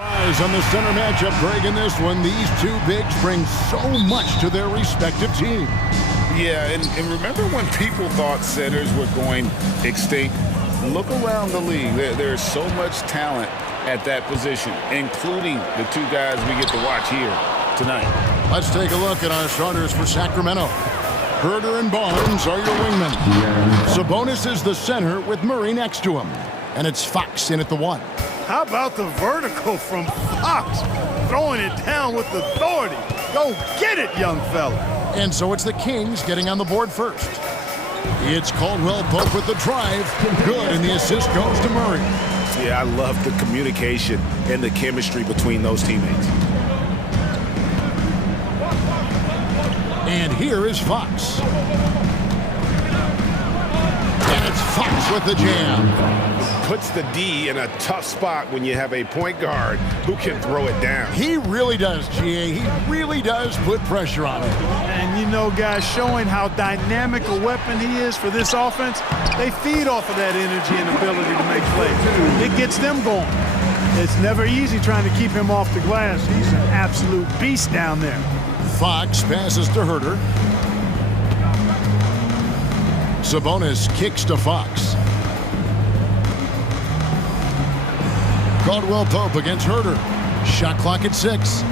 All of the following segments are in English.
Rise on the center matchup, Greg, in this one. These two bigs bring so much to their respective teams. Yeah, and remember when people thought centers were going extinct? Look around the league. There's so much talent at that position, including the two guys we get to watch here tonight. Let's take a look at our starters for Sacramento. Herder and Barnes are your wingmen. Sabonis is the center with Murray next to him. And it's Fox in at the 1. How about the vertical from Fox? Throwing it down with authority. Go get it, young fella. And so it's the Kings getting on the board first. It's Caldwell Pope with the drive. Good, and the assist goes to Murray. Yeah, I love the communication and the chemistry between those teammates. And here is Fox. And it's Fox with the jam. Puts the D in a tough spot when you have a point guard who can throw it down. He really does, GA. He really does put pressure on him. And you know, guys, showing how dynamic a weapon he is for this offense, they feed off of that energy and ability to make plays. It gets them going. It's never easy trying to keep him off the glass. He's an absolute beast down there. Fox passes to Herder. Sabonis kicks to Fox. Caldwell Pope against Herder. Shot clock at 6.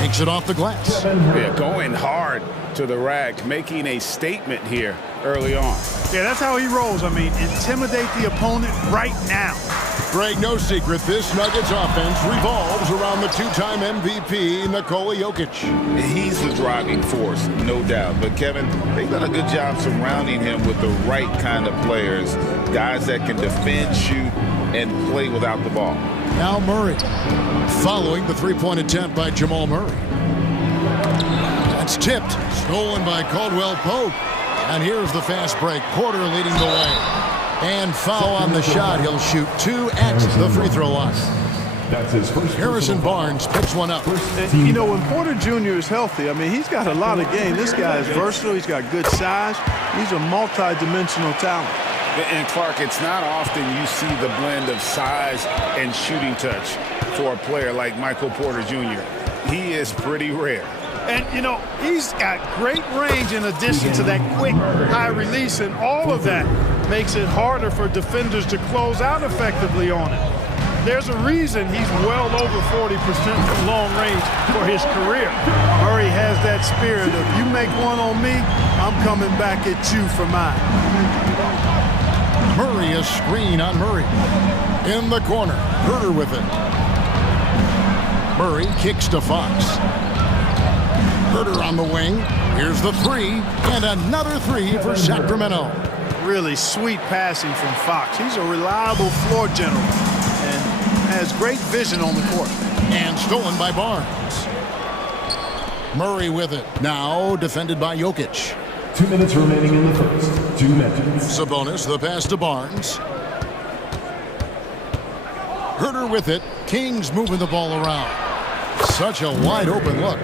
Takes it off the glass. Yeah, going hard to the rack, making a statement here early on. Yeah, that's how he rolls. I mean, intimidate the opponent right now. Greg, no secret, this Nuggets offense revolves around the two-time MVP, Nikola Jokic. He's the driving force, no doubt. But, Kevin, they've done a good job surrounding him with the right kind of players, guys that can defend, shoot, and play without the ball. Now Murray, following the three-point attempt by Jamal Murray. That's tipped, stolen by Caldwell Pope. And here's the fast break. Porter leading the way. And foul on the shot. He'll shoot 2 at the free throw line. That's his first. Harrison Barnes picks one up. And, you know, when Porter Jr. is healthy, I mean, he's got a lot of game. This guy is versatile. He's got good size. He's a multi-dimensional talent. And, Clark, it's not often you see the blend of size and shooting touch for a player like Michael Porter Jr. He is pretty rare. And, you know, he's got great range in addition to that quick, high release, and all of that makes it harder for defenders to close out effectively on it. There's a reason he's well over 40% from long range for his career. Murray has that spirit of, you make one on me, I'm coming back at you for mine. Murray, a screen on Murray. In the corner, Herder with it. Murray kicks to Fox. Herder on the wing. Here's the 3, and another 3 for Sacramento. Really sweet passing from Fox. He's a reliable floor general and has great vision on the court. And stolen by Barnes. Murray with it. Now defended by Jokic. 2 minutes remaining in the first. 2 minutes. Sabonis, the pass to Barnes. Herder with it. Kings moving the ball around. Such a wide open look.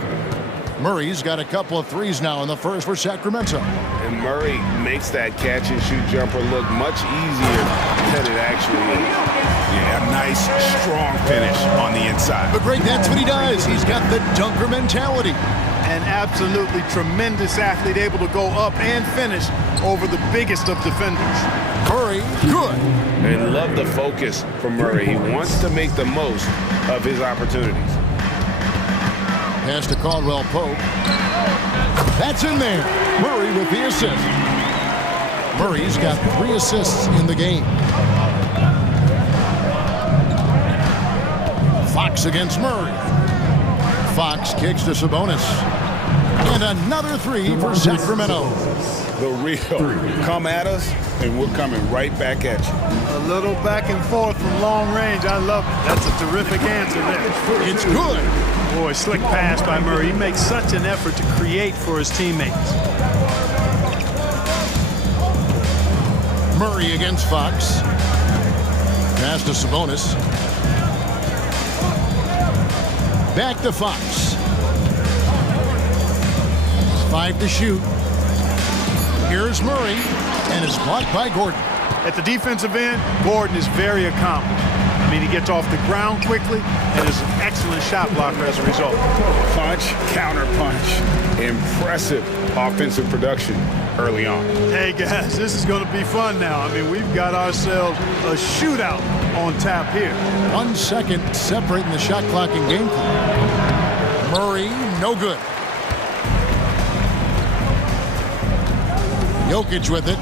Murray's got a couple of threes now in the first for Sacramento. And Murray makes that catch-and-shoot jumper look much easier than it actually is. Yeah, a nice, strong finish on the inside. But Greg, that's what he does. He's got the dunker mentality. An absolutely tremendous athlete, able to go up and finish over the biggest of defenders. Murray, good. And love the focus from Murray. He wants to make the most of his opportunities. Pass to Caldwell Pope. That's in there. Murray with the assist. Murray's got 3 assists in the game. Fox against Murray. Fox kicks to Sabonis. And another 3 for Sacramento. The real come at us, and we're coming right back at you. A little back and forth from long range. I love it. That's a terrific answer there. It's good. Boy, slick pass by Murray. He makes such an effort to create for his teammates. Murray against Fox. Pass to Sabonis. Back to Fox. 5 to shoot. Here's Murray, and it's blocked by Gordon. At the defensive end, Gordon is very accomplished. I mean, he gets off the ground quickly and is an excellent shot blocker as a result. Punch, counter punch. Impressive offensive production early on. Hey, guys, this is going to be fun now. I mean, we've got ourselves a shootout on tap here. 1 second separating the shot clock and game clock. Murray, no good. Jokic with it.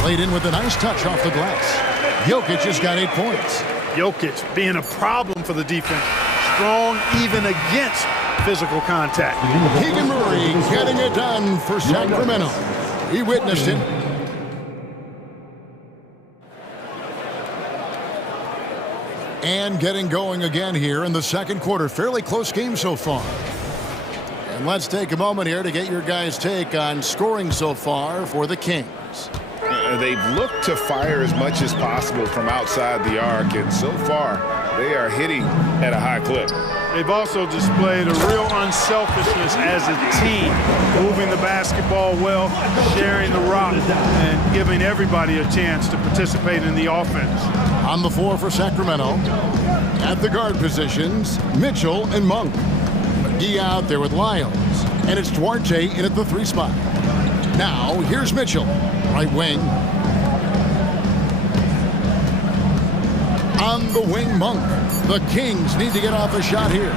Played in with a nice touch off the glass. Jokic has got 8 points. Jokic being a problem for the defense. Strong even against physical contact. Keegan Murray getting it done for Sacramento. He witnessed it. And getting going again here in the second quarter. Fairly close game so far. And let's take a moment here to get your guys' take on scoring so far for the Kings. They've looked to fire as much as possible from outside the arc, and so far they are hitting at a high clip. They've also displayed a real unselfishness as a team, moving the basketball well, sharing the rock, and giving everybody a chance to participate in the offense. On the floor for Sacramento, at the guard positions, Mitchell and Monk. McGee out there with Lyles, and it's Duarte in at the 3 spot. Now, here's Mitchell, right wing. On the wing, Monk. The Kings need to get off a shot here.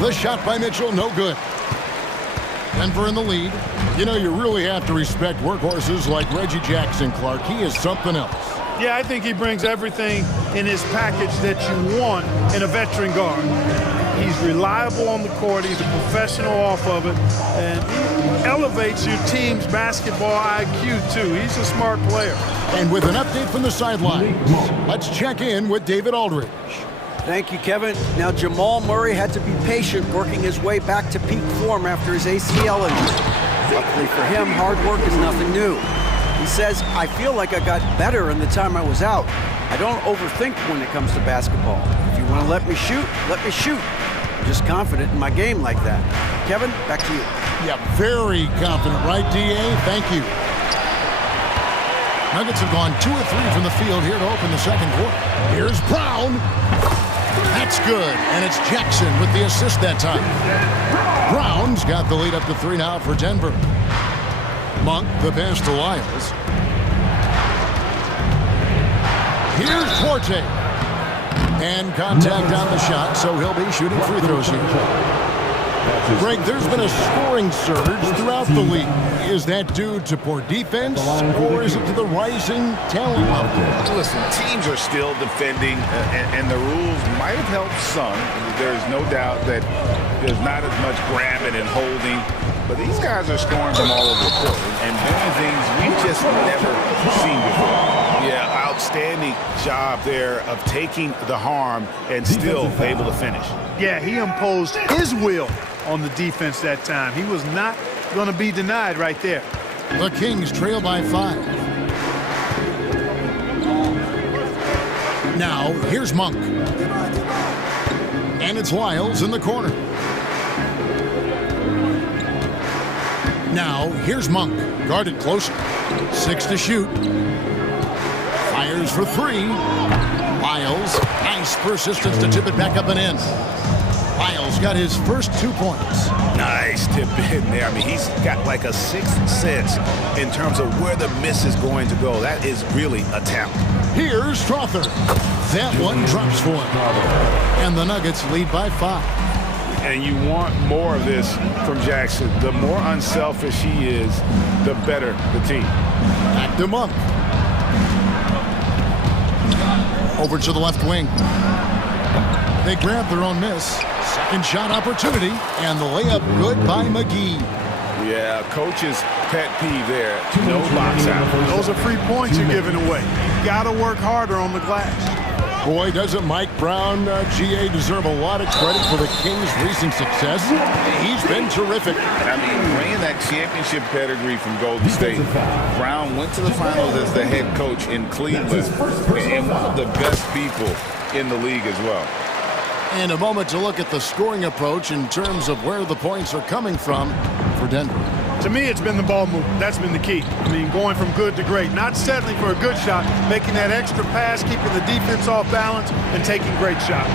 The shot by Mitchell, no good. Denver in the lead. You know, you really have to respect workhorses like Reggie Jackson Clark. He is something else. Yeah, I think he brings everything in his package that you want in a veteran guard. He's reliable on the court. He's a professional off of it. And he elevates your team's basketball IQ, too. He's a smart player. And with an update from the sidelines, let's check in with David Aldridge. Thank you, Kevin. Now, Jamal Murray had to be patient working his way back to peak form after his ACL injury. Luckily for him, hard work is nothing new. He says, I feel like I got better in the time I was out. I don't overthink when it comes to basketball. If you want to let me shoot, let me shoot. I'm just confident in my game like that. Kevin, back to you. Yeah, very confident, right, D.A.? Thank you. Nuggets have gone 2 of 3 from the field here to open the second quarter. Here's Brown. That's good, and it's Jackson with the assist that time. Brown's got the lead up to 3 now for Denver. Monk, the pass to Lyles. Here's Duarte. And contact on the shot, so he'll be shooting free throws here. Greg, there's been a scoring surge throughout the league. Is that due to poor defense, or is it to the rising talent level? Listen, teams are still defending, and the rules might have helped some. There's no doubt that there's not as much grabbing and holding, but these guys are scoring from all over the court and doing things we've just never seen before. Yeah, outstanding job there of taking the harm and still able to finish. Yeah, he imposed his will on the defense that time. He was not going to be denied right there. The Kings trail by 5. Now, here's Monk. And it's Lyles in the corner. Now, here's Monk. Guarded closer. 6 to shoot. Fires for 3. Lyles, nice persistence to tip it back up and in. Lyles got his first 2 points. Nice tip in there. I mean, he's got like a 6th sense in terms of where the miss is going to go. That is really a talent. Here's Strother. That one drops for him. And the Nuggets lead by 5. And you want more of this from Jackson. The more unselfish he is, the better the team. Back to Monk. Over to the left wing. They grab their own miss. Second shot opportunity, and the layup good by McGee. Yeah, coach's pet peeve there. No box out. Those are free points you're giving away. You got to work harder on the glass. Boy, doesn't Mike Brown, GA, deserve a lot of credit for the Kings' recent success. He's been terrific. I mean, bringing that championship pedigree from Golden State. Brown went to the finals as the head coach in Cleveland, and one of the best people in the league as well. And a moment to look at the scoring approach in terms of where the points are coming from for Denver. To me, it's been the ball movement. That's been the key. I mean, going from good to great. Not settling for a good shot, making that extra pass, keeping the defense off balance, and taking great shots.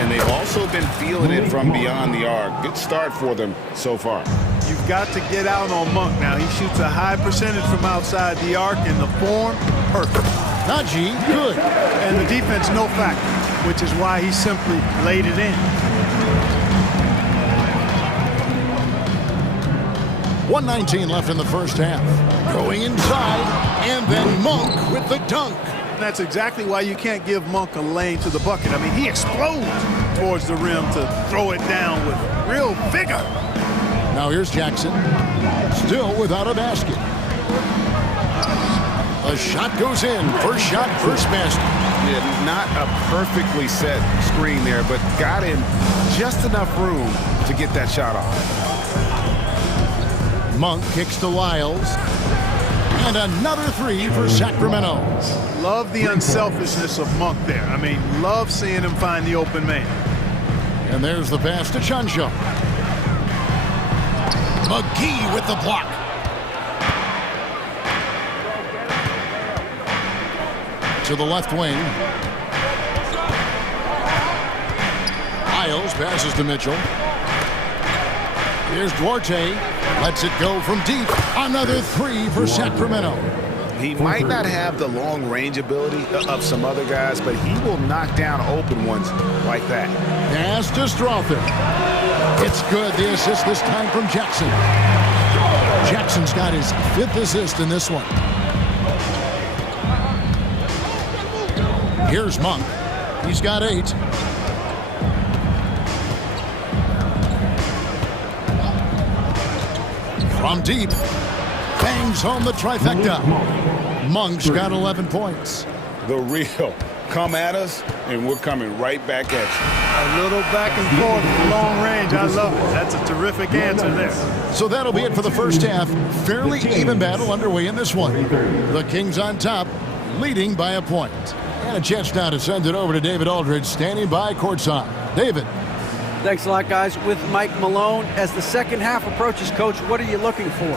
And they've also been feeling it from beyond the arc. Good start for them so far. You've got to get out on Monk now. He shoots a high percentage from outside the arc, and the form, perfect. Najee, good. And the defense, no factor, which is why he simply laid it in. 1:19 left in the first half. Going inside, and then Monk with the dunk. That's exactly why you can't give Monk a lane to the bucket. I mean, he explodes towards the rim to throw it down with real vigor. Now here's Jackson, still without a basket. A shot goes in. First shot, first basket. Yeah, not a perfectly set screen there, but got in just enough room to get that shot off. Monk kicks to Lyles. And another three for Sacramento. Love the unselfishness of Monk there. I mean, love seeing him find the open man. And there's the pass to Chuncho. McGee with the block. To the left wing. Lyles passes to Mitchell. Here's Duarte. Lets it go from deep. Another three for Sacramento. He might not have the long range ability of some other guys, but he will knock down open ones like that. Pass to Strother. It's good. The assist this time from Jackson. Jackson's got his 5th assist in this one. Here's Monk. He's got 8. From deep, bangs home the trifecta. Monk's got 11 points. The real come at us, and we're coming right back at you. A little back and forth, long range. I love it. That's a terrific answer there. So that'll be it for the first half. Fairly even battle underway in this one. The Kings on top, leading by a point. And a chance now to send it over to David Aldridge, standing by courtside. David. Thanks a lot, guys. With Mike Malone, as the second half approaches, Coach, what are you looking for?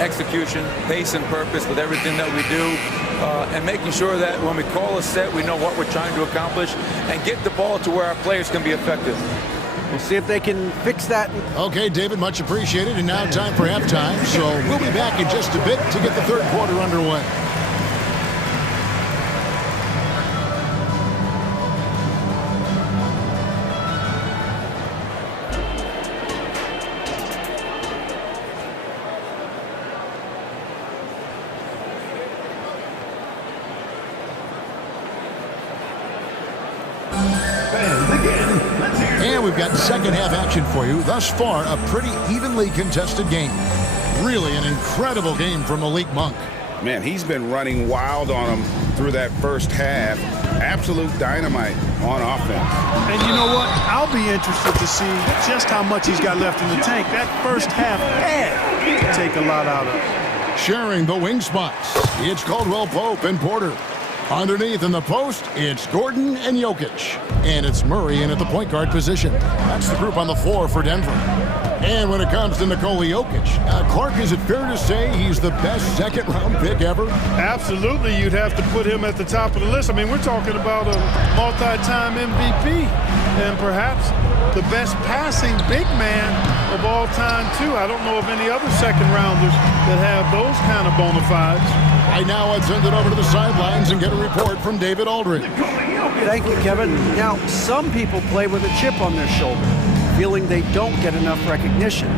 Execution, pace and purpose with everything that we do, and making sure that when we call a set, we know what we're trying to accomplish and get the ball to where our players can be effective. We'll see if they can fix that. Okay, David, much appreciated. And now time for halftime. So we'll be back in just a bit to get the third quarter underway. And we've got second half action for you. Thus far, a pretty evenly contested game. Really an incredible game from Malik Monk. Man, he's been running wild on him through that first half. Absolute dynamite on offense. And you know what? I'll be interested to see just how much he's got left in the tank. That first half had to take a lot out of it. Sharing the wing spots, it's Caldwell Pope and Porter. Underneath in the post, it's Gordon and Jokic. And it's Murray in at the point guard position. That's the group on the floor for Denver. And when it comes to Nikola Jokic, Clark, is it fair to say he's the best second-round pick ever? Absolutely, you'd have to put him at the top of the list. I mean, we're talking about a multi-time MVP and perhaps the best passing big man of all time, too. I don't know of any other second-rounders that have those kind of bona fides. Right now, I'd send it over to the sidelines and get a report from David Aldridge. Thank you, Kevin. Now, some people play with a chip on their shoulder, feeling they don't get enough recognition.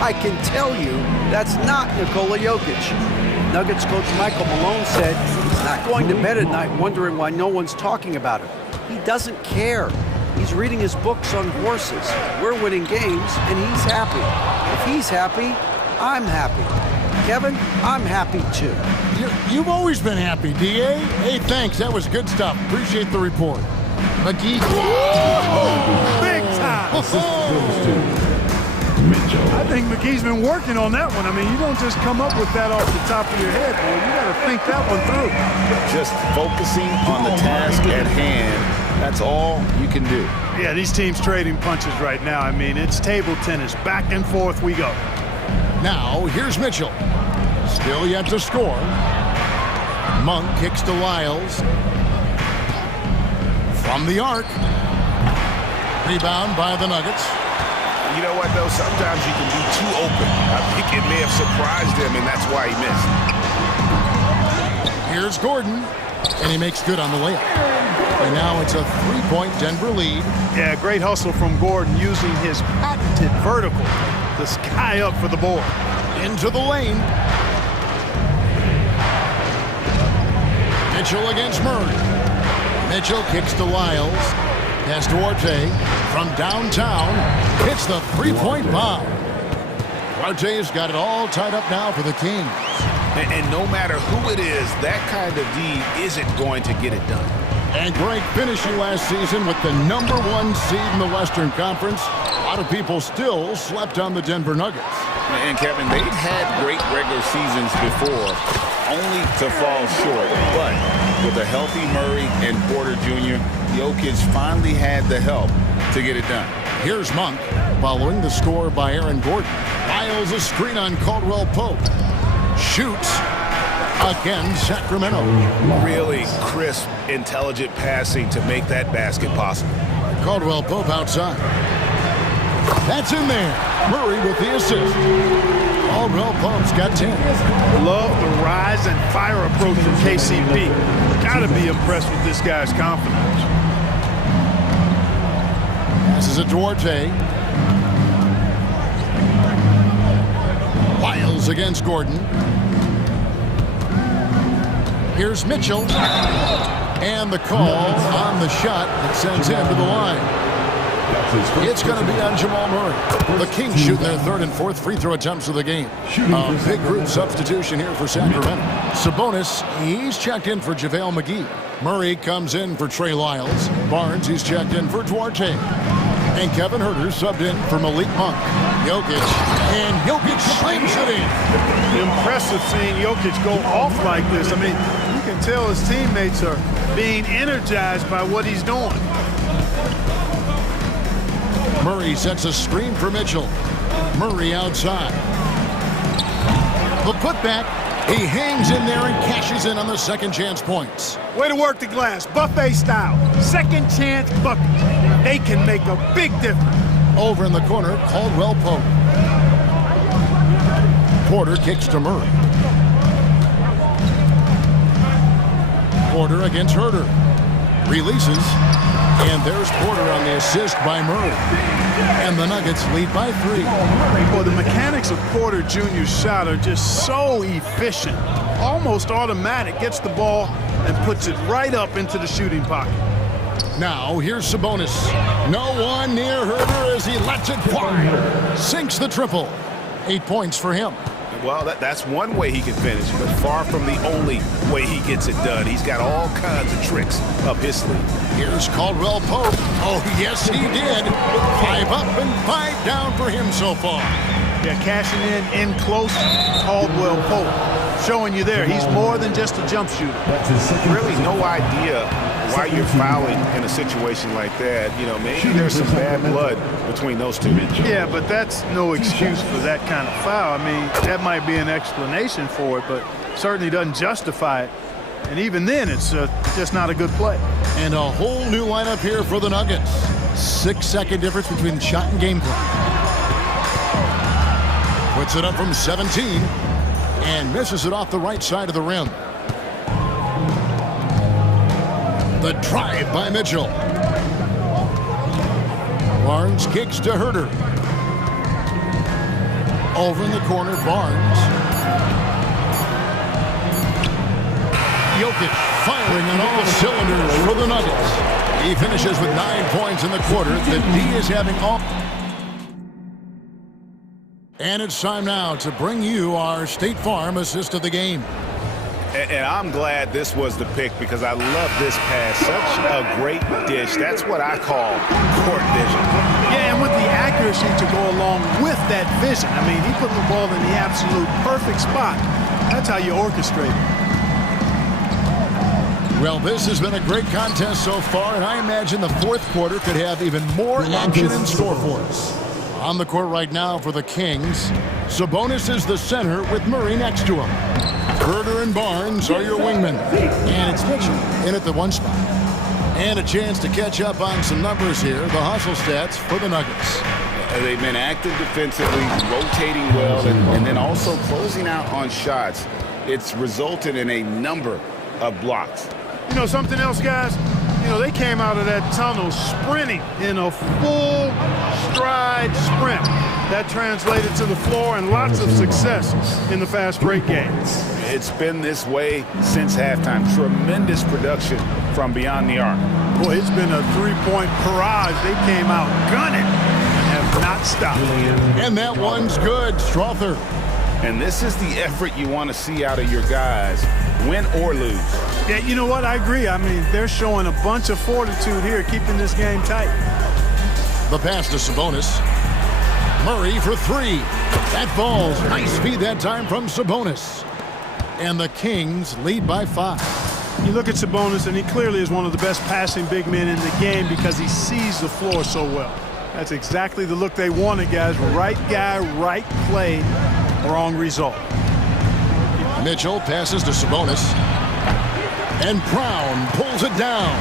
I can tell you that's not Nikola Jokic. Nuggets coach Michael Malone said he's not going to bed at night wondering why no one's talking about him. He doesn't care. He's reading his books on horses. We're winning games, and he's happy. If he's happy, I'm happy. Kevin, I'm happy too. You've always been happy, D.A. Hey, thanks. That was good stuff. Appreciate the report. McGee. Big time. I think McGee's been working on that one. I mean, you don't just come up with that off the top of your head, boy. You got to think that one through. Just focusing on the task at hand. That's all you can do. Yeah, these teams trading punches right now. I mean, it's table tennis. Back and forth we go. Now, here's Mitchell. Still yet to score. Monk kicks to Lyles. From the arc. Rebound by the Nuggets. You know what, though? Sometimes you can be too open. I think it may have surprised him, and that's why he missed. Here's Gordon, and he makes good on the layup. And now it's a three-point Denver lead. Yeah, great hustle from Gordon using his patented vertical to sky up for the board. Into the lane. Mitchell against Murray. Mitchell kicks to Lyles. Pass to Duarte from downtown. Hits the three-point bomb. Duarte's got it all tied up now for the Kings. And no matter who it is, that kind of D isn't going to get it done. And great finishing last season with the #1 seed in the Western Conference. A lot of people still slept on the Denver Nuggets. And Kevin, they've had great regular seasons before, only to fall short. But with a healthy Murray and Porter Jr., Jokic finally had the help to get it done. Here's Monk, following the score by Aaron Gordon. Files a screen on Caldwell Pope. Shoots. Again, Sacramento. Really crisp, intelligent passing to make that basket possible. Caldwell Pope outside. That's in there. Murray with the assist. Caldwell Pope's got 10. Love the rise and fire approach from KCP. Gotta be impressed with this guy's confidence. Passes it to Duarte. Lyles against Gordon. Here's Mitchell. And the call on the shot that sends him to the line. It's going to be on Jamal Murray. The Kings shooting their third and fourth free throw attempts of the game. A big group substitution here for Sacramento. Sabonis, he's checked in for JaVale McGee. Murray comes in for Trey Lyles. Barnes, he's checked in for Duarte. And Kevin Huerter subbed in for Malik Monk. Jokic, and Jokic slams it in. Impressive seeing Jokic go off like this. I mean, you can tell his teammates are being energized by what he's doing. Murray sets a screen for Mitchell. Murray outside. The putback. He hangs in there and cashes in on the second chance points. Way to work the glass, buffet style. Second chance bucket. They can make a big difference. Over in the corner, Caldwell Pope. Porter kicks to Murray. Porter against Huerter. Releases. And there's Porter on the assist by Murray. And the Nuggets lead by 3. Well, the mechanics of Porter Jr.'s shot are just so efficient. Almost automatic. Gets the ball and puts it right up into the shooting pocket. Now, here's Sabonis. No one near Huerter as he lets it fly. Sinks the triple. 8 points for him. Well, that's one way he can finish, but far from the only way he gets it done. He's got all kinds of tricks up his sleeve. Here's Caldwell Pope. Oh, yes, he did. 5 up and 5 down for him so far. Yeah, cashing in close, Caldwell Pope. Showing you there, he's more than just a jump shooter. Really no idea why you're fouling in a situation like that. You know, maybe there's some bad blood between those two. Yeah, but that's no excuse for that kind of foul. I mean, that might be an explanation for it, but certainly doesn't justify it. And even then, it's just not a good play. And a whole new lineup here for the Nuggets. 6-second difference between shot and game clock. Puts it up from 17 and misses it off the right side of the rim. The drive by Mitchell. Barnes kicks to Huerter. Over in the corner, Barnes. Jokic firing on all cylinders for the Nuggets. He finishes with 9 points in the quarter. The D is having all. And it's time now to bring you our State Farm assist of the game. And I'm glad this was the pick because I love this pass. Such a great dish. That's what I call court vision. Yeah, and with the accuracy to go along with that vision. I mean, he put the ball in the absolute perfect spot. That's how you orchestrate it. Well, this has been a great contest so far, and I imagine the fourth quarter could have even more action in store for us. On the court right now for the Kings, Sabonis is the center with Murray next to him. Herter and Barnes are your wingmen. And it's Mitchell in at the one spot. And a chance to catch up on some numbers here. The hustle stats for the Nuggets. They've been active defensively, rotating well, and then also closing out on shots. It's resulted in a number of blocks. You know, something else, guys? You know, they came out of that tunnel sprinting in a full stride sprint. That translated to the floor and lots of success in the fast break game. It's been this way since halftime. Tremendous production from beyond the arc. Boy, it's been a three-point barrage. They came out gunning and have not stopped. And that one's good. Strother. And this is the effort you want to see out of your guys, win or lose. Yeah, you know what? I agree. I mean, they're showing a bunch of fortitude here, keeping this game tight. The pass to Sabonis. Murray for three. That falls. Nice feed that time from Sabonis. And the Kings lead by 5. You look at Sabonis, and he clearly is one of the best passing big men in the game because he sees the floor so well. That's exactly the look they wanted, guys. Right guy, right play, wrong result. Mitchell passes to Sabonis. And Brown pulls it down.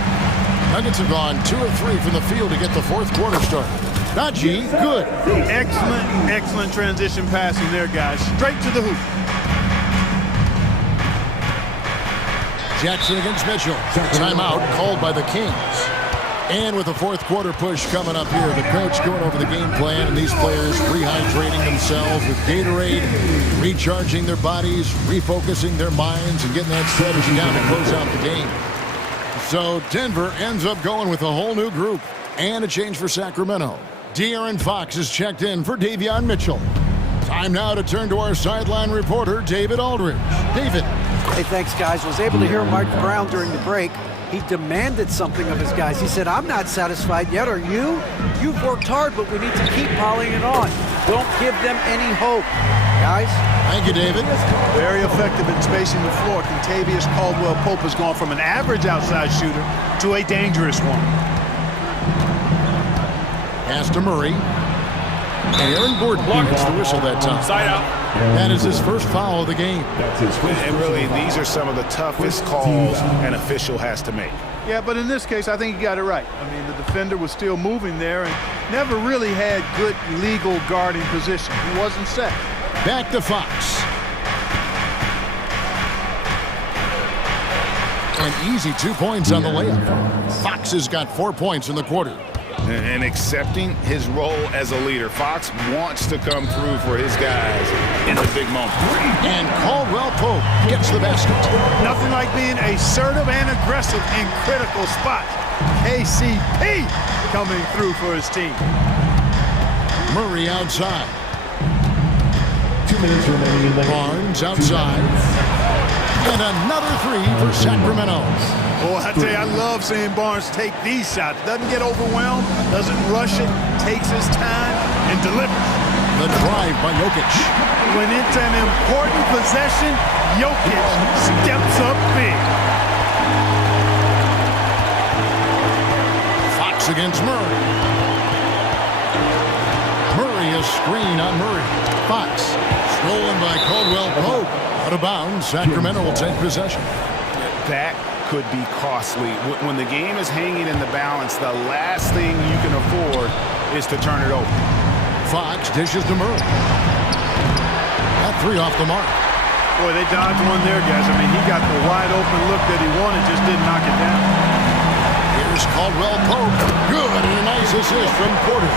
Nuggets have gone 2 of 3 from the field to get the fourth quarter started. Najee, good. Excellent transition passing there, guys. Straight to the hoop. Jackson against Mitchell. Timeout called by the Kings. And with the fourth quarter push coming up here, the coach going over the game plan and these players rehydrating themselves with Gatorade, recharging their bodies, refocusing their minds, and getting that strategy down to close out the game. So Denver ends up going with a whole new group and a change for Sacramento. De'Aaron Fox is checked in for Davion Mitchell. Time now to turn to our sideline reporter, David Aldridge. David. Hey, thanks, guys. Was able to hear Mike Brown during the break. He demanded something of his guys. He said, I'm not satisfied yet, are you? You've worked hard, but we need to keep piling it on. Don't give them any hope. Guys? Thank you, David. Very effective in spacing the floor. Kentavious Caldwell-Pope has gone from an average outside shooter to a dangerous one. Pass to Murray. And Aaron Gordon gets the whistle that time. Side out. That is his first foul of the game. And really, these are some of the toughest calls an official has to make. Yeah, but in this case, I think he got it right. I mean, the defender was still moving there and never really had good legal guarding position. He wasn't set. Back to Fox. An easy 2 points on the layup. Fox has got 4 points in the quarter. And accepting his role as a leader. Fox wants to come through for his guys in the big moment. And Caldwell-Pope gets the basket. Nothing like being assertive and aggressive in critical spots. KCP coming through for his team. Murray outside. 2 minutes remaining in the Barnes outside. And another three for Sacramento. Oh, I tell you, I love seeing Barnes take these shots. Doesn't get overwhelmed, doesn't rush it, takes his time, and delivers. The drive by Jokic. When it's an important possession, Jokic steps up big. Fox against Murray. Murray, a screen on Murray. Fox, stolen by Caldwell-Pope. Out of bounds, Sacramento will take possession. That could be costly. When the game is hanging in the balance, the last thing you can afford is to turn it over. Fox dishes to Murray. That three off the mark. Boy, they dodged one there, guys. I mean, he got the wide open look that he wanted, just didn't knock it down. Here's Caldwell-Pope. Good, and a nice assist from Porter.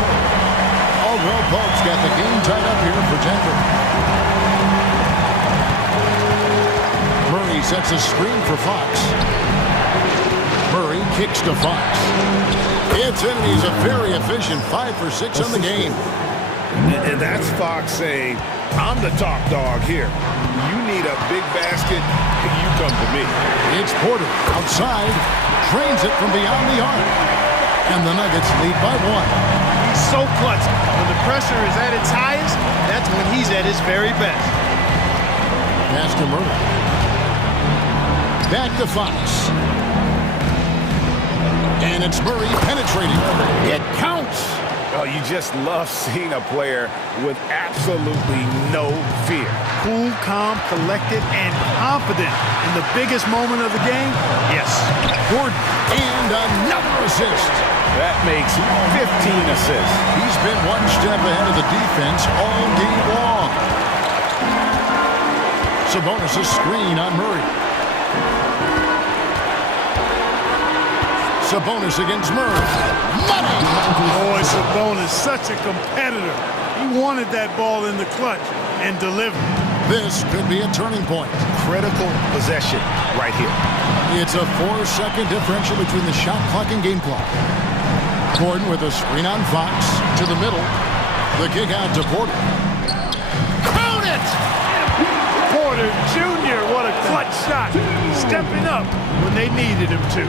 Caldwell-Pope's got the game tied up here for Denver. Murray sets a screen for Fox. Murray kicks to Fox. It's in, and he's a very efficient 5 for 6 on the game. And that's Fox saying, I'm the top dog here. You need a big basket, you come to me. It's Porter outside, trains it from beyond the arc. And the Nuggets lead by 1. He's so clutch. When the pressure is at its highest, that's when he's at his very best. Pass to Murray. Back to Fox. And it's Murray penetrating. It counts. Oh, you just love seeing a player with absolutely no fear. Cool, calm, collected, and confident in the biggest moment of the game? Yes. Gordon, and another assist. That makes 15 assists. He's been one step ahead of the defense all game long. Sabonis' screen on Murray. Sabonis against Murray. Money! Boy, Sabonis, such a competitor. He wanted that ball in the clutch and delivered. This could be a turning point. Critical possession right here. It's a 4-second differential between the shot clock and game clock. Gordon with a screen on Fox to the middle. The kick out to Porter. Count it! Porter Jr., what a clutch shot. Stepping up when they needed him to.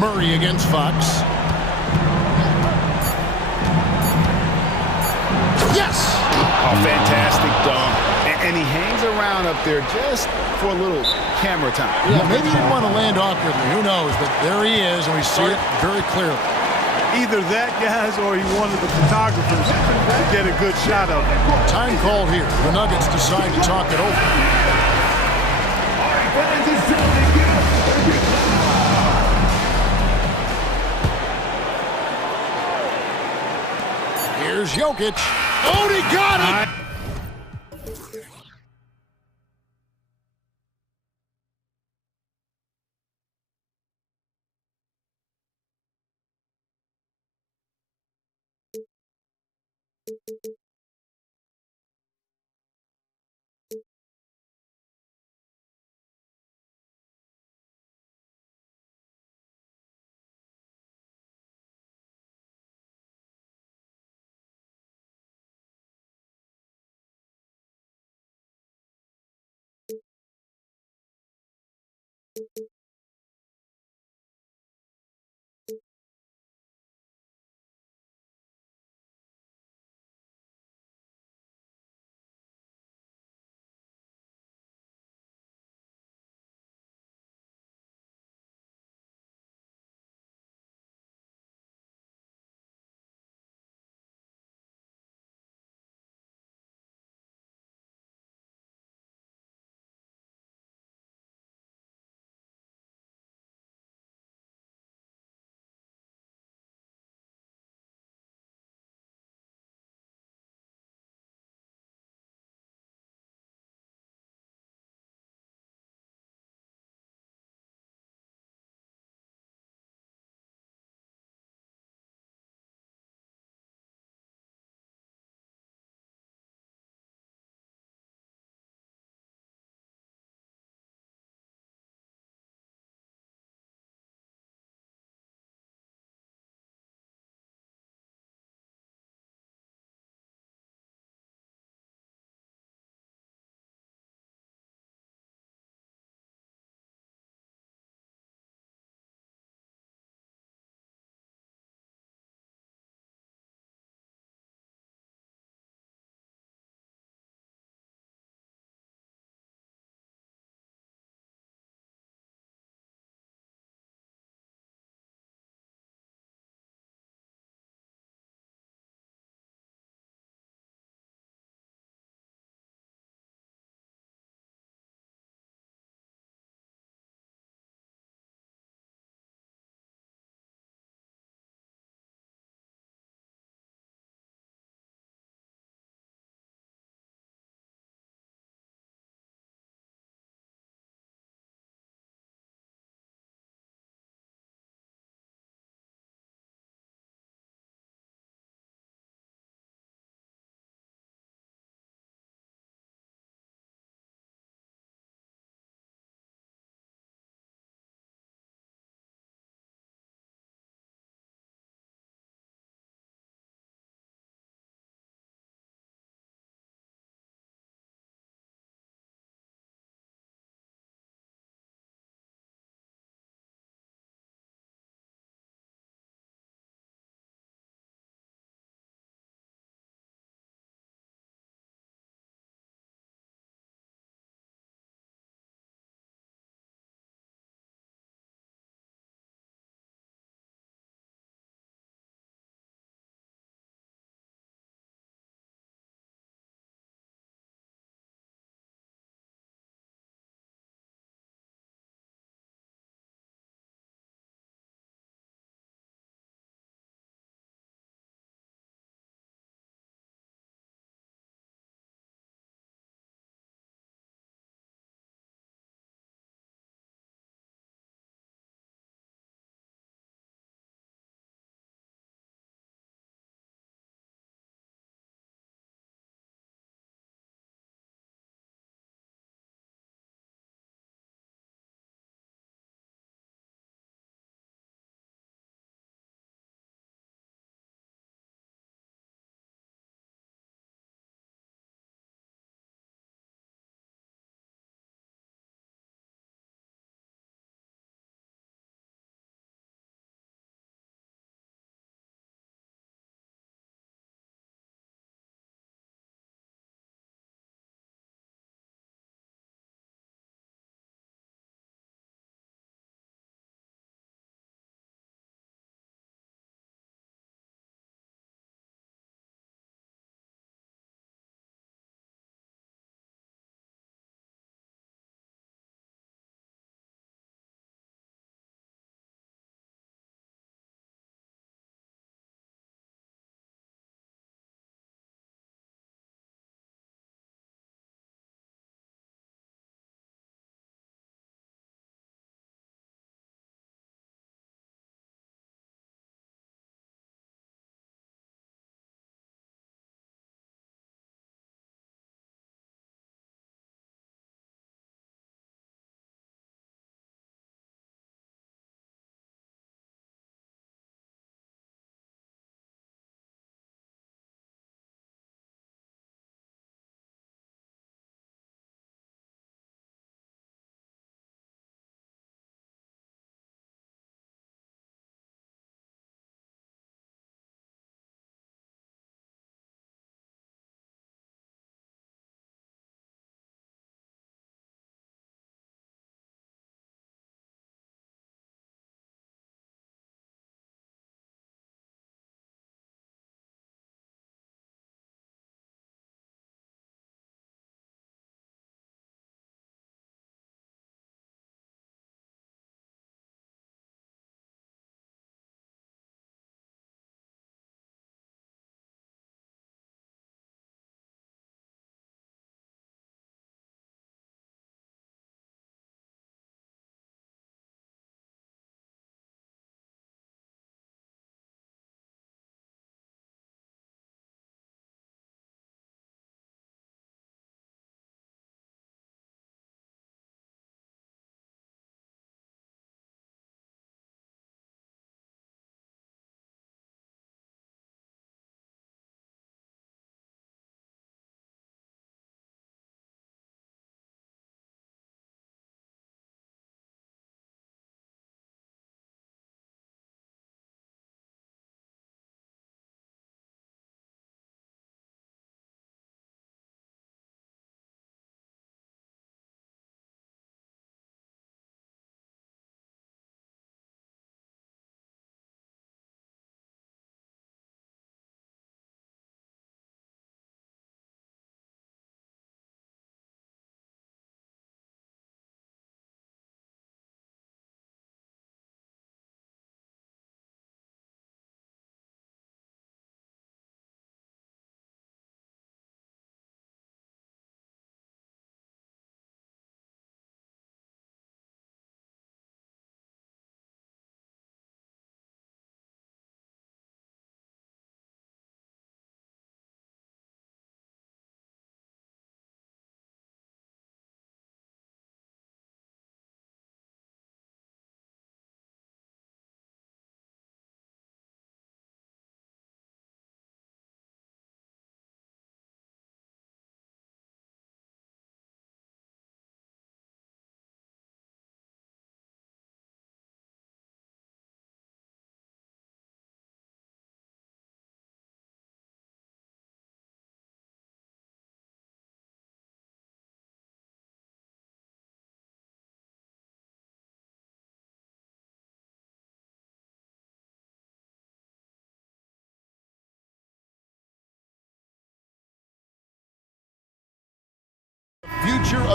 Murray against Fox. Yes! A fantastic dunk. And he hangs around up there just for a little camera time. Yeah, maybe he didn't want to land awkwardly. Who knows? But there he is, and we see it very clearly. Either that, guys, or he wanted the photographers to get a good shot of him. Time call here. The Nuggets decide to talk it over. Here's Jokic. Oh, he got it!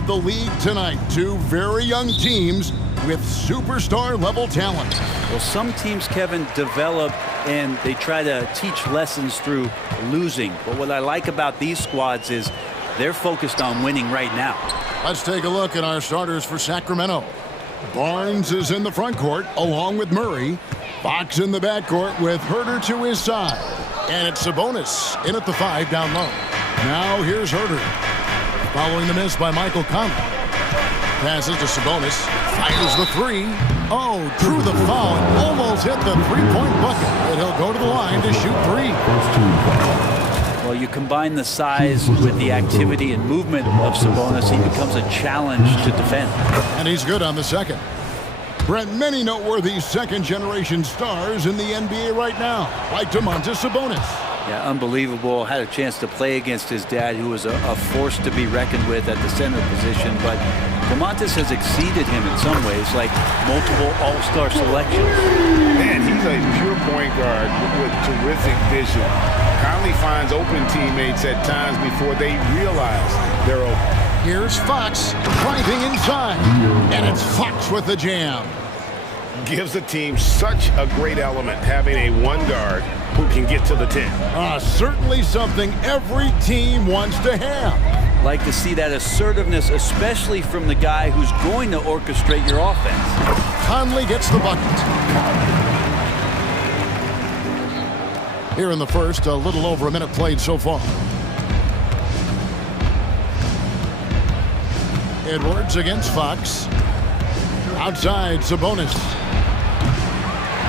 of the league tonight. Two very young teams with superstar-level talent. Well, some teams, Kevin, develop and they try to teach lessons through losing. But what I like about these squads is they're focused on winning right now. Let's take a look at our starters for Sacramento. Barnes is in the front court along with Murray. Fox in the backcourt with Herter to his side. And it's Sabonis in at the 5 down low. Now here's Herter. Following the miss by Michael Conley. Passes to Sabonis. Fires the 3. Oh, drew the foul and almost hit the three-point bucket. But he'll go to the line to shoot 3. Well, you combine the size with the activity and movement of Sabonis, he becomes a challenge to defend. And he's good on the second. Brent, many noteworthy second-generation stars in the NBA right now, like Domantas Sabonis. Yeah, unbelievable. Had a chance to play against his dad, who was a force to be reckoned with at the center position. But Domantas has exceeded him in some ways, like multiple all-star selections. Man, he's a pure point guard with terrific vision. Conley finds open teammates at times before they realize they're open. Here's Fox driving inside, and it's Fox with the jam. Gives the team such a great element having a one guard who can get to the 10. Certainly something every team wants to have. Like to see that assertiveness, especially from the guy who's going to orchestrate your offense. Conley gets the bucket. Here in the first, a little over a minute played so far. Edwards against Fox. Outside, Sabonis.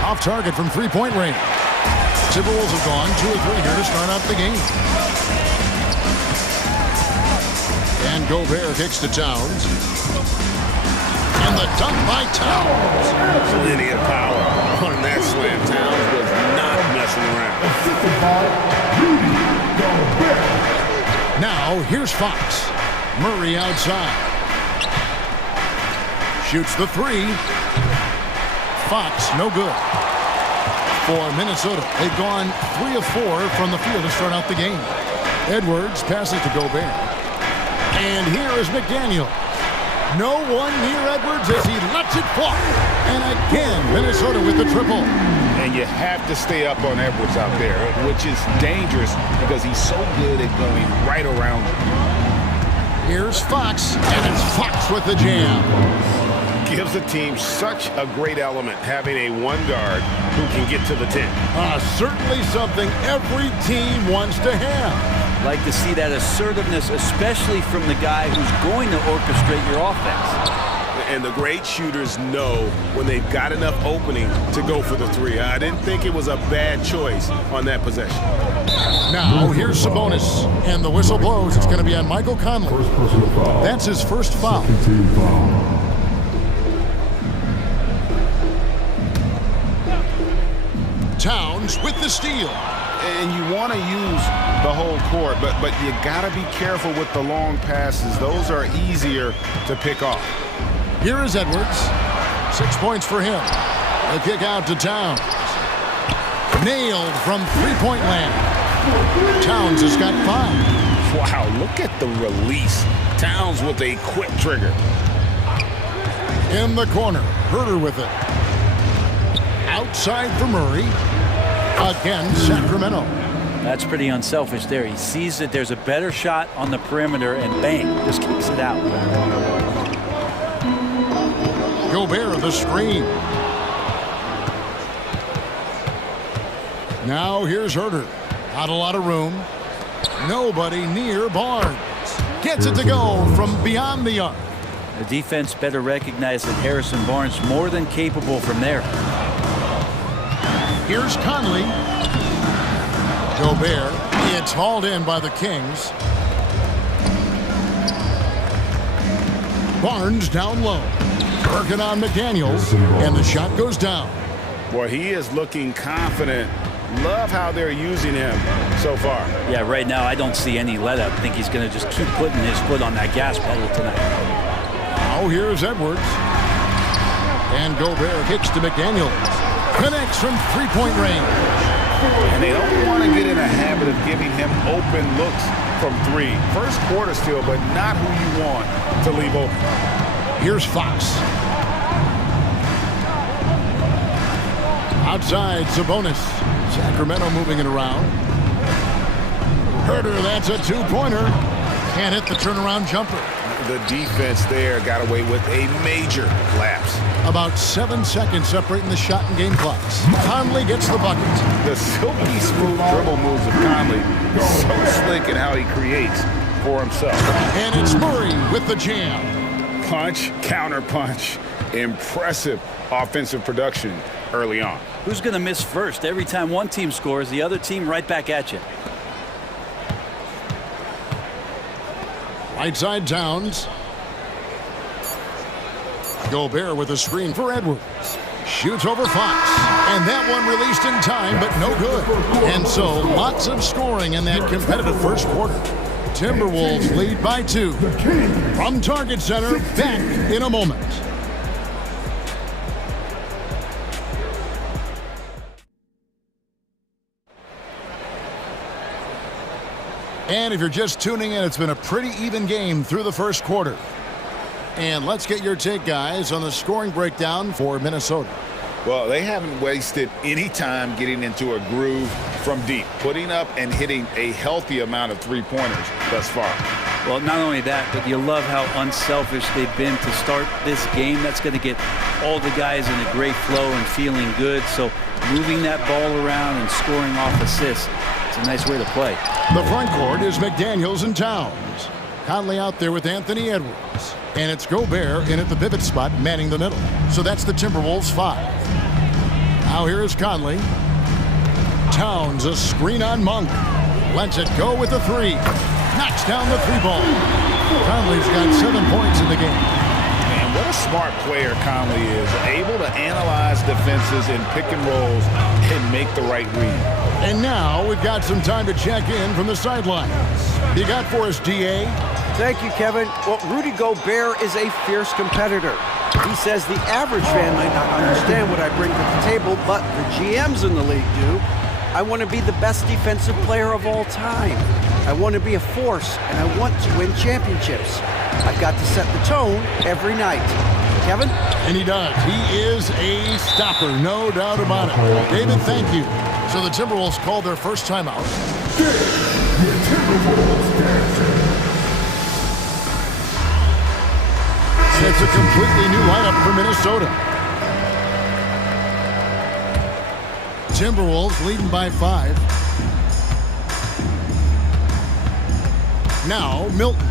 Off target from three-point range. Timberwolves have gone 2 or 3 here to start out the game. And Gobert kicks to Towns. And the dunk by Towns. Plenty of power on that slam. Towns was not messing around. Now, here's Fox. Murray outside. Shoots the 3. Fox, no good. For Minnesota, they've gone 3 of 4 from the field to start out the game. Edwards passes to Gobert. And here is McDaniel. No one near Edwards as he lets it fly. And again, Minnesota with the triple. And you have to stay up on Edwards out there, which is dangerous because he's so good at going right around you. Here's Fox, and it's Fox with the jam. Gives the team such a great element having a one guard who can get to the 10. Certainly something every team wants to have. Like to see that assertiveness, especially from the guy who's going to orchestrate your offense. And the great shooters know when they've got enough opening to go for the 3. I didn't think it was a bad choice on that possession. Now, here's Sabonis. And the whistle blows. It's going to be on Michael Conley. That's his first foul. Towns with the steal. And you want to use the whole court, but you got to be careful with the long passes. Those are easier to pick off. Here is Edwards. 6 points for him. The kick out to Towns. Nailed from three-point land. Towns has got 5. Wow, look at the release. Towns with a quick trigger. In the corner, Herter with it. Outside for Murray. Again, Sacramento. That's pretty unselfish there. He sees that there's a better shot on the perimeter and bang, just kicks it out. Gobert the screen. Now here's Herter. Not a lot of room. Nobody near Barnes. Gets it to go from beyond the arc. The defense better recognize that Harrison Barnes more than capable from there. Here's Conley. Gobert. It's hauled in by the Kings. Barnes down low. Working on McDaniels. And the shot goes down. Boy, he is looking confident. Love how they're using him so far. Yeah, right now I don't see any let up. I think he's going to just keep putting his foot on that gas pedal tonight. Now here's Edwards. And Gobert kicks to McDaniels. Connects from three-point range. And they don't want to get in a habit of giving him open looks from three. First quarter still, but not who you want to leave open. Here's Fox. Outside, Sabonis. Sacramento moving it around. Herter, that's a two-pointer. Can't hit the turnaround jumper. The defense there got away with a major lapse. About 7 seconds separating the shot and game clocks. Conley gets the bucket. The silky smooth dribble moves of Conley is so slick in how he creates for himself. And it's Murray with the jam. Punch, counter punch. Impressive offensive production early on. Who's going to miss first? Every time one team scores, the other team right back at you. Right side, Towns. Gobert with a screen for Edwards. Shoots over Fox. And that one released in time, but no good. And so, lots of scoring in that competitive first quarter. Timberwolves lead by 2. From Target Center, back in a moment. And if you're just tuning in, it's been a pretty even game through the first quarter. And let's get your take, guys, on the scoring breakdown for Minnesota. Well, they haven't wasted any time getting into a groove from deep, putting up and hitting a healthy amount of three-pointers thus far. Well, not only that, but you love how unselfish they've been to start this game. That's going to get all the guys in a great flow and feeling good. So moving that ball around and scoring off assists, it's a nice way to play. The front court is McDaniels and Towns. Conley out there with Anthony Edwards. And it's Gobert in at the pivot spot, manning the middle. So that's the Timberwolves 5. Now here is Conley. Towns, a screen on Monk. Lets it go with the 3. Knocks down the 3 ball. Conley's got 7 points in the game. Man, what a smart player Conley is. Able to analyze defenses and pick and rolls and make the right read. And now we've got some time to check in from the sidelines. You got for us, D.A.? Thank you, Kevin. Well, Rudy Gobert is a fierce competitor. He says the average fan might not understand what I bring to the table, but the GMs in the league do. I want to be the best defensive player of all time. I want to be a force, and I want to win championships. I've got to set the tone every night. Kevin? And he does. He is a stopper, no doubt about it. David, thank you. So the Timberwolves called their first timeout. And it's a completely new lineup for Minnesota. Timberwolves leading by 5. Now Milton.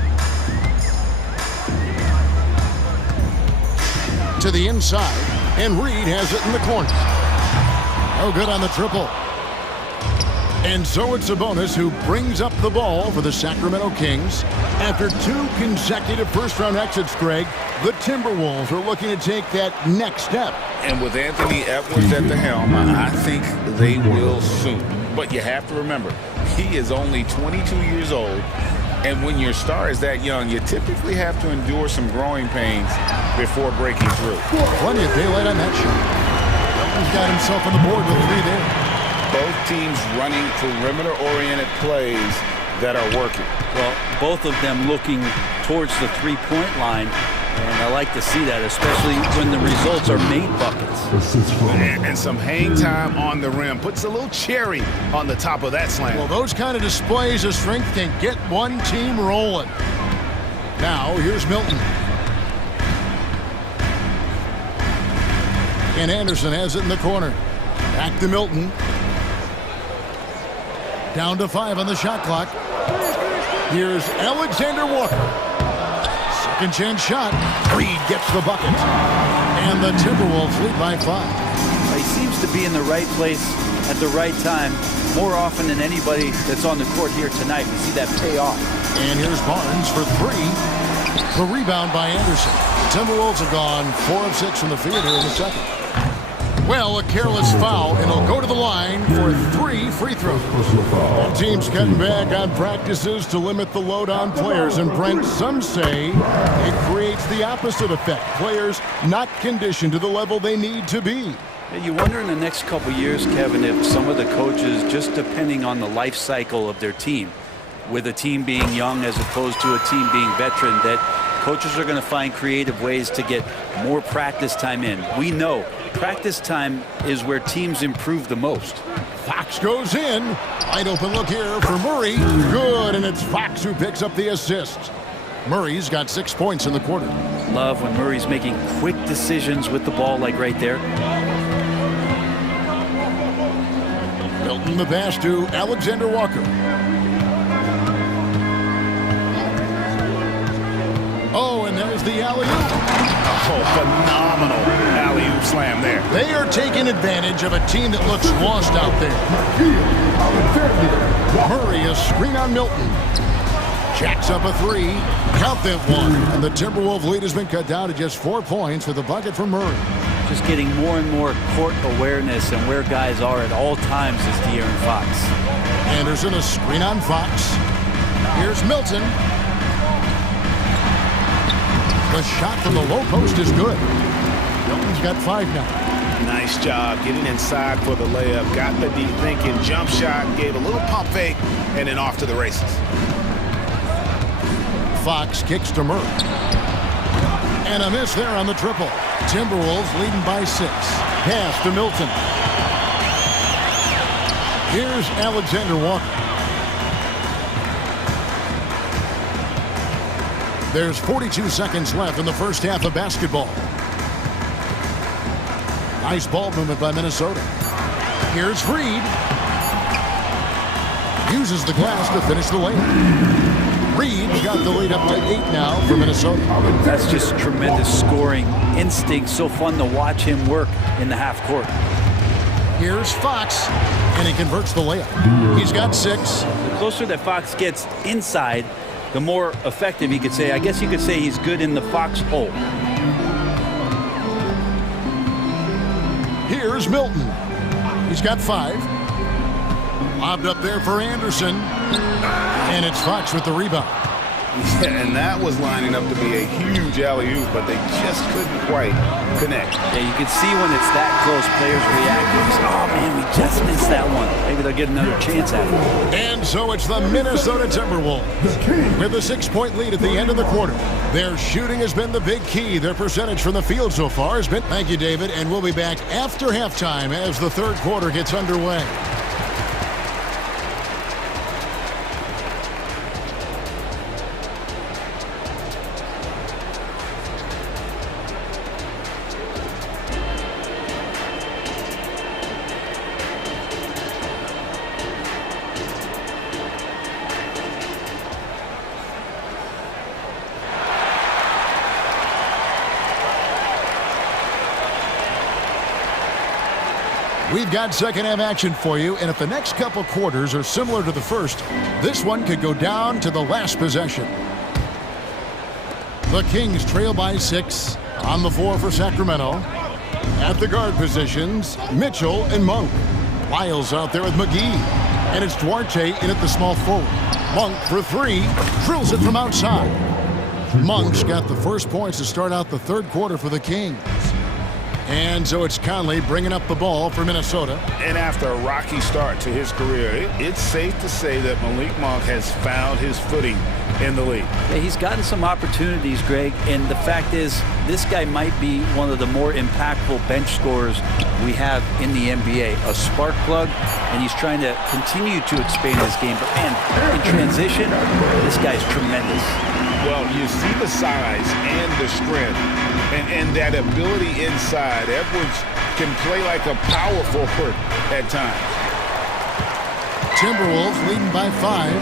To the inside, and Reed has it in the corner. No good on the triple. And so it's Sabonis who brings up the ball for the Sacramento Kings. After 2 consecutive first-round exits, Greg, the Timberwolves are looking to take that next step. And with Anthony Edwards at the helm, I think they will soon. But you have to remember, he is only 22 years old. And when your star is that young, you typically have to endure some growing pains before breaking through. Plenty of daylight on that shot. He's got himself on the board with 3 there. Both teams running perimeter-oriented plays that are working. Well, both of them looking towards the three-point line, and I like to see that, especially when the results are made buckets. And some hang time on the rim puts a little cherry on the top of that slam. Well, those kind of displays of strength can get one team rolling. Now, here's Milton. And Anderson has it in the corner. Back to Milton. Down to 5 on the shot clock. Here's Alexander Walker. Second chance shot. Reed gets the bucket. And the Timberwolves lead by 5. He seems to be in the right place at the right time more often than anybody that's on the court here tonight. We see that pay off. And here's Barnes for 3. The rebound by Anderson. Timberwolves have gone 4 of 6 from the field here in the second. Well, a careless foul, and he'll go to the line for 3 free throws. The team's cutting back on practices to limit the load on players, and Brent, some say it creates the opposite effect. Players not conditioned to the level they need to be. You wonder in the next couple years, Kevin, if some of the coaches, just depending on the life cycle of their team, with a team being young as opposed to a team being veteran, that coaches are going to find creative ways to get more practice time in. We know practice time is where teams improve the most. Fox goes in. Wide open look here for Murray. Good, and it's Fox who picks up the assist. Murray's got 6 points in the quarter. Love when Murray's making quick decisions with the ball, like right there. Milton the pass to Alexander Walker. Oh, and there's the alley-oop. Oh, phenomenal alley-oop slam there. They are taking advantage of a team that looks lost out there. Murray, a screen on Milton. Jacks up a three. Count them one. And the Timberwolves lead has been cut down to just 4 points with the bucket from Murray. Just getting more and more court awareness and where guys are at all times is De'Aaron Fox. Anderson, a screen on Fox. Here's Milton. The shot from the low post is good. Milton's got 5 now. Nice job getting inside for the layup. Got the deep thinking jump shot, gave a little pump fake, and then off to the races. Fox kicks to Murray. And a miss there on the triple. Timberwolves leading by 6. Pass to Milton. Here's Alexander Walker. There's 42 seconds left in the first half of basketball. Nice ball movement by Minnesota. Here's Reed. Uses the glass to finish the layup. Reed's got the lead up to 8 now for Minnesota. That's just tremendous scoring instinct. So fun to watch him work in the half court. Here's Fox, and he converts the layup. He's got 6. The closer that Fox gets inside, the more effective he could say. I guess you could say he's good in the Fox hole. Here's Milton. He's got 5. Lobbed up there for Anderson. And it's Fox with the rebound. Yeah, and that was lining up to be a huge alley-oop, but they just couldn't quite connect. Yeah, you can see when it's that close, players react. Oh, man, we just missed that one. Maybe they'll get another chance at it. And so it's the Minnesota Timberwolves with a 6-point lead at the end of the quarter. Their shooting has been the big key. Their percentage from the field so far has been... Thank you, David, and we'll be back after halftime as the third quarter gets underway. We've got second half action for you, and if the next couple quarters are similar to the first, this one could go down to the last possession. The Kings trail by 6 on the floor for Sacramento. At the guard positions, Mitchell and Monk. Lyles out there with McGee, and it's Duarte in at the small forward. Monk for 3, drills it from outside. Monk's got the first points to start out the third quarter for the Kings. And so it's Conley bringing up the ball for Minnesota. And after a rocky start to his career, it's safe to say that Malik Monk has found his footing in the league. Yeah, he's gotten some opportunities, Greg, and the fact is this guy might be one of the more impactful bench scorers we have in the NBA. A spark plug, and he's trying to continue to expand his game. But, man, in transition, this guy's tremendous. Well, you see the size and the strength and that ability inside. Edwards can play like a power forward at times. Timberwolves leading by 5.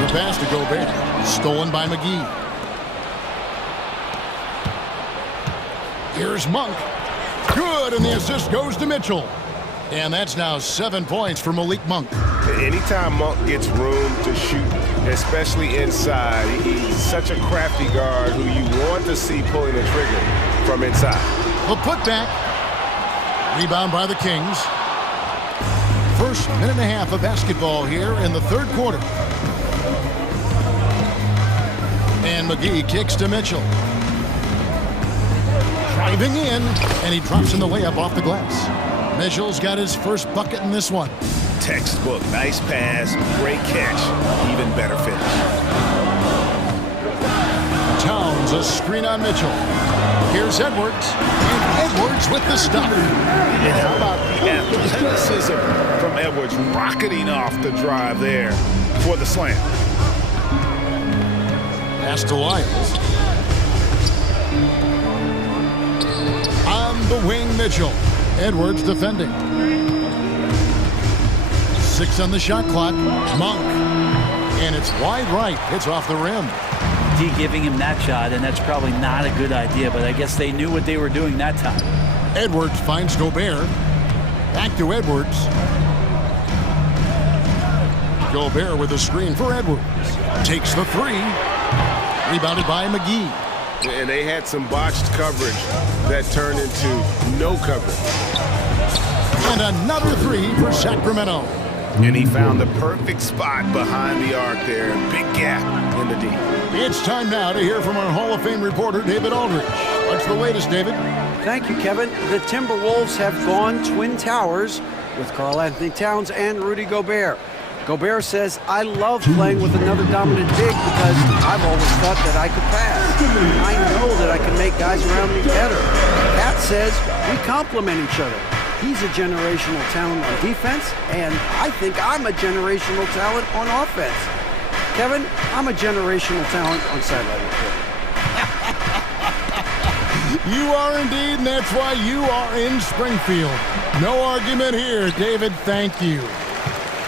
The pass to Gobert. Stolen by McGee. Here's Monk. Good, and the assist goes to Mitchell. And that's now 7 points for Malik Monk. Anytime Monk gets room to shoot, especially inside, he's such a crafty guard who you want to see pulling the trigger from inside. The putback. Rebound by the Kings. First minute and a half of basketball here in the third quarter. And McGee kicks to Mitchell. Driving in, and he drops in the layup off the glass. Mitchell's got his first bucket in this one. Textbook, nice pass, great catch, even better finish. Towns, a screen on Mitchell. Here's Edwards, and Edwards with the stop. And how about the athleticism from Edwards rocketing off the drive there for the slam. Pass to Lyles. On the wing, Mitchell. Edwards defending. 6 on the shot clock. Monk. And it's wide right. Hits off the rim. D giving him that shot, and that's probably not a good idea, but I guess they knew what they were doing that time. Edwards finds Gobert. Back to Edwards. Gobert with a screen for Edwards. Takes the 3. Rebounded by McGee. And they had some botched coverage that turned into no coverage. And another 3 for Sacramento. And he found the perfect spot behind the arc there. Big gap in the D. It's time now to hear from our Hall of Fame reporter, David Aldridge. What's the latest, David? Thank you, Kevin. The Timberwolves have gone Twin Towers with Karl Anthony Towns and Rudy Gobert. Gobert says, I love playing with another dominant big because I've always thought that I could pass. I know that I can make guys around me better. Pat says, we complement each other. He's a generational talent on defense, and I think I'm a generational talent on offense. Kevin, I'm a generational talent on sideline reporting. You are indeed, and that's why you are in Springfield. No argument here, David. Thank you.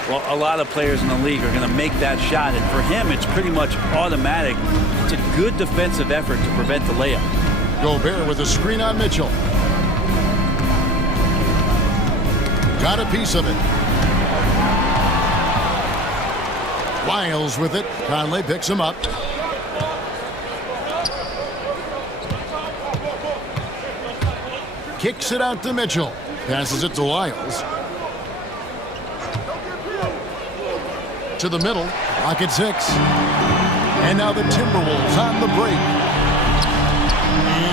Well, a lot of players in the league are going to make that shot, and for him, it's pretty much automatic. It's a good defensive effort to prevent the layup. Gobert with a screen on Mitchell. Got a piece of it. Lyles with it. Conley picks him up. Kicks it out to Mitchell. Passes it to Lyles. To the middle. Lock at 6. And now the Timberwolves on the break.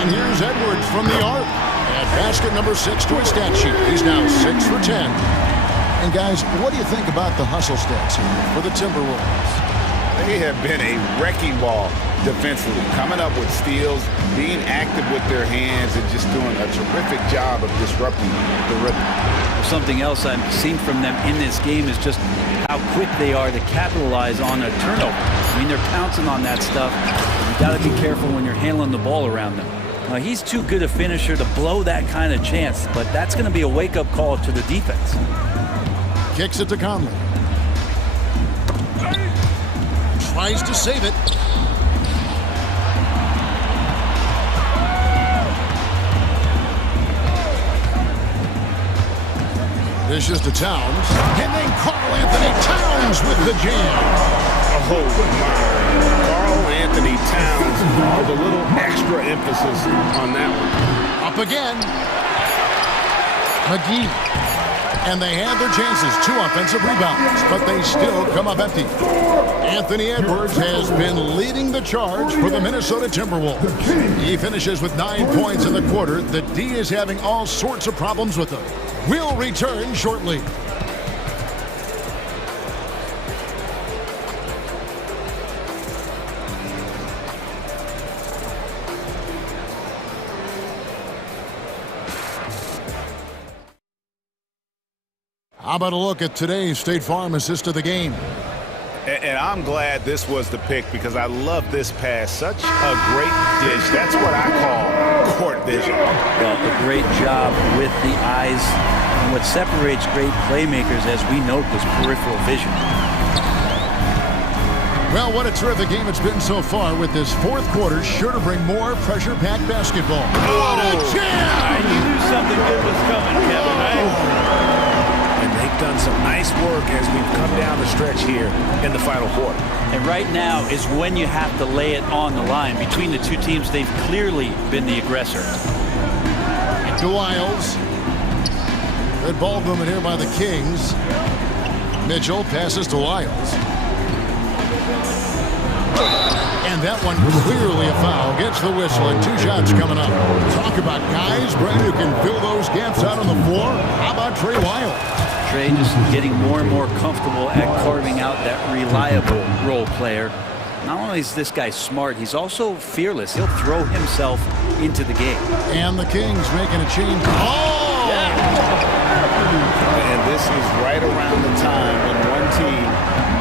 And here's Edwards from the arc. At basket number 6 to his stat sheet. He's now 6 for 10. And guys, what do you think about the hustle stats here for the Timberwolves? They have been a wrecking ball defensively, coming up with steals, being active with their hands, and just doing a terrific job of disrupting the rhythm. Something else I've seen from them in this game is just how quick they are to capitalize on a turnover. I mean, they're pouncing on that stuff. You got to be careful when you're handling the ball around them. He's too good a finisher to blow that kind of chance, but that's going to be a wake-up call to the defense. Kicks it to Conley. Tries to save it. Dishes to Towns. And then Karl Anthony Towns with the jam. Oh, my. Karl Anthony Towns with a little extra emphasis on that one. Up again. McGee. And they had their chances. 2 offensive rebounds, but they still come up empty. Anthony Edwards has been leading the charge for the Minnesota Timberwolves. He finishes with 9 points in the quarter. The D is having all sorts of problems with them. We'll return shortly. How about a look at today's State Farm assist of the game? And I'm glad this was the pick because I love this pass. Such a great dish. That's what I call court vision. Well, a great job with the eyes. And what separates great playmakers, as we note, was peripheral vision. Well, what a terrific game it's been so far, with this fourth quarter sure to bring more pressure-packed basketball. What a jam! You knew something good was coming, Kevin, right? And they've done some nice work as we've come down the stretch here in the final quarter. And right now is when you have to lay it on the line. Between the two teams, they've clearly been the aggressor. To Lyles. Good ball movement here by the Kings. Mitchell passes to Lyles. And that one clearly a foul. Gets the whistle and 2 shots coming up. Talk about guys, Brad, who can fill those gaps out on the floor. How about Trey Wild? Trey just getting more and more comfortable at carving out that reliable role player. Not only is this guy smart, he's also fearless. He'll throw himself into the game. And the Kings making a change. Oh! And this is right around the time when one team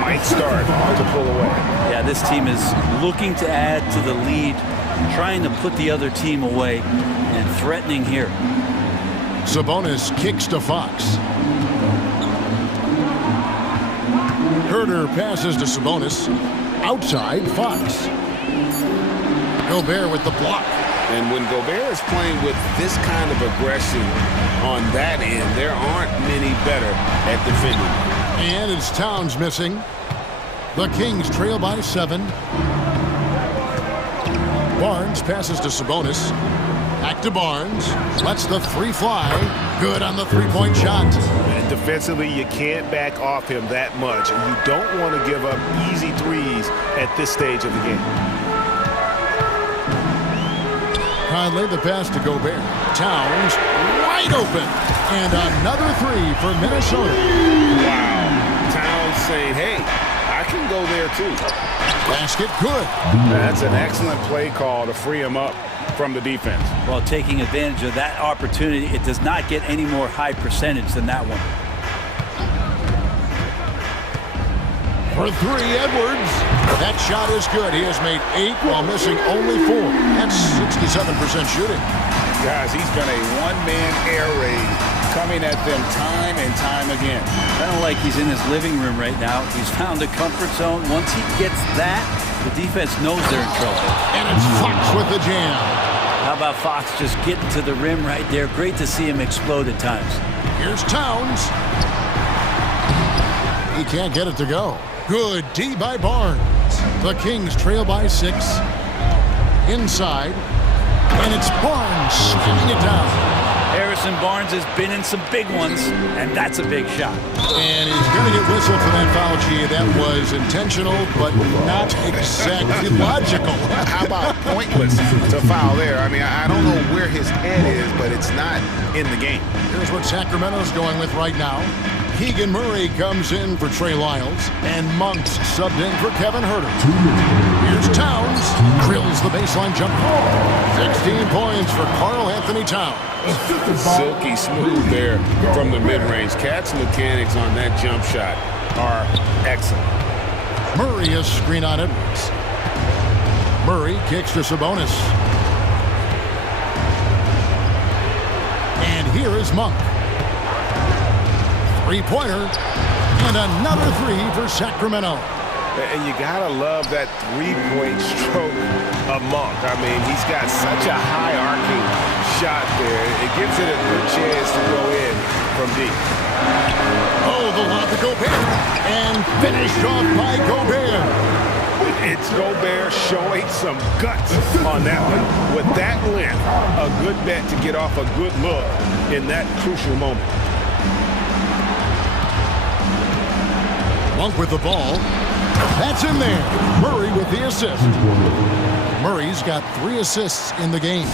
might start to pull away. Yeah, this team is looking to add to the lead, trying to put the other team away, and threatening here. Sabonis kicks to Fox. Herter passes to Sabonis. Outside, Fox. Gobert with the block. And when Gobert is playing with this kind of aggression on that end, there aren't many better at defending. And it's Towns missing. The Kings trail by 7. Barnes passes to Sabonis. Back to Barnes. Lets the 3 fly. Good on the 3-point shot. And defensively, you can't back off him that much. And you don't want to give up easy threes at this stage of the game. Conley, the pass to Gobert. Towns, wide open. And another 3 for Minnesota. Wow. Towns saying, hey, I can go there too. Basket good. That's an excellent play call to free him up from the defense. While taking advantage of that opportunity, it does not get any more high percentage than that one. For 3, Edwards. That shot is good. He has made 8 while missing only 4. That's 67% shooting. Guys, he's been a one-man air raid coming at them time and time again. Kind of like he's in his living room right now. He's found a comfort zone. Once he gets that, the defense knows they're in trouble. And it's Fox with the jam. How about Fox just getting to the rim right there? Great to see him explode at times. Here's Towns. He can't get it to go. Good D by Barnes. The Kings trail by 6. Inside. And it's Barnes slamming it down. Harrison Barnes has been in some big ones, and that's a big shot. And he's going to get whistled for that foul, G. That was intentional, but not exactly logical. How about pointless to foul there? I mean, I don't know where his head is, but it's not in the game. Here's what Sacramento's going with right now. Keegan Murray comes in for Trey Lyles, and Monk's subbed in for Kevin Herter. Here's Towns, drills the baseline jumper. 16 points for Karl Anthony Towns. Silky smooth there from the mid-range. Cat's mechanics on that jump shot are excellent. Murray is screen on Edwards. Murray kicks to Sabonis. And here is Monk. 3-pointer, and another 3 for Sacramento. And you gotta love that 3-point stroke of Monk. I mean, he's got such a high arcing shot there. It gives it a good chance to go in from deep. Oh, the lob to Gobert, and finished off by Gobert. It's Gobert showing some guts on that one. With that length, a good bet to get off a good look in that crucial moment. Monk with the ball. That's in there. Murray with the assist. Murray's got 3 assists in the game.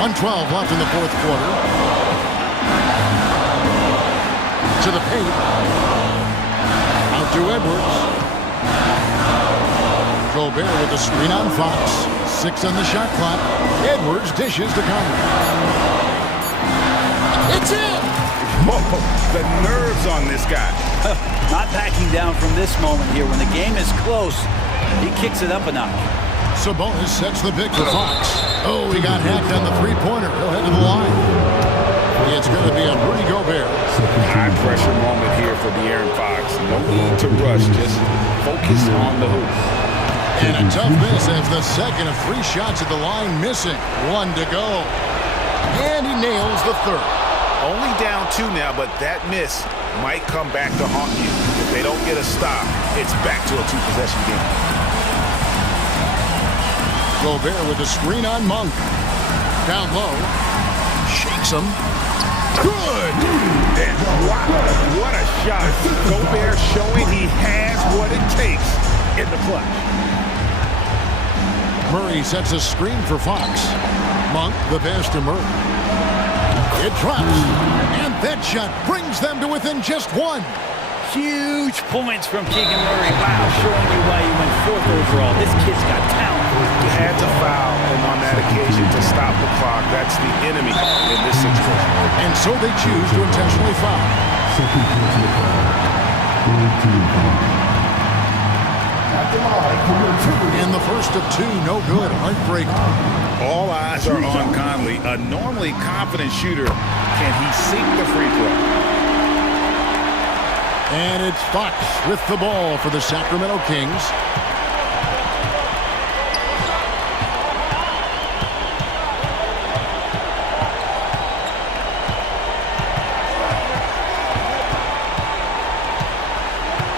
.112 left in the 4th quarter. To the paint. Out to Edwards. Gobert with the screen on Fox. 6 on the shot clock. Edwards dishes to Conley. It's in! Whoa, the nerves on this guy. Not backing down from this moment here. When the game is close, he kicks it up a notch. Sabonis sets the pick for Fox. Oh, he got hacked on the 3-pointer. He'll head to the line. It's going to be on Rudy Gobert. High pressure moment here for De'Aaron Fox. No need to rush, just focus on the hoop. And a tough miss as the second of 3 shots at the line missing. 1 to go. And he nails the 3rd. Only down 2 now, but that miss might come back to haunt you. If they don't get a stop, it's back to a 2-possession game. Gobert with the screen on Monk. Down low. Shakes him. Good. And wow, what a shot. Gobert showing he has what it takes in the clutch. Murray sets a screen for Fox. Monk, the pass to Murray. It drops, and that shot brings them to within just one. Huge points from Keegan Murray. Wow, showing you why he went 4th overall. This kid's got talent. You had to foul him on that occasion to stop the clock. That's the enemy in this situation. And so they choose to intentionally foul. Second personal foul. Third team foul. At the line for your Timberwolves. And the first of 2, no good. Heartbreaker. All eyes are on Conley, a normally confident shooter. Can he sink the free throw? And it's Fox with the ball for the Sacramento Kings.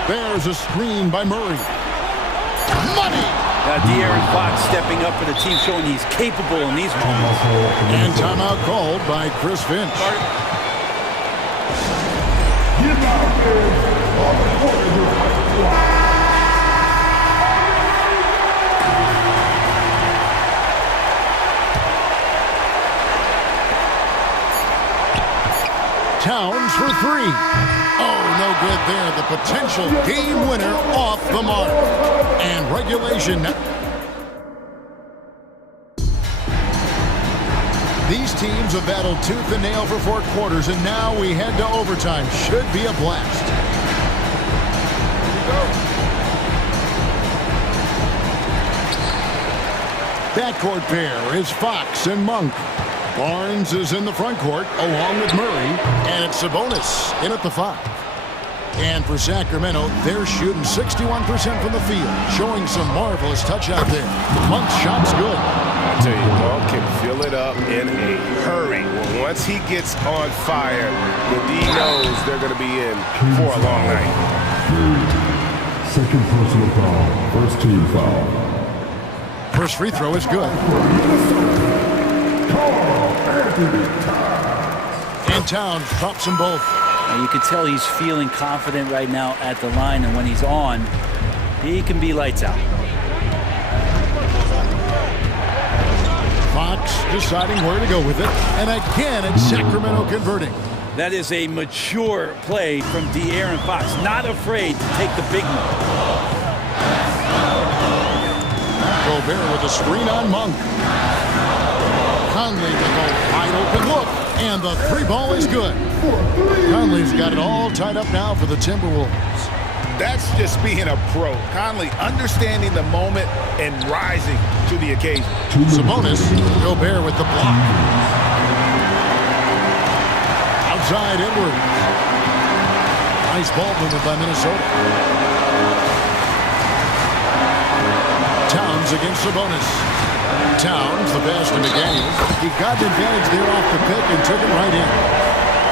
There's a screen by Murray. Money! De'Aaron Fox stepping up for the team, showing he's capable in these moments. And timeout called by Chris Finch. Towns for 3. Oh, no good there. The potential game winner off the mark. And regulation. These teams have battled tooth and nail for 4 quarters, and now we head to overtime. Should be a blast. Backcourt pair is Fox and Monk. Barnes is in the front court along with Murray, and it's Sabonis in at the 5. And for Sacramento, they're shooting 61% from the field, showing some marvelous touch out there. Monk's shot's good. I tell you, dog can fill it up in a hurry. Once he gets on fire, the D knows they're going to be in for a long night. Second personal foul. First team foul. First free throw is good. And Towns drops them both. And you can tell he's feeling confident right now at the line, and when he's on, he can be lights out. Fox deciding where to go with it. And again, it's Sacramento converting. That is a mature play from De'Aaron Fox. Not afraid to take the big move. Gobert with a screen on Monk. Conley with a wide open look. And the 3 ball is good. Conley's got it all tied up now for the Timberwolves. That's just being a pro. Conley understanding the moment and rising to the occasion. Sabonis, Gobert with the block. Outside Edwards. Nice ball movement by Minnesota. Towns against Sabonis. Towns, the pass to McDaniels. He got the advantage there off the pick and took it right in.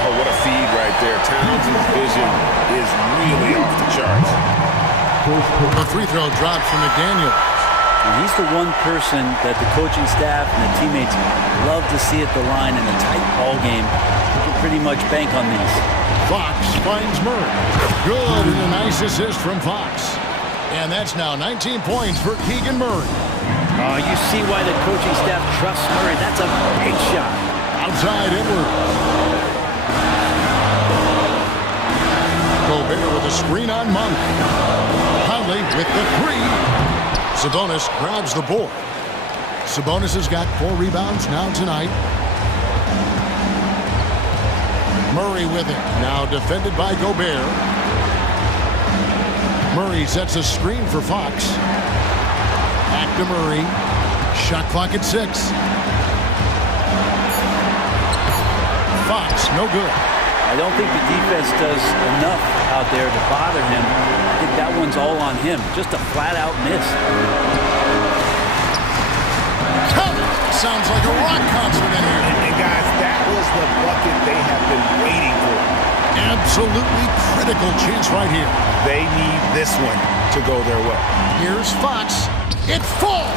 Oh, what a feed right there. Towns' vision is really off the charts. The free throw drops from McDaniels. And he's the one person that the coaching staff and the teammates love to see at the line in a tight ball game. You can pretty much bank on these. Fox finds Murray. Good, and a nice assist from Fox. And that's now 19 points for Keegan Murray. You see why the coaching staff trusts Murray. That's a big shot. Outside Edwards. Gobert with a screen on Monk. Conley with the 3. Sabonis grabs the board. Sabonis has got 4 rebounds now tonight. Murray with it. Now defended by Gobert. Murray sets a screen for Fox. Back to Murray. Shot clock at 6. Fox, no good. I don't think the defense does enough out there to bother him. I think that one's all on him. Just a flat-out miss. Sounds like a rock concert in here. And guys, that was the bucket they have been waiting for. Absolutely critical chance right here. They need this one to go their way. Here's Fox. It falls.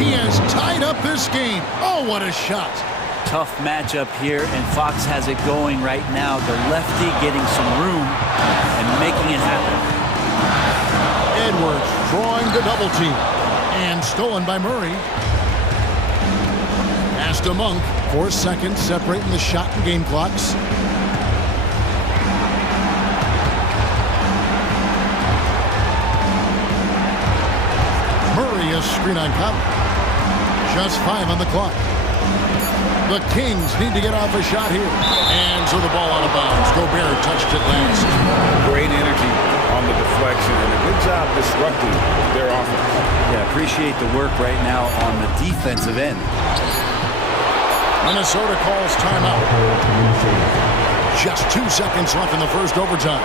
He has tied up this game. Oh, what a shot. tough matchup here, and Fox has it going right now. The lefty getting some room and making it happen. Edwards drawing the double team. And stolen by Murray. Pass to Monk. 4 seconds separating the shot and game clocks. Murray is screen on Conley. Just 5 on the clock. The Kings need to get off a shot here. And so the ball out of bounds. Gobert touched it last. Great energy on the deflection and a good job disrupting their offense. Yeah, appreciate the work right now on the defensive end. Minnesota calls timeout. Just 2 seconds left in the first overtime.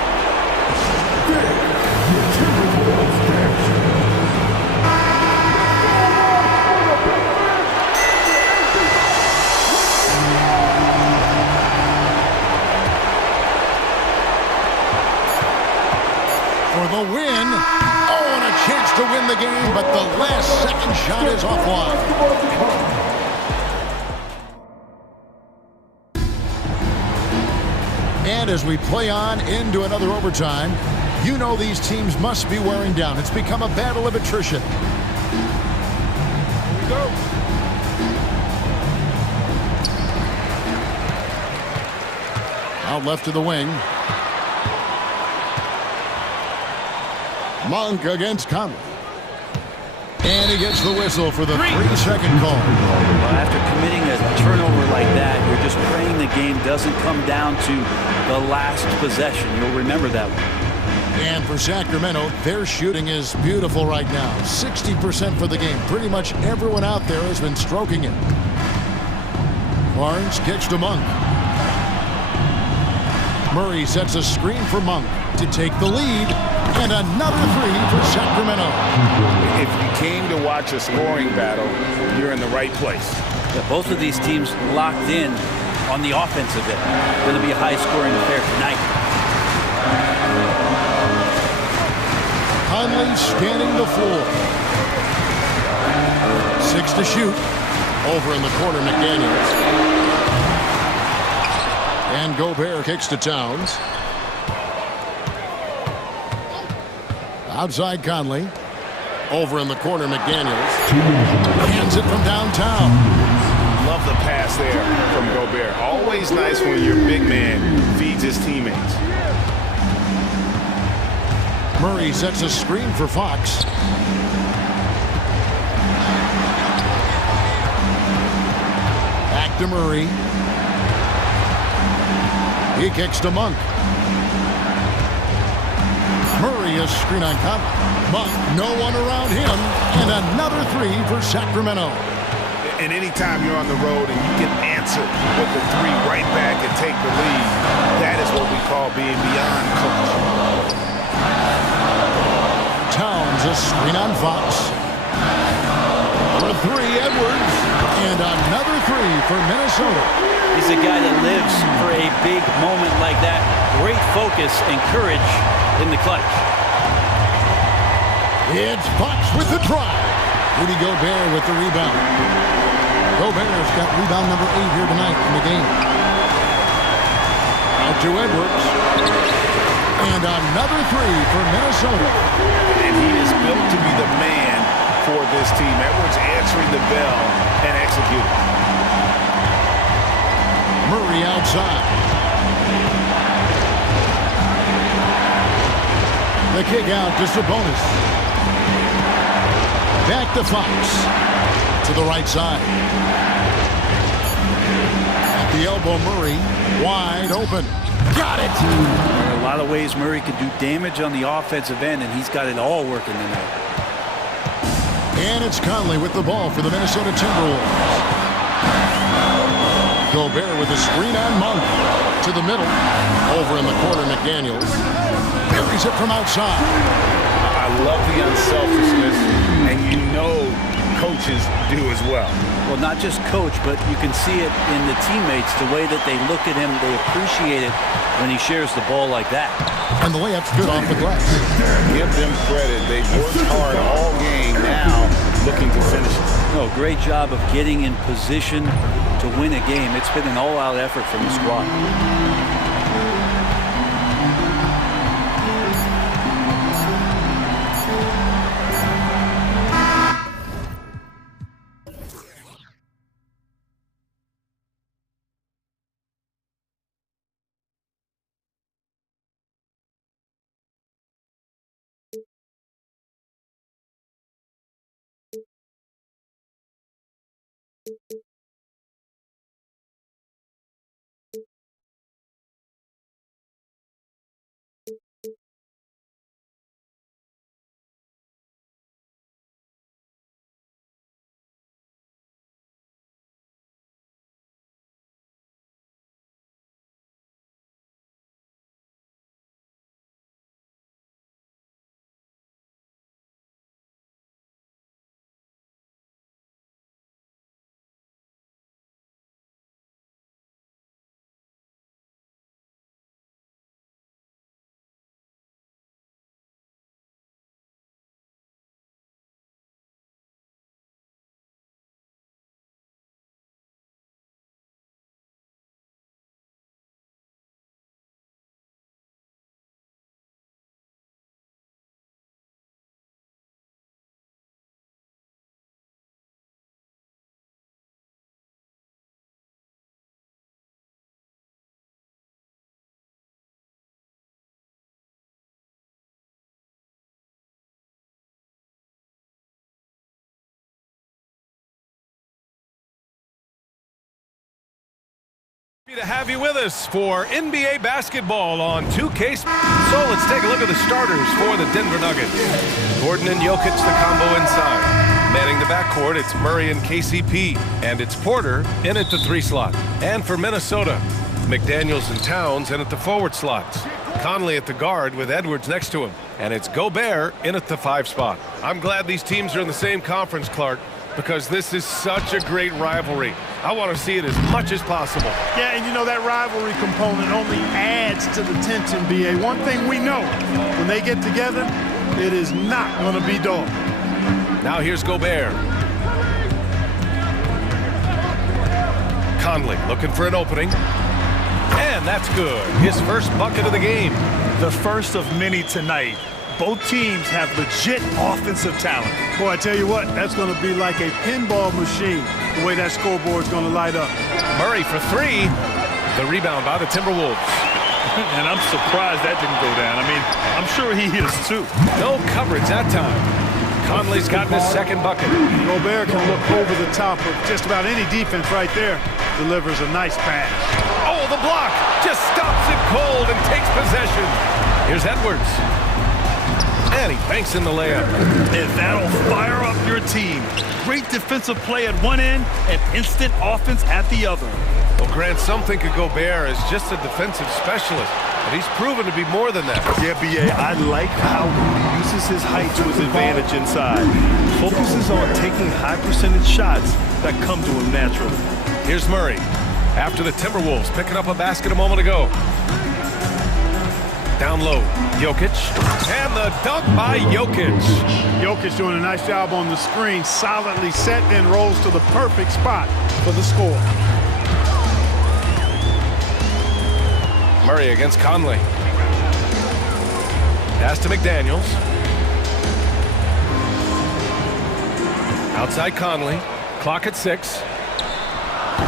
For the win. Oh, and a chance to win the game, but the last second shot is offline. And as we play on into another overtime, you know these teams must be wearing down. It's become a battle of attrition. Here we go. Out left to the wing. Monk against Conley. And he gets the whistle for the 3-second call. Well, after committing a turnover like that, you're just praying the game doesn't come down to the last possession. You'll remember that one. And for Sacramento, their shooting is beautiful right now. 60% for the game. Pretty much everyone out there has been stroking it. Barnes kicks to Monk. Murray sets a screen for Monk to take the lead. And another 3 for Sacramento. If you came to watch a scoring battle, you're in the right place. Yeah, both of these teams locked in on the offensive end. Going to be a high-scoring affair tonight. Conley scanning the floor. 6 to shoot. Over in the corner, McDaniels. And Gobert kicks to Towns. Outside Conley. Over in the corner, McDaniels. Hands it from downtown. Love the pass there from Gobert. Always nice when your big man feeds his teammates. Murray sets a screen for Fox. Back to Murray. He kicks to Monk. Murray is screen on Conley. Monk, no one around him. And another 3 for Sacramento. And anytime you're on the road and you can answer with the 3 right back and take the lead, that is what we call being beyond coach. Towns a screen on Fox. For 3, Edwards. And another 3 for Minnesota. He's a guy that lives for a big moment like that. Great focus and courage in the clutch. It's Fox with the drive. Rudy Gobert with the rebound. Gobert's got rebound number 8 here tonight in the game. Out to Edwards. And another 3 for Minnesota. And he is built to be the man for this team. Edwards answering the bell and executing. Murray outside. The kick out to Sabonis. Back to Fox. To the right side. At the elbow, Murray. Wide open. Got it! There are a lot of ways Murray could do damage on the offensive end, and he's got it all working tonight. And it's Conley with the ball for the Minnesota Timberwolves. Gobert with a screen on Monk. To the middle. Over in the corner, McDaniels. Buries it from outside. I love the unselfishness, and you know coaches do as well. Well, not just coach, but you can see it in the teammates, the way that they look at him. They appreciate it when he shares the ball like that. And the layup's good off the glass. Give them credit. They've worked hard all game, now looking to finish it. No, great job of getting in position, to win a game. It's been an all-out effort from the squad. To have you with us for NBA basketball on 2K. So let's take a look at the starters for the Denver Nuggets. Gordon and Jokic, the combo inside. Manning the backcourt, it's Murray and KCP. And it's Porter in at the 3 slot. And for Minnesota, McDaniels and Towns in at the forward slots. Conley at the guard with Edwards next to him. And it's Gobert in at the 5 spot. I'm glad these teams are in the same conference, Clark, because this is such a great rivalry. I want to see it as much as possible. Yeah, and you know, that rivalry component only adds to the tension, B.A. One thing we know, when they get together, it is not going to be dull. Now here's Gobert. Conley looking for an opening. And that's good. His first bucket of the game. The first of many tonight. Both teams have legit offensive talent. Boy, I tell you what, that's going to be like a pinball machine, the way that scoreboard's going to light up. Murray for 3. The rebound by the Timberwolves. And I'm surprised that didn't go down. I mean, I'm sure he is too. No coverage that time. Conley's gotten his second bucket. Gobert can look over the top of just about any defense right there. Delivers a nice pass. Oh, the block just stops it cold and takes possession. Here's Edwards. And he banks in the layup. And that'll fire up your team. Great defensive play at one end and instant offense at the other. Well, Grant, some think of Gobert as just a defensive specialist, but he's proven to be more than that. Yeah, B.A., I like how he uses his height to his advantage inside. Focuses on taking high percentage shots that come to him naturally. Here's Murray. After the Timberwolves picking up a basket a moment ago. Down low, Jokic, and the dunk by Jokic. Jokic doing a nice job on the screen, solidly set, then rolls to the perfect spot for the score. Murray against Conley. Pass to McDaniels. Outside Conley, clock at 6.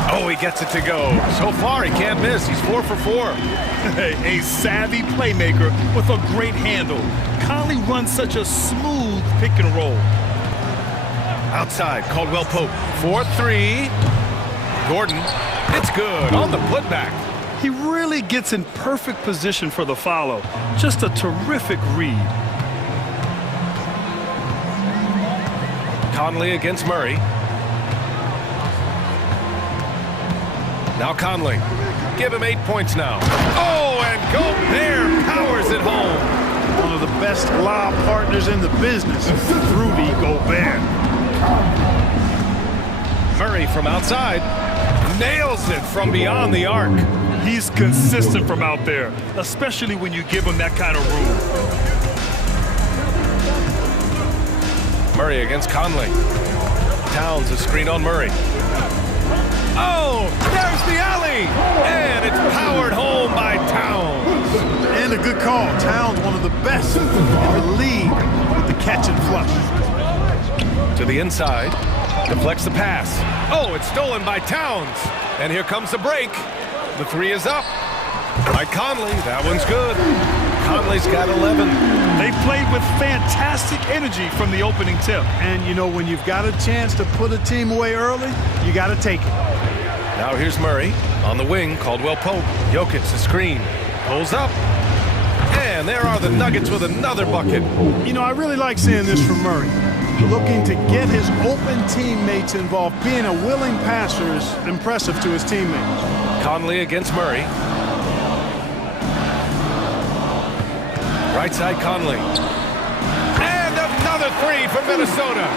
Oh, he gets it to go. So far, he can't miss. He's 4 for 4. A savvy playmaker with a great handle. Conley runs such a smooth pick and roll. Outside, Caldwell Pope. 4-3. Gordon, it's good on the putback. He really gets in perfect position for the follow. Just a terrific read. Conley against Murray. Now Conley. Give him 8 points now. Oh, and Gobert powers it home. One of the best lob partners in the business, Rudy Gobert. Murray from outside. Nails it from beyond the arc. He's consistent from out there, especially when you give him that kind of room. Murray against Conley. Towns a screen on Murray. Oh, there's the alley. And it's powered home by Towns. And a good call. Towns, one of the best in the league with the catch and flush. To the inside. Deflects the pass. Oh, it's stolen by Towns. And here comes the break. The three is up. By Conley. That one's good. Conley's got 11. They played with fantastic energy from the opening tip. And, you know, when you've got a chance to put a team away early, you got to take it. Now here's Murray. On the wing, Caldwell Pope. Jokic, the screen. Pulls up. And there are the Nuggets with another bucket. You know, I really like seeing this from Murray. Looking to get his open teammates involved. Being a willing passer is impressive to his teammates. Conley against Murray. Right side, Conley. And another three from Minnesota.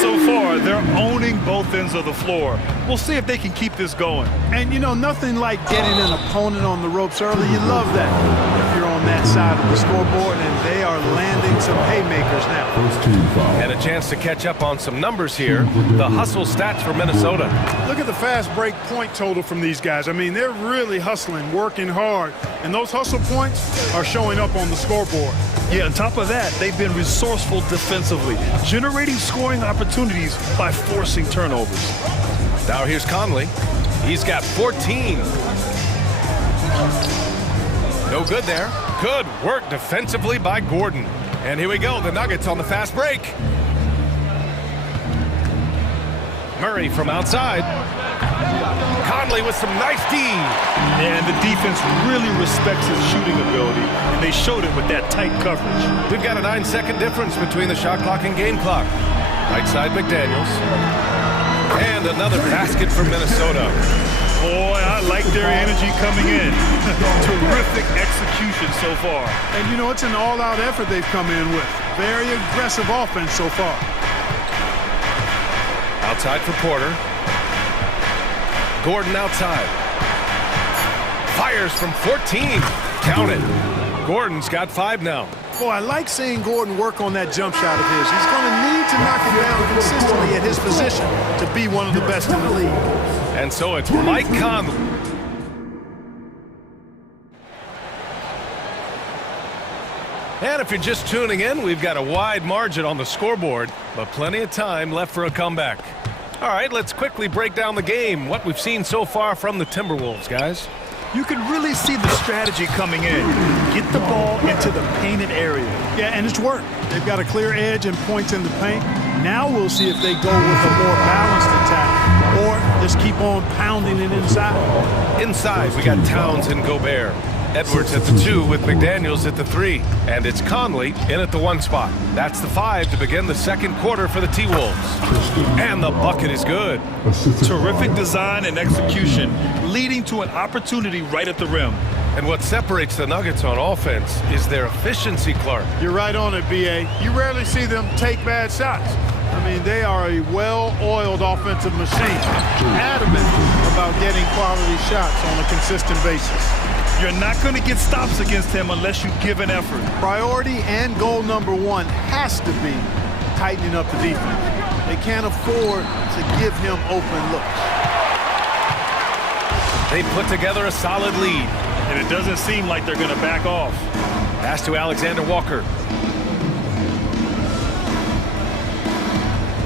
So far, they're owning both ends of the floor. We'll see if they can keep this going. And, you know, nothing like getting an opponent on the ropes early. You love that if you're on that side of the scoreboard, and they are landing some haymakers now. And a chance to catch up on some numbers here. The hustle stats for Minnesota. Look at the fast break point total from these guys. I mean, they're really hustling, working hard, and those hustle points are showing up on the scoreboard. Yeah, on top of that, they've been resourceful defensively, generating scoring opportunities by forcing turnovers. Now here's Conley. He's got 14. No good there. Good work defensively by Gordon. And here we go, the Nuggets on the fast break. Murray from outside. Conley with some nice D. And the defense really respects his shooting ability, and they showed it with that tight coverage. We've got a 9-second difference between the shot clock and game clock. Right side, McDaniels. And another basket for Minnesota. Boy, I like their energy coming in. Terrific execution so far. And, you know, it's an all-out effort they've come in with. Very aggressive offense so far. Outside for Porter. Gordon outside. Fires from 14. Count it. Gordon's got 5 now. Boy, I like seeing Gordon work on that jump shot of his. He's going to need to knock it down consistently at his position to be one of the best in the league. And so it's Mike Conley. And if you're just tuning in, we've got a wide margin on the scoreboard, but plenty of time left for a comeback. All right, let's quickly break down the game, what we've seen so far from the Timberwolves, guys. You can really see the strategy coming in. Get the ball into the painted area. Yeah, and it's worked. They've got a clear edge and points in the paint. Now we'll see if they go with a more balanced attack or just keep on pounding it inside. Inside, we got Towns and Gobert. Edwards at the 2 with McDaniels at the 3. And it's Conley in at the 1 spot. That's the 5 to begin the second quarter for the T-Wolves. And the bucket is good. Terrific design and execution, leading to an opportunity right at the rim. And what separates the Nuggets on offense is their efficiency, Clark. You're right on it, B.A. You rarely see them take bad shots. I mean, they are a well-oiled offensive machine, adamant about getting quality shots on a consistent basis. You're not going to get stops against him unless you give an effort. Priority and goal number 1 has to be tightening up the defense. They can't afford to give him open looks. They put together a solid lead. And it doesn't seem like they're going to back off. Pass to Alexander Walker.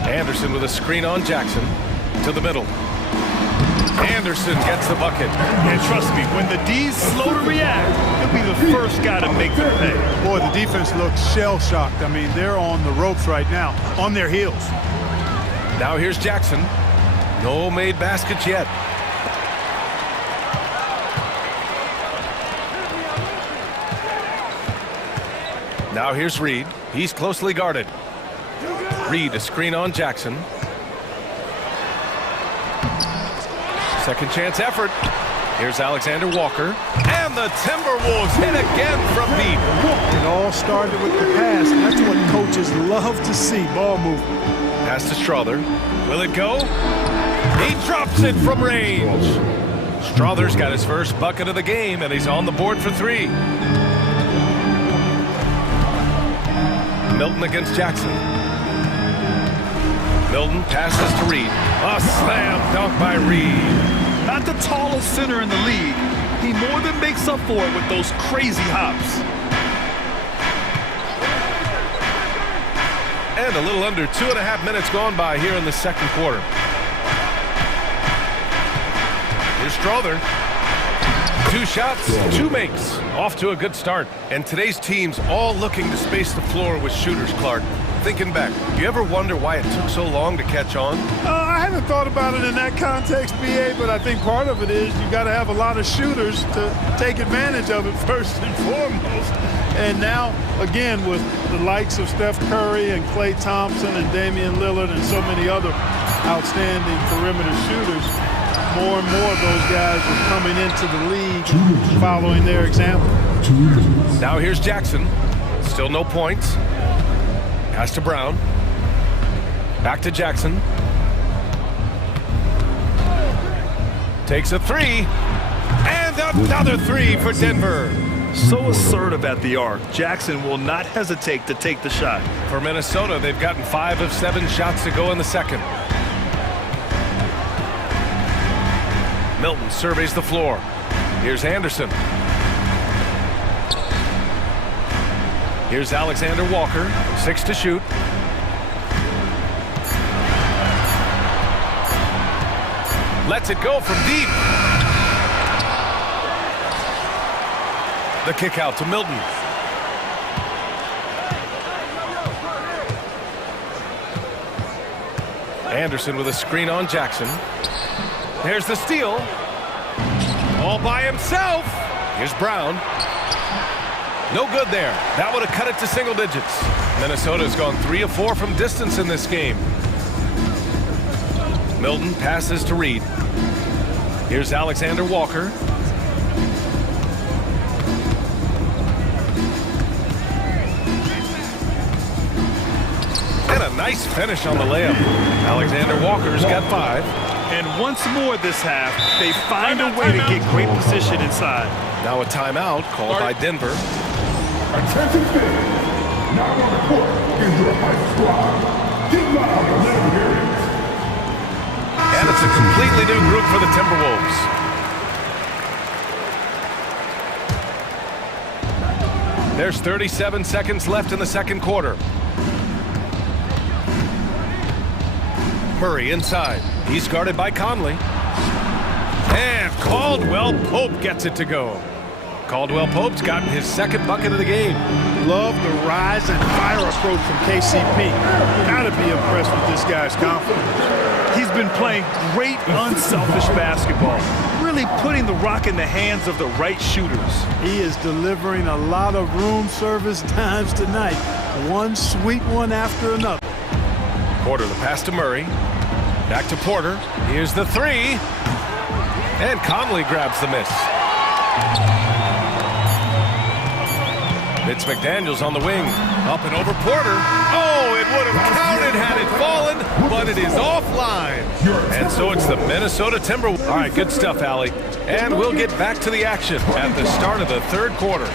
Anderson with a screen on Jackson. To the middle. Anderson gets the bucket. And trust me, when the D's slow to react, he'll be the first guy to make them pay. Boy, the defense looks shell-shocked. I mean, they're on the ropes right now, on their heels. Now here's Jackson. No made baskets yet. Now here's Reed. He's closely guarded. Reed, a screen on Jackson. Second chance effort. Here's Alexander Walker. And the Timberwolves hit again from deep. It all started with the pass. That's what coaches love to see, ball movement. Pass to Strother. Will it go? He drops it from range. Strother's got his first bucket of the game, and he's on the board for 3. Milton against Jackson. Milton passes to Reed. A slam dunk by Reed. Not the tallest center in the league. He more than makes up for it with those crazy hops. And a little under 2.5 minutes gone by here in the second quarter. Here's Strother. 2 shots, 2 makes. Off to a good start. And today's team's all looking to space the floor with shooters, Clark. Thinking back, do you ever wonder why it took so long to catch on? I haven't thought about it in that context, BA, but I think part of it is you got to have a lot of shooters to take advantage of it first and foremost. And now, again, with the likes of Steph Curry and Klay Thompson and Damian Lillard and so many other outstanding perimeter shooters, more and more of those guys are coming into the league following their example. Now here's Jackson. Still no points. Pass to Brown. Back to Jackson. Takes a 3. And another 3 for Denver. So assertive at the arc. Jackson will not hesitate to take the shot. For Minnesota, they've gotten 5 of 7 shots to go in the second. Milton surveys the floor. Here's Anderson. Here's Alexander Walker. 6 to shoot. Lets it go from deep. The kick out to Milton. Anderson with a screen on Jackson. There's the steal. All by himself. Here's Brown. No good there. That would have cut it to single digits. Minnesota's gone 3 of 4 from distance in this game. Milton passes to Reed. Here's Alexander Walker. And a nice finish on the layup. Alexander Walker's got 5. And once more this half, they find a way to get great position inside. Now a timeout called by Denver. Attention fans. Now on the court is your high squad. Get loud and let them hear it. And it's a completely new group for the Timberwolves. There's 37 seconds left in the second quarter. Murray inside. He's guarded by Conley. And Caldwell Pope gets it to go. Caldwell Pope's gotten his second bucket of the game. Love the rise and fire approach from KCP. Gotta be impressed with this guy's confidence. He's been playing great, unselfish basketball, really putting the rock in the hands of the right shooters. He is delivering a lot of room service times tonight. One sweet one after another. Porter, the pass to Murray. Back to Porter. Here's the 3. And Conley grabs the miss. It's McDaniels on the wing. Up and over Porter. Oh, it would have counted had it fallen, but it is offline. And so it's the Minnesota Timberwolves. All right, good stuff, Allie. And we'll get back to the action at the start of the third quarter.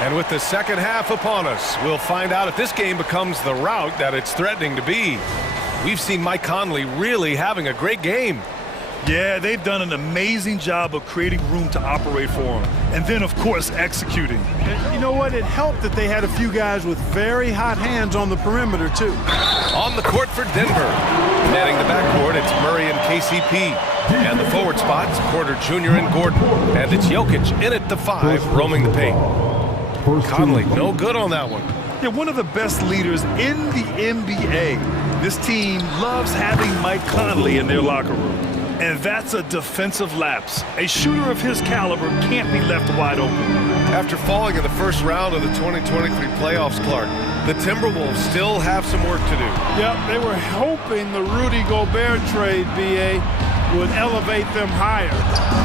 And with the second half upon us, we'll find out if this game becomes the rout that it's threatening to be. We've seen Mike Conley really having a great game. Yeah, they've done an amazing job of creating room to operate for him. And then, of course, executing. And you know what? It helped that they had a few guys with very hot hands on the perimeter, too. On the court for Denver. Manning the backcourt, it's Murray and KCP. And the forward spots, Porter Jr. and Gordon. And it's Jokic in at the 5, roaming the paint. Conley, no good on that one. Yeah, one of the best leaders in the NBA. This team loves having Mike Conley in their locker room. And that's a defensive lapse. A shooter of his caliber can't be left wide open. After falling in the first round of the 2023 playoffs, Clark, the Timberwolves still have some work to do. Yep, they were hoping the Rudy Gobert trade, BA, would elevate them higher.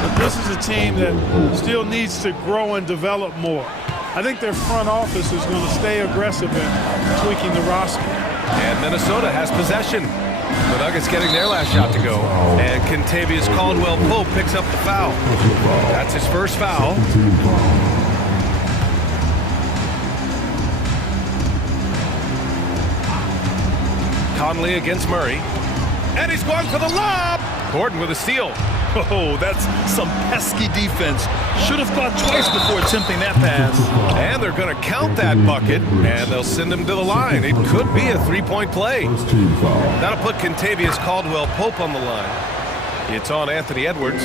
But this is a team that still needs to grow and develop more. I think their front office is going to stay aggressive in tweaking the roster. And Minnesota has possession. The Nuggets getting their last shot to go. And Kentavious Caldwell-Pope picks up the foul. That's his first foul. Conley against Murray. And he's going for the lob. Gordon with a steal. Oh, that's some pesky defense. Should have thought twice before attempting that pass. And they're going to count that bucket, and they'll send him to the line. It could be a three-point play. That'll put Kentavious Caldwell-Pope on the line. It's on Anthony Edwards.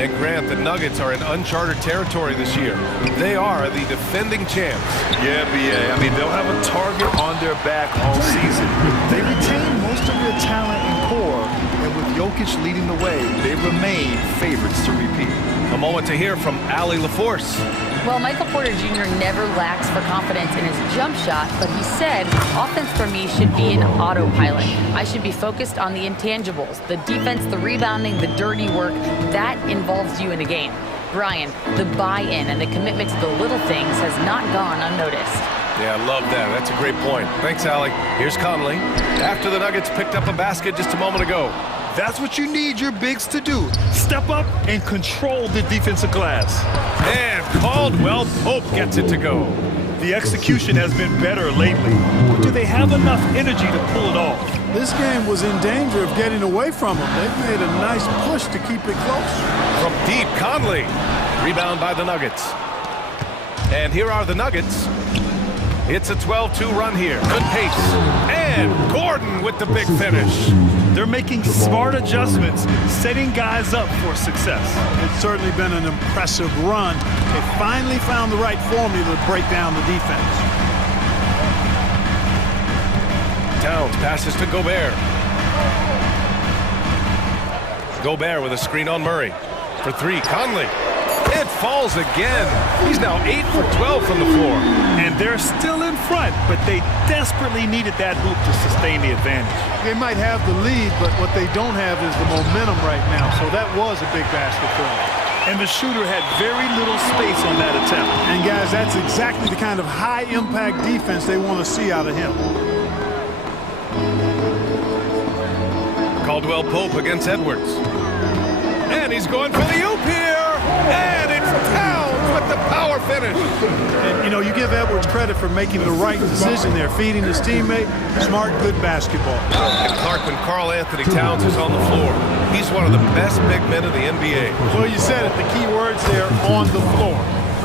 And Grant, the Nuggets are in uncharted territory this year. They are the defending champs. Yeah, BA. I mean, they'll have a target on their back all season. They retain most of their talent and core, and with Jokic leading the way, they remain favorites to repeat. A moment to hear from Allie LaForce. Well, Michael Porter Jr. never lacks for confidence in his jump shot, but he said, offense for me should be an autopilot. I should be focused on the intangibles, the defense, the rebounding, the dirty work. That involves you in a game. Brian, the buy-in and the commitment to the little things has not gone unnoticed. Yeah, I love that. That's a great point. Thanks, Allie. Here's Conley. After the Nuggets picked up a basket just a moment ago. That's what you need your bigs to do. Step up and control the defensive glass. And Caldwell-Pope gets it to go. The execution has been better lately. But do they have enough energy to pull it off? This game was in danger of getting away from them. They've made a nice push to keep it close. From deep, Conley. Rebound by the Nuggets. And here are the Nuggets. It's a 12-2 run here. Good pace. And Gordon with the big finish. They're making smart adjustments, setting guys up for success. It's certainly been an impressive run. They finally found the right formula to break down the defense. Towns passes to Gobert. Gobert with a screen on Murray. For three, Conley. It falls again. He's now 8 for 12 from the floor. And they're still in front, but they desperately needed that hoop to sustain the advantage. They might have the lead, but what they don't have is the momentum right now. So that was a big basket for them. And the shooter had very little space on that attempt. And guys, that's exactly the kind of high-impact defense they want to see out of him. Caldwell-Pope against Edwards. And he's going for the oop here. And it's Towns with the power finish. And, you know, you give Edwards credit for making the right decision there, feeding his teammate. Smart, good basketball. And Clark, when Karl Anthony Towns is on the floor, he's one of the best big men in the NBA. Well, you said it, the key words there, on the floor.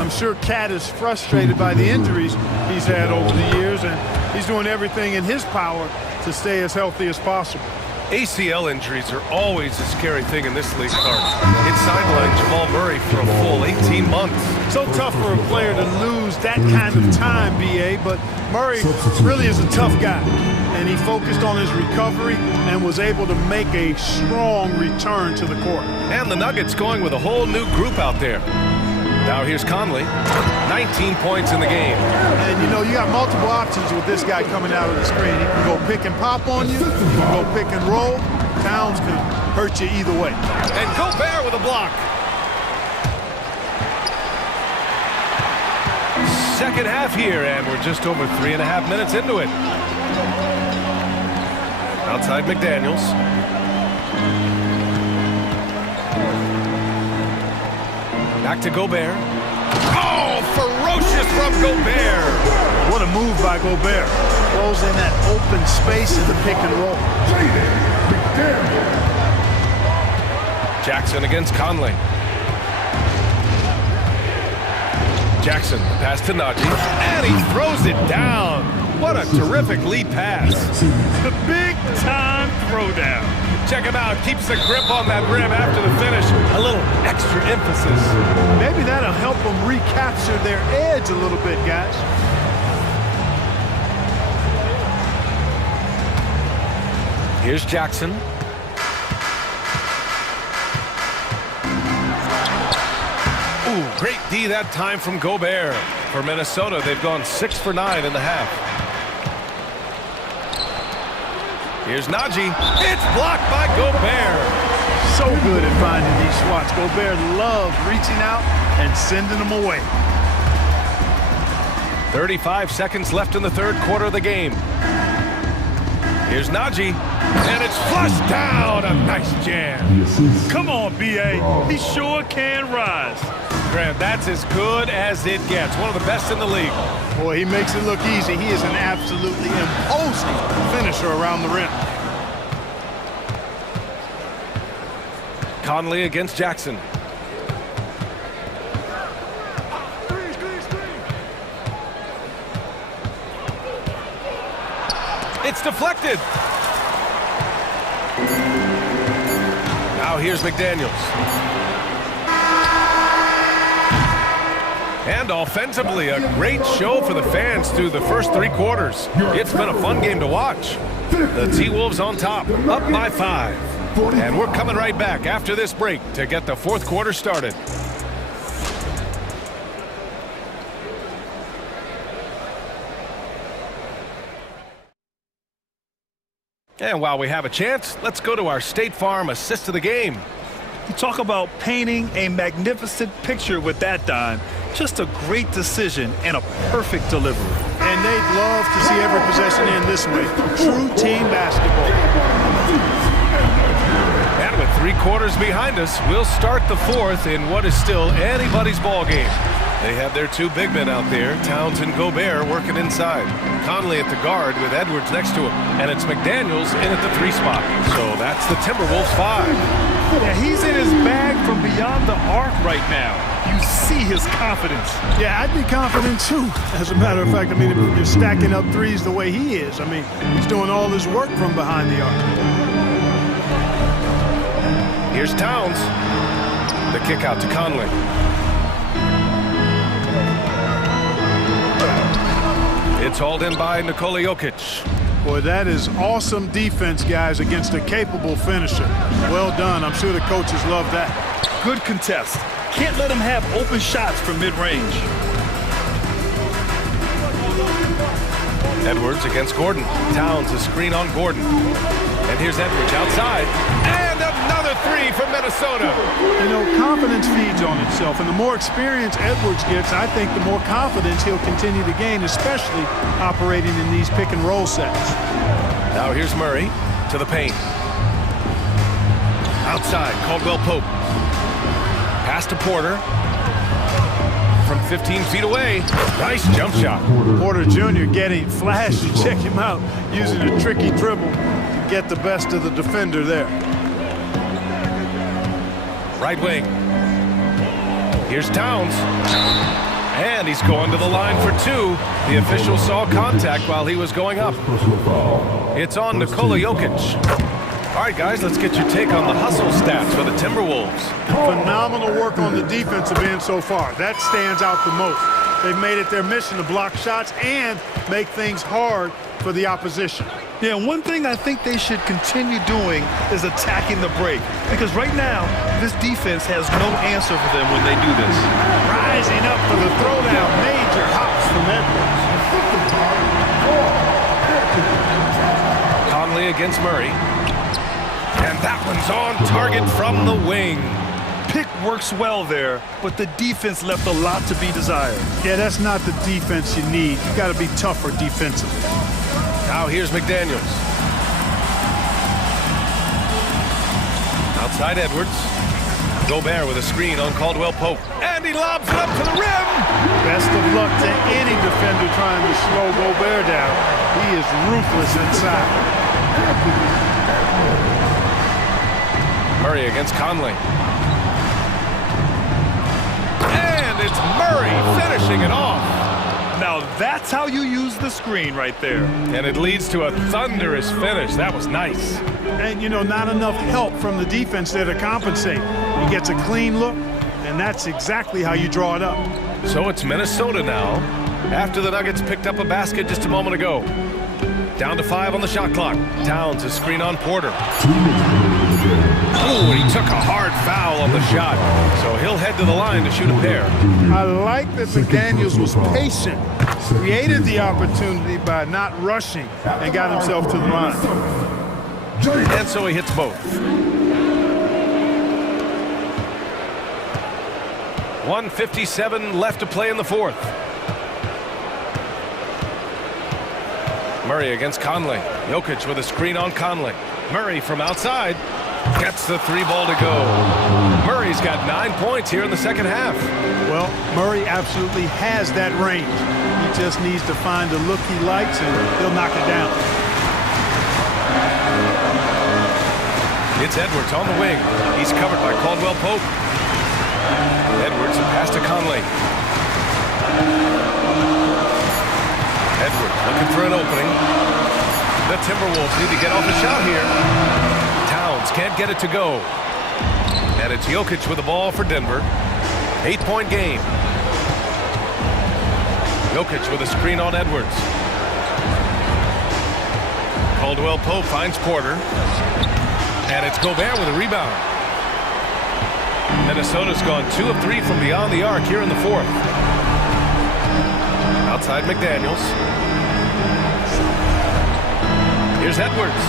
I'm sure Cat is frustrated by the injuries he's had over the years, and he's doing everything in his power to stay as healthy as possible. ACL injuries are always a scary thing in this league, Clark. It sidelined Jamal Murray for a full 18 months. So tough for a player to lose that kind of time, BA, but Murray really is a tough guy. And he focused on his recovery and was able to make a strong return to the court. And the Nuggets going with a whole new group out there. Now here's Conley, 19 points in the game. And you know, you got multiple options with this guy coming out of the screen. He can go pick and pop on you, he can go pick and roll. Towns can hurt you either way. And Gobert with a block. Second half here, and we're just over 3.5 minutes into it. Outside McDaniels. Back to Gobert. Oh, ferocious from Gobert. What a move by Gobert. Closing that open space in the pick and roll. Jackson against Conley. Jackson, the pass to Najee. And he throws it down. What a terrific lead pass. The big-time throwdown. Check him out. Keeps the grip on that rim after the finish. A little extra emphasis. Maybe that'll help them recapture their edge a little bit, guys. Here's Jackson. Ooh, great D that time from Gobert. For Minnesota, they've gone 6 for 9 in the half. Here's Najee. It's blocked by Gobert. So good at finding these spots. Gobert loves reaching out and sending them away. 35 seconds left in the third quarter of the game. Here's Najee, and it's flushed down. A nice jam. Come on, B.A. He sure can rise. Grant, that's as good as it gets. One of the best in the league. Boy, he makes it look easy. He is an absolutely imposing finisher around the rim. Conley against Jackson. It's deflected. Now here's McDaniels. And offensively, a great show for the fans through the first 3 quarters. It's been a fun game to watch. The T-Wolves on top, up by 5. And we're coming right back after this break to get the fourth quarter started. And while we have a chance, let's go to our State Farm assist of the game. You talk about painting a magnificent picture with that dime. Just a great decision and a perfect delivery. And they'd love to see every possession end this way. True team basketball. And with 3 quarters behind us, we'll start the fourth in what is still anybody's ball game. They have their 2 big men out there, Towns and Gobert, working inside. Conley at the guard with Edwards next to him. And it's McDaniels in at the 3 spot. So that's the Timberwolves 5. Yeah, he's in his bag from beyond the arc right now. You see his confidence. Yeah, I'd be confident too. As a matter of fact, I mean, if you're stacking up threes the way he is, I mean, he's doing all his work from behind the arc. Here's Towns. The kick out to Conley. It's hauled in by Nikola Jokic. Boy, that is awesome defense, guys, against a capable finisher. Well done. I'm sure the coaches love that. Good contest. Can't let him have open shots from mid-range. Edwards against Gordon. Towns a screen on Gordon. And here's Edwards outside. And another 3 from Minnesota. You know, confidence feeds on itself. And the more experience Edwards gets, I think the more confidence he'll continue to gain, especially operating in these pick-and-roll sets. Now here's Murray to the paint. Outside, Caldwell Pope. Pass to Porter. From 15 feet away. Nice jump shot. Porter Jr. getting flashy. Check him out. Using a tricky dribble to get the best of the defender there. Right wing. Here's Towns. And he's going to the line for 2. The official saw contact while he was going up. It's on Nikola Jokic. All right, guys, let's get your take on the hustle stats for the Timberwolves. Phenomenal work on the defensive end so far. That stands out the most. They've made it their mission to block shots and make things hard for the opposition. Yeah, one thing I think they should continue doing is attacking the break. Because right now, this defense has no answer for them when they do this. Rising up for the throwdown. Major hops from Edwards. Conley against Murray. And that one's on target from the wing. Pick works well there, but the defense left a lot to be desired. Yeah, that's not the defense you need. You got to be tougher defensively. Now here's McDaniels. Outside Edwards. Gobert with a screen on Caldwell Pope. And he lobs it up to the rim. Best of luck to any defender trying to slow Gobert down. He is ruthless inside. Murray against Conley. And it's Murray finishing it off. Now that's how you use the screen right there. And it leads to a thunderous finish. That was nice. And, you know, not enough help from the defense there to compensate. He gets a clean look, and that's exactly how you draw it up. So it's Minnesota now, after the Nuggets picked up a basket just a moment ago. Down to 5 on the shot clock. Towns a screen on Porter. Oh, and he took a hard foul on the shot. So he'll head to the line to shoot a pair. I like that McDaniels was patient. Created the opportunity by not rushing and got himself to the line. And so he hits both. 1:57 left to play in the fourth. Murray against Conley. Jokic with a screen on Conley. Murray from outside gets the three ball to go. Murray's got 9 points here in the second half. Well, Murray absolutely has that range. He just needs to find the look he likes, and he'll knock it down. It's Edwards on the wing. He's covered by Caldwell Pope. Edwards, a pass to Conley. Edwards looking for an opening. The Timberwolves need to get off a shot here. Towns can't get it to go. And it's Jokic with the ball for Denver. 8-point game. Jokic with a screen on Edwards. Caldwell Pope finds Porter. And it's Gobert with a rebound. Minnesota's gone 2 of 3 from beyond the arc here in the fourth. Outside McDaniels. Here's Edwards.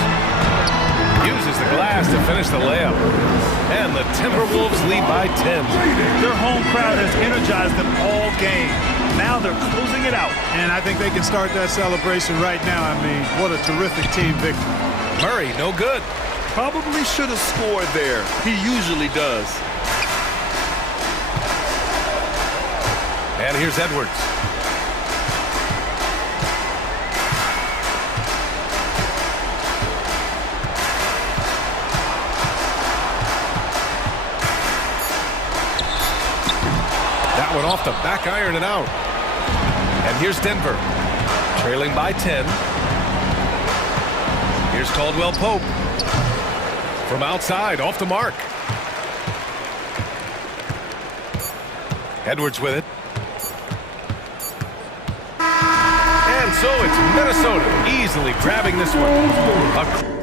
Uses the glass to finish the layup. And the Timberwolves lead by 10. Their home crowd has energized them all game. Now they're closing it out. And I think they can start that celebration right now. I mean, what a terrific team victory. Murray, no good. Probably should have scored there. He usually does. And here's Edwards. That one off the back iron and out. And here's Denver, trailing by 10. Here's Caldwell Pope. From outside, off the mark. Edwards with it. And so it's Minnesota easily grabbing this one.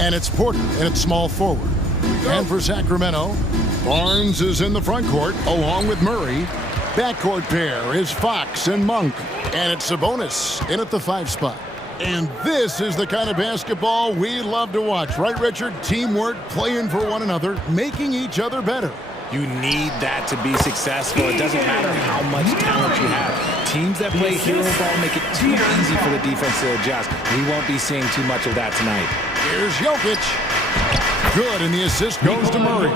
And it's Porter, and it's small forward. And for Sacramento, Barnes is in the front court along with Murray. Backcourt pair is Fox and Monk. And it's Sabonis in at the 5 spot. And this is the kind of basketball we love to watch, right, Richard? Teamwork, playing for one another, making each other better. You need that to be successful. It doesn't matter how much talent you have. Teams that play hero ball make it too easy for the defense to adjust. We won't be seeing too much of that tonight. Here's Jokic. Good, and the assist goes to Murray.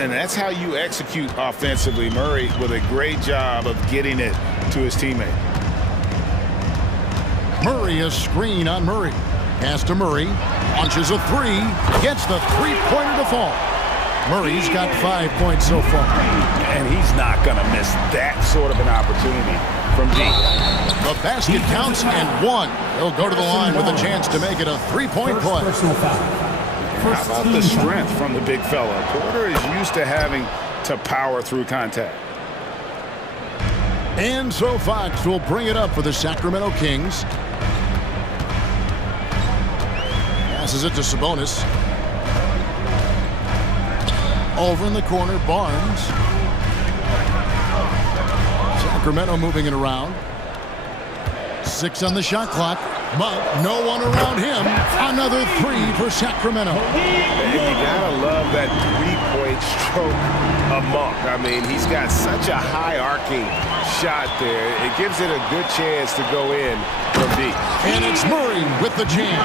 And that's how you execute offensively. Murray with a great job of getting it to his teammate. Murray, a screen on Murray. Pass to Murray. Launches a 3. Gets the three-pointer to fall. Murray's got 5 points so far. And he's not going to miss that sort of an opportunity from deep. The basket counts and 1. He'll go to the line with a chance to make it a 3-point play. How about the strength from the big fella? Porter is used to having to power through contact. And so Fox will bring it up for the Sacramento Kings. Passes it to Sabonis. Over in the corner, Barnes. Sacramento moving it around. 6 on the shot clock. Monk, no one around him. Another 3 for Sacramento. And you gotta love that three-point stroke of Monk. I mean, he's got such a high arcing shot there. It gives it a good chance to go in from deep. And it's Murray with the jam.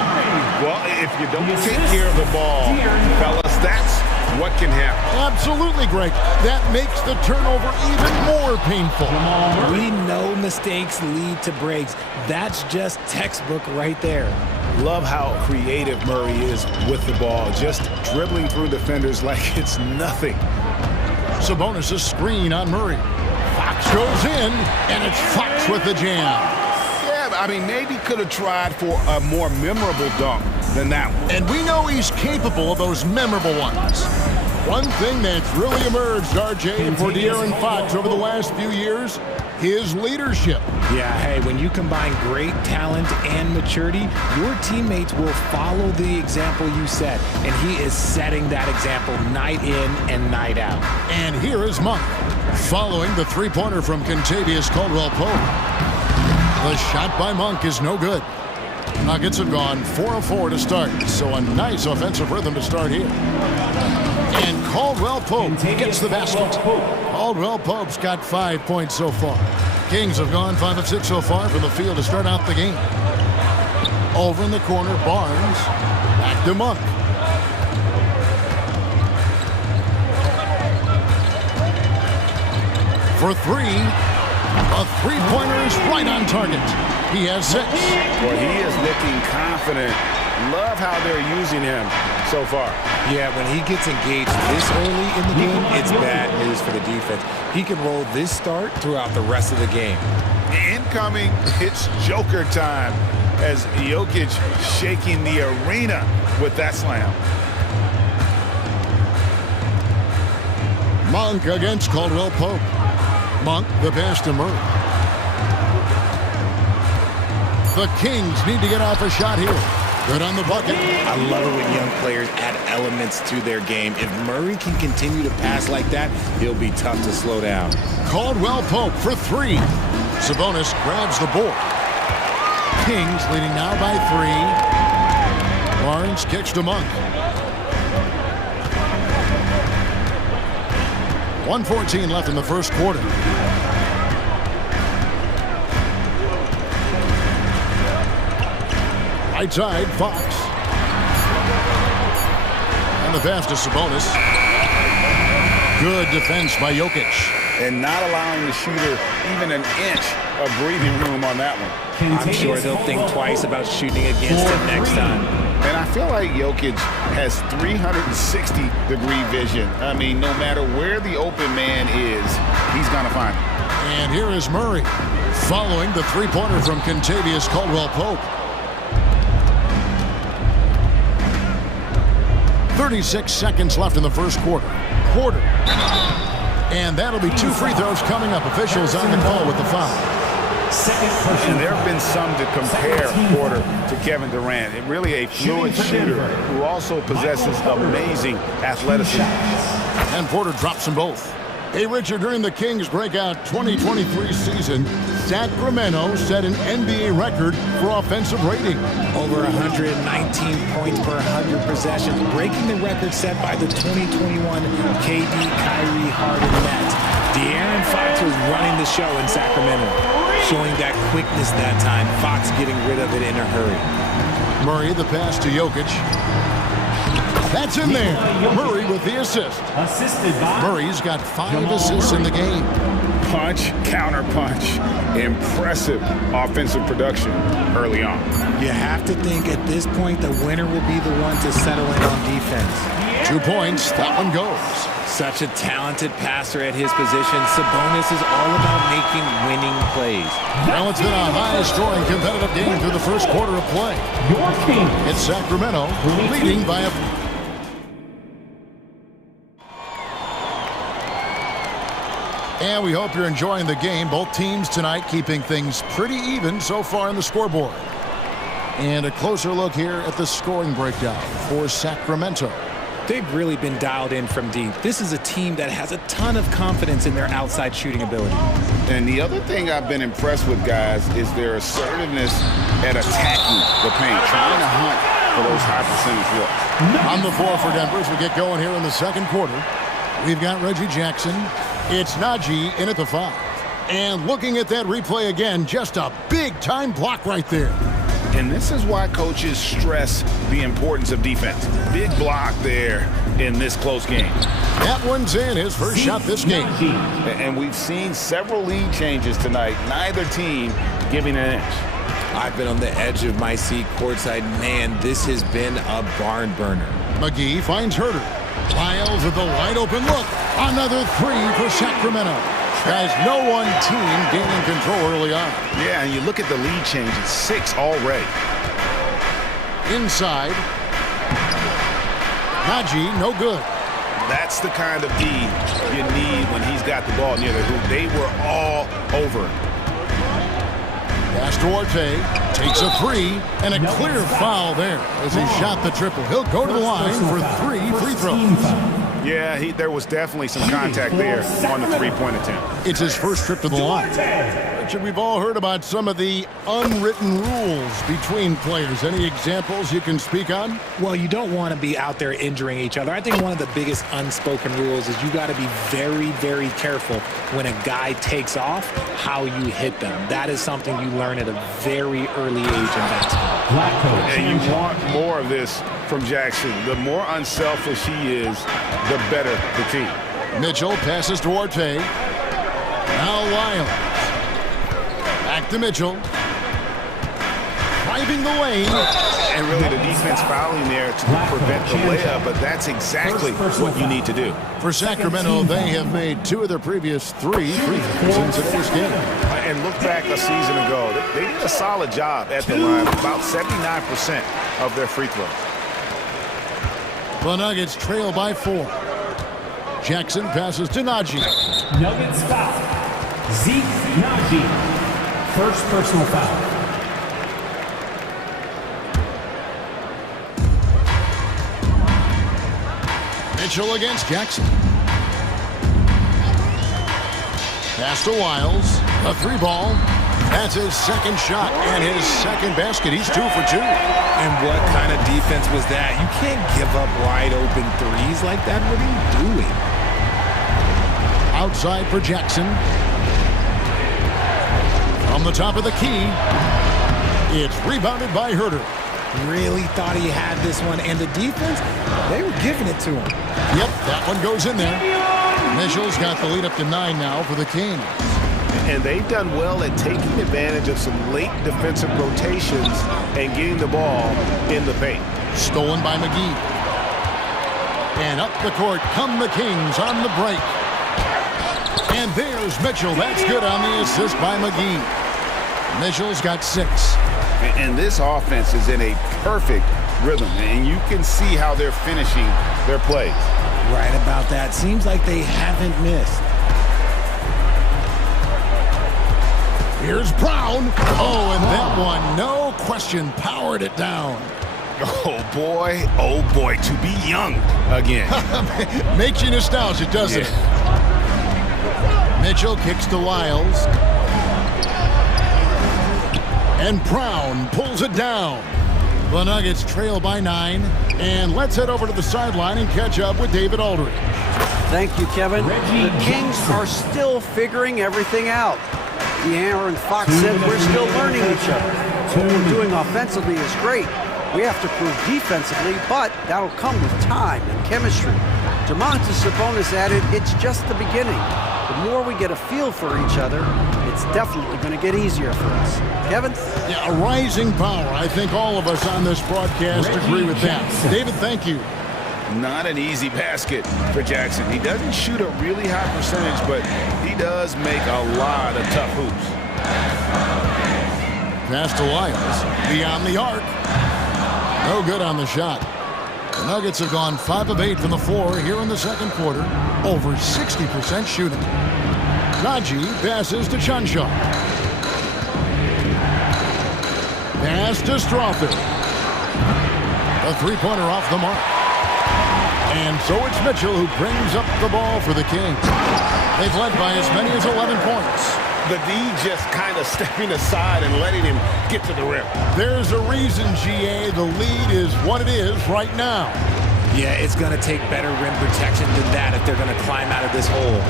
Well, if you don't take care of the ball, fellas, that's what can happen. Absolutely, Greg. That makes the turnover even more painful. We know mistakes lead to breaks. That's just textbook right there. Love how creative Murray is with the ball, just dribbling through defenders like it's nothing. Sabonis a screen on Murray. Fox goes in, and it's Fox with the jam. I mean, maybe could have tried for a more memorable dunk than that one. And we know he's capable of those memorable ones. One thing that's really emerged, RJ, for De'Aaron Fox over the last few years, his leadership. Yeah, hey, when you combine great talent and maturity, your teammates will follow the example you set. And he is setting that example night in and night out. And here is Monk, following the three-pointer from Kentavious Caldwell-Pope. The shot by Monk is no good. Nuggets have gone 4 of 4 to start, so a nice offensive rhythm to start here. And Caldwell-Pope gets the basket. Caldwell-Pope's got 5 points so far. Kings have gone 5 of 6 so far from the field to start out the game. Over in the corner, Barnes. Back to Monk. For 3. A three-pointer is right on target. He has 6. Well, he is looking confident. Love how they're using him so far. Yeah, when he gets engaged this early in the game, it's bad news for the defense. He can roll this start throughout the rest of the game. Incoming, it's Joker time as Jokic shaking the arena with that slam. Monk against Caldwell-Pope. Monk, the pass to Murray. The Kings need to get off a shot here. Good on the bucket. I love it when young players add elements to their game. If Murray can continue to pass like that, he'll be tough to slow down. Caldwell-Pope for 3. Sabonis grabs the board. Kings leading now by 3. Barnes kicks to Monk. 1:14 left in the first quarter. Right side, Fox. And the pass to Sabonis. Good defense by Jokic. And not allowing the shooter even an inch of breathing room on that one. I'm sure they'll think twice about shooting against him next time. And I feel like Jokic has 360-degree vision. I mean, no matter where the open man is, he's going to find him. And here is Murray, following the three-pointer from Kentavious Caldwell-Pope. 36 seconds left in the first quarter. And that'll be 2 free throws coming up. Officials on the call with the foul. And there have been some to compare Porter to Kevin Durant. And really a fluid shooter who also possesses amazing athleticism. And Porter drops them both. Hey, Richard, during the Kings' breakout 2023 season, Sacramento set an NBA record for offensive rating. Over 119 points per 100 possessions, breaking the record set by the 2021 KD Kyrie Harden Nets. De'Aaron Fox was running the show in Sacramento, showing that quickness that time. Fox getting rid of it in a hurry. Murray, the pass to Jokic. That's in there. Murray with the assist. Murray's got 5 assists in the game. Punch, counter punch. Impressive offensive production early on. You have to think at this point the winner will be the one to settle in on defense. 2 points, that one goes. Such a talented passer at his position. Sabonis is all about making winning plays. Well, it's been a high-scoring competitive game through the first quarter of play. It's Sacramento leading by a... And we hope you're enjoying the game. Both teams tonight keeping things pretty even so far in the scoreboard. And a closer look here at the scoring breakdown for Sacramento. They've really been dialed in from deep. This is a team that has a ton of confidence in their outside shooting ability. And the other thing I've been impressed with, guys, is their assertiveness at attacking the paint, trying to hunt for those high percentage looks. On the floor for Denver as we get going here in the second quarter. We've got Reggie Jackson. It's Najee in at the 5. And looking at that replay again, just a big-time block right there. And this is why coaches stress the importance of defense. Big block there in this close game. That one's in, his first shot this game. And we've seen several lead changes tonight, neither team giving an inch. I've been on the edge of my seat courtside. Man, this has been a barn burner. McGee finds Herter. Lyles with the wide open look. Another 3 for Sacramento. Guys, no one team gaining control early on. Yeah, and you look at the lead change, it's 6 already. Inside. Najee, no good. That's the kind of D you need when he's got the ball near the hoop. They were all over it. Pass to Orte, takes a 3, and a clear foul there as he shot the triple. He'll go to the line for 3 free throws. Yeah, there was definitely some contact there on the three-point attempt. It's his first trip to the line. Richard, we've all heard about some of the unwritten rules between players. Any examples you can speak on? Well, you don't want to be out there injuring each other. I think one of the biggest unspoken rules is you got to be very, very careful when a guy takes off, how you hit them. That is something you learn at a very early age in basketball. And you want more of this from Jackson. The more unselfish he is, the better the team. Mitchell passes to Orte. Now Lyles. Back to Mitchell. Driving the lane. And really the defense fouling there to prevent the layup, but that's exactly what you need to do. For Sacramento, they have made 2 of their previous 3 free throws in today's game. And look back a season ago. They did a solid job at the line, about 79% of their free throws. The Nuggets trail by 4. Jackson passes to Najee. Nuggets foul. Zeke Najee. First personal foul. Mitchell against Jackson. Pass to Lyles. A 3-ball. That's his second shot and his second basket. He's 2 for 2. And what kind of defense was that? You can't give up wide open threes like that. What are you doing? Outside for Jackson. From the top of the key. It's rebounded by Herter. Really thought he had this one. And the defense, they were giving it to him. Yep, that one goes in there. Mitchell's got the lead up to 9 now for the Kings. And they've done well at taking advantage of some late defensive rotations and getting the ball in the paint. Stolen by McGee. And up the court come the Kings on the break. And there's Mitchell. That's good on the assist by McGee. Mitchell's got 6. And this offense is in a perfect rhythm. And you can see how they're finishing their plays. Right about that. Seems like they haven't missed. Here's Brown. Oh, and that one, no question, powered it down. Oh boy, to be young again. Makes you nostalgic, doesn't it? Mitchell kicks to Lyles. And Brown pulls it down. The Nuggets trail by 9. And let's head over to the sideline and catch up with David Aldridge. Thank you, Kevin. The Kings are still figuring everything out. De'Aaron Fox said we're still learning each other. What we're doing offensively is great. We have to prove defensively, but that'll come with time and chemistry. Domantas Sabonis added, it's just the beginning. The more we get a feel for each other, it's definitely going to get easier for us. Kevin? Yeah, a rising power. I think all of us on this broadcast agree with that. David, thank you. Not an easy basket for Jackson. He doesn't shoot a really high percentage, but he does make a lot of tough hoops. Pass to Lyles. Beyond the arc. No good on the shot. The Nuggets have gone 5 of 8 from the floor here in the second quarter. Over 60% shooting. Najee passes to Chunshaw. Pass to Strother. A three-pointer off the mark. And so it's Mitchell who brings up the ball for the Kings. They've led by as many as 11 points. The D just kind of stepping aside and letting him get to the rim. There's a reason, GA, the lead is what it is right now. Yeah, it's going to take better rim protection than that if they're going to climb out of this hole.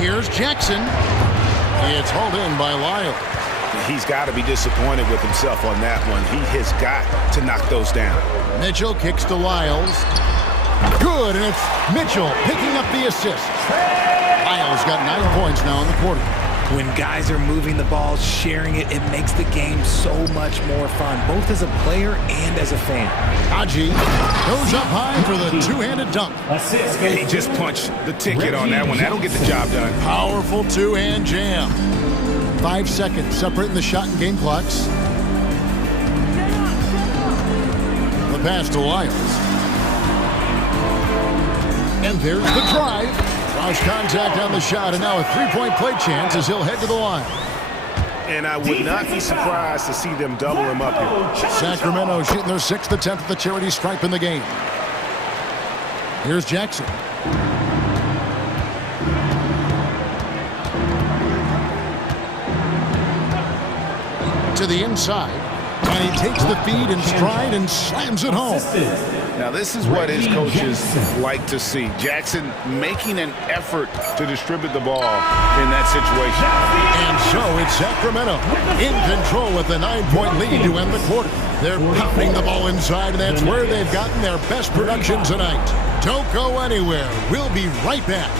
Here's Jackson. It's hauled in by Lyles. He's got to be disappointed with himself on that one. He has got to knock those down. Mitchell kicks to Lyles. Good, and it's Mitchell picking up the assist. Lyles got 9 points now in the quarter. When guys are moving the ball, sharing it, it makes the game so much more fun, both as a player and as a fan. Najee goes up high for the two-handed dunk. He just punched the ticket on that one. That'll get the job done. Powerful two-hand jam. 5 seconds separating the shot and game clocks. The pass to Lyles. And there's the drive. Cross contact on the shot, and now a three-point play chance as he'll head to the line. And I would not be surprised to see them double him up here. Sacramento shooting their 6th attempt at the charity stripe in the game. Here's Jackson. To the inside, and he takes the feed in stride and slams it home. Now this is what his coaches like to see. Jackson making an effort to distribute the ball in that situation. And so it's Sacramento in control with a 9-point lead to end the quarter. They're pounding the ball inside, and that's where they've gotten their best production tonight. Don't go anywhere. We'll be right back.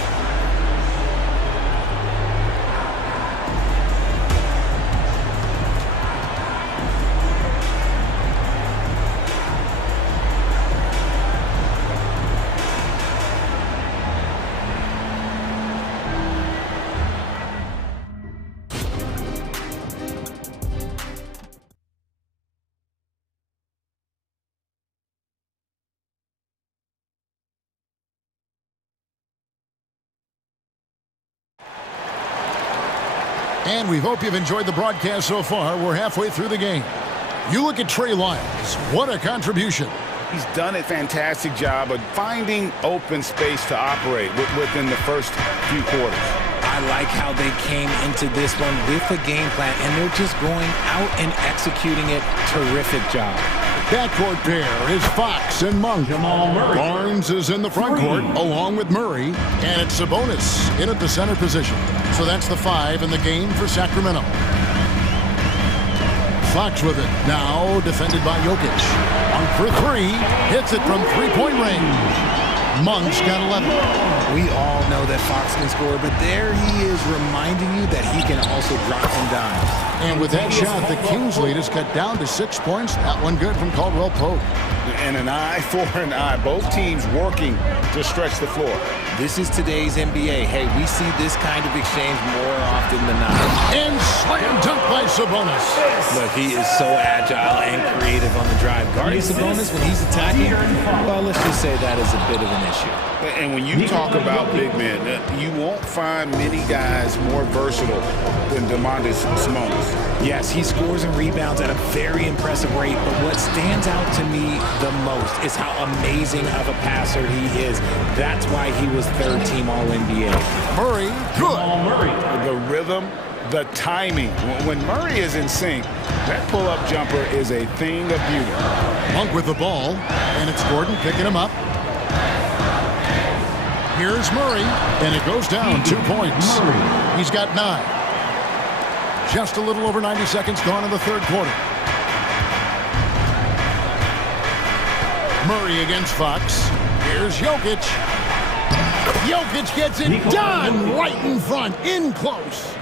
And we hope you've enjoyed the broadcast so far. We're halfway through the game. You look at Trey Lyles. What a contribution. He's done a fantastic job of finding open space to operate within the first few quarters. I like how they came into this one with a game plan, and they're just going out and executing it. Terrific job. Backcourt pair is Fox and Monk. Barnes is in the front court along with Murray, and it's Sabonis in at the center position. So that's the 5 in the game for Sacramento. Fox with it, now defended by Jokic. Monk for 3, hits it from three-point range. Monk's got 11. We all know that Fox can score, but there he is reminding you that he can also drop some dimes. And with that shot, the Kings lead is cut down to 6 points. That one good from Caldwell Pope. And an eye for an eye. Both teams working to stretch the floor. This is today's NBA. Hey, we see this kind of exchange more often than not. And slam dunk by Sabonis. Look, he is so agile and creative on the drive. Guarding Sabonis when he's attacking, well, let's just say that is a bit of an issue. And when you talk about big men, you won't find many guys more versatile than Domantas Sabonis. Yes, he scores and rebounds at a very impressive rate, but what stands out to me the most is how amazing of a passer he is. That's why he was third-team All-NBA. Murray, good. The rhythm, the timing. When Murray is in sync, that pull-up jumper is a thing of beauty. Monk with the ball, and it's Gordon picking him up. Here's Murray, and it goes down 2 points. He's got 9. Just a little over 90 seconds gone in the third quarter. Murray against Fox. Here's Jokic. Jokic gets it done right in front, in close.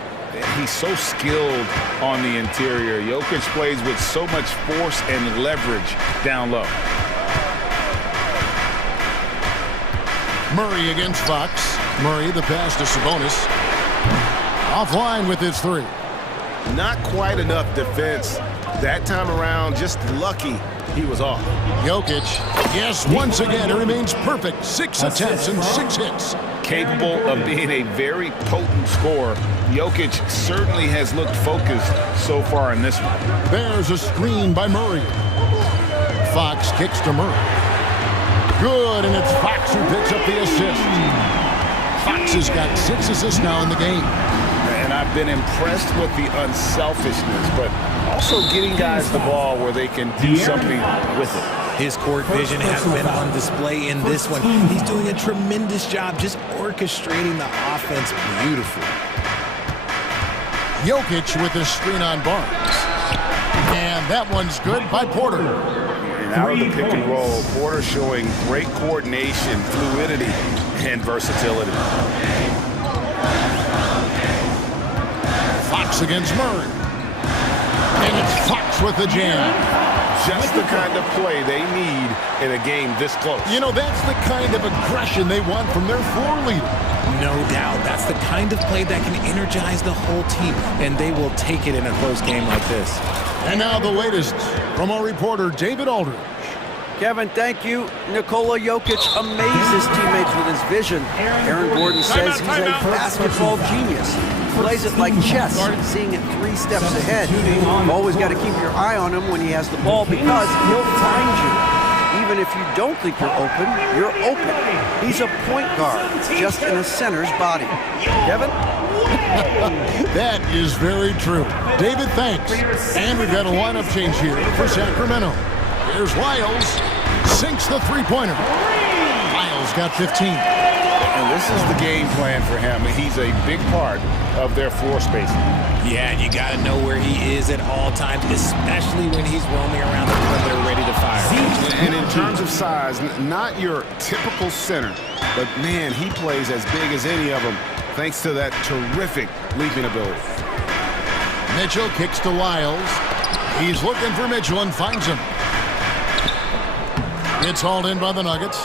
He's so skilled on the interior. Jokic plays with so much force and leverage down low. Murray against Fox. Murray, the pass to Sabonis. Offline with his 3. Not quite enough defense that time around. Just lucky he was off. Jokic, yes, once again, it remains perfect. 6 attempts and 6 hits. Capable of being a very potent scorer. Jokic certainly has looked focused so far in this one. There's a screen by Murray. Fox kicks to Murray. Good, and it's Fox who picks up the assist. Fox has got 6 assists now in the game. And I've been impressed with the unselfishness, but also getting guys the ball where they can do something with it. His court vision has been on display in this one. He's doing a tremendous job just orchestrating the offense beautifully. Jokic with his screen on Barnes. And that one's good by Porter. And out of the pick and roll, Porter showing great coordination, fluidity, and versatility. Fox against Murray. And it's Fox with the jam. Just the kind of play they need in a game this close. You know, that's the kind of aggression they want from their floor leader. No doubt. That's the kind of play that can energize the whole team, and they will take it in a close game like this. And now the latest from our reporter, David Aldridge. Kevin, thank you. Nikola Jokic amazes teammates with his vision. Aaron Gordon says he's a basketball genius. He plays it like chess, seeing it 3 steps ahead. You've always got to keep your eye on him when he has the ball because he'll find you. Even if you don't think you're open. He's a point guard, just in a center's body. Kevin? That is very true. David, thanks. And we've got a lineup change here for Sacramento. Here's Lyles, sinks the 3-pointer. Lyles got 15. And this is the game plan for him. He's a big part of their floor spacing. Yeah, you got to know where he is at all times, especially when he's roaming around the perimeter ready to fire. And in terms of size, not your typical center, but man, he plays as big as any of them thanks to that terrific leaping ability. Mitchell kicks to Lyles. He's looking for Mitchell and finds him. It's hauled in by the Nuggets.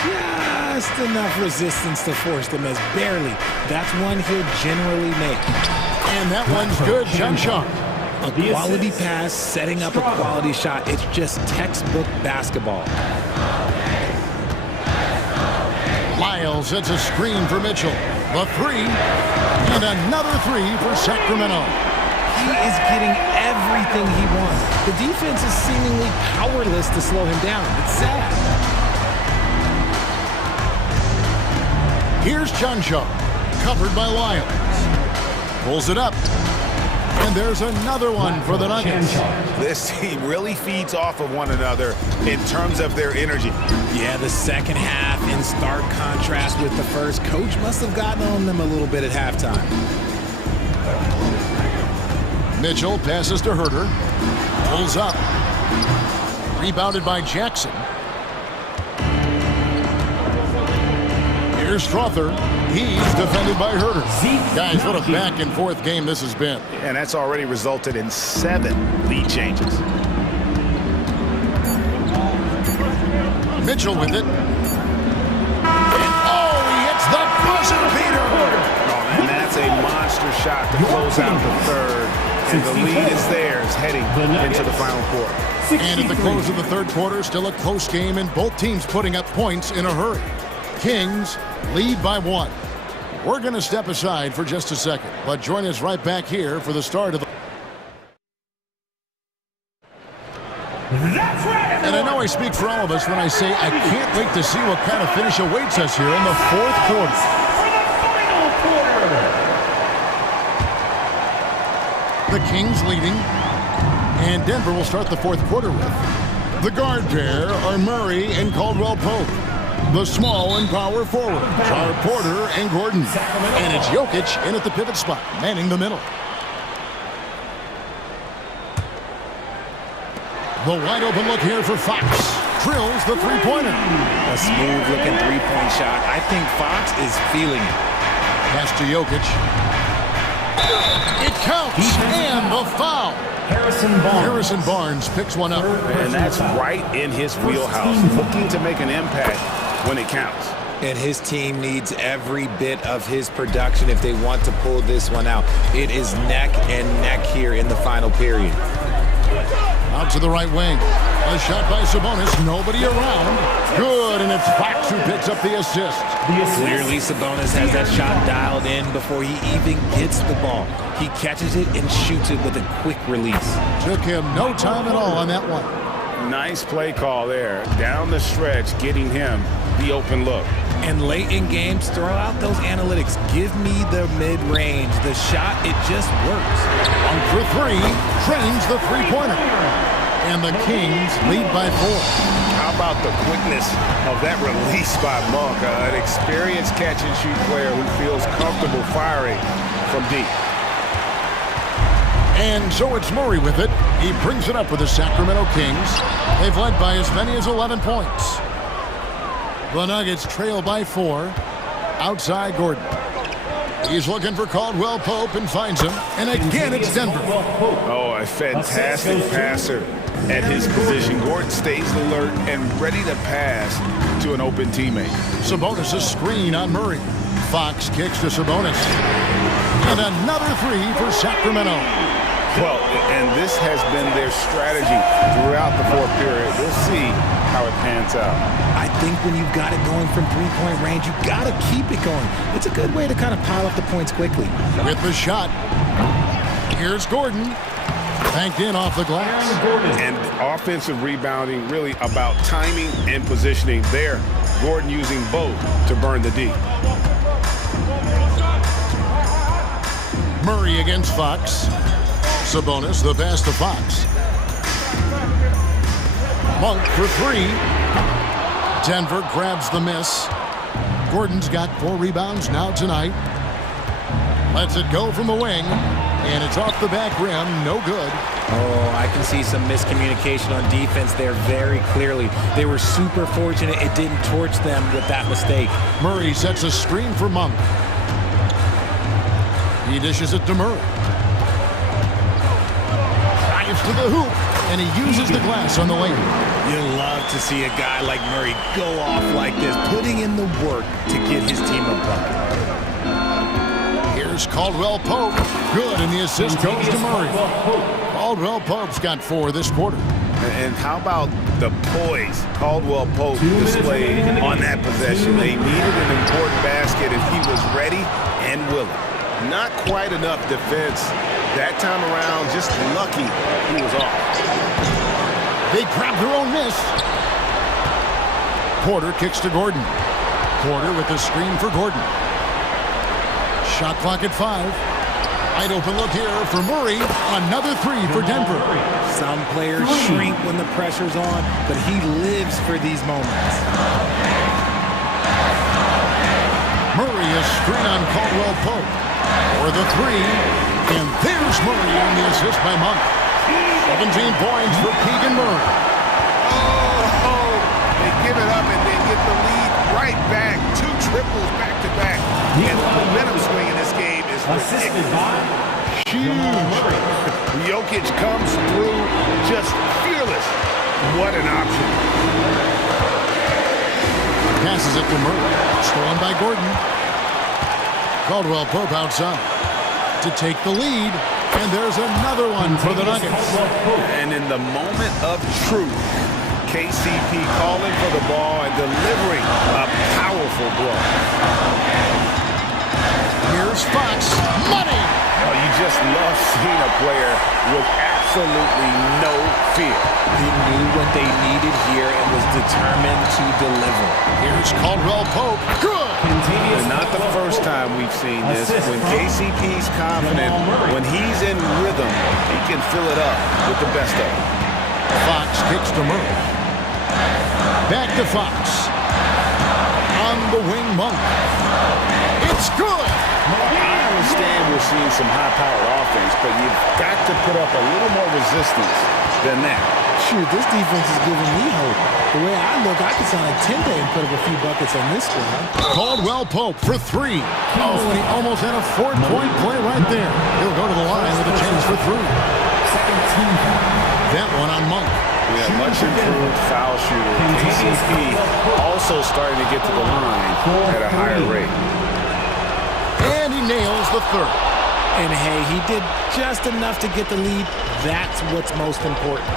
Just enough resistance to force them as barely. That's one he'll generally make. And that one's good. Jump shot. A quality pass, setting up a quality shot. It's just textbook basketball. Lyles hits a screen for Mitchell. The 3. And another 3 for Sacramento. He is getting everything he wants. The defense is seemingly powerless to slow him down. It's sad. Here's Chunshaw, covered by Lyles. Pulls it up. And there's another one for the Nuggets. This team really feeds off of one another in terms of their energy. Yeah, the second half in stark contrast with the first. Coach must have gotten on them a little bit at halftime. Mitchell passes to Herter. Pulls up. Rebounded by Jackson. Here's Strother. He's defended by Herter. Guys, what a back-and-forth game this has been. And that's already resulted in 7 lead changes. Mitchell with it. And oh, he hits the buzzer beater. And that's a monster shot to close out the third. And the lead is theirs heading into the final quarter. And at the close of the third quarter, still a close game and both teams putting up points in a hurry. Kings lead by 1. We're going to step aside for just a second, but join us right back here for the start of the... And I know I speak for all of us when I say I can't wait to see what kind of finish awaits us here in the fourth quarter. The Kings leading, and Denver will start the fourth quarter with. The guard pair are Murray and Caldwell Pope. The small and power forwards are Porter and Gordon. And it's Jokic in at the pivot spot, manning the middle. The wide open look here for Fox. Drills the three-pointer. A smooth-looking three-point shot. I think Fox is feeling it. Pass to Jokic. It counts, and the foul. Harrison Barnes picks one up. And that's right in his wheelhouse, looking to make an impact when it counts. And his team needs every bit of his production if they want to pull this one out. It is neck and neck here in the final period. Out to the right wing. A shot by Sabonis. Nobody around. Good, and it's Fox who picks up the assist. Clearly, Sabonis has that shot dialed in before he even gets the ball. He catches it and shoots it with a quick release. Took him no time at all on that one. Nice play call there. Down the stretch, getting him the open look. And late in games, throw out those analytics. Give me the mid-range. The shot, it just works. On for 3, trains the three-pointer. And the Kings lead by 4. How about the quickness of that release by Monk? An experienced catch-and-shoot player who feels comfortable firing from deep. And so it's Murray with it. He brings it up with the Sacramento Kings. They've led by as many as 11 points. The Nuggets trail by 4. Outside Gordon. He's looking for Caldwell Pope and finds him. And again, it's Denver. Oh, a fantastic passer at his position. Gordon stays alert and ready to pass to an open teammate. Sabonis a screen on Murray. Fox kicks to Sabonis. And another 3 for Sacramento. Well, and this has been their strategy throughout the fourth period. We'll see how it pans out. I think when you've got it going from three-point range, you've got to keep it going. It's a good way to kind of pile up the points quickly. With the shot. Here's Gordon. Banked in off the glass. And offensive rebounding really about timing and positioning there. Gordon using both to burn the D. Murray against Fox. Sabonis, the pass to Fox. Monk for 3. Denver grabs the miss. Gordon's got 4 rebounds now tonight. Lets it go from the wing. And it's off the back rim. No good. Oh, I can see some miscommunication on defense there very clearly. They were super fortunate it didn't torch them with that mistake. Murray sets a screen for Monk. He dishes it to Murray. Drives to the hoop, and he uses the glass on the lane. You love to see a guy like Murray go off like this, putting in the work to get his team a bucket. Here's Caldwell Pope. Good, and the assist goes to Murray. Caldwell Pope's got 4 this quarter. And how about the poise Caldwell Pope displayed on that possession? They needed an important basket if he was ready and willing. Not quite enough defense that time around. Just lucky he was off. They grab their own miss. Porter kicks to Gordon. Porter with the screen for Gordon. Shot clock at 5. Wide open look here for Murray. Another 3 for Denver. Some players shrink when the pressure's on, but he lives for these moments. Murray is screen on Caldwell Pope. For the 3. And there's Murray on the assist by Monk. 17 points for Keegan Murray. Oh, they give it up and then get the lead right back. 2 triples back-to-back. And the momentum swing in this game is ridiculous. Huge. Jokic comes through just fearless. What an option. Passes it to Murray. Stolen by Gordon. Caldwell Pope outside to take the lead. And there's another one for the Nuggets. And in the moment of truth, KCP calling for the ball and delivering a powerful blow. Here's Fox. Money! Oh, you just love seeing a player with absolutely no fear. He knew what they needed here and was determined to deliver. Here's Caldwell Pope. Good! And not the first time we've seen this. When KCP's confident, when he's in rhythm, he can fill it up with the best of them. Fox kicks to Murray. Back to Fox. On the wing, Monk. It's good! I understand we're seeing some high-powered offense, but you've got to put up a little more resistance than that. Shoot, this defense is giving me hope. The way I look, I could sign a 10-day and put up a few buckets on this squad. Caldwell Pope for three. Oh, and he almost had a four-point play right there. He'll go to the line with a chance for three. That one on Monk. We have much improved foul shooter. KCP also starting to get to the line at a higher rate. And he nails the third. And hey, he did just enough to get the lead. That's what's most important.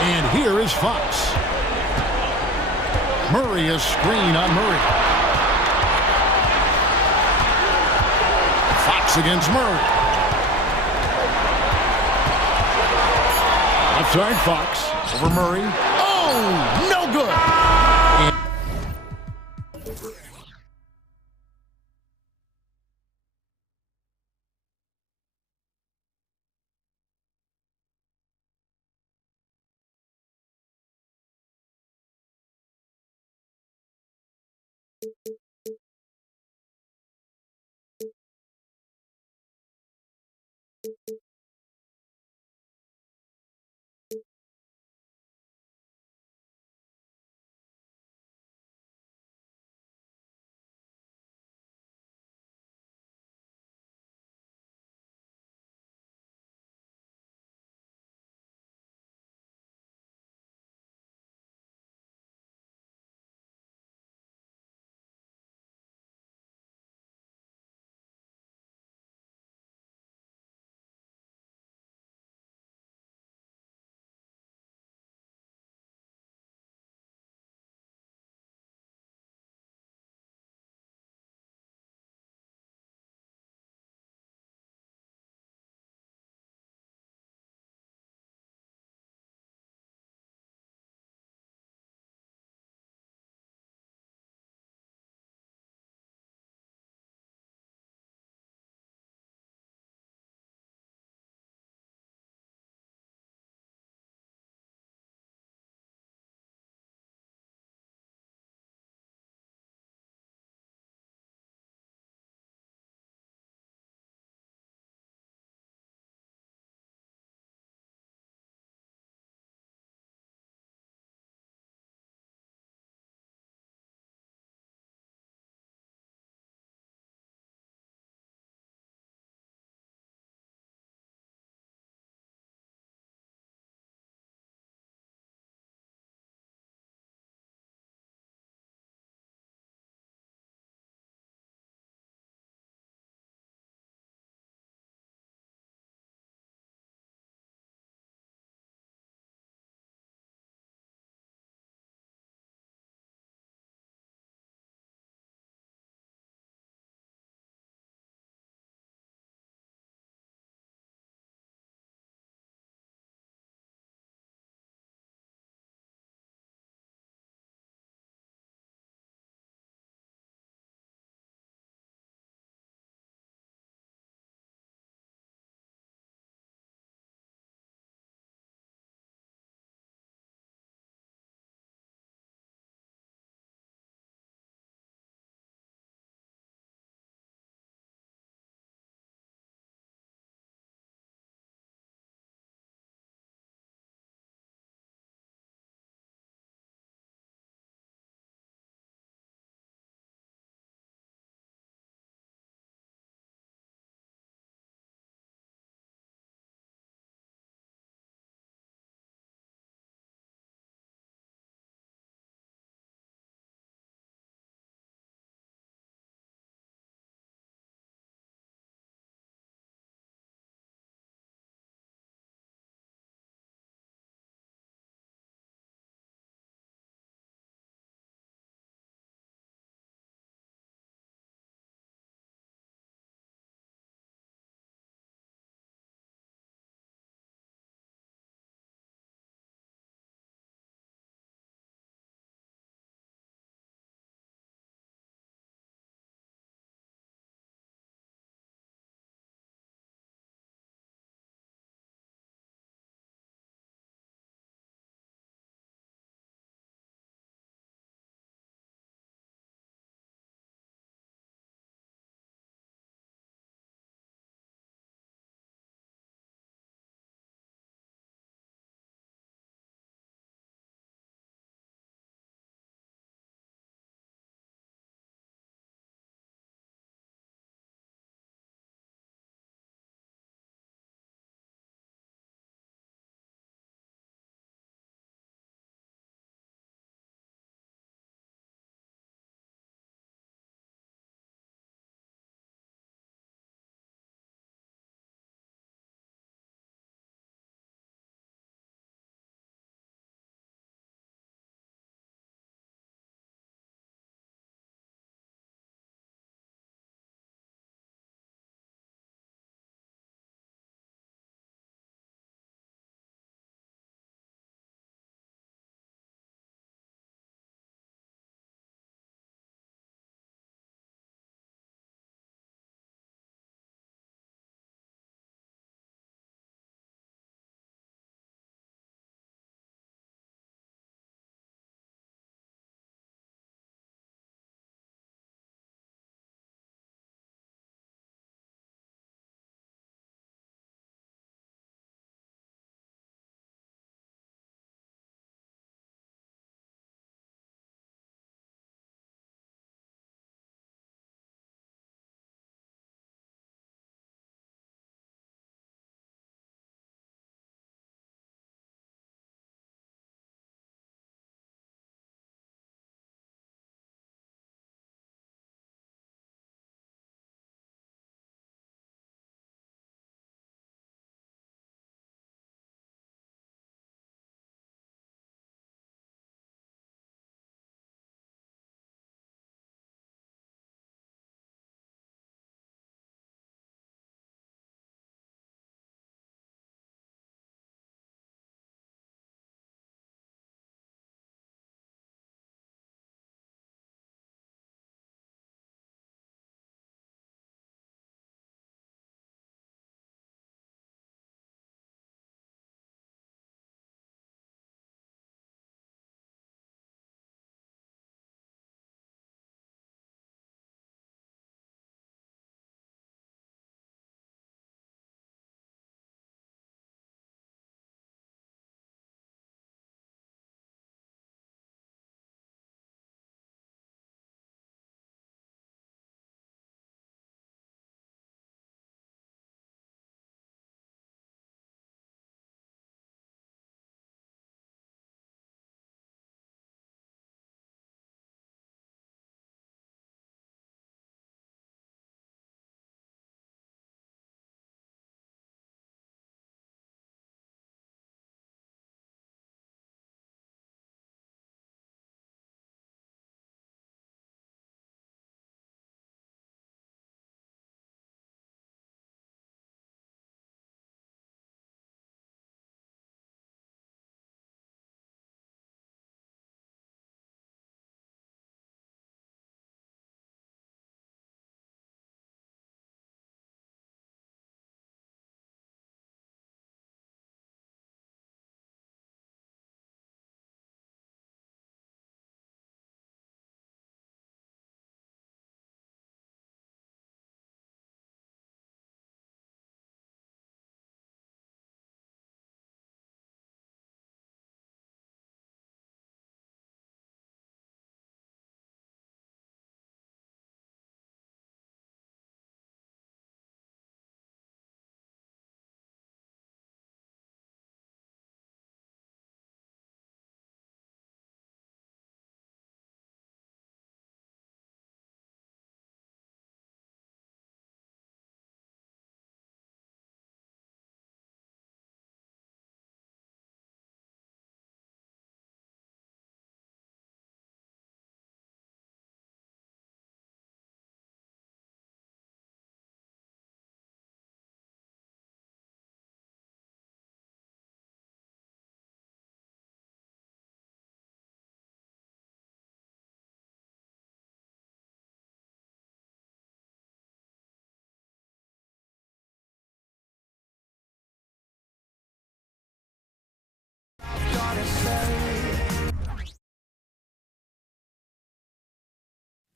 And here is Fox. Murray is screen on Murray. Fox against Murray. Outside Fox over Murray. Oh, no good.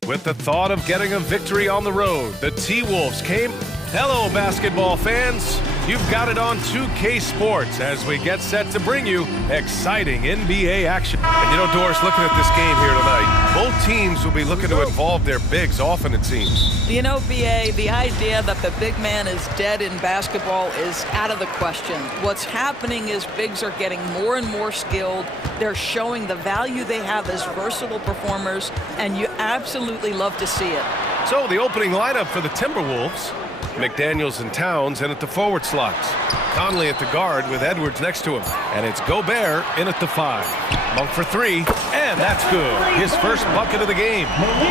With the thought of getting a victory on the road, the T-Wolves came. Hello, basketball fans. You've got it on 2K Sports as we get set to bring you exciting NBA action. And you know, Doris, looking at this game here tonight, both teams will be looking to involve their bigs often, it seems. You know, BA, the idea that the big man is dead in basketball is out of the question. What's happening is bigs are getting more and more skilled. They're showing the value they have as versatile performers, and you absolutely love to see it. So the opening lineup for the Timberwolves. McDaniels and Towns in at the forward slots. Conley at the guard with Edwards next to him. And it's Gobert in at the 5. Monk for 3, and that's good. His first bucket of the game.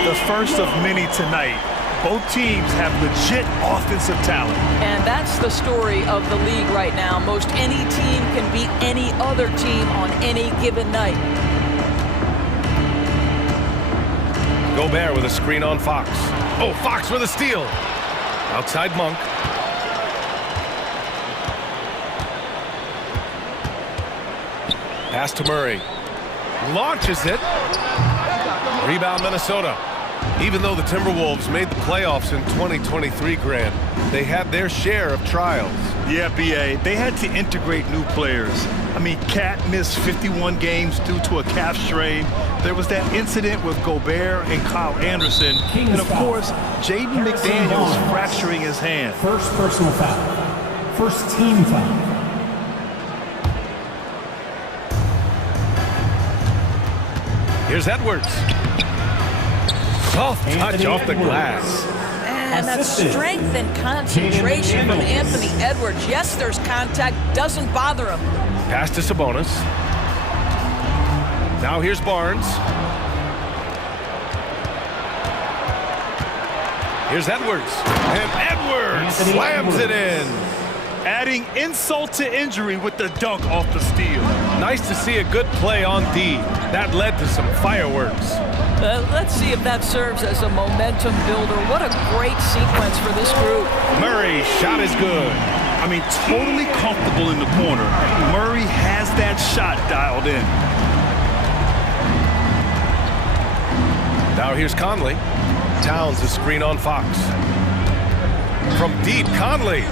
The first of many tonight. Both teams have legit offensive talent. And that's the story of the league right now. Most any team can beat any other team on any given night. Gobert with a screen on Fox. Oh, Fox with a steal. Outside Monk. Pass to Murray. Launches it. Rebound Minnesota. Even though the Timberwolves made the playoffs in 2023, Grant, they had their share of trials. Yeah, BA, they had to integrate new players. I mean, Cat missed 51 games due to a calf strain. There was that incident with Gobert and Kyle Anderson. And of course, Jaden McDaniels fracturing his hand. First personal foul. First team foul. Here's Edwards. Soft touch off the glass. And that strength and concentration from Anthony Edwards. Yes, there's contact. Doesn't bother him. Pass to Sabonis. Now here's Barnes. Here's Edwards. And Edwards slams it in. Adding insult to injury with the dunk off the steal. Nice to see a good play on D. That led to some fireworks. Let's see if that serves as a momentum builder. What a great sequence for this group. Murray's shot is good. I mean, totally comfortable in the corner. Murray has that shot dialed in. Now here's Conley. Towns a screen on Fox. From deep, Conley.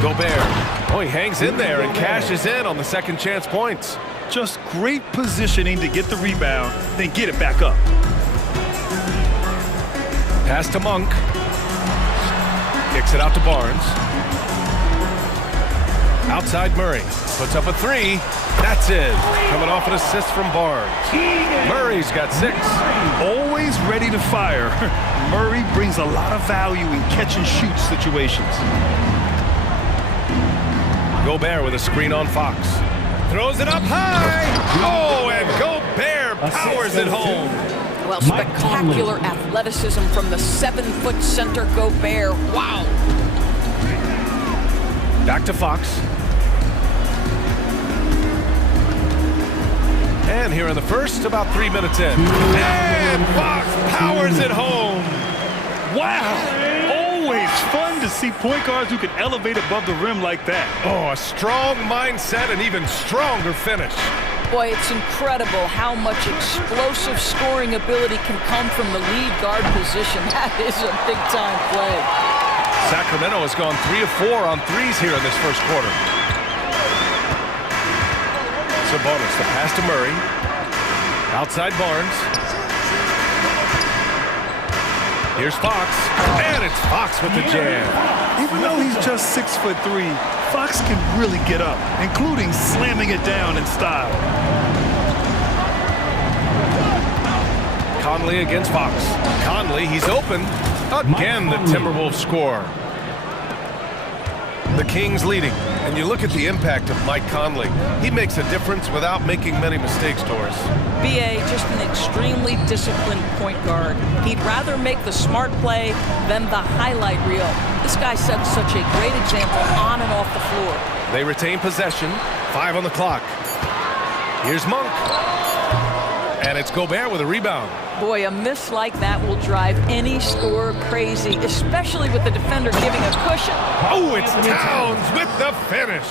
Gobert. Oh, he hangs in there and cashes in on the second chance points. Just great positioning to get the rebound, then get it back up. Pass to Monk. Kicks it out to Barnes. Outside Murray. Puts up a 3. That's it. Coming off an assist from Barnes. Murray's got 6. Always ready to fire. Murray brings a lot of value in catch and shoot situations. Gobert with a screen on Fox. Throws it up high. Oh, and Gobert powers it home. Well, spectacular athleticism from the 7-foot center Gobert. Wow. Back to Fox. And here in the first, about 3 minutes in. And Fox powers it home. Wow. Always fun to see point guards who can elevate above the rim like that. Oh, a strong mindset and even stronger finish. Boy, it's incredible how much explosive scoring ability can come from the lead guard position. That is a big-time play. Sacramento has gone 3 of 4 on threes here in this first quarter. Sabonis, the pass to Murray. Outside Barnes. Here's Fox, and it's Fox with the jam. Even though he's just 6'3", Fox can really get up, including slamming it down in style. Conley against Fox. Conley, he's open. Again, the Timberwolves score. The Kings leading, and you look at the impact of Mike Conley. He makes a difference without making many mistakes, Doris. BA, just an extremely disciplined point guard. He'd rather make the smart play than the highlight reel. This guy sets such a great example on and off the floor. They retain possession, 5 on the clock. Here's Monk. And it's Gobert with a rebound. Boy, a miss like that will drive any scorer crazy, especially with the defender giving a cushion. Oh, it's Towns with the finish.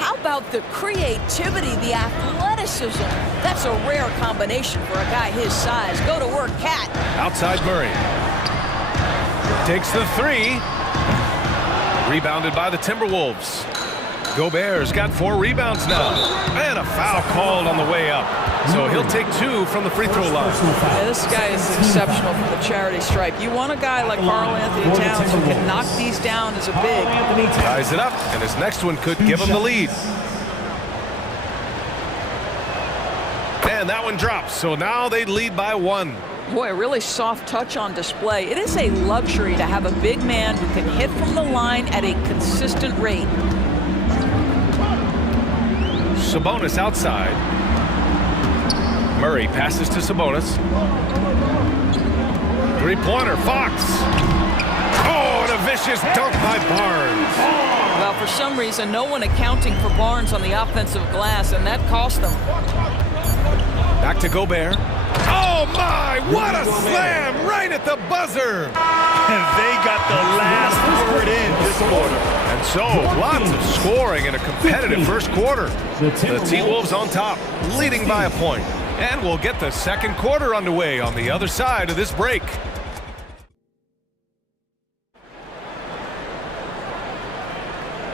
How about the creativity, the athleticism? That's a rare combination for a guy his size. Go to work, Cat. Outside Murray. Takes the three. Rebounded by the Timberwolves. Gobert's got 4 rebounds now. And a foul called on the way up. So he'll take 2 from the free throw line. Yeah, this guy is exceptional from the charity stripe. You want a guy like Karl Anthony Towns who can knock these down as a big. Ties it up, and his next one could give him the lead. And that one drops, so now they lead by 1. Boy, a really soft touch on display. It is a luxury to have a big man who can hit from the line at a consistent rate. Sabonis outside. Murray passes to Sabonis. Three-pointer, Fox. Oh, and a vicious dunk by Barnes. Well, for some reason, no one accounting for Barnes on the offensive glass, and that cost them. Back to Gobert. Oh, my, what a slam right at the buzzer. And they got the last word in this quarter. And so, lots of scoring in a competitive first quarter. The T-Wolves on top, leading by a point. And we'll get the second quarter underway on the other side of this break.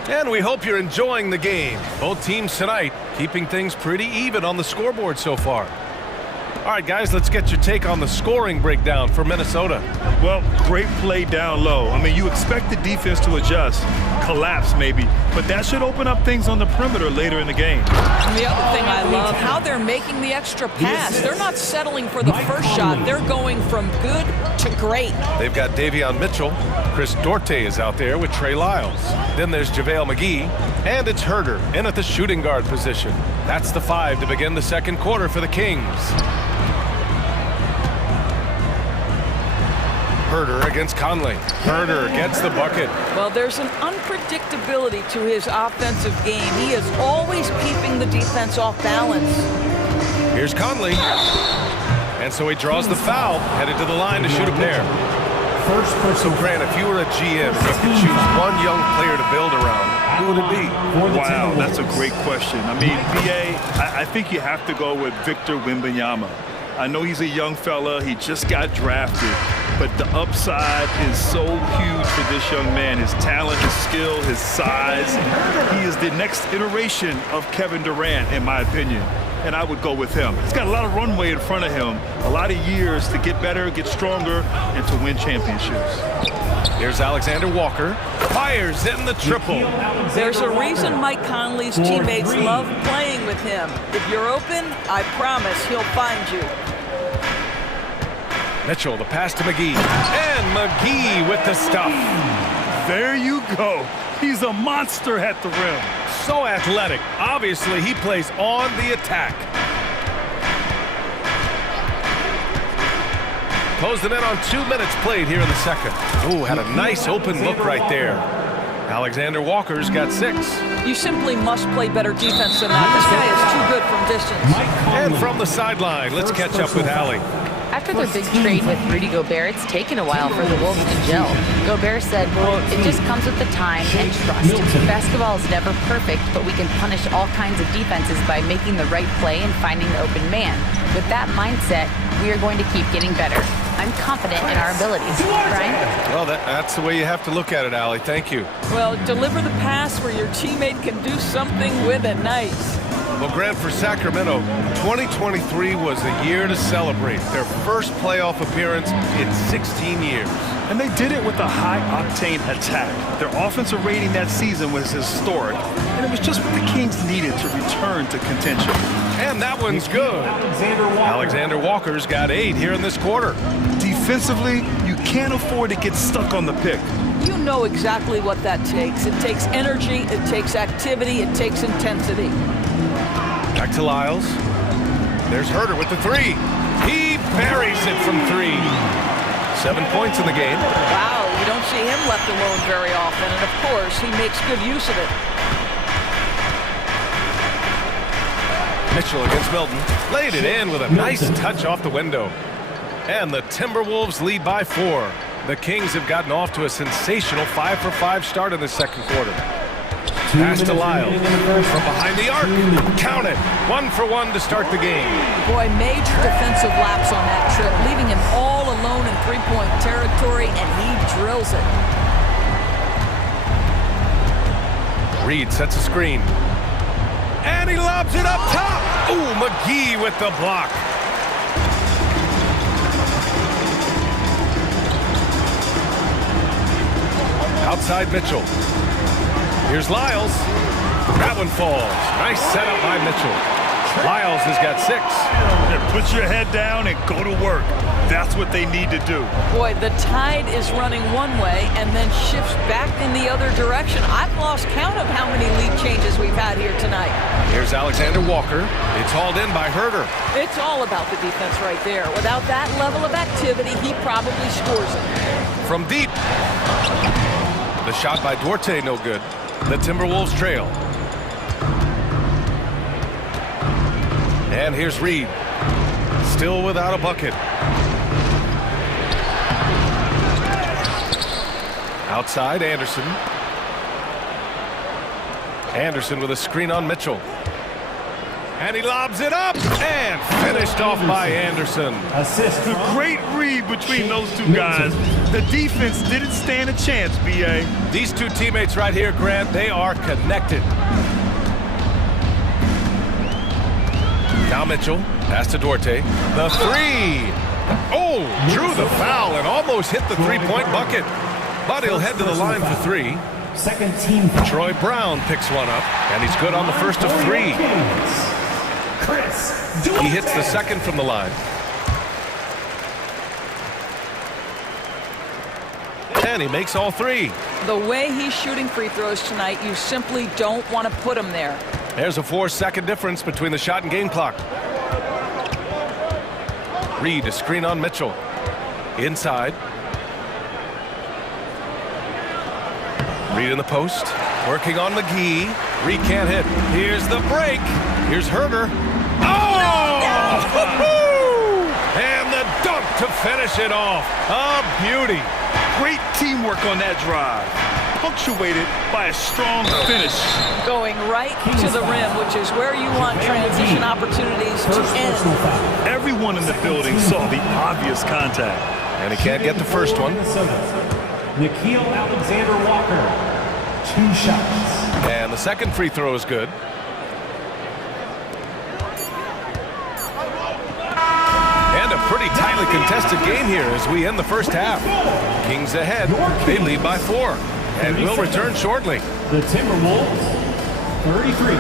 And we hope you're enjoying the game. Both teams tonight keeping things pretty even on the scoreboard so far. All right, guys, let's get your take on the scoring breakdown for Minnesota. Well, great play down low. I mean, you expect the defense to adjust, collapse maybe, but that should open up things on the perimeter later in the game. And the other thing I love, how they're making the extra pass. They're not settling for the first shot. They're going from good to great. They've got Davion Mitchell. Chris Duarte is out there with Trey Lyles. Then there's JaVale McGee, and it's Herder in at the shooting guard position. That's the 5 to begin the second quarter for the Kings. Herder against Conley. Herder gets the bucket. Well, there's an unpredictability to his offensive game. He is always keeping the defense off balance. Here's Conley. And so he draws the foul, headed to the line to shoot a pair. So, Grant, if you were a GM and you could choose one young player to build around, who would it be? Wow, that's a great question. I mean, BA, I think you have to go with Victor Wembanyama. I know he's a young fella. He just got drafted. But the upside is so huge for this young man. His talent, his skill, his size. He is the next iteration of Kevin Durant, in my opinion. And I would go with him. He's got a lot of runway in front of him. A lot of years to get better, get stronger, and to win championships. Here's Alexander Walker. Fires in the triple. There's a reason Mike Conley's teammates love playing with him. If you're open, I promise he'll find you. Mitchell, the pass to McGee. And McGee with the stuff. There you go. He's a monster at the rim. So athletic. Obviously, he plays on the attack. Closing in on 2 minutes played here in the second. Ooh, had a nice open look right there. Alexander Walker's got 6. You simply must play better defense than that. This guy is too good from distance. And from the sideline, let's catch up with Allie. After their big trade with Rudy Gobert, it's taken a while for the Wolves to gel. Gobert said, quote, "It just comes with the time and trust. Basketball is never perfect, but we can punish all kinds of defenses by making the right play and finding the open man. With that mindset, we are going to keep getting better. I'm confident in our abilities." Brian? Well, that's the way you have to look at it, Allie. Thank you. Well, deliver the pass where your teammate can do something with it. Nice. Well, Grant, for Sacramento, 2023 was a year to celebrate. Their first playoff appearance in 16 years. And they did it with a high-octane attack. Their offensive rating that season was historic, and it was just what the Kings needed to return to contention. And that one's good. Alexander Walker's got 8 here in this quarter. Defensively, you can't afford to get stuck on the pick. You know exactly what that takes. It takes energy, it takes activity, it takes intensity. Back to Lyles. There's Herder with the 3. He buries it from 3. 7 points in the game. Wow, you don't see him left alone very often, and of course, he makes good use of it. Mitchell against Milton. Laid it in with a nice touch off the window. And the Timberwolves lead by 4. The Kings have gotten off to a sensational 5-for-5 start in the second quarter. Pass to Lyles. From behind the arc. Count it. 1 for 1 to start the game. Boy, major defensive lapse on that trip, leaving him all alone in three-point territory, and he drills it. Reed sets a screen. And he lobs it up top. Ooh, McGee with the block. Outside Mitchell. Here's Lyles. That one falls. Nice setup by Mitchell. Lyles has got 6. Put your head down and go to work. That's what they need to do. Boy, the tide is running one way and then shifts back in the other direction. I've lost count of how many lead changes we've had here tonight. Here's Alexander Walker. It's hauled in by Herder. It's all about the defense right there. Without that level of activity, he probably scores it. From deep. The shot by Duarte, no good. The Timberwolves trail. And here's Reed. Still without a bucket. Outside, Anderson. Anderson with a screen on Mitchell. And he lobs it up and finished off by Anderson. Assist. A great read between those two guys. The defense didn't stand a chance, B.A. These two teammates right here, Grant, they are connected. Now Mitchell, pass to Duarte. The 3. Oh, drew the foul and almost hit the three-point bucket. But he'll head to the line for 3. Second team foul. Troy Brown picks one up, and he's good on the first of 3. He hits the second from the line. And he makes all 3. The way he's shooting free throws tonight, you simply don't want to put him there. There's a 4-second difference between the shot and game clock. Reed, a screen on Mitchell. Inside. Reed in the post. Working on McGee. Reed can't hit. Here's the break. Here's Herder. Oh! And the dunk to finish it off. A beauty. Great teamwork on that drive. Punctuated by a strong finish. Going right to the rim, which is where you want transition opportunities to end. Everyone in the building saw the obvious contact. And he can't get the first one. Nikhil Alexander Walker, 2 shots. And the second free throw is good. And a pretty tightly contested game here as we end the first half. Kings ahead. They lead by 4. And will return shortly. The Timberwolves, 33.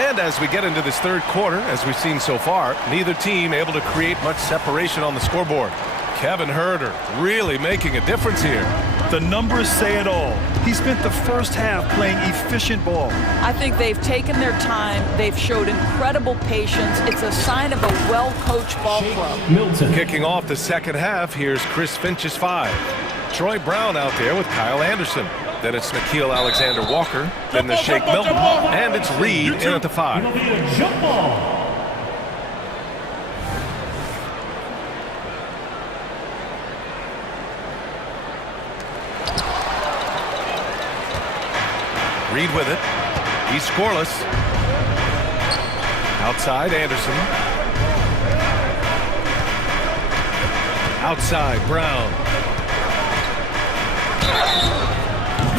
And as we get into this third quarter, as we've seen so far, neither team able to create much separation on the scoreboard. Kevin Herder really making a difference here. The numbers say it all. He spent the first half playing efficient ball. I think they've taken their time. They've showed incredible patience. It's a sign of a well-coached ball club. Milton. Kicking off the second half, here's Chris Finch's 5. Troy Brown out there with Kyle Anderson. Then it's Nikhil Alexander Walker. Then there's Shake Milton. And it's Reed in at the 5. It'll be a jump ball. Reed with it. He's scoreless. Outside, Anderson. Outside, Brown.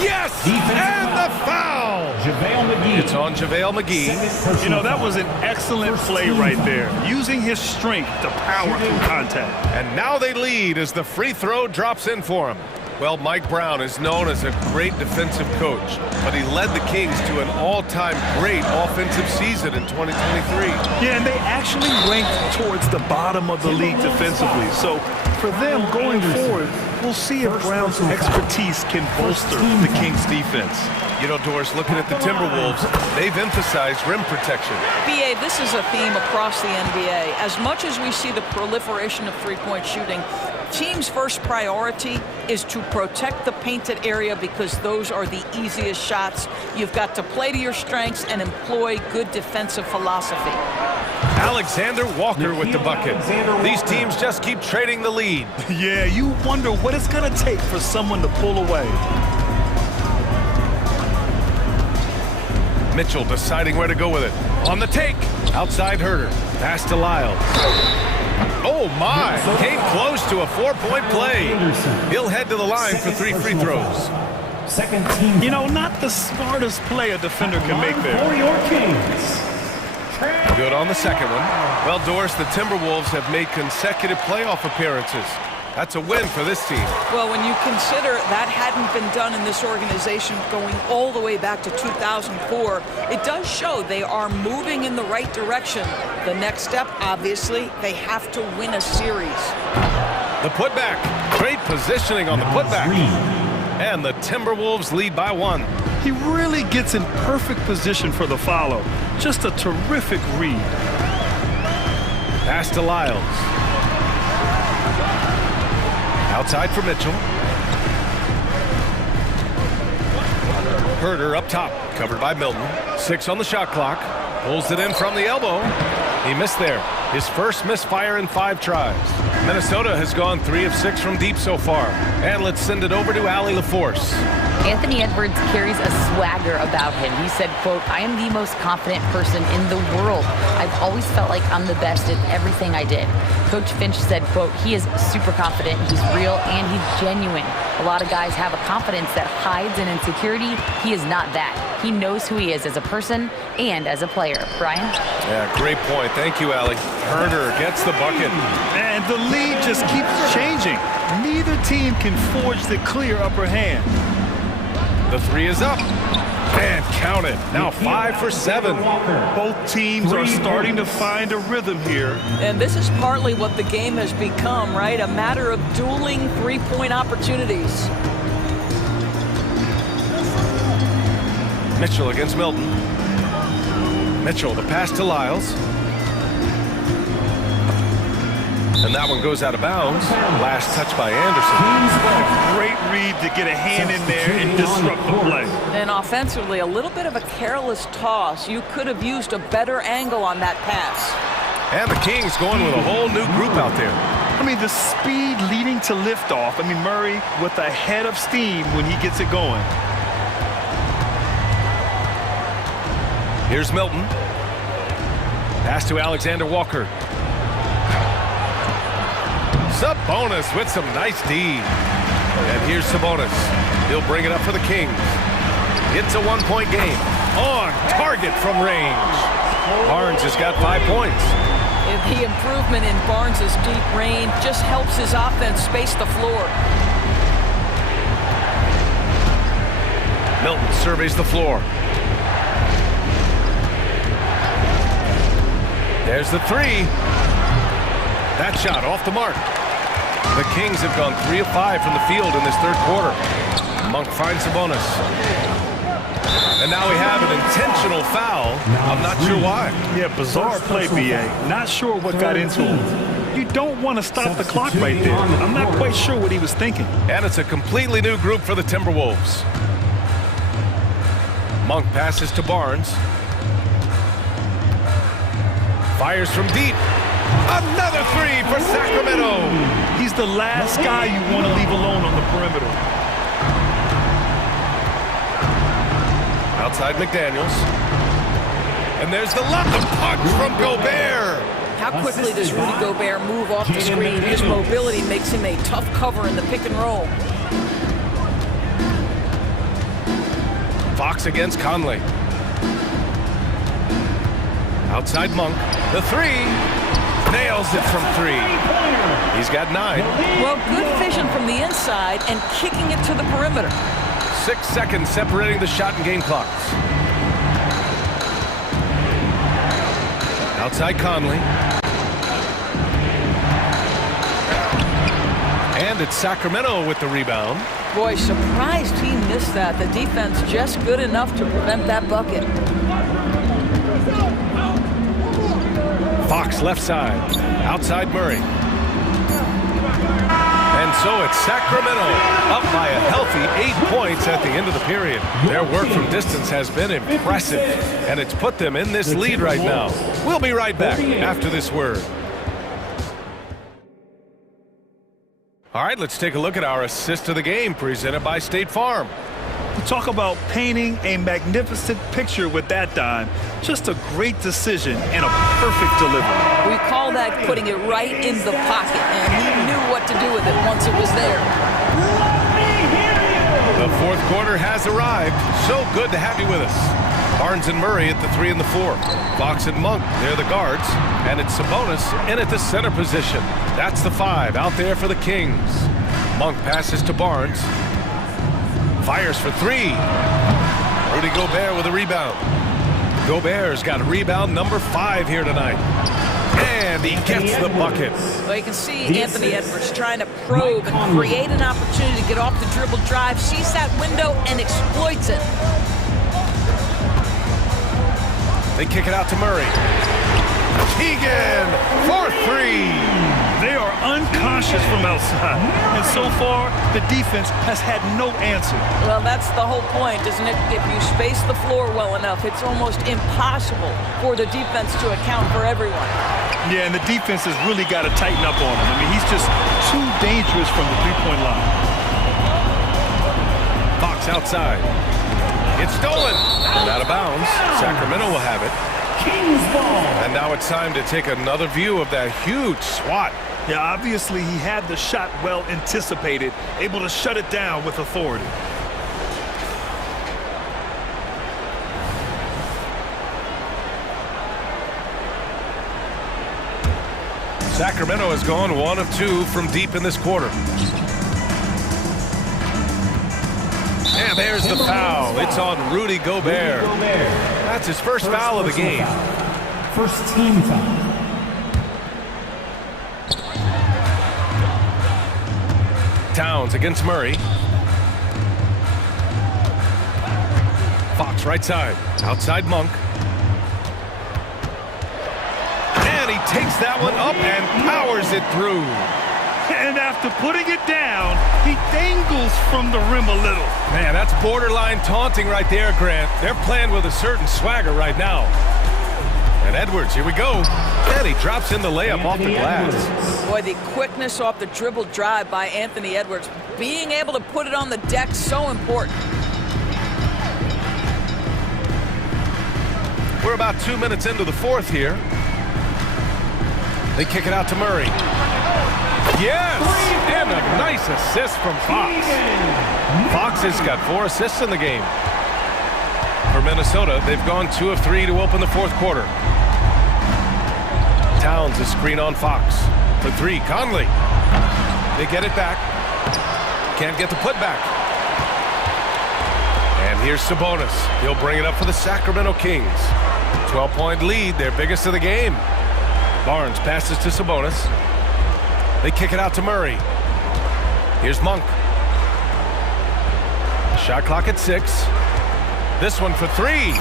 Yes! And the foul! JaVale McGee. It's on JaVale McGee. You know, that was an excellent play right there. Using his strength to power through contact. And now they lead as the free throw drops in for him. Well, Mike Brown is known as a great defensive coach, but he led the Kings to an all-time great offensive season in 2023. Yeah, and they actually ranked towards the bottom of the league defensively. So for them going forward, we'll see if Brown's expertise can bolster the Kings defense. You know, Doris, looking at the Timberwolves, they've emphasized rim protection. BA, this is a theme across the NBA. As much as we see the proliferation of three-point shooting, teams' first priority is to protect the painted area because those are the easiest shots. You've got to play to your strengths and employ good defensive philosophy. Alexander Walker with the bucket. These teams just keep trading the lead. Yeah, you wonder what it's going to take for someone to pull away. Mitchell deciding where to go with it. On the take. Outside Herter. Pass to Lyles. Oh my! Came close to a 4-point play. He'll head to the line for 3 free throws. Second team. You know, not the smartest play a defender can make there. For your Kings. Good on the second one. Well, Doris, the Timberwolves have made consecutive playoff appearances. That's a win for this team. Well, when you consider that hadn't been done in this organization going all the way back to 2004, it does show they are moving in the right direction. The next step, obviously, they have to win a series. The putback. Great positioning on the putback. And the Timberwolves lead by 1. He really gets in perfect position for the follow. Just a terrific read. Pass to Lyles. Outside for Mitchell. Herter up top, covered by Milton. 6 on the shot clock. Pulls it in from the elbow. He missed there. His first misfire in 5 tries. Minnesota has gone 3 of 6 from deep so far. And let's send it over to Allie LaForce. Anthony Edwards carries a swagger about him. He said, quote, "I am the most confident person in the world. I've always felt like I'm the best at everything I did." Coach Finch said, quote, "He is super confident, he's real, and he's genuine. A lot of guys have a confidence that hides an insecurity. He is not that. He knows who he is as a person and as a player." Brian? Yeah, great point. Thank you, Allie. Herter gets the bucket. And the lead just keeps changing. Neither team can forge the clear upper hand. The 3 is up. And count it. Now 5 for 7. Both teams are starting to find a rhythm here. And this is partly what the game has become, right? A matter of dueling three-point opportunities. Mitchell against Milton. Mitchell, the pass to Lyles. And that one goes out of bounds. Last touch by Anderson. A great read to get a hand in there and disrupt the play. And offensively, a little bit of a careless toss. You could have used a better angle on that pass. And the Kings going with a whole new group out there. I mean, the speed leading to liftoff. I mean, Murray with a head of steam when he gets it going. Here's Milton. Pass to Alexander Walker. Sabonis with some nice D. And here's Sabonis. He'll bring it up for the Kings. It's a 1-point game. On target from range. Barnes has got 5 points. The improvement in Barnes' deep range just helps his offense space the floor. Milton surveys the floor. There's the 3. That shot off the mark. The Kings have gone 3 of 5 from the field in this 3rd quarter. Monk finds Sabonis. And now we have an intentional foul. I'm not sure why. Yeah, bizarre play, BA. Not sure what got into him. You don't want to stop the clock right there. I'm not quite sure what he was thinking. And it's a completely new group for the Timberwolves. Monk passes to Barnes. Fires from deep. Another 3 for Sacramento. He's the last guy you want to leave alone on the perimeter. Outside McDaniels. And there's the left punch from Gobert. How quickly does Rudy Gobert move off the screen? His mobility makes him a tough cover in the pick and roll. Fox against Conley. Outside Monk. The 3. Nails it from 3. He's got 9. Well, good vision from the inside and kicking it to the perimeter. 6 seconds separating the shot and game clocks. Outside Conley. and it's Sacramento with the rebound. Boy, surprised he missed that. The defense just good enough to prevent that bucket. Fox left side, outside Murray. And so it's Sacramento up by a healthy 8 points at the end of the period. Their work from distance has been impressive, and it's put them in this lead right now. We'll be right back after this word. All right, let's take a look at our assist of the game presented by State Farm. Talk about painting a magnificent picture with that dime. Just a great decision and a perfect delivery. We call that putting it right in the pocket, and he knew what to do with it once it was there. The fourth quarter has arrived. So good to have you with us. Barnes and Murray at the 3 and the 4. Fox and Monk, they're the guards. And it's Sabonis in at the center position. That's the 5 out there for the Kings. Monk passes to Barnes. Fires for 3. Rudy Gobert with a rebound. Gobert's got rebound number 5 here tonight. And he gets the bucket. Well, you can see Anthony Edwards trying to probe and create an opportunity to get off the dribble drive, sees that window and exploits it. They kick it out to Murray. Keegan for 3. They are unconscious from outside, and so far, the defense has had no answer. Well, that's the whole point, isn't it? If you space the floor well enough, it's almost impossible for the defense to account for everyone. Yeah, and the defense has really got to tighten up on him. I mean, he's just too dangerous from the three-point line. Fox outside. It's stolen. And out of bounds. Sacramento will have it. Kings ball. And now it's time to take another view of that huge swat. Yeah, obviously he had the shot well anticipated, able to shut it down with authority. Sacramento has gone 1 of 2 from deep in this quarter. And there's the foul. It's on Rudy Gobert. That's his first foul of the game. First team foul. Towns against Murray. Fox right side. Outside Monk. And he takes that one up and powers it through. And after putting it down, he dangles from the rim a little. Man, that's borderline taunting right there, Grant. They're playing with a certain swagger right now. And Edwards, here we go. And he drops in the layup off the glass. Boy, the quickness off the dribble drive by Anthony Edwards. Being able to put it on the deck, so important. We're about 2 minutes into the fourth here. They kick it out to Murray. Yes! And a nice assist from Fox. Fox has got 4 assists in the game. For Minnesota, they've gone 2 of 3 to open the fourth quarter. Towns a screen on Fox. For 3, Conley. They get it back. Can't get the putback. And here's Sabonis. He'll bring it up for the Sacramento Kings. 12-point lead, their biggest of the game. Barnes passes to Sabonis. They kick it out to Murray. Here's Monk. Shot clock at 6. This one for 3.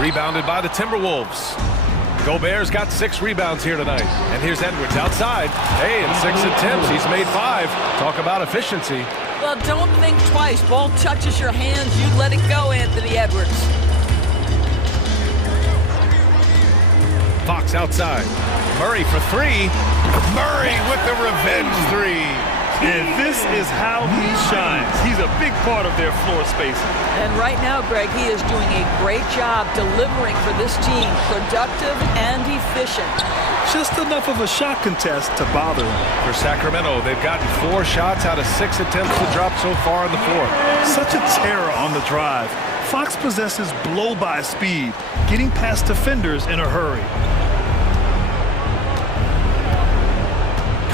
Rebounded by the Timberwolves. Gobert's got 6 rebounds here tonight. And here's Edwards outside. Hey, in 6 attempts, he's made 5. Talk about efficiency. Well, don't think twice. Ball touches your hands, you let it go, Anthony Edwards. Fox outside. Murray for 3. Murray with the revenge 3. And this is how he shines. He's a big part of their floor spacing. And right now, Greg, he is doing a great job delivering for this team. Productive and efficient. Just enough of a shot contest to bother him. For Sacramento, they've gotten 4 shots out of 6 attempts to drop so far in the fourth. Such a terror on the drive. Fox possesses blow-by speed, getting past defenders in a hurry.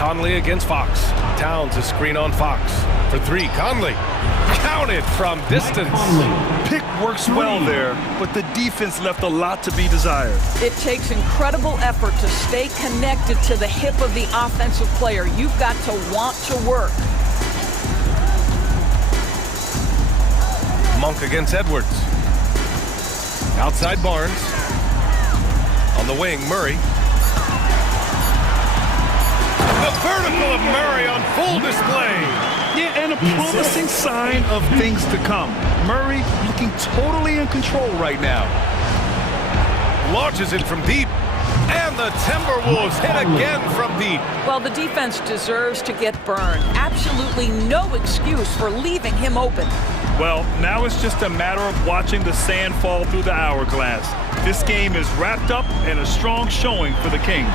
Conley against Fox. Towns a screen on Fox. For three, Conley. Counted from distance. Pick works well there, but the defense left a lot to be desired. It takes incredible effort to stay connected to the hip of the offensive player. You've got to want to work. Monk against Edwards. Outside Barnes. On the wing, Murray. The vertical of Murray on full display. Yeah, and a promising sign of things to come. Murray looking totally in control right now. Launches it from deep. And the Timberwolves hit again from deep. Well, the defense deserves to get burned. Absolutely no excuse for leaving him open. Well, now it's just a matter of watching the sand fall through the hourglass. This game is wrapped up in a strong showing for the Kings.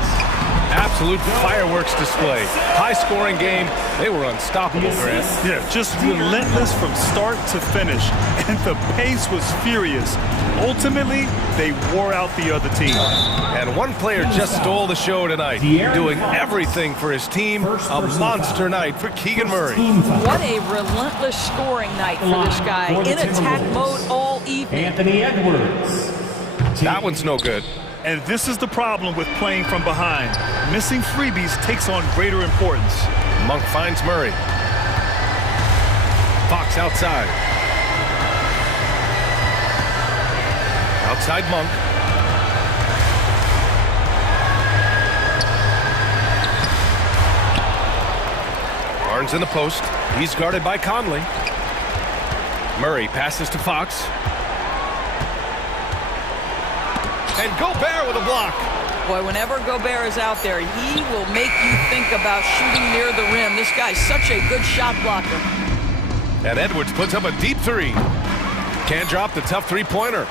Absolute fireworks display. High-scoring game. They were unstoppable, Grant. Yeah, just relentless from start to finish. And the pace was furious. Ultimately, they wore out the other team. And one player just stole the show tonight, doing everything for his team. A monster night for Keegan Murray. What a relentless scoring night for this guy. In attack mode all evening. Anthony Edwards. That one's no good. And this is the problem with playing from behind. Missing freebies takes on greater importance. Monk finds Murray. Fox outside. Outside Monk. Barnes in the post. He's guarded by Conley. Murray passes to Fox. And Gobert with a block. Boy, whenever Gobert is out there, he will make you think about shooting near the rim. This guy's such a good shot blocker. And Edwards puts up a deep three. Can't drop the tough three-pointer.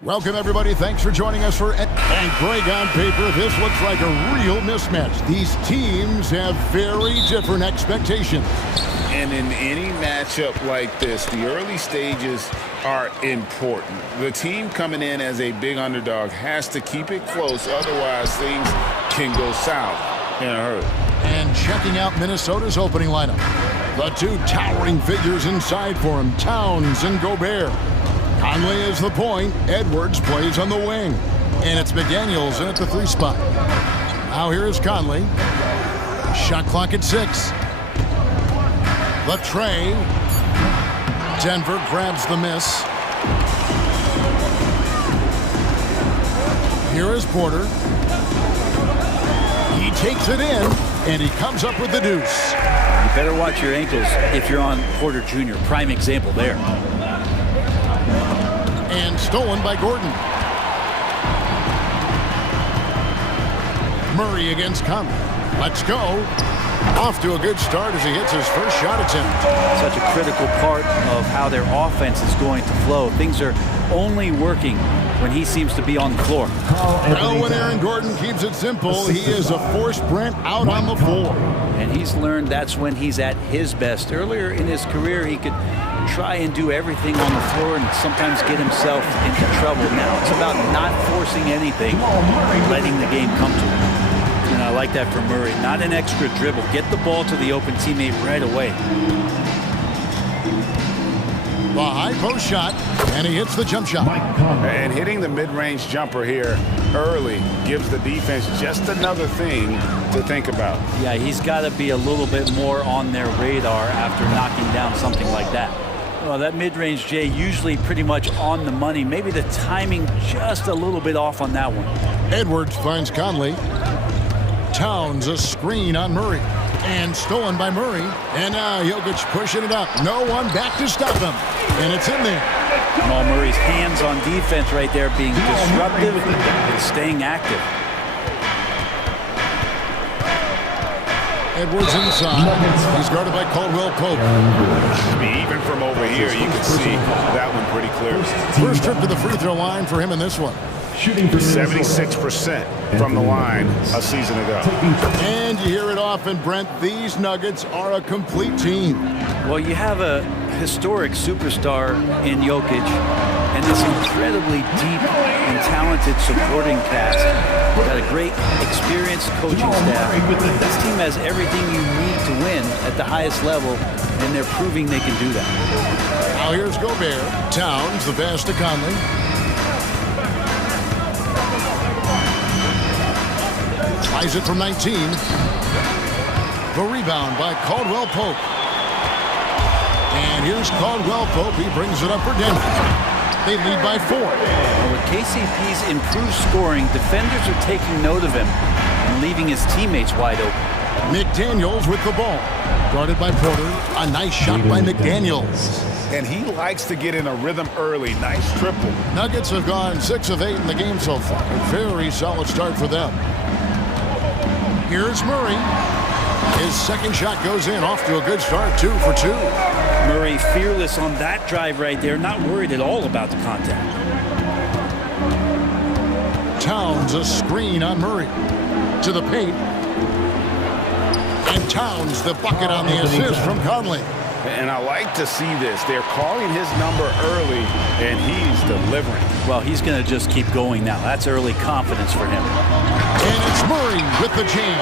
Welcome, everybody. Thanks for joining us for... And Greg, on paper, this looks like a real mismatch. These teams have very different expectations. And in any matchup like this, the early stages are important. The team coming in as a big underdog has to keep it close, otherwise things can go south in a hurry. And checking out Minnesota's opening lineup. The two towering figures inside for him, Towns and Gobert. Conley is the point. Edwards plays on the wing. And it's McDaniels in at the 3 spot. Now here is Conley. Shot clock at 6. The tray. Denver grabs the miss. Here is Porter. He takes it in, and he comes up with the deuce. You better watch your ankles if you're on Porter Jr. Prime example there. And stolen by Gordon. Murray against Conley. Let's go. Off to a good start as he hits his first shot attempt. Such a critical part of how their offense is going to flow. Things are only working when he seems to be on the floor. Well, when Aaron Gordon keeps it simple, he is a forced Brent out on the floor. And he's learned that's when he's at his best. Earlier in his career, he could try and do everything on the floor and sometimes get himself into trouble. Now it's about not forcing anything, letting the game come to him. And I like that from Murray. Not an extra dribble. Get the ball to the open teammate right away. The high post shot, and he hits the jump shot. And hitting the mid-range jumper here early gives the defense just another thing to think about. Yeah, he's got to be a little bit more on their radar after knocking down something like that. Well, that mid-range J usually pretty much on the money. Maybe the timing just a little bit off on that one. Edwards finds Conley. Towns a screen on Murray. And stolen by Murray. And now Jokic pushing it up. No one back to stop him. And it's in there. Jamal Murray's hands on defense right there, being disruptive and staying active. Edwards inside. He's guarded by Caldwell Pope. I mean, even from over here, you can see that one pretty clearly. First trip to the free throw line for him in this one. Shooting 76% from the line a season ago. And you hear it often, Brent, these Nuggets are a complete team. Well, you have a historic superstar in Jokic and this incredibly deep and talented supporting cast. Got a great, experienced coaching staff. This team has everything you need to win at the highest level, and they're proving they can do that. Now here's Gobert. Towns, the pass to Conley. Tries it from 19. The rebound by Caldwell Pope. And here's Caldwell Pope. He brings it up for Denver. They lead by 4. Well, with KCP's improved scoring, defenders are taking note of him and leaving his teammates wide open. McDaniels with the ball. Guarded by Porter. A nice shot by McDaniels. And he likes to get in a rhythm early. Nice triple. Nuggets have gone 6 of 8 in the game so far. A very solid start for them. Here's Murray. His second shot goes in, off to a good start, 2 for 2. Murray fearless on that drive right there, not worried at all about the contact. Towns a screen on Murray. To the paint. And Towns the bucket on the assist from Conley. And I like to see this. They're calling his number early, and he's delivering. Well, he's going to just keep going now. That's early confidence for him. And it's Murray with the jam.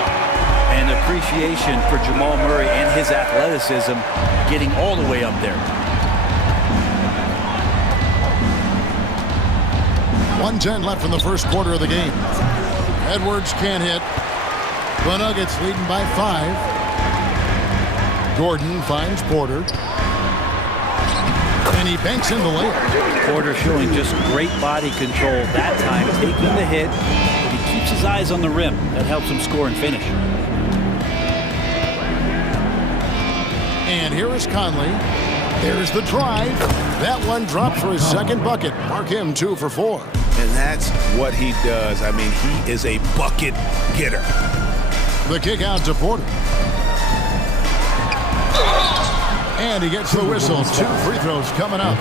And appreciation for Jamal Murray and his athleticism getting all the way up there. 1:10 left in the first quarter of the game. Edwards can't hit. The Nuggets leading by 5. Gordon finds Porter. And he banks in the layup. Porter showing just great body control that time, taking the hit, but he keeps his eyes on the rim. That helps him score and finish. And here is Conley. There's the drive. That one drops for his second bucket. Mark him 2 for 4. And that's what he does. I mean, he is a bucket getter. The kick out to Porter. And he gets the whistle. 2 free throws coming up.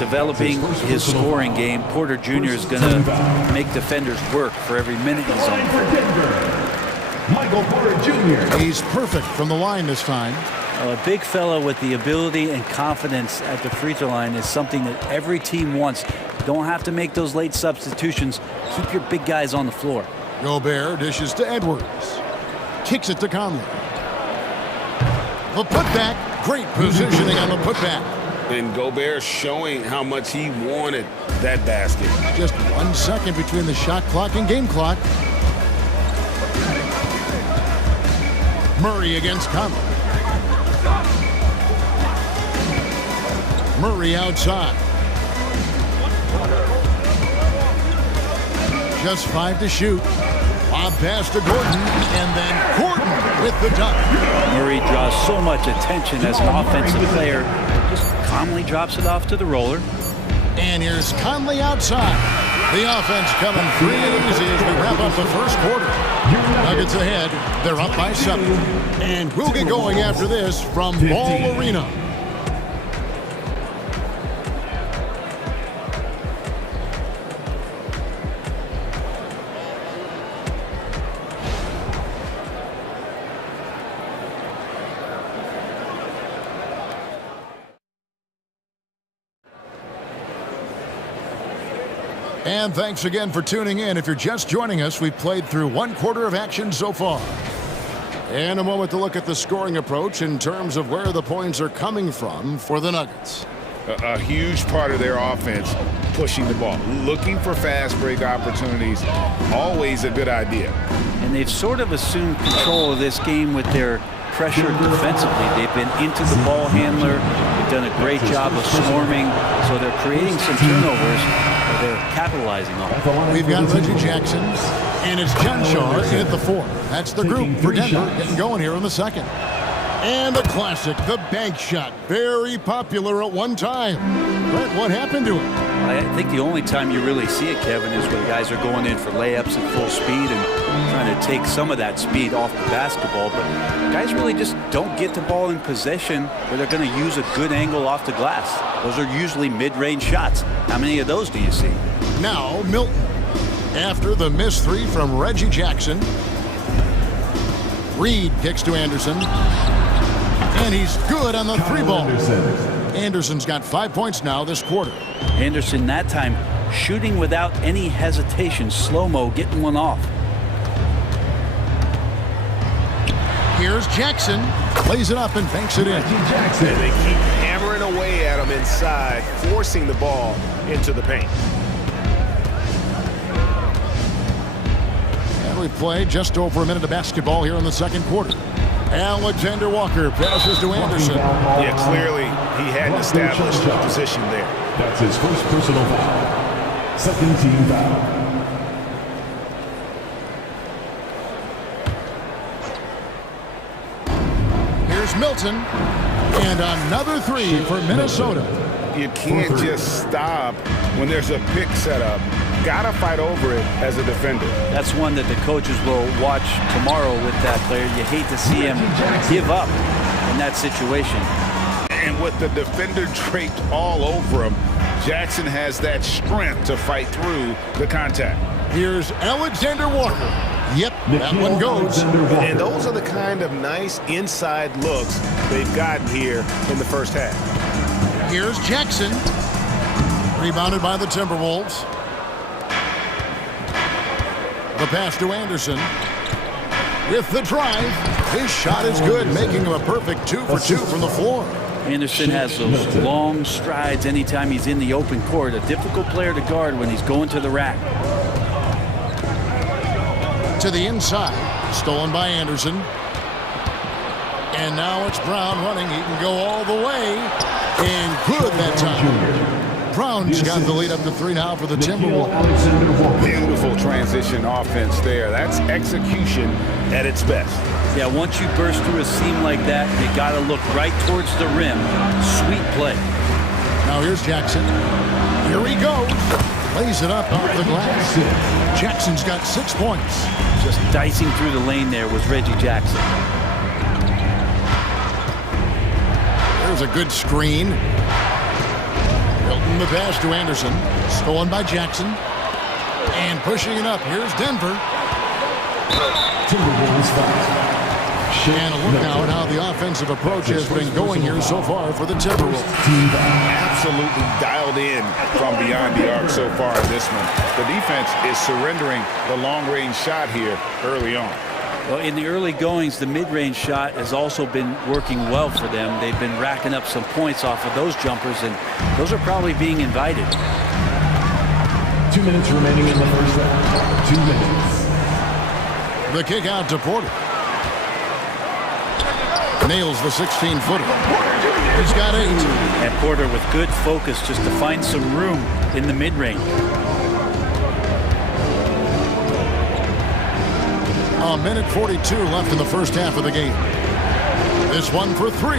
developing his scoring game, Porter Jr. is going to make defenders work for every minute he's on the field. Michael Porter Jr. He's perfect from the line this time. A big fella with the ability and confidence at the free throw line is something that every team wants. Don't have to make those late substitutions. Keep your big guys on the floor. Gobert dishes to Edwards. Kicks it to Conley. The putback. Great positioning on the putback. And Gobert showing how much he wanted that basket. Just 1 second between the shot clock and game clock. Murray against Conley. Murray outside. Just 5 to shoot. Lob pass to Gordon, and then Gordon with the dunk. Murray draws so much attention as an offensive player. Just calmly drops it off to the roller. And here's Conley outside. The offense coming free and easy as we wrap up the first quarter. Nuggets ahead. They're up by 7. And we'll get going after this from Ball Arena. And thanks again for tuning in. If you're just joining us, we've played through 1 quarter of action so far. And a moment to look at the scoring approach in terms of where the points are coming from for the Nuggets. A huge part of their offense, pushing the ball, looking for fast break opportunities, always a good idea. And they've sort of assumed control of this game with their pressure defensively. They've been into the ball handler. They've done a great job of swarming, so they're creating some turnovers that they're capitalizing on. We've got Reggie Jackson, and it's John Shaw in at the 4. That's the group for Denver getting going here in the second. And the classic, the bank shot. Very popular at one time. Brett, what happened to it? I think the only time you really see it, Kevin, is when guys are going in for layups at full speed and trying to take some of that speed off the basketball. But guys really just don't get the ball in possession where they're going to use a good angle off the glass. Those are usually mid-range shots. How many of those do you see? Now, Milton. After the missed 3 from Reggie Jackson. Reed kicks to Anderson. And he's good on the 3-ball. Anderson's got 5 points now this quarter. Anderson that time shooting without any hesitation. Slow-mo getting one off. Here's Jackson. Plays it up and banks it in. And they keep hammering away at him inside, forcing the ball into the paint. And we play just over a minute of basketball here in the second quarter. Alexander Walker passes to Anderson. Yeah, clearly he hadn't established a position there. That's his first personal foul. Second team foul. Here's Milton. And another 3 for Minnesota. You can't just stop when there's a pick set up. Gotta fight over it as a defender. That's one that the coaches will watch tomorrow with that player. You hate to see him give up in that situation. And with the defender draped all over him, Jackson has that strength to fight through the contact. Here's Alexander Walker. Yep, that one goes. And those are the kind of nice inside looks they've gotten here in the first half. Here's Jackson. Rebounded by the Timberwolves. The pass to Anderson. With the drive, his shot is good, making him a perfect 2 for 2 from the floor. Anderson has those long strides anytime he's in the open court. A difficult player to guard when he's going to the rack. To the inside, stolen by Anderson. And now it's Brown running. He can go all the way. And good that time. Brown's got the lead up to 3 now for the Timberwolves. Beautiful transition offense there. That's execution at its best. Yeah, once you burst through a seam like that, you got to look right towards the rim. Sweet play. Now here's Jackson. Here he goes. Lays it up off the glass. Jackson's got 6 points. Just dicing through the lane there was Reggie Jackson. There's a good screen. Milton the pass to Anderson. Stolen by Jackson. And pushing it up. Here's Denver. And a look now at how the offensive approach has been going here so far for the Timberwolves. Absolutely dialed in from beyond the arc so far in this one. The defense is surrendering the long-range shot here early on. Well, in the early goings, the mid-range shot has also been working well for them. They've been racking up some points off of those jumpers, and those are probably being invited. 2 minutes remaining in the first round. 2 minutes. The kick out to Porter. Nails the 16-footer. He's got 8. And Porter with good focus just to find some room in the mid-range. A minute 42 left in the first half of the game. This one for 3.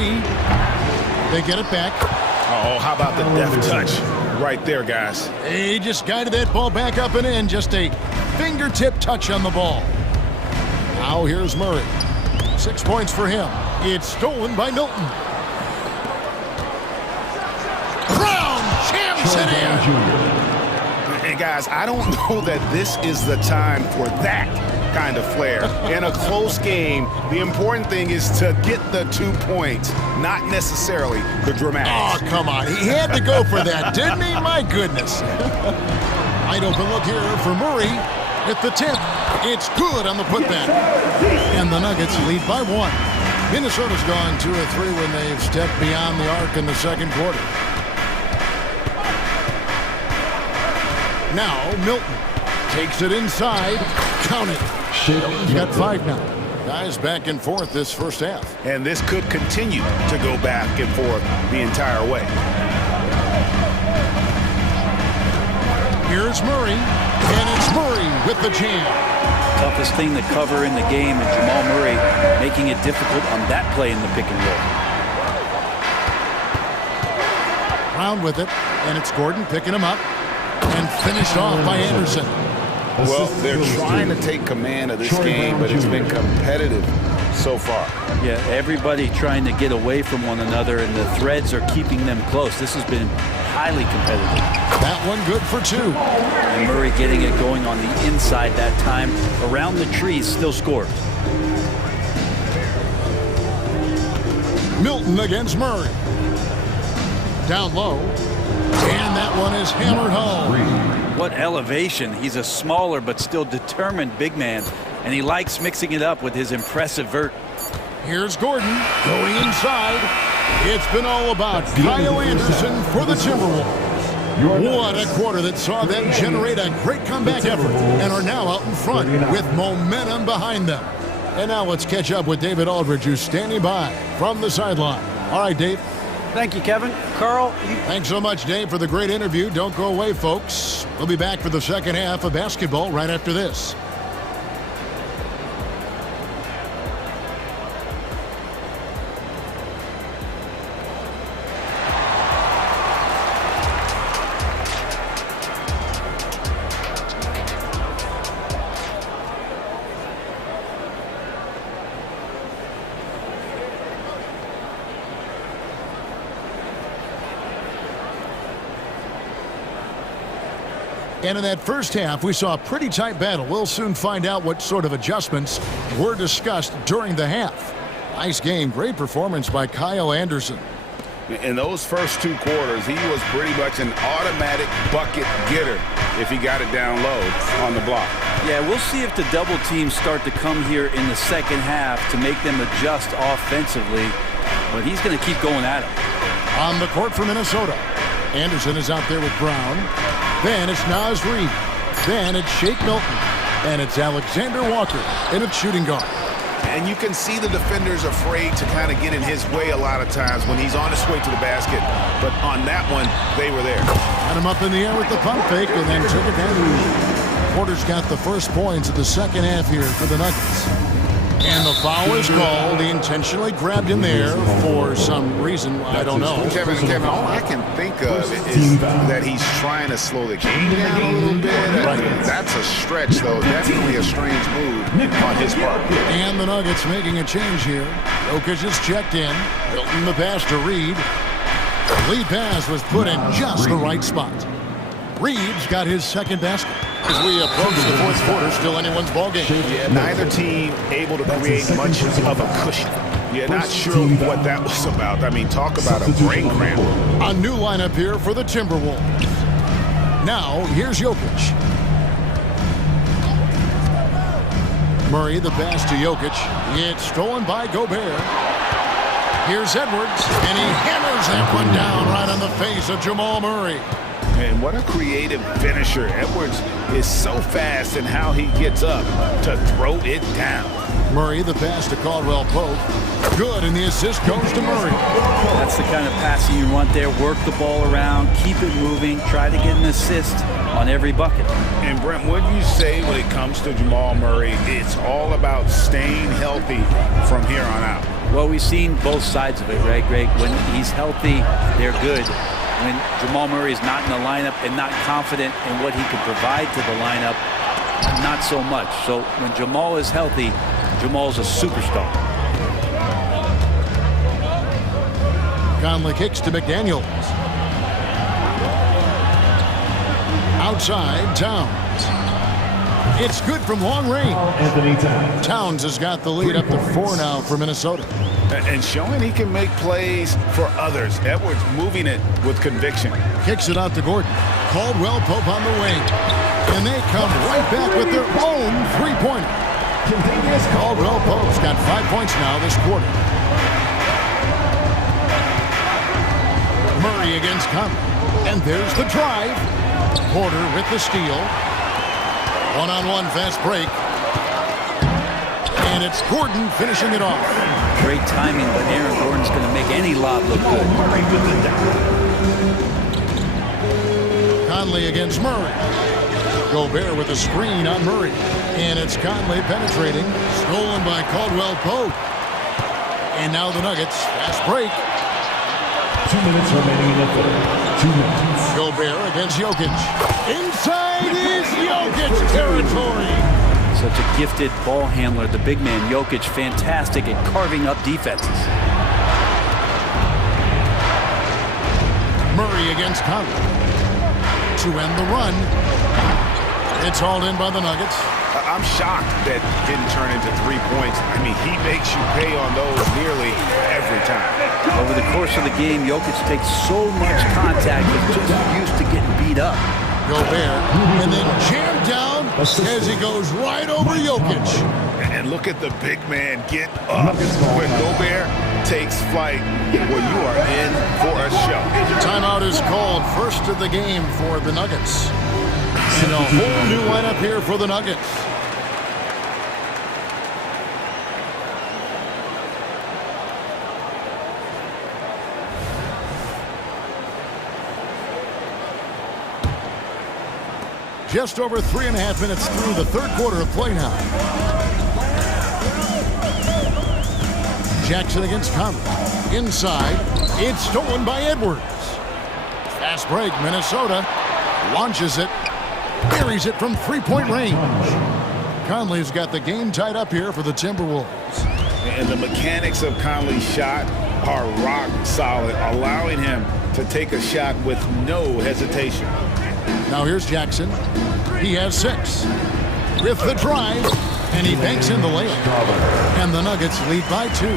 They get it back. Oh, how about the deft touch right there, guys? He just guided that ball back up and in. Just a fingertip touch on the ball. Now here's Murray. 6 points for him. It's stolen by Milton. Brown jams it in. And guys, I don't know that this is the time for that kind of flair. In a close game, the important thing is to get the 2 points, not necessarily the dramatics. Oh, come on. He had to go for that, didn't he? My goodness. Wide open look here for Murray at the tip. It's good on the putback. And the Nuggets lead by 1. Minnesota's gone 2 of 3 when they've stepped beyond the arc in the second quarter. Now Milton takes it inside. Count it. He's got 5 now. Guys back and forth this first half. And this could continue to go back and forth the entire way. Here's Murray. And it's Murray with the jam. Toughest thing to cover in the game, and Jamal Murray making it difficult on that play in the pick and roll. Round with it, and it's Gordon picking him up and finished off by Anderson. Well, they're trying to take command of this game, but it's been competitive so far. Yeah, everybody trying to get away from one another, and the threads are keeping them close. This has been highly competitive. That one good for 2. And Murray getting it going on the inside that time. Around the trees, still scored. Milton against Murray. Down low. And that one is hammered home. What elevation. He's a smaller but still determined big man. And he likes mixing it up with his impressive vert. Here's Gordon going inside. It's been all about Kyle Anderson for the Timberwolves. What a quarter that saw them generate a great comeback effort and are now out in front with momentum behind them. And now let's catch up with David Aldridge, who's standing by from the sideline. All right, Dave. Thank you, Kevin. Carl. Thanks so much, Dave, for the great interview. Don't go away, folks. We'll be back for the second half of basketball right after this. And in that first half, we saw a pretty tight battle. We'll soon find out what sort of adjustments were discussed during the half. Nice game. Great performance by Kyle Anderson. In those first 2 quarters, he was pretty much an automatic bucket getter if he got it down low on the block. Yeah, we'll see if the double teams start to come here in the second half to make them adjust offensively. But he's going to keep going at it. On the court for Minnesota, Anderson is out there with Brown. Then it's Naz Reid. Then it's Shake Milton. And it's Alexander Walker in a shooting guard. And you can see the defenders afraid to kind of get in his way a lot of times when he's on his way to the basket. But on that one, they were there. Got him up in the air with the pump fake and then took it down. Porter's got the first points of the second half here for the Nuggets. And the foul is called. He intentionally grabbed him there for some reason. I don't know. Kevin, all I can think of is that he's trying to slow the game down a little bit. That's a stretch, though. Definitely a strange move on his part. And the Nuggets making a change here. Jokic is checked in. Milton the pass to Reid. The lead pass was put in just the right spot. Reeves got his second basket. As we approach the fourth quarter, still anyone's ballgame. Yeah, neither team able to create much of a cushion. Yeah, not sure what that was about. I mean, talk about a brain cramp. A new lineup here for the Timberwolves. Now, here's Jokic. Murray, the pass to Jokic. It's stolen by Gobert. Here's Edwards, and he hammers that one down right on the face of Jamal Murray. And what a creative finisher. Edwards is so fast in how he gets up to throw it down. Murray, the pass to Caldwell Pope. Good, and the assist goes to Murray. That's the kind of passing you want there. Work the ball around, keep it moving, try to get an assist on every bucket. And Brent, what do you say when it comes to Jamal Murray? It's all about staying healthy from here on out. Well, we've seen both sides of it, right, Greg? When he's healthy, they're good. When Jamal Murray is not in the lineup and not confident in what he can provide to the lineup, not so much. So when Jamal is healthy, Jamal's a superstar. Conley kicks to McDaniels. Outside, Towns. It's good from long range. Towns has got the lead up to 4 now for Minnesota. And showing he can make plays for others. Edwards moving it with conviction. Kicks it out to Gordon. Caldwell Pope on the wing. And they come right back with their own three-pointer. Caldwell Pope's got 5 points now this quarter. Murray against Conley. And there's the drive. Porter with the steal. One-on-one fast break. And it's Gordon finishing it off. Great timing, but Aaron Gordon's going to make any lob look good. Conley against Murray. Gobert with a screen on Murray. And it's Conley penetrating. Stolen by Caldwell Pope. And now the Nuggets. Fast break. 2 minutes remaining in the third. 2 minutes. Gobert against Jokic. Inside is Jokic territory. Such a gifted ball handler. The big man, Jokic, fantastic at carving up defenses. Murray against Conley. To end the run. It's hauled in by the Nuggets. I'm shocked that didn't turn into 3 points. I mean, he makes you pay on those nearly every time. Over the course of the game, Jokic takes so much contact. He's just used to getting beat up. Gobert, and then jammed down as he goes right over Jokic. And look at the big man get up. When Gobert takes flight, well, you are in for a show. Timeout is called, first of the game for the Nuggets. And a whole new lineup here for the Nuggets. Just over 3.5 minutes through the third quarter of play now. Jackson against Conley. Inside. It's stolen by Edwards. Fast break. Minnesota launches it. Buries it from three-point range. Conley's got the game tied up here for the Timberwolves. And the mechanics of Conley's shot are rock solid, allowing him to take a shot with no hesitation. Now here's Jackson. He has 6. With the drive, and he banks in the layup. And the Nuggets lead by 2.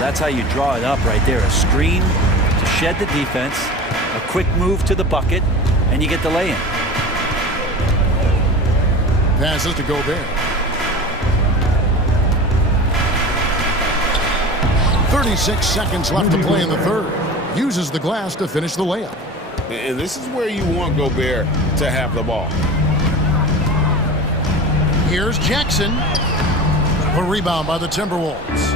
That's how you draw it up right there. A screen to shed the defense, a quick move to the bucket, and you get the lay-in. Passes to Gobert. 36 seconds left to play in the third. Uses the glass to finish the layup. And this is where you want Gobert to have the ball. Here's Jackson. A rebound by the Timberwolves.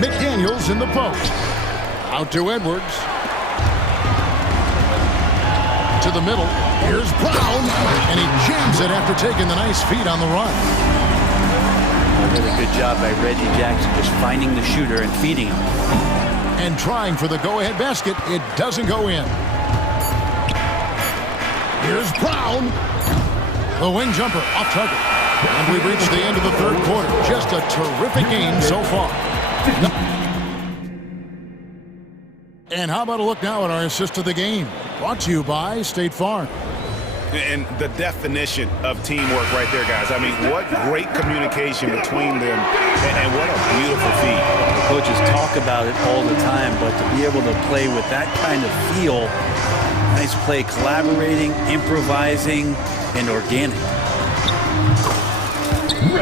McDaniels in the post. Out to Edwards. To the middle. Here's Brown. And he jams it after taking the nice feed on the run. A really good job by Reggie Jackson just finding the shooter and feeding him. And trying for the go-ahead basket. It doesn't go in. Here's Brown. The wing jumper off target. And we've reached the end of the third quarter. Just a terrific game so far. And how about a look now at our assist of the game? Brought to you by State Farm. And the definition of teamwork right there, guys. I mean, what great communication between them, and what a beautiful feat. The coaches talk about it all the time, but to be able to play with that kind of feel, nice play, collaborating, improvising, and organic.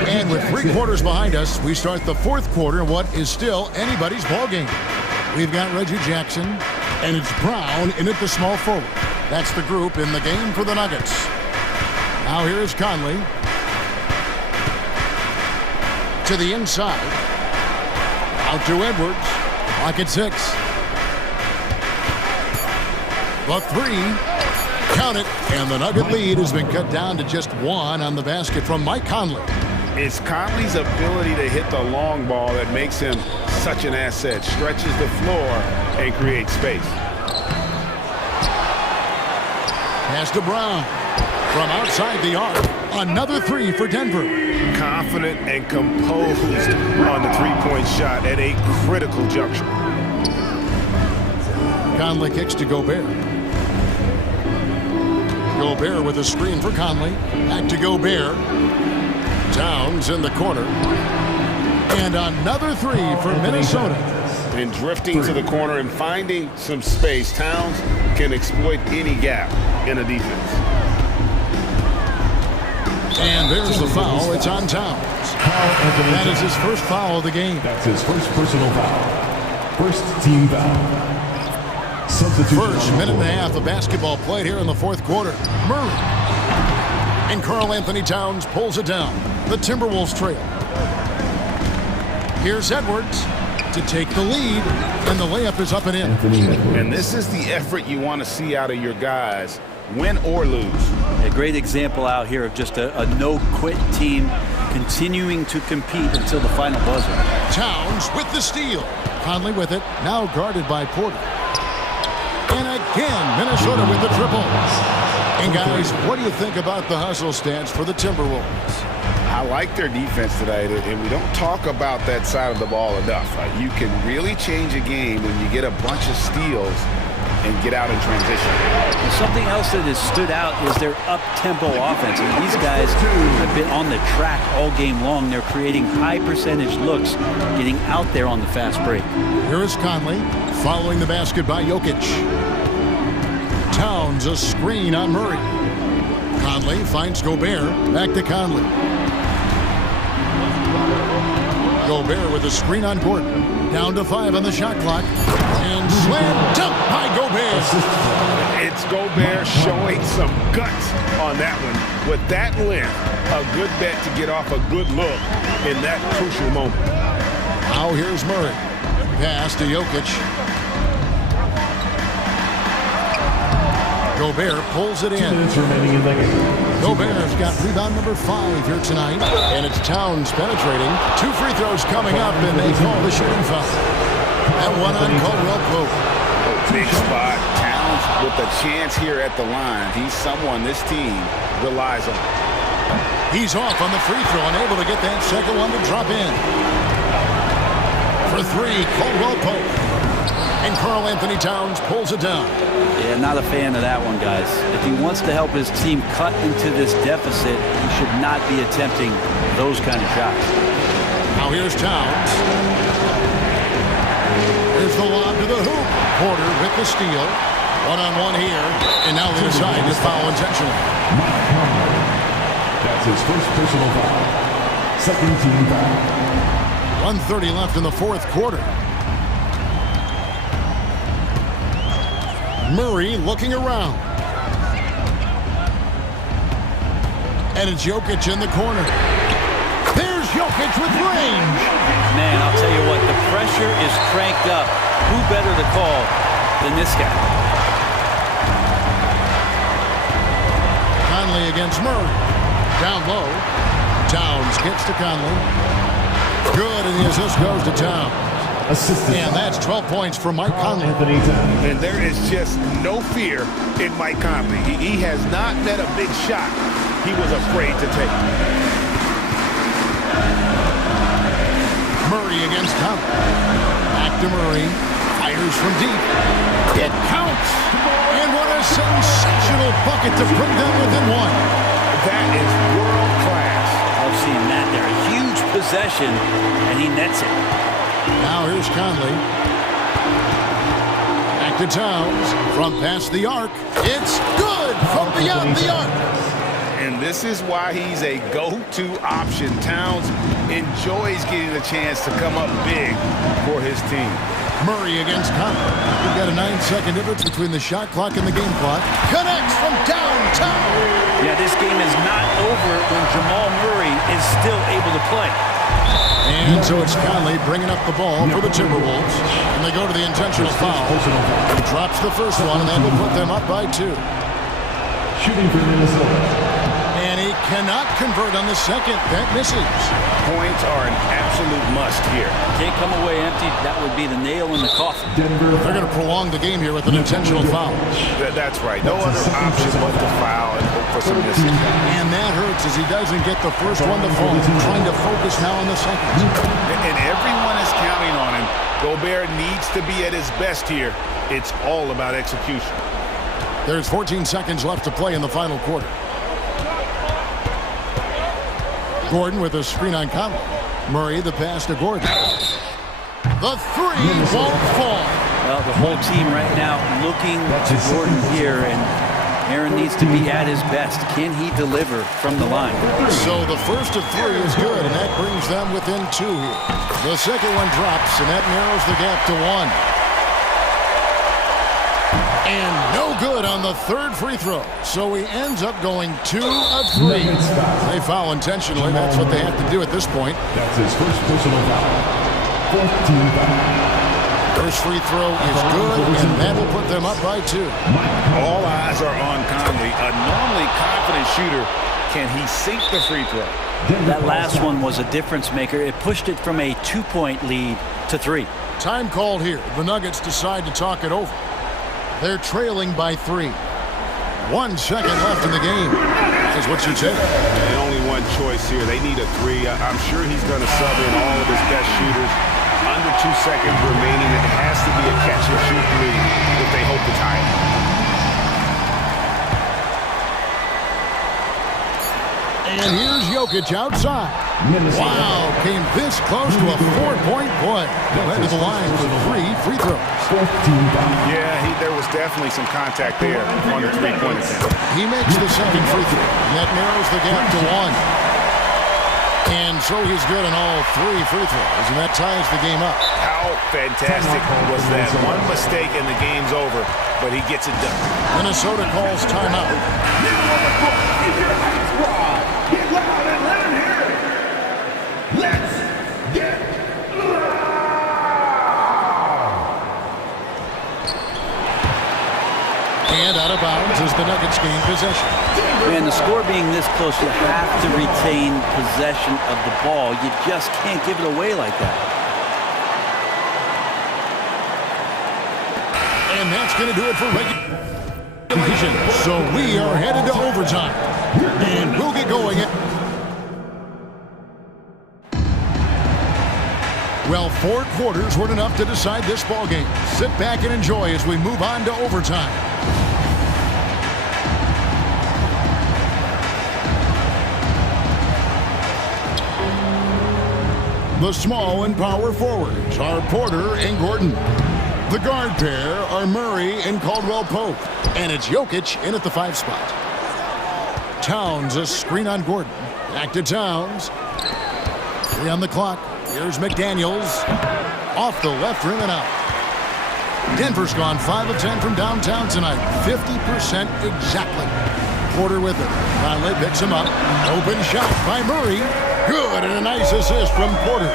And with 3 quarters behind us, we start the 4th quarter in what is still anybody's ball game. We've got Reggie Jackson, and it's Brown in at the small forward. That's the group in the game for the Nuggets. Now here is Conley. To the inside. Out to Edwards. Clock at 6. The 3. Count it. And the Nugget lead has been cut down to just 1 on the basket from Mike Conley. It's Conley's ability to hit the long ball that makes him such an asset. Stretches the floor and creates space. Pass to Brown. From outside the arc. Another 3 for Denver. Confident and composed on the three-point shot at a critical juncture. Conley kicks to Gobert. Gobert with a screen for Conley. Back to Gobert. Towns in the corner. And another 3 for Minnesota. And drifting to the corner and finding some space, Towns can exploit any gap in a defense. And there's the foul. It's on Towns. That is his first foul of the game. That's his first personal foul. First team foul. Substitution. First minute and a half of basketball played here in the 4th quarter. Murray. And Karl Anthony Towns pulls it down. The Timberwolves trail. Here's Edwards to take the lead, and the layup is up and in. And this is the effort you want to see out of your guys, win or lose. A great example out here of just a no-quit team continuing to compete until the final buzzer. Towns with the steal. Conley with it, now guarded by Porter. And again, Minnesota with the triple. And guys, what do you think about the hustle stance for the Timberwolves? I like their defense tonight, and we don't talk about that side of the ball enough. You can really change a game when you get a bunch of steals and get out in transition. And something else that has stood out is their up-tempo offense. I mean, these guys have been on the track all game long. They're creating high-percentage looks, getting out there on the fast break. Here is Conley, following the basket by Jokic. Towns a screen on Murray. Conley finds Gobert. Back to Conley. Gobert with a screen on Gordon. Down to 5 on the shot clock. And slam dunk by Gobert. It's Gobert showing some guts on that one. With that length, a good bet to get off a good look in that crucial moment. Now here's Murray. Pass to Jokic. Gobert pulls it in. 2 minutes remaining in the game. Gobert's got rebound number 5 here tonight. And it's Towns penetrating. 2 free throws coming up, and they call the shooting foul. That one on Caldwell Pope. Big spot. Towns with a chance here at the line. He's someone this team relies on. He's off on the free throw, unable to get that second one to drop in. For 3, Caldwell Pope. And Karl Anthony Towns pulls it down. Yeah, not a fan of that one, guys. If he wants to help his team cut into this deficit, he should not be attempting those kind of shots. Now here's Towns. Here's the lob to the hoop. Porter with the steal. One-on-one here. And now they decide to foul intentionally. That's his first personal foul. Second team foul. 1:30 left in the 4th quarter. Murray looking around. And it's Jokic in the corner. There's Jokic with range. Man, I'll tell you what, the pressure is cranked up. Who better to call than this guy? Conley against Murray. Down low. Towns gets to Conley. Good, and the assist goes to Towns. And that's 12 points for Mike Conley. And there is just no fear in Mike Conley. He has not met a big shot he was afraid to take. Murray against Conley. Back to Murray. Fires from deep. It counts. And what a sensational bucket to bring them within one. That is world class. I've seen that there. A huge possession, and he nets it. Now here's Conley. Back to Towns. From past the arc. It's good from beyond the arc. And this is why he's a go-to option. Towns enjoys getting the chance to come up big for his team. Murray against Conley. We've got a 9-second difference between the shot clock and the game clock. Connects from downtown. Yeah, this game is not over when Jamal Murray is still able to play. And so it's Conley bringing up the ball for the Timberwolves. And they go to the intentional foul. He drops the first one, and that will put them up by 2. Shooting for Minnesota. And he cannot convert on the second. That misses. Points are an absolute must here. Can't come away empty. That would be the nail in the coffin. They're going to prolong the game here with an intentional foul. That's right. No other option but to foul and hope for some misses. And that hurts as he doesn't get the first one to fall. Trying to focus now on the second. And everyone is counting on him. Gobert needs to be at his best here. It's all about execution. There's 14 seconds left to play in the final quarter. Gordon with a screen on Conley. Murray the pass to Gordon. The three won't fall. Well, the whole team right now looking to Gordon here, and Aaron needs to be at his best. Can he deliver from the line? So the first of 3 is good, and that brings them within 2 here. The second one drops, and that narrows the gap to 1. And no good on the third free throw. So he ends up going 2 of 3. They foul intentionally. That's what they have to do at this point. That's his first personal foul. 4th team foul. First free throw is good, and that will put them up by 2. All eyes are on Conley. A normally confident shooter. Can he sink the free throw? That last one was a difference maker. It pushed it from a 2-point lead to 3. Time called here. The Nuggets decide to talk it over. They're trailing by 3. 1 second left in the game. That's what you take. And only one choice here. They need a 3. I'm sure he's going to sub in all of his best shooters. Under 2 seconds remaining. It has to be a catch-and-shoot 3 if they hope to tie it. And here's Jokic outside. Wow, came this close to a 4-point play. He'll head to the line for 3 free throws. Yeah, there was definitely some contact there on the 3-point attempt. He makes the second free throw, and that narrows the gap to 1. And so he's good on all 3 free throws, and that ties the game up. How fantastic was that? One mistake and the game's over, but he gets it done. Minnesota calls timeout. Get loud and let him hear it. Let's get loud. And out of bounds as the Nuggets gain possession. Man, the score being this close, you have to retain possession of the ball. You just can't give it away like that. And that's going to do it for regulation. So we are headed to overtime. And we'll get going. Well, 4 quarters weren't enough to decide this ball game. Sit back and enjoy as we move on to overtime. The small and power forwards are Porter and Gordon. The guard pair are Murray and Caldwell-Pope. And it's Jokic in at the 5 spot. Towns, a screen on Gordon. Back to Towns. 3 on the clock. Here's McDaniels. Off the left rim and out. Denver's gone 5 of 10 from downtown tonight. 50% exactly. Porter with it. Conley picks him up. Open shot by Murray. Good, and a nice assist from Porter.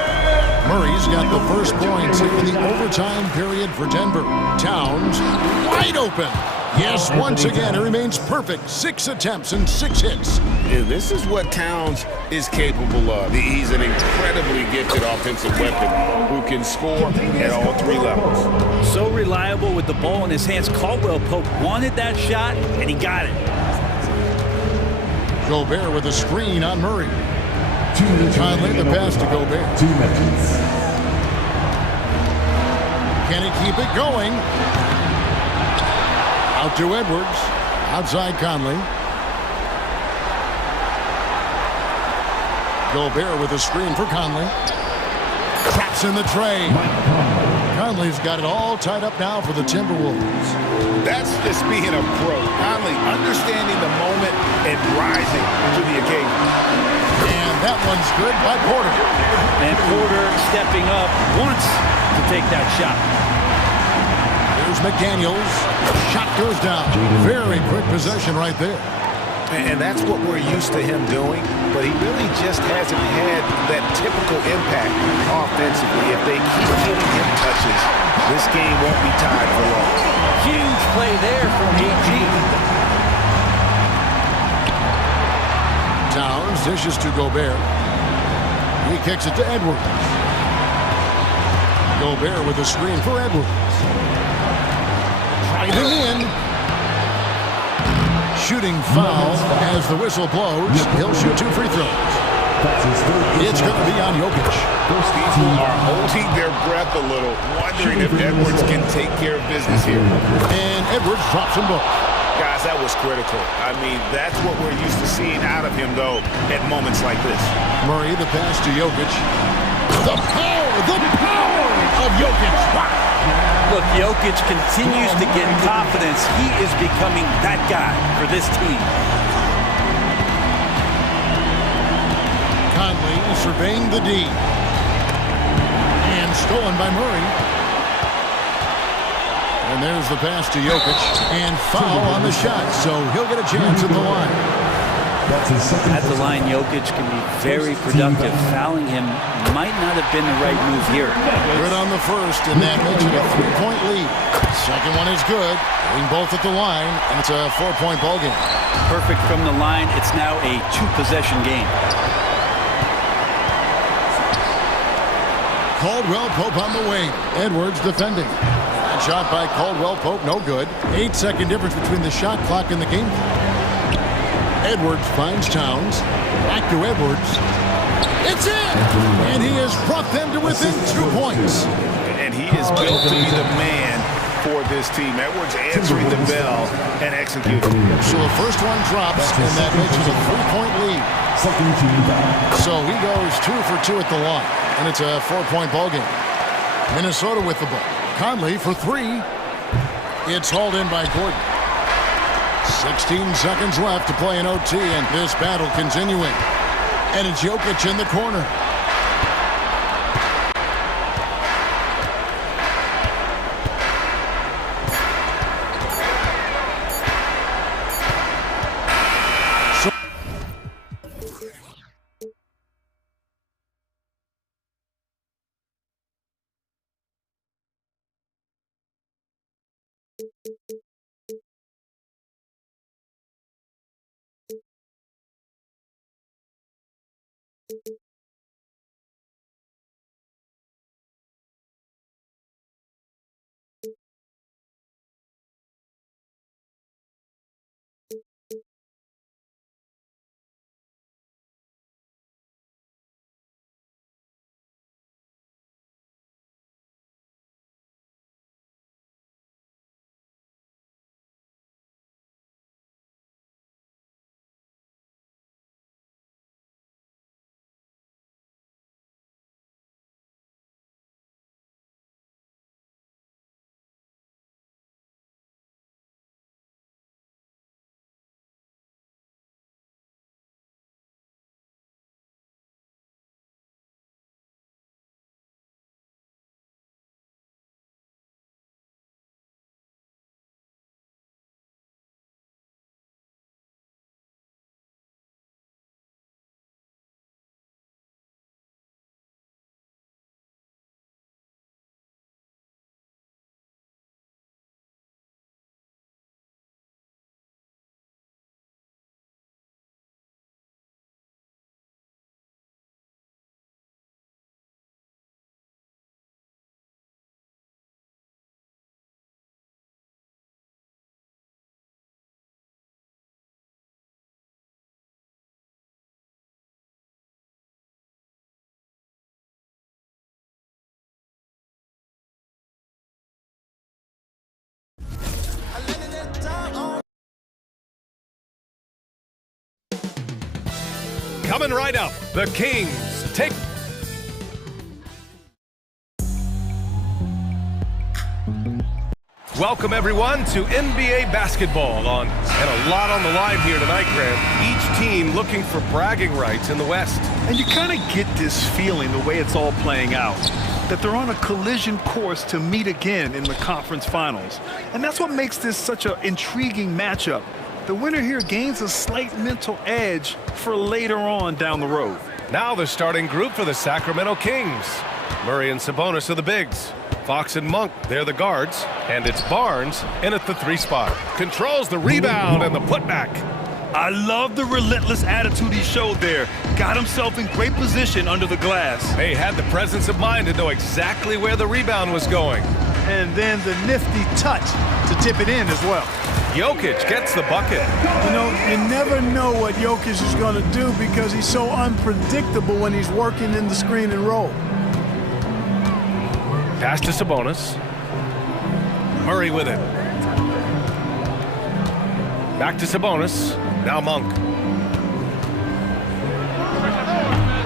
Murray's got the first points in the overtime period for Denver. Towns wide open. Yes, once again, it remains perfect. 6 attempts and 6 hits. Yeah, this is what Towns is capable of. He's an incredibly gifted offensive weapon who can score at all 3 levels. So reliable with the ball in his hands. Caldwell-Pope wanted that shot, and he got it. Gobert with a screen on Murray. Conley the pass to Gobert. 2 minutes. Can he keep it going? Out to Edwards. Outside Conley. Gobert with a screen for Conley. Traps in the tray. Conley's got it all tied up now for the Timberwolves. That's just being a pro. Conley understanding the moment and rising to the occasion. And that one's good by Porter. And Porter stepping up once to take that shot. Here's McDaniels. Shot goes down. Very quick possession right there. And that's what we're used to him doing, but he really just hasn't had that typical impact offensively. If they keep getting him touches, this game won't be tied for long. Huge play there from AG. Towns dishes to Gobert. He kicks it to Edwards. Gobert with a screen for Edwards. Driving in. Shooting foul as the whistle blows. He'll shoot 2 free throws. It's going to be on Jokic. People are holding their breath a little, wondering if Edwards can take care of business here. And Edwards drops them both. Guys, that was critical. I mean, that's what we're used to seeing out of him, though, at moments like this. Murray, the pass to Jokic. The power of Jokic. Look, Jokic continues to get confidence. He is becoming that guy for this team. Conley surveying the D. And stolen by Murray. And there's the pass to Jokic. And foul on the shot, so he'll get a chance at the line. At the line, Jokic can be very productive. Fouling him might not have been the right move here. Good on the first, and that makes it a 3-point lead. Second one is good. Getting both at the line, and it's a 4-point ball game. Perfect from the line. It's now a 2-possession game. Caldwell Pope on the wing. Edwards defending. That shot by Caldwell Pope, no good. 8-second difference between the shot clock and the game clock. Edwards finds Towns. Back to Edwards. It's in! And he has brought them to within 2 points. And he is built to be the man for this team. Edwards answering the bell and executing. So the first one drops, and that makes it a 3-point lead. So he goes 2 for 2 at the line, and it's a 4-point ball game. Minnesota with the ball. Conley for 3. It's hauled in by Gordon. 16 seconds left to play in OT, and this battle continuing. And it's Jokic in the corner. Coming right up, the Kings take... Welcome, everyone, to NBA basketball and a lot on the line here tonight, Grant. Each team looking for bragging rights in the West. And you kind of get this feeling, the way it's all playing out, that they're on a collision course to meet again in the conference finals. And that's what makes this such an intriguing matchup. The winner here gains a slight mental edge for later on down the road. Now the starting group for the Sacramento Kings. Murray and Sabonis are the bigs. Fox and Monk, they're the guards. And it's Barnes in at the 3 spot. Controls the rebound and the putback. I love the relentless attitude he showed there. Got himself in great position under the glass. They had the presence of mind to know exactly where the rebound was going. And then the nifty touch to tip it in as well. Jokic gets the bucket. You know, you never know what Jokic is going to do because he's so unpredictable when he's working in the screen and roll. Pass to Sabonis. Murray with it. Back to Sabonis. Now Monk.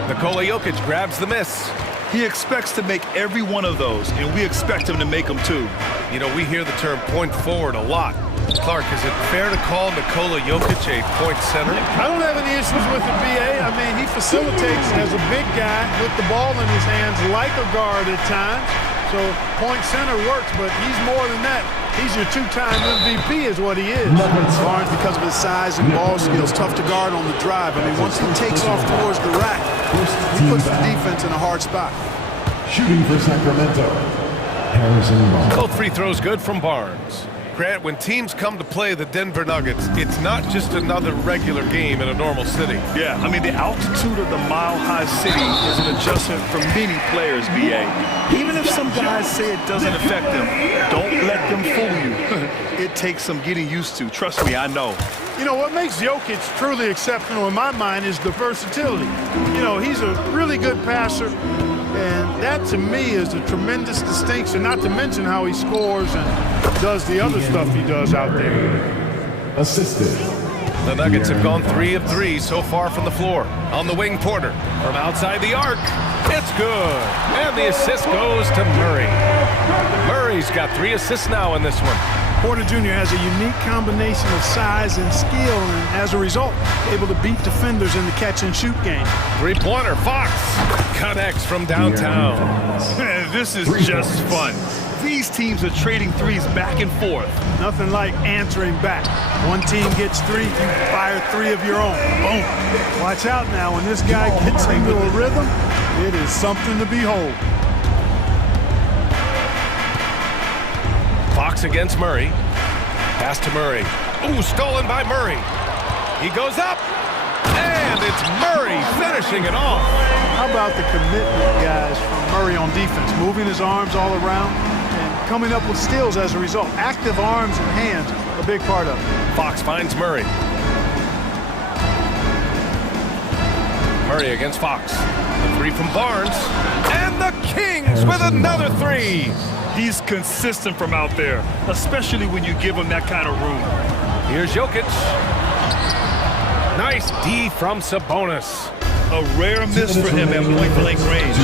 Nikola Jokic grabs the miss. He expects to make every one of those, and we expect him to make them too. You know, we hear the term point forward a lot. Clark, is it fair to call Nikola Jokic a point center? I don't have any issues with the BA. I mean, he facilitates as a big guy with the ball in his hands like a guard at times. So point center works, but he's more than that. He's your 2-time MVP is what he is. Barnes, because of his size and ball skills, tough to guard on the drive. I mean, once he takes off towards the rack, he puts the defense in a hard spot. Shooting for Sacramento, Harrison Barnes. Both free throws good from Barnes. Grant, when teams come to play the Denver Nuggets, it's not just another regular game in a normal city. Yeah, I mean, the altitude of the mile-high city is an adjustment for many players, BA. Even if some guys say it doesn't affect them, don't let them fool you. It takes some getting used to. Trust me, I know. You know, what makes Jokic truly exceptional in my mind is the versatility. You know, he's a really good passer, and that to me is a tremendous distinction, not to mention how he scores and does the other stuff he does out there. Assisted. The Nuggets have gone 3 of 3 so far from the floor. On the wing, Porter. From outside the arc, it's good. And the assist goes to Murray. Murray's got 3 assists now in this one. Porter Jr. has a unique combination of size and skill, and as a result, able to beat defenders in the catch-and-shoot game. 3-pointer, Fox connects from downtown. This is just fun. These teams are trading threes back and forth. Nothing like answering back. One team gets 3, you fire 3 of your own. Boom. Watch out now. When this guy gets into a rhythm, it is something to behold. Fox against Murray. Pass to Murray. Ooh, stolen by Murray. He goes up, and it's Murray finishing it off. How about the commitment, guys, from Murray on defense? Moving his arms all around and coming up with steals as a result. Active arms and hands, a big part of it. Fox finds Murray. Murray against Fox. The 3 from Barnes. And the Kings with another 3. He's consistent from out there, especially when you give him that kind of room. Here's Jokic. Nice D from Sabonis. A rare miss for him at point-blank range.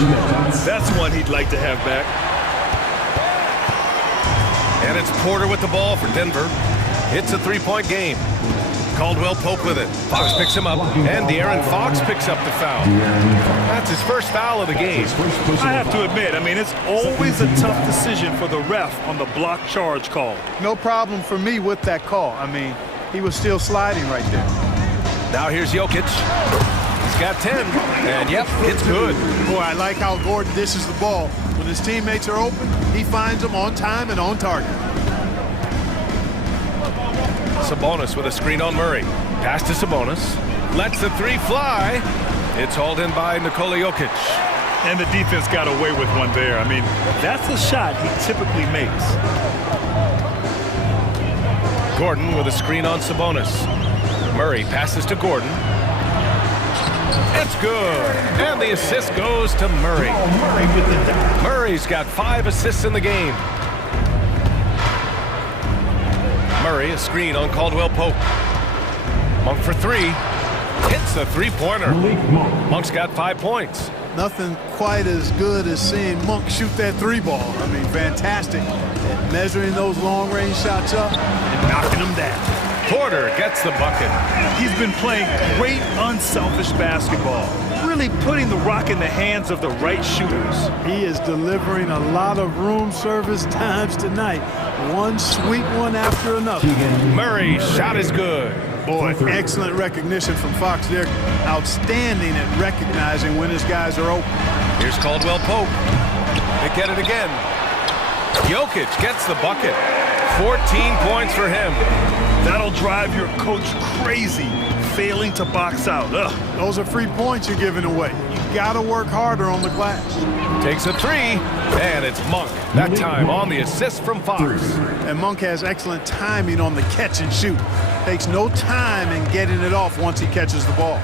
That's one he'd like to have back. And it's Porter with the ball for Denver. It's a 3-point game. Caldwell Pope with it. Fox picks him up, and De'Aaron Fox picks up the foul. That's his first foul of the game. I have to admit, I mean, it's always a tough decision for the ref on the block charge call. No problem for me with that call. I mean, he was still sliding right there. Now here's Jokic. He's got 10, and yep, it's good. Boy, I like how Gordon dishes the ball. When his teammates are open, he finds them on time and on target. Sabonis with a screen on Murray. Pass to Sabonis. Lets the 3 fly. It's hauled in by Nikola Jokic. And the defense got away with one there. I mean, that's a shot he typically makes. Gordon with a screen on Sabonis. Murray passes to Gordon. It's good. And the assist goes to Murray. Murray's got 5 assists in the game. Murray, a screen on Caldwell Pope. Monk for 3. hits a three-pointer. Monk's got 5 points. Nothing quite as good as seeing Monk shoot that three ball. I mean, fantastic at measuring those long-range shots up and knocking them down. Porter gets the bucket. He's been playing great, unselfish basketball, really putting the rock in the hands of the right shooters. He is delivering a lot of room service times tonight. One sweet one after another. Murray's shot is good. Boy, excellent recognition from Fox there. Outstanding at recognizing when his guys are open. Here's Caldwell Pope. They get it again. Jokic gets the bucket. 14 points for him. That'll drive your coach crazy, failing to box out. Ugh. Those are free points you're giving away. You gotta work harder on the glass. Takes a three, and it's Monk. That time on the assist from Fox. And Monk has excellent timing on the catch and shoot. Takes no time in getting it off once he catches the ball.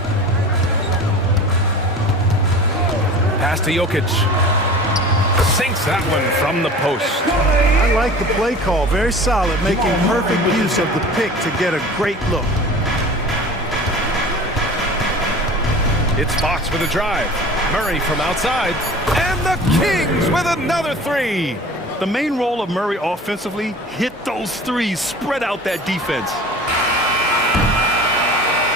Pass to Jokic. Sinks that one from the post. I like the play call. Very solid, making perfect use of the pick to get a great look. It's Fox with a drive. Murray from outside. And the Kings with another three. The main role of Murray offensively, hit those threes, spread out that defense.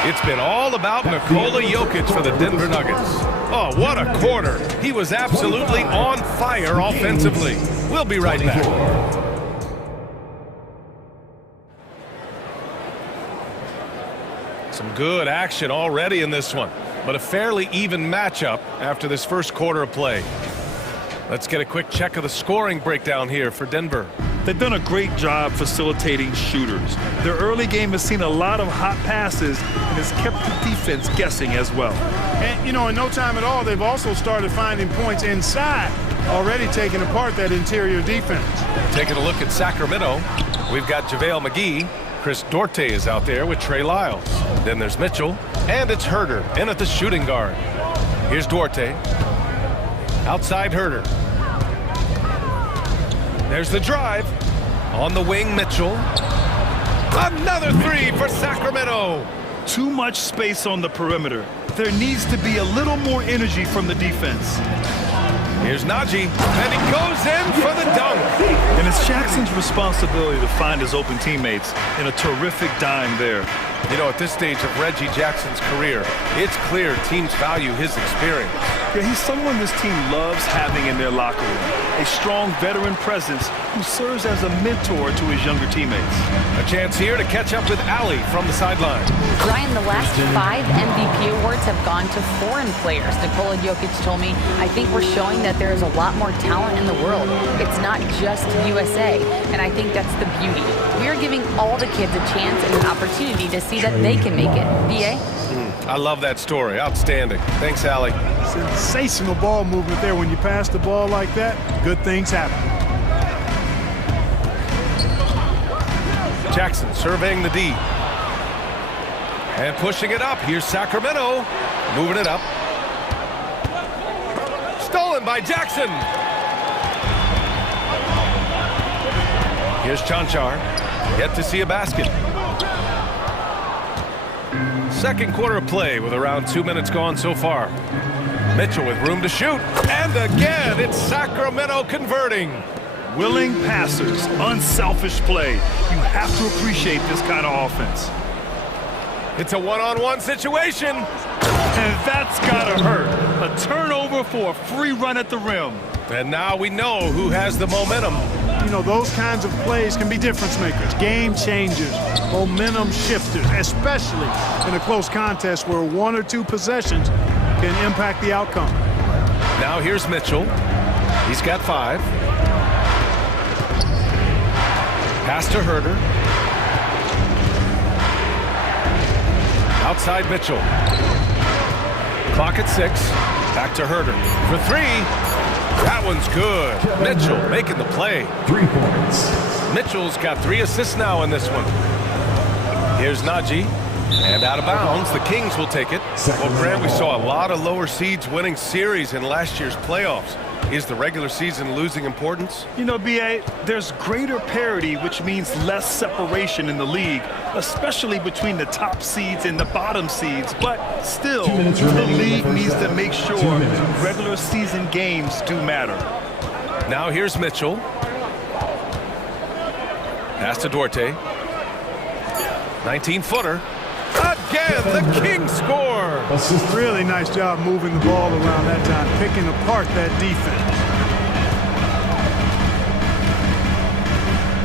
It's been all about Nikola Jokic for the Denver Nuggets. Oh, what a quarter. He was absolutely on fire offensively. We'll be right back. Some good action already in this one, but a fairly even matchup after this first quarter of play. Let's get a quick check of the scoring breakdown here for Denver. They've done a great job facilitating shooters. Their early game has seen a lot of hot passes and has kept the defense guessing as well. And, you know, in no time at all, they've also started finding points inside, already taking apart that interior defense. Taking a look at Sacramento, we've got JaVale McGee. Chris Duarte is out there with Trey Lyles. Then there's Mitchell, and it's Herter in at the shooting guard. Here's Duarte. Outside Herter. There's the drive. On the wing, Mitchell. Another three for Sacramento. Too much space on the perimeter. There needs to be a little more energy from the defense. Here's Najee, and he goes in for the dunk. And it's Jackson's responsibility to find his open teammates, and a terrific dime there. You know, at this stage of Reggie Jackson's career, it's clear teams value his experience. Yeah, he's someone this team loves having in their locker room. A strong veteran presence who serves as a mentor to his younger teammates. A chance here to catch up with Allie from the sideline. Ryan, the last 5 MVP awards have gone to foreign players. Nikola Jokic told me, I think we're showing that there is a lot more talent in the world. It's not just USA, and I think that's the beauty. We are giving all the kids a chance and an opportunity to see that they can make it. B.A.? I love that story. Outstanding. Thanks, Allie. Sensational ball movement there. When you pass the ball like that, good things happen. Jackson surveying the D. And pushing it up. Here's Sacramento. Moving it up. Stolen by Jackson. Here's Chanchar. Yet to see a basket. Second quarter of play with around 2 minutes gone so far. Mitchell with room to shoot. And again, it's Sacramento converting. Willing passers, unselfish play. You have to appreciate this kind of offense. It's a one-on-one situation. And that's gotta hurt. A turnover for a free run at the rim. And now we know who has the momentum. You know, those kinds of plays can be difference makers, game changers, momentum shifters, especially in a close contest where 1 or 2 possessions can impact the outcome. Now here's Mitchell. He's got 5. Pass to Herter. Outside Mitchell. Clock at 6. Back to Herter for 3. That one's good. Mitchell making the play. 3 points. Mitchell's got 3 assists now in this one. Here's Najee. And out of bounds, the Kings will take it. Well, Grant, we saw a lot of lower seeds winning series in last year's playoffs. Is the regular season losing importance? You know, B.A., there's greater parity, which means less separation in the league, especially between the top seeds and the bottom seeds. But still, the league needs to make sure regular season games do matter. Now here's Mitchell. Pass to Duarte. 19-footer. Again, the king score. Really nice job moving the ball around that time, picking apart that defense.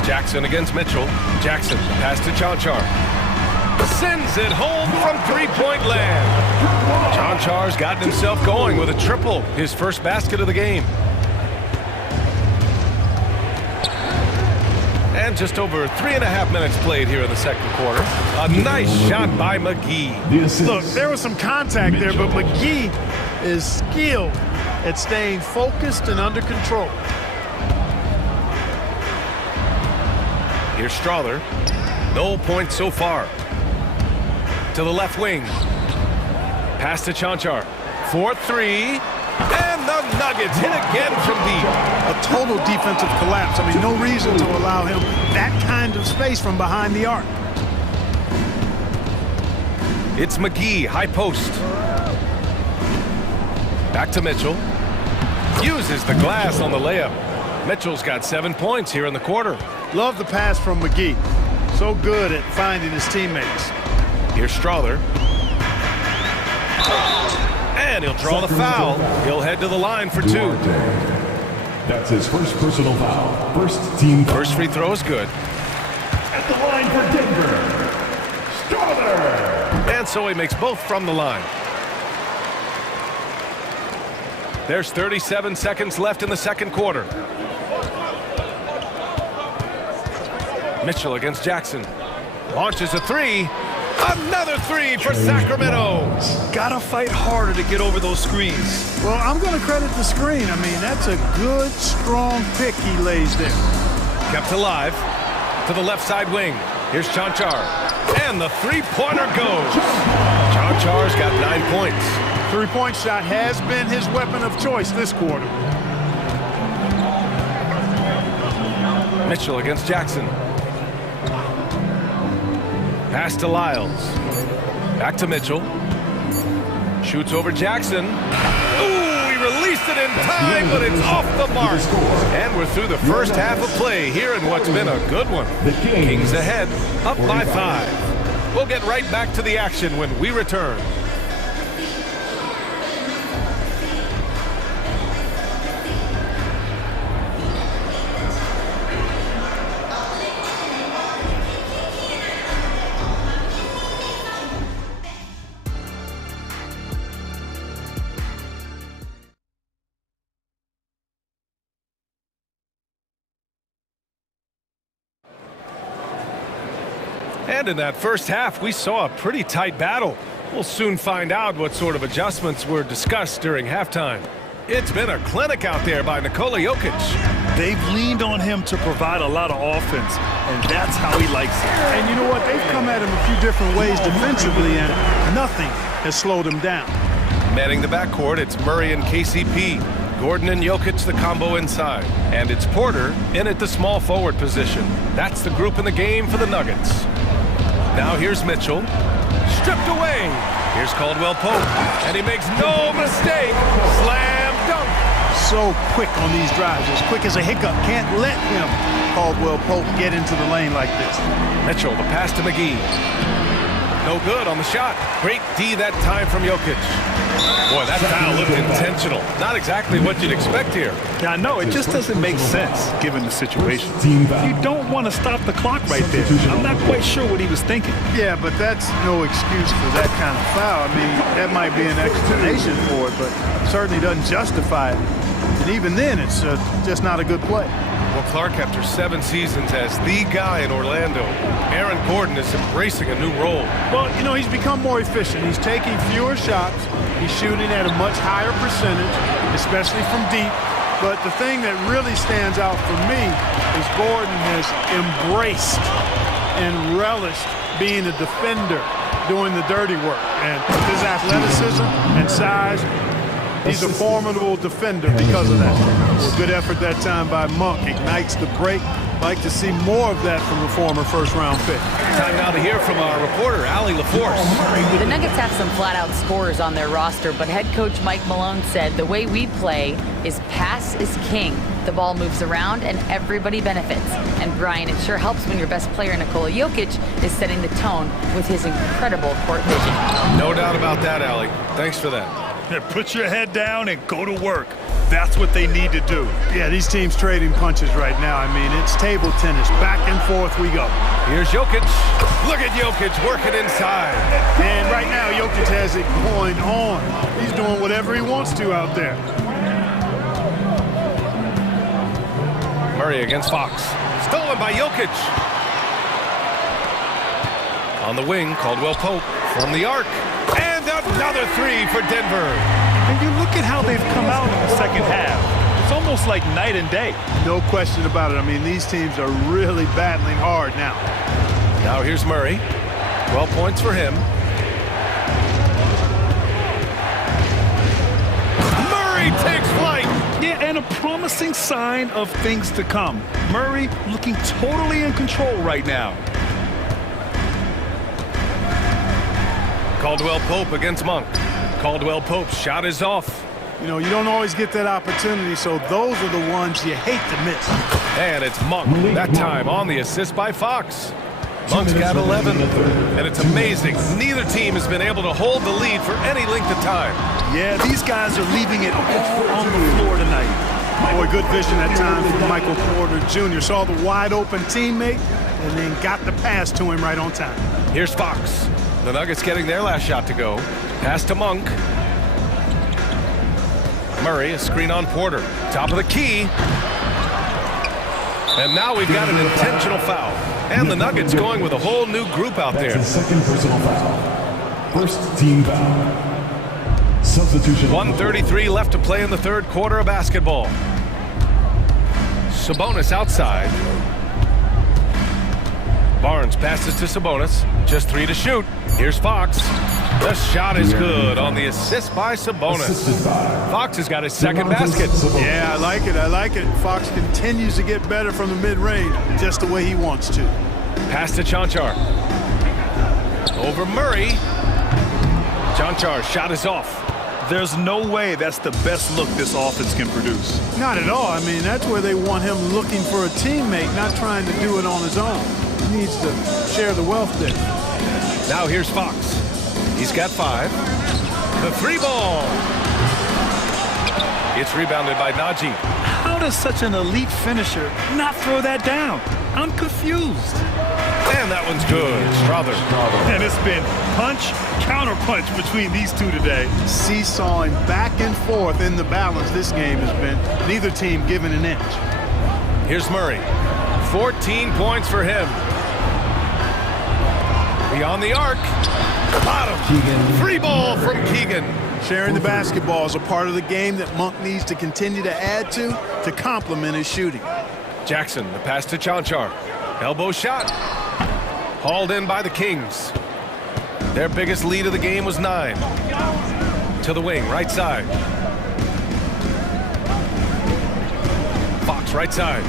Jackson against Mitchell. Jackson, pass to Chanchar. Sends it home from three-point land. Chanchar's gotten himself going with a triple, his first basket of the game. And just over 3.5 minutes played here in the second quarter. A nice shot by McGee. Look, there was some contact there, but McGee is skilled at staying focused and under control. Here's Strother. No points so far. To the left wing. Pass to Chanchar. 4-3. And the Nuggets hit again from deep. A total defensive collapse. I mean, no reason to allow him that kind of space from behind the arc. It's McGee, high post. Back to Mitchell. Uses the glass on the layup. Mitchell's got 7 points here in the quarter. Love the pass from McGee. So good at finding his teammates. Here's Strother. And he'll draw the foul. He'll head to the line for 2. That's his first personal foul. First team foul. First free throw is good. At the line for Denver, Strother. And so he makes both from the line. There's 37 seconds left in the second quarter. Mitchell against Jackson. Launches a 3. Another 3 for Sacramento. Gotta fight harder to get over those screens. Well, I'm going to credit the screen. I mean, that's a good, strong pick he lays there. Kept alive. To the left side wing. Here's Chanchar. And the three-pointer goes. Chanchar's got 9 points. Three-point shot has been his weapon of choice this quarter. Mitchell against Jackson. Pass to Lyles. Back to Mitchell. Shoots over Jackson. Ooh, he released it in time, but it's off the mark. And we're through the first half of play here in what's been a good one. Kings ahead, up by 5. We'll get right back to the action when we return. And in that first half, we saw a pretty tight battle. We'll soon find out what sort of adjustments were discussed during halftime. It's been a clinic out there by Nikola Jokic. They've leaned on him to provide a lot of offense, and that's how he likes it. And you know what? They've come at him a few different ways defensively, and nothing has slowed him down. Manning the backcourt, it's Murray and KCP. Gordon and Jokic the combo inside. And it's Porter in at the small forward position. That's the group in the game for the Nuggets. Now here's Mitchell. Stripped away. Here's Caldwell Pope. And he makes no mistake. Slam dunk. So quick on these drives. As quick as a hiccup. Can't let him, Caldwell Pope, get into the lane like this. Mitchell, the pass to McGee. No good on the shot. Great D that time from Jokic. Boy, that foul looked intentional. Not exactly what you'd expect here. Yeah, I know. It just doesn't make sense given the situation. You don't want to stop the clock right there. I'm not quite sure what he was thinking. Yeah, but that's no excuse for that kind of foul. I mean, that might be an explanation for it, but certainly doesn't justify it. And even then, it's just not a good play. Well, Clark, after 7 seasons as the guy in Orlando, Aaron Gordon is embracing a new role. Well, you know, he's become more efficient. He's taking fewer shots. He's shooting at a much higher percentage, especially from deep. But the thing that really stands out for me is Gordon has embraced and relished being a defender, doing the dirty work. And with his athleticism and size, He's a formidable defender because of that. Well, good effort that time by Monk. Ignites the break. Like to see more of that from the former first-round pick. Time now to hear from our reporter, Allie LaForce. The Nuggets have some flat-out scorers on their roster, but head coach Mike Malone said the way we play is pass is king. The ball moves around and everybody benefits. And Brian, it sure helps when your best player, Nikola Jokic, is setting the tone with his incredible court vision. No doubt about that, Allie. Thanks for that. Yeah, put your head down and go to work. That's what they need to do. Yeah, these teams trading punches right now. I mean, it's table tennis. Back and forth we go. Here's Jokic. Look at Jokic working inside. And right now, Jokic has it going on. He's doing whatever he wants to out there. Murray against Fox. Stolen by Jokic. On the wing, Caldwell Pope from the arc. And another three for Denver. And you look at how they've come out in the second half. It's almost like night and day. No question about it. I mean, these teams are really battling hard now. Now here's Murray. 12 points for him. Murray takes flight. Yeah, and a promising sign of things to come. Murray looking totally in control right now. Caldwell Pope against Monk. Caldwell Pope's shot is off. You know, you don't always get that opportunity, so those are the ones you hate to miss. And it's Monk, that time on the assist by Fox. Monk's got 11, and it's amazing. Neither team has been able to hold the lead for any length of time. Yeah, these guys are leaving it all on the floor tonight. Boy, good vision that time from Michael Porter Jr. Saw the wide-open teammate and then got the pass to him right on time. Here's Fox. The Nuggets getting their last shot to go. Pass to Monk. Murray, a screen on Porter. Top of the key. And now we've got an intentional foul. And the Nuggets going with a whole new group out there. That's the second personal foul. First team foul. Substitution. 1:33 left to play in the third quarter of basketball. Sabonis outside. Barnes passes to Sabonis. Just 3 to shoot. Here's Fox. The shot is good on the assist by Sabonis. Fox has got his second basket. Yeah, I like it. I like it. Fox continues to get better from the mid-range, just the way he wants to. Pass to Chanchar. Over Murray. Chanchar's shot is off. There's no way that's the best look this offense can produce. Not at all. I mean, that's where they want him looking for a teammate, not trying to do it on his own. He needs to share the wealth there. Now here's Fox. He's got 5. The 3 ball. It's rebounded by Najee. How does such an elite finisher not throw that down? I'm confused. And that one's good. Strother. And it's been punch, counter punch between these two today. Seesawing back and forth in the balance this game has been. Neither team giving an inch. Here's Murray. 14 points for him. Beyond the arc. Bottom. Keegan. Free ball from Keegan. Sharing the basketball is a part of the game that Monk needs to continue to add to complement his shooting. Jackson, the pass to Chanchar. Elbow shot. Hauled in by the Kings. Their biggest lead of the game was 9. To the wing, right side. Fox, right side.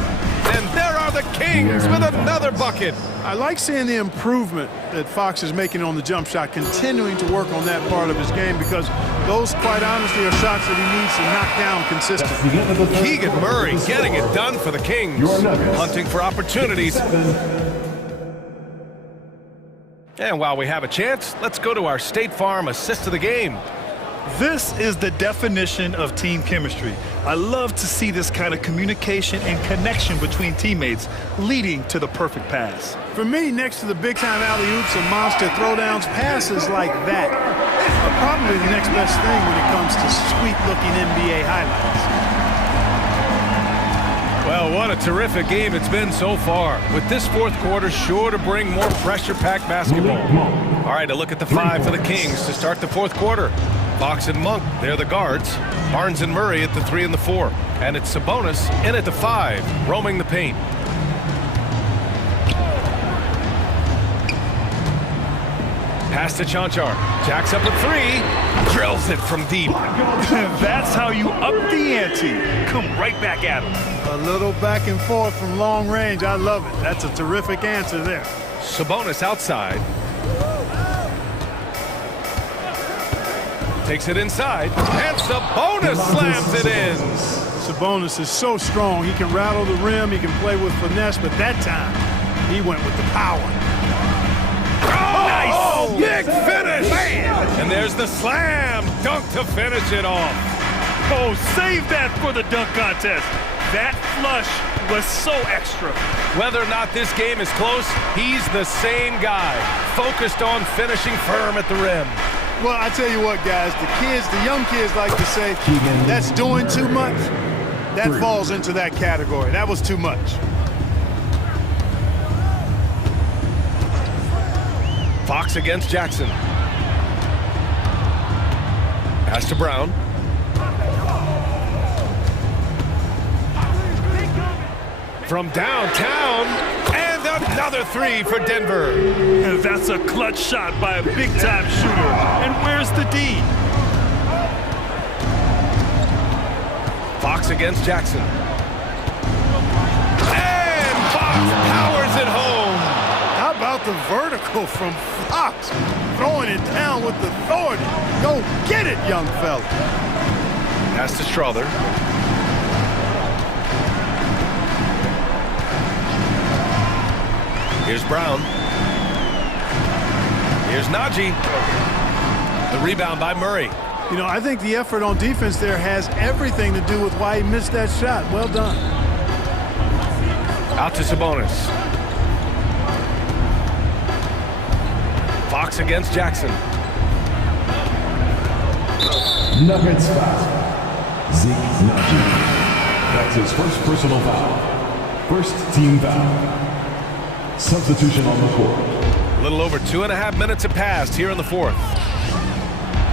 And there are the Kings with another bucket. I like seeing the improvement that Fox is making on the jump shot, continuing to work on that part of his game, because those, quite honestly, are shots that he needs to knock down consistently. Keegan Murray getting it done for the Kings. Hunting for opportunities. And while we have a chance, let's go to our State Farm assist of the game. This is the definition of team chemistry. I love to see this kind of communication and connection between teammates leading to the perfect pass. For me, next to the big-time alley-oops and monster throwdowns, passes like that are probably the next best thing when it comes to sweet-looking NBA highlights. Well, what a terrific game it's been so far, with this fourth quarter sure to bring more pressure-packed basketball. All right, a look at the 5 for the Kings to start the fourth quarter. Fox and Monk, they're the guards. Barnes and Murray at the 3 and the 4. And it's Sabonis in at the 5, roaming the paint. Pass to Chanchar. Jacks up a three. Drills it from deep. That's how you up the ante. Come right back at him. A little back and forth from long range. I love it. That's a terrific answer there. Sabonis outside. Takes it inside. And Sabonis slams it in. Sabonis is so strong. He can rattle the rim. He can play with finesse. But that time, he went with the power. Oh, big finish! Man. And there's the slam dunk to finish it off. Oh, save that for the dunk contest. That flush was so extra. Whether or not this game is close, he's the same guy, focused on finishing firm at the rim. Well, I tell you what, guys, the young kids like to say, that's doing too much. That falls into that category. That was too much. Fox against Jackson. Pass to Brown. From downtown, and another three for Denver. And that's a clutch shot by a big-time shooter. And where's the D? Fox against Jackson. And Fox powers it home. How about the vertical from Fox? Throwing it down with authority. Go get it, young fella. Pass to Strother. Here's Brown. Here's Najee. The rebound by Murray. You know, I think the effort on defense there has everything to do with why he missed that shot. Well done. Out to Sabonis. Fox against Jackson. Nuggets foul. Zeke Najee. That's his first personal foul. First team foul. Substitution on the court. A little over 2.5 minutes have passed here in the fourth.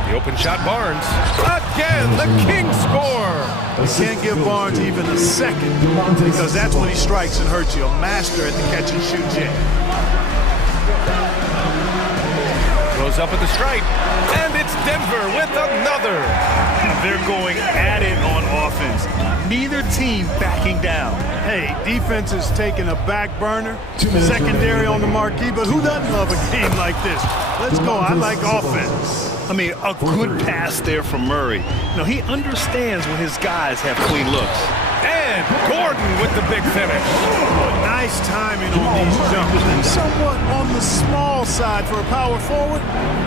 The open shot, Barnes. Again, the Kings score. You can't give Barnes even a second because that's when he strikes and hurts you. A master at the catch and shoot jam. Goes up at the stripe, and it's Denver with another. They're going at it on offense. Neither team backing down. Hey, defense is taking a back burner, secondary on the marquee, but who doesn't love a game like this? Let's go. I like offense. I mean, a good pass there from Murray. No, he understands when his guys have clean looks. And Gordon with the big finish. Nice timing on these jumpers. And somewhat on the small side for a power forward,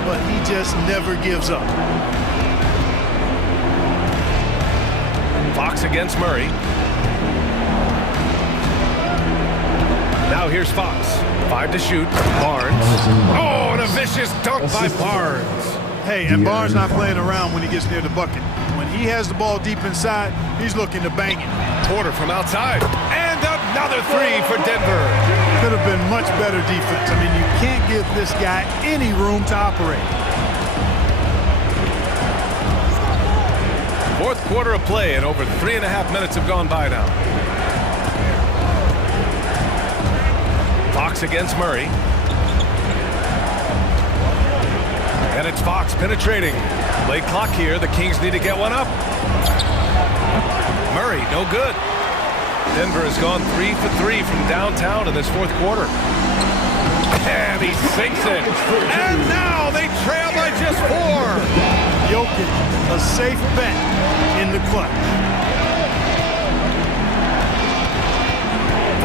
but he just never gives up. Fox against Murray. Now here's Fox. 5 to shoot. Barnes. Oh, and a vicious dunk by Barnes. Hey, and Barnes not playing around when he gets near the bucket. When he has the ball deep inside, he's looking to bang it. Porter from outside. And another three for Denver. Could have been much better defense. I mean, you can't give this guy any room to operate. Fourth quarter of play, and over 3.5 minutes have gone by now. Fox against Murray. And it's Fox penetrating. Late clock here. The Kings need to get one up. Murray, no good. Denver has gone 3 for 3 from downtown in this fourth quarter. And he sinks it. And now they trail by just 4. Jokic, a safe bet in the clutch.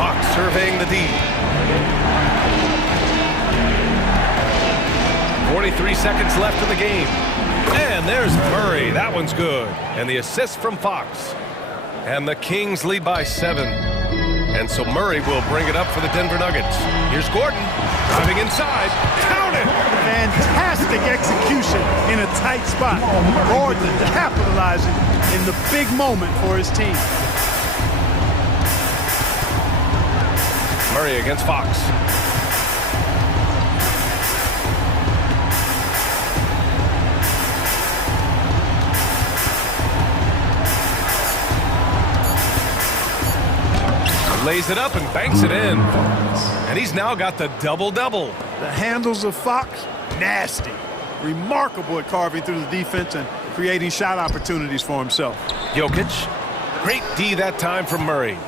Fox surveying the D. 43 seconds left in the game. And there's Murray. That one's good. And the assist from Fox. And the Kings lead by 7. And so Murray will bring it up for the Denver Nuggets. Here's Gordon driving inside. Count it! Fantastic execution in a tight spot. Gordon capitalizing in the big moment for his team. Murray against Fox. Lays it up and banks it in. And he's now got the double-double. The handles of Fox nasty. Remarkable at carving through the defense and creating shot opportunities for himself. Jokic. Great D that time from Murray.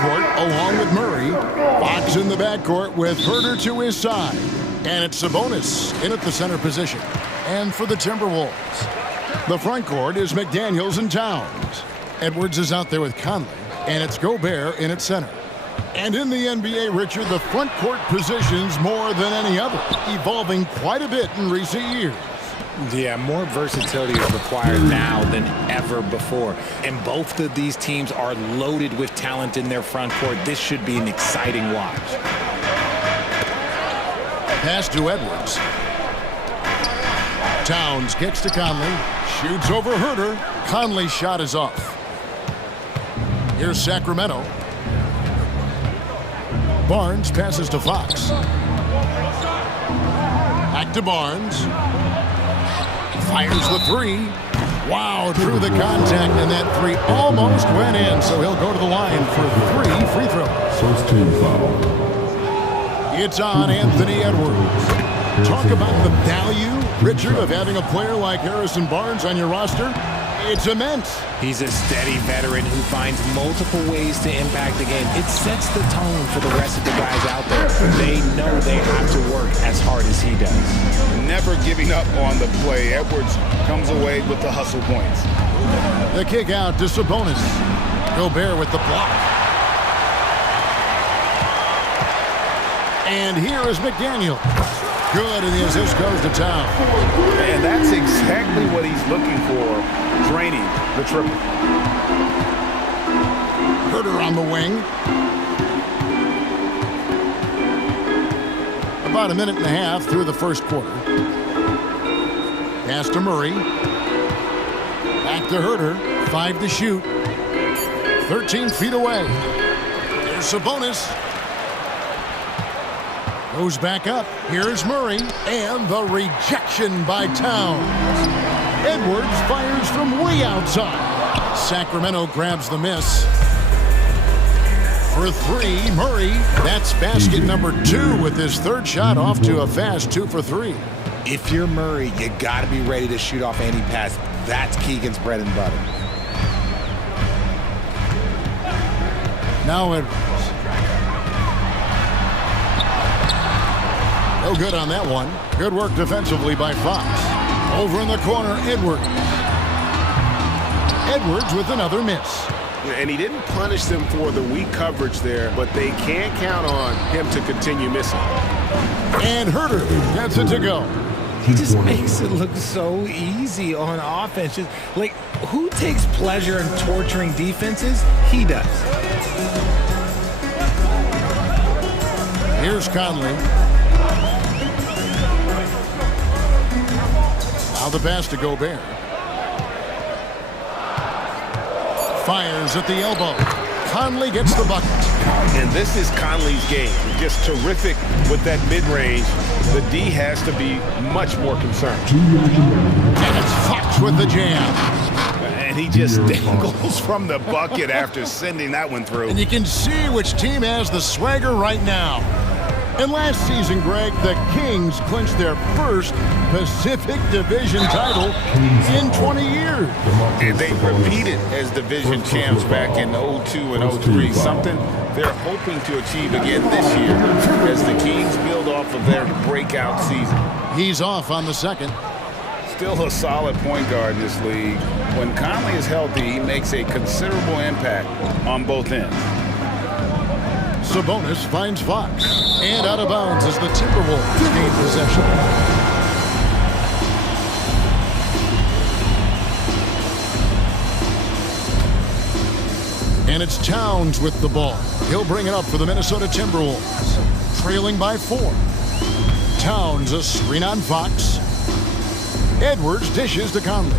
court along with Murray. Fox in the backcourt with Herder to his side. And it's Sabonis in at the center position. And for the Timberwolves, the front court is McDaniels and Towns. Edwards is out there with Conley. And it's Gobert in at center. And in the NBA, Richard, the front court positions more than any other, evolving quite a bit in recent years. Yeah, more versatility is required now than ever before. And both of these teams are loaded with talent in their front court. This should be an exciting watch. Pass to Edwards. Towns kicks to Conley. Shoots over Herder. Conley's shot is off. Here's Sacramento. Barnes passes to Fox. Back to Barnes. Fires the three. Wow, through the contact, and that three almost went in, so he'll go to the line for 3 free throws. First team foul. It's on Anthony Edwards. Talk about the value, Richard, of having a player like Harrison Barnes on your roster. It's immense. He's a steady veteran who finds multiple ways to impact the game. It sets the tone for the rest of the guys out there. They know they have to work as hard as he does. Never giving up on the play. Edwards comes away with the hustle points. The kick out to Sabonis. Gobert with the block. And here is McDaniel. Good, and the assist goes to Town. And that's exactly what he's looking for, draining the triple. Herder on the wing. About a minute and a half through the first quarter. Pass to Murray. Back to Herder. 5 to shoot. 13 feet away. There's Sabonis. Goes back up. Here's Murray. And the rejection by Towns. Edwards fires from way outside. Sacramento grabs the miss. For 3, Murray. That's basket number 2 with his third shot off to a fast 2 for 3. If you're Murray, you got to be ready to shoot off any pass. That's Keegan's bread and butter. Now Edwards. No good on that one. Good work defensively by Fox. Over in the corner, Edwards. Edwards with another miss. And he didn't punish them for the weak coverage there, but they can't count on him to continue missing. And Herder gets it to go. He just makes it look so easy on offense. Just, like, who takes pleasure in torturing defenses? He does. Here's Conley. Now the pass to Gobert. Fires at the elbow. Conley gets the bucket. And this is Conley's game. Just terrific with that mid-range. The D has to be much more concerned. And it's Fox with the jam. And he just dangles from the bucket after sending that one through. And you can see which team has the swagger right now. And last season, Greg, the Kings clinched their first Pacific Division title in 20 years. And they repeated as division champs back in 02 and 03, something they're hoping to achieve again this year as the Kings build off of their breakout season. He's off on the second. Still a solid point guard in this league. When Conley is healthy, he makes a considerable impact on both ends. Sabonis finds Fox. And out of bounds as the Timberwolves gain possession. And it's Towns with the ball. He'll bring it up for the Minnesota Timberwolves. Trailing by 4. Towns a screen on Fox. Edwards dishes to Conley.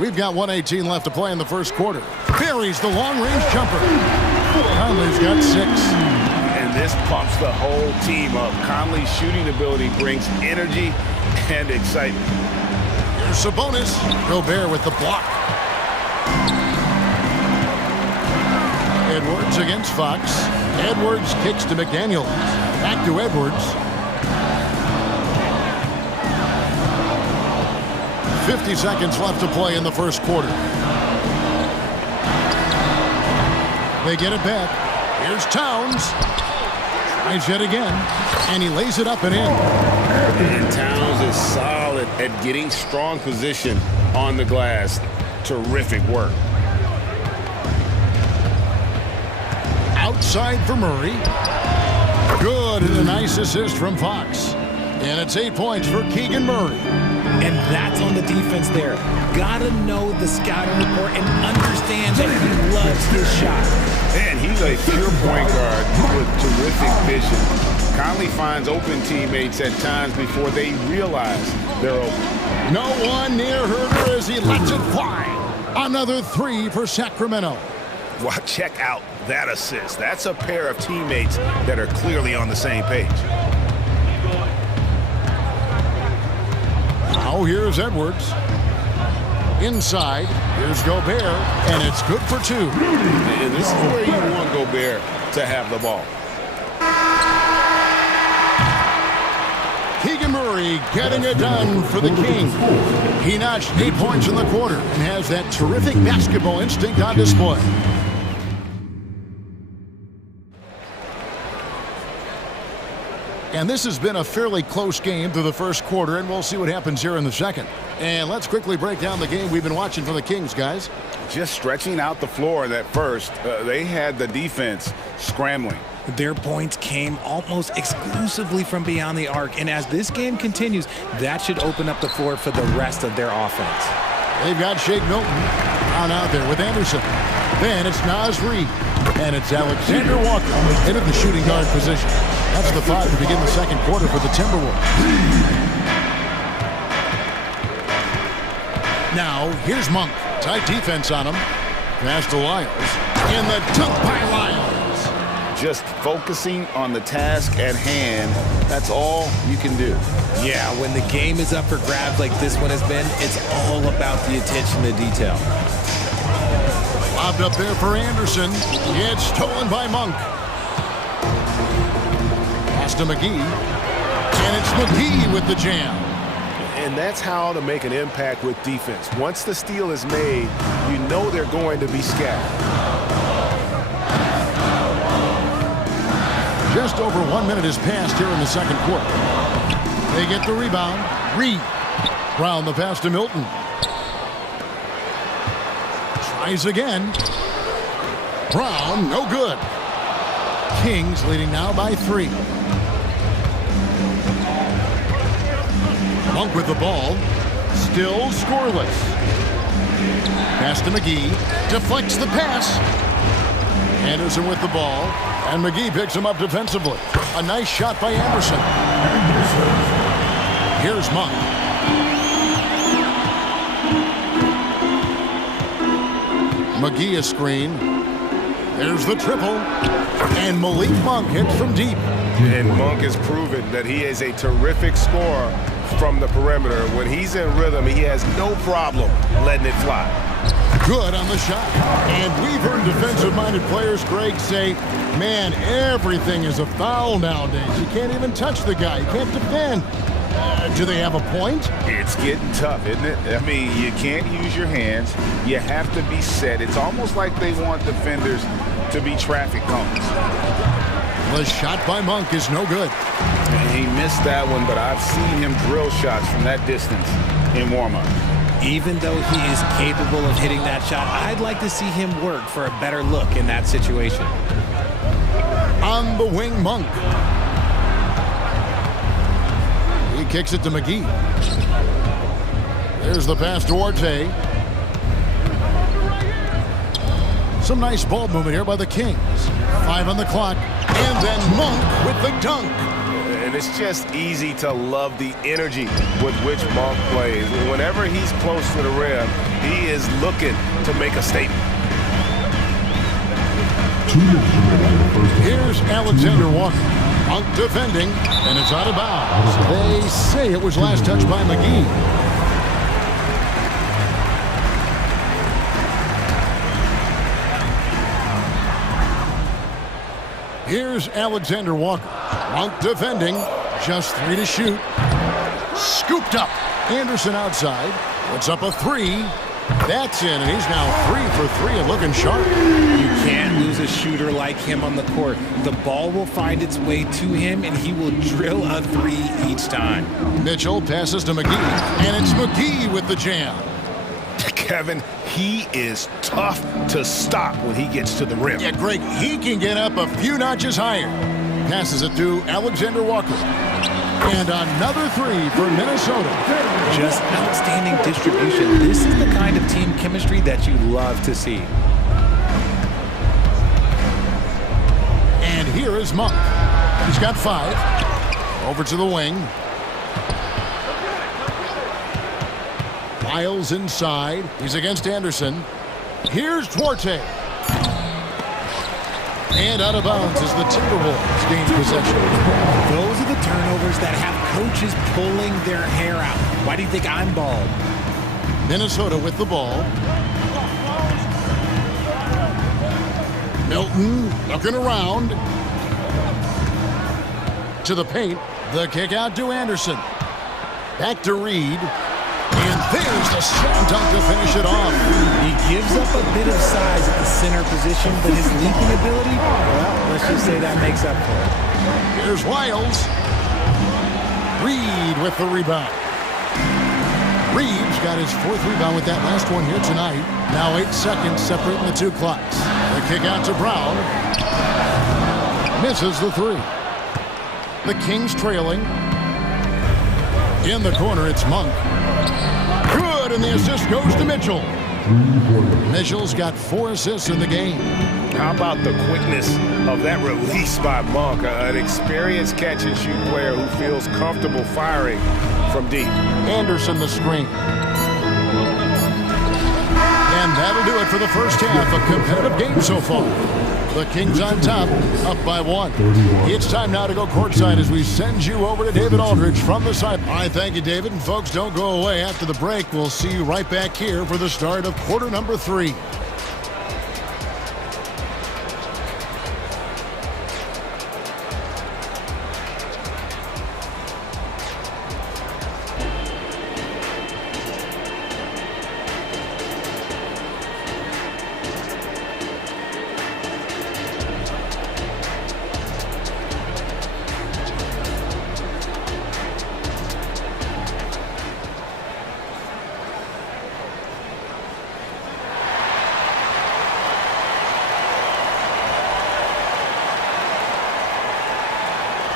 We've got 1:18 left to play in the first quarter. Buries the long-range jumper. Conley's got 6. And this pumps the whole team up. Conley's shooting ability brings energy and excitement. Here's Sabonis. Gobert with the block. Edwards against Fox. Edwards kicks to McDaniels. Back to Edwards. 50 seconds left to play in the first quarter. They get it back. Here's Towns. Tries yet again. And he lays it up and in. And Towns is solid at getting strong position on the glass. Terrific work. Outside for Murray. Good, and a nice assist from Fox. And it's 8 points for Keegan Murray. And that's on the defense there. Gotta know the scouting report and understand that he loves his shot. And he's a pure point guard with terrific vision. Conley finds open teammates at times before they realize they're open. No one near Herder as he lets it fly. Another 3 for Sacramento. Well, check out that assist. That's a pair of teammates that are clearly on the same page. Now here's Edwards. Inside, here's Gobert, and it's good for 2. And this is where you want Gobert to have the ball. Keegan Murray getting it done for the Kings. He notched 8 points in the quarter and has that terrific basketball instinct on display. And this has been a fairly close game through the first quarter, and we'll see what happens here in the second. And let's quickly break down the game we've been watching for the Kings, guys. Just stretching out the floor in that first. They had the defense scrambling. Their points came almost exclusively from beyond the arc, and as this game continues, that should open up the floor for the rest of their offense. They've got Shake Milton down out there with Anderson. Then it's Naz Reid, and it's Alexander Walker into the shooting guard position. That's the 5 to begin the second quarter for the Timberwolves. Now, here's Monk. Tight defense on him. Pass to Lyles. And the dunk by Lyles. Just focusing on the task at hand. That's all you can do. Yeah, when the game is up for grabs like this one has been, it's all about the attention to detail. Lobbed up there for Anderson. It's stolen by Monk. Pass to McGee. And it's McGee with the jam. And that's how to make an impact with defense. Once the steal is made, you know they're going to be scattered. Just over 1 minute has passed here in the second quarter. They get the rebound. Reed. Brown the pass to Milton. Tries again. Brown, no good. Kings leading now by 3. Monk with the ball. Still scoreless. Pass to McGee. Deflects the pass. Anderson with the ball. And McGee picks him up defensively. A nice shot by Anderson. Here's Monk. McGee a screen. There's the triple. And Malik Monk hits from deep. And Monk has proven that he is a terrific scorer from the perimeter. When he's in rhythm, he has no problem letting it fly. Good on the shot. And we've heard defensive-minded players, Greg, say, man, everything is a foul nowadays. You can't even touch the guy. You can't defend. Do they have a point? It's getting tough, isn't it? I mean, you can't use your hands. You have to be set. It's almost like they want defenders to be traffic cones. The shot by Monk is no good. And he missed that one, but I've seen him drill shots from that distance in warm-up. Even though he is capable of hitting that shot, I'd like to see him work for a better look in that situation. On the wing, Monk. He kicks it to McGee. There's the pass to Orte. Some nice ball movement here by the Kings. 5 on the clock. And then Monk with the dunk. And it's just easy to love the energy with which Monk plays. Whenever he's close to the rim, he is looking to make a statement. Here's Alexander Walker. Monk defending, and it's out of bounds. They say it was last touched by McGee. Here's Alexander Walker. Monk defending. Just 3 to shoot. Scooped up. Anderson outside. Puts up a 3. That's in, and he's now 3 for 3 and looking sharp. You can't lose a shooter like him on the court. The ball will find its way to him, and he will drill a 3 each time. Mitchell passes to McGee, and it's McGee with the jam. Kevin, he is tough to stop when he gets to the rim. Yeah, Greg, he can get up a few notches higher. Passes it to Alexander Walker. And another 3 for Minnesota. Just outstanding distribution. This is the kind of team chemistry that you love to see. And here is Monk. He's got 5. Over to the wing. Miles inside. He's against Anderson. Here's Duarte. And out of bounds as the Timberwolves gain possession. Those are the turnovers that have coaches pulling their hair out. Why do you think I'm bald? Minnesota with the ball. Milton looking around. To the paint. The kick out to Anderson. Back to Reed. And there's the slam dunk to finish it off. He gives up a bit of size at the center position, but his leaping ability, well, let's just say that makes up for it. Here's Wiles. Reed with the rebound. Reed's got his 4th rebound with that last one here tonight. Now 8 seconds separating the 2 clocks. The kick out to Brown. Misses the 3. The Kings trailing. In the corner, it's Monk. Good, and the assist goes to Mitchell. Mitchell's got 4 assists in the game. How about the quickness of that release by Monk? An experienced catch-and-shoot player who feels comfortable firing from deep. Anderson the screen. And that'll do it for the first half. A competitive game so far. The Kings on top, up by 1. It's time now to go courtside as we send you over to David Aldridge from the side. All right, thank you, David. And folks, don't go away. After the break, we'll see you right back here for the start of quarter number 3.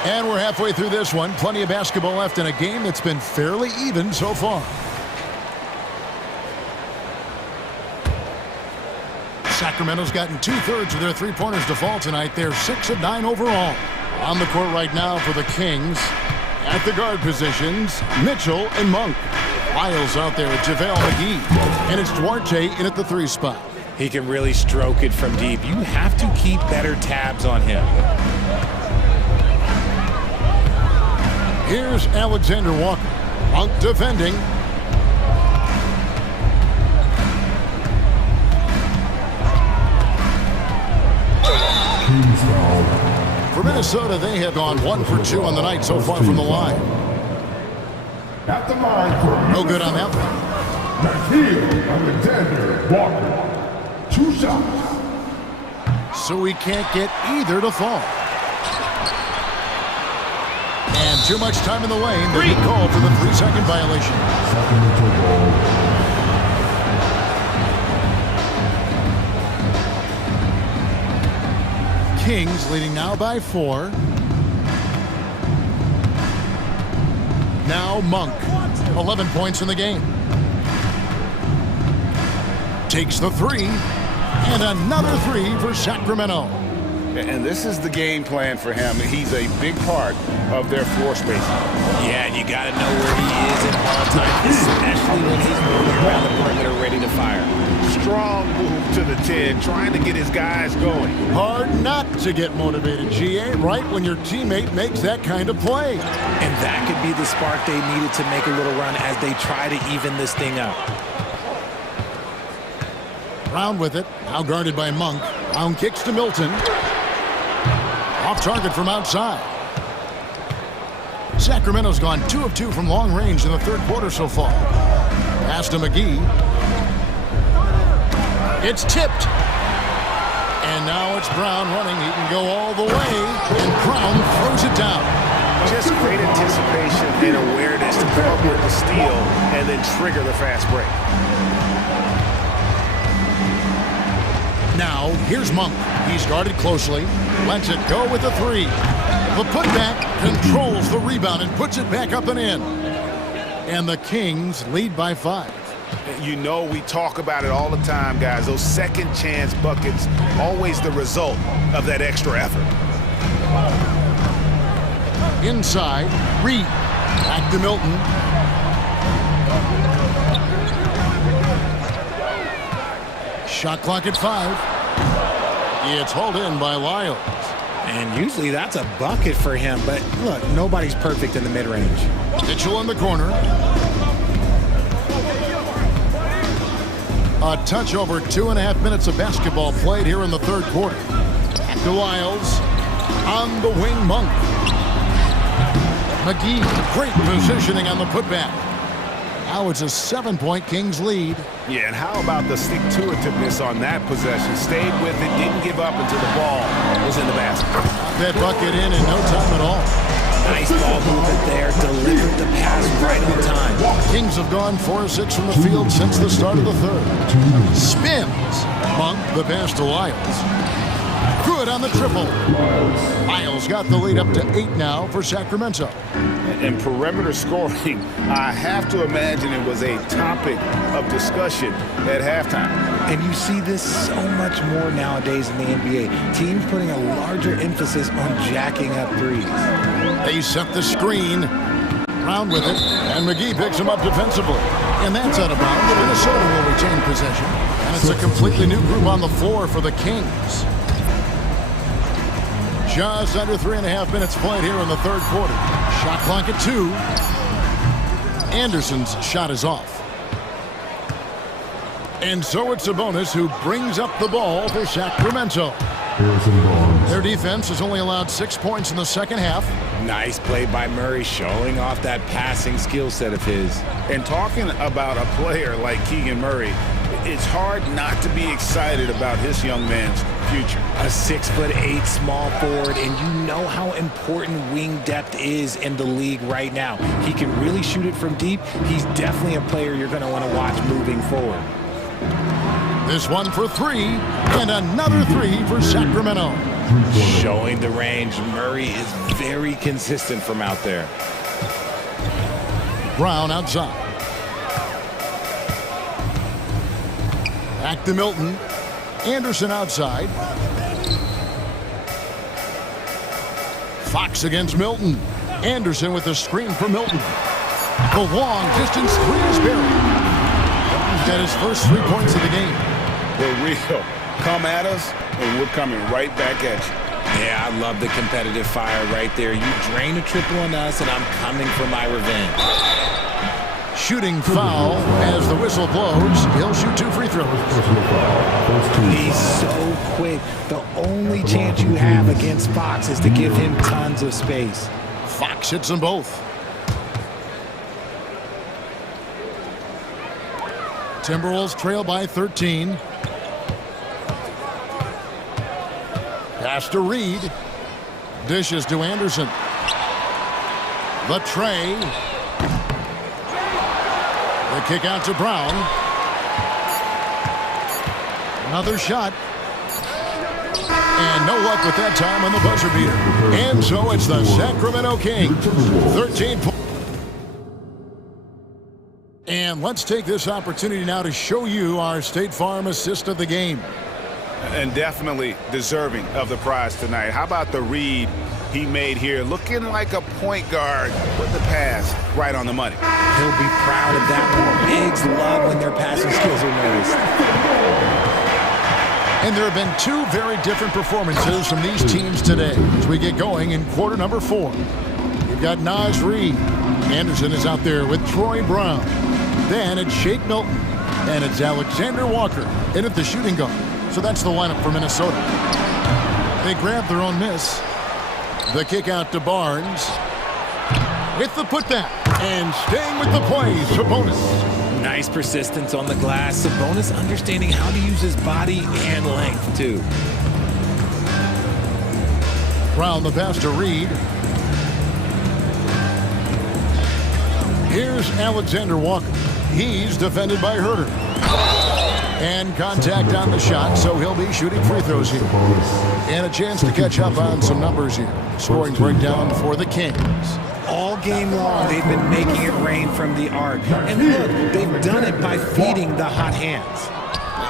And we're halfway through this one. Plenty of basketball left in a game that's been fairly even so far. Sacramento's gotten 2/3 of their three-pointers to fall tonight. They're 6 of 9 overall. On the court right now for the Kings. At the guard positions, Mitchell and Monk. Wiles out there with JaVale McGee. And it's Duarte in at the 3 spot. He can really stroke it from deep. You have to keep better tabs on him. Here's Alexander Walker. Monk defending. For Minnesota, they have gone 1 for 2 on the night so far from the line. At the line for no good on that one. Alexander Walker. 2 shots. So we can't get either to fall. And too much time in the lane. They get called for the 3-second violation. Kings leading now by 4. Now Monk. 11 points in the game. Takes the 3. And another 3 for Sacramento. And this is the game plan for him. He's a big part of their floor spacing. Yeah, and you got to know where he is at all times, especially when he's moving around the perimeter ready to fire. Strong move to the 10, trying to get his guys going. Hard not to get motivated, GA, right when your teammate makes that kind of play. And that could be the spark they needed to make a little run as they try to even this thing up. Brown with it, now guarded by Monk. Brown kicks to Milton. Off target from outside. Sacramento's gone 2 of 2 from long range in the 3rd quarter so far. Pass to McGee. It's tipped. And now it's Brown running. He can go all the way, and Brown throws it down. Just great anticipation and awareness to come up with the steal and then trigger the fast break. Now, here's Monk. He's guarded closely. Lets it go with the three. The putback controls the rebound and puts it back up and in. And the Kings lead by 5. You know we talk about it all the time, guys. Those second chance buckets, always the result of that extra effort. Inside, Reed. Back to Milton. Shot clock at 5. It's hauled in by Lyles. And usually that's a bucket for him, but look, nobody's perfect in the mid-range. Mitchell in the corner. A touch over 2.5 minutes of basketball played here in the third quarter. Back to Lyles. On the wing, Monk. McGee, great positioning on the putback. Now it's a 7-point Kings lead. Yeah, and how about the stick-to-itiveness on that possession? Stayed with it, didn't give up until the ball was in the basket. That bucket in no time at all. Nice ball movement there, delivered the pass right on time. Kings have gone 4 of 6 from the field since the start of the third. Spins. Monk, the pass to Lyles. Good on the triple. Lyles got the lead up to 8 now for Sacramento. And perimeter scoring, I have to imagine it was a topic of discussion at halftime. And you see this so much more nowadays in the NBA. Teams putting a larger emphasis on jacking up threes. They set the screen. Brown with it, and McGee picks him up defensively. And that's out of bounds. Minnesota will retain possession. And it's a completely new group on the floor for the Kings. Just under 3.5 minutes played here in the third quarter. Shot clock at 2. Anderson's shot is off. And so it's Sabonis who brings up the ball for Sacramento. Their defense has only allowed 6 points in the second half. Nice play by Murray, showing off that passing skill set of his. And talking about a player like Keegan Murray, it's hard not to be excited about this young man's future. A 6'8" small forward, and you know how important wing depth is in the league right now. He can really shoot it from deep. He's definitely a player you're going to want to watch moving forward. This one for 3, and another 3 for Sacramento. Showing the range, Murray is very consistent from out there. Brown outside. Back to Milton. Anderson outside. Fox against Milton. Anderson with the screen for Milton. The long distance 3 is buried. He's got his first 3 points of the game. The real come at us, and we're coming right back at you. Yeah, I love the competitive fire right there. You drain a triple on us, and I'm coming for my revenge. Shooting foul as the whistle blows. He'll shoot 2 free throws. He's so quick. The only chance you have against Fox is to give him tons of space. Fox hits them both. Timberwolves trail by 13. Pass to Reed. Dishes to Anderson. The tray. The kick out to Brown. Another shot. And no luck with that time on the buzzer beater. And so it's the Sacramento Kings. 13 points. And let's take this opportunity now to show you our State Farm assist of the game. And definitely deserving of the prize tonight. How about the read he made here? Looking like a point guard. Put the pass right on the money. He'll be proud of that one. Bigs love when their passing skills are noticed. And there have been 2 very different performances from these teams today as we get going in quarter number 4. You've got Naz Reid. Anderson is out there with Troy Brown. Then it's Shake Milton. And it's Alexander Walker in at the shooting guard. So that's the lineup for Minnesota. They grab their own miss. The kick out to Barnes. With the putback. And staying with the plays, Sabonis. Nice persistence on the glass. Sabonis understanding how to use his body and length, too. Brown the pass to Reed. Here's Alexander Walker. He's defended by Herter. And contact on the shot, so he'll be shooting free throws here. And a chance to catch up on some numbers here. Scoring breakdown for the Kings. All game long, they've been making it rain from the arc. And look, they've done it by feeding the hot hands.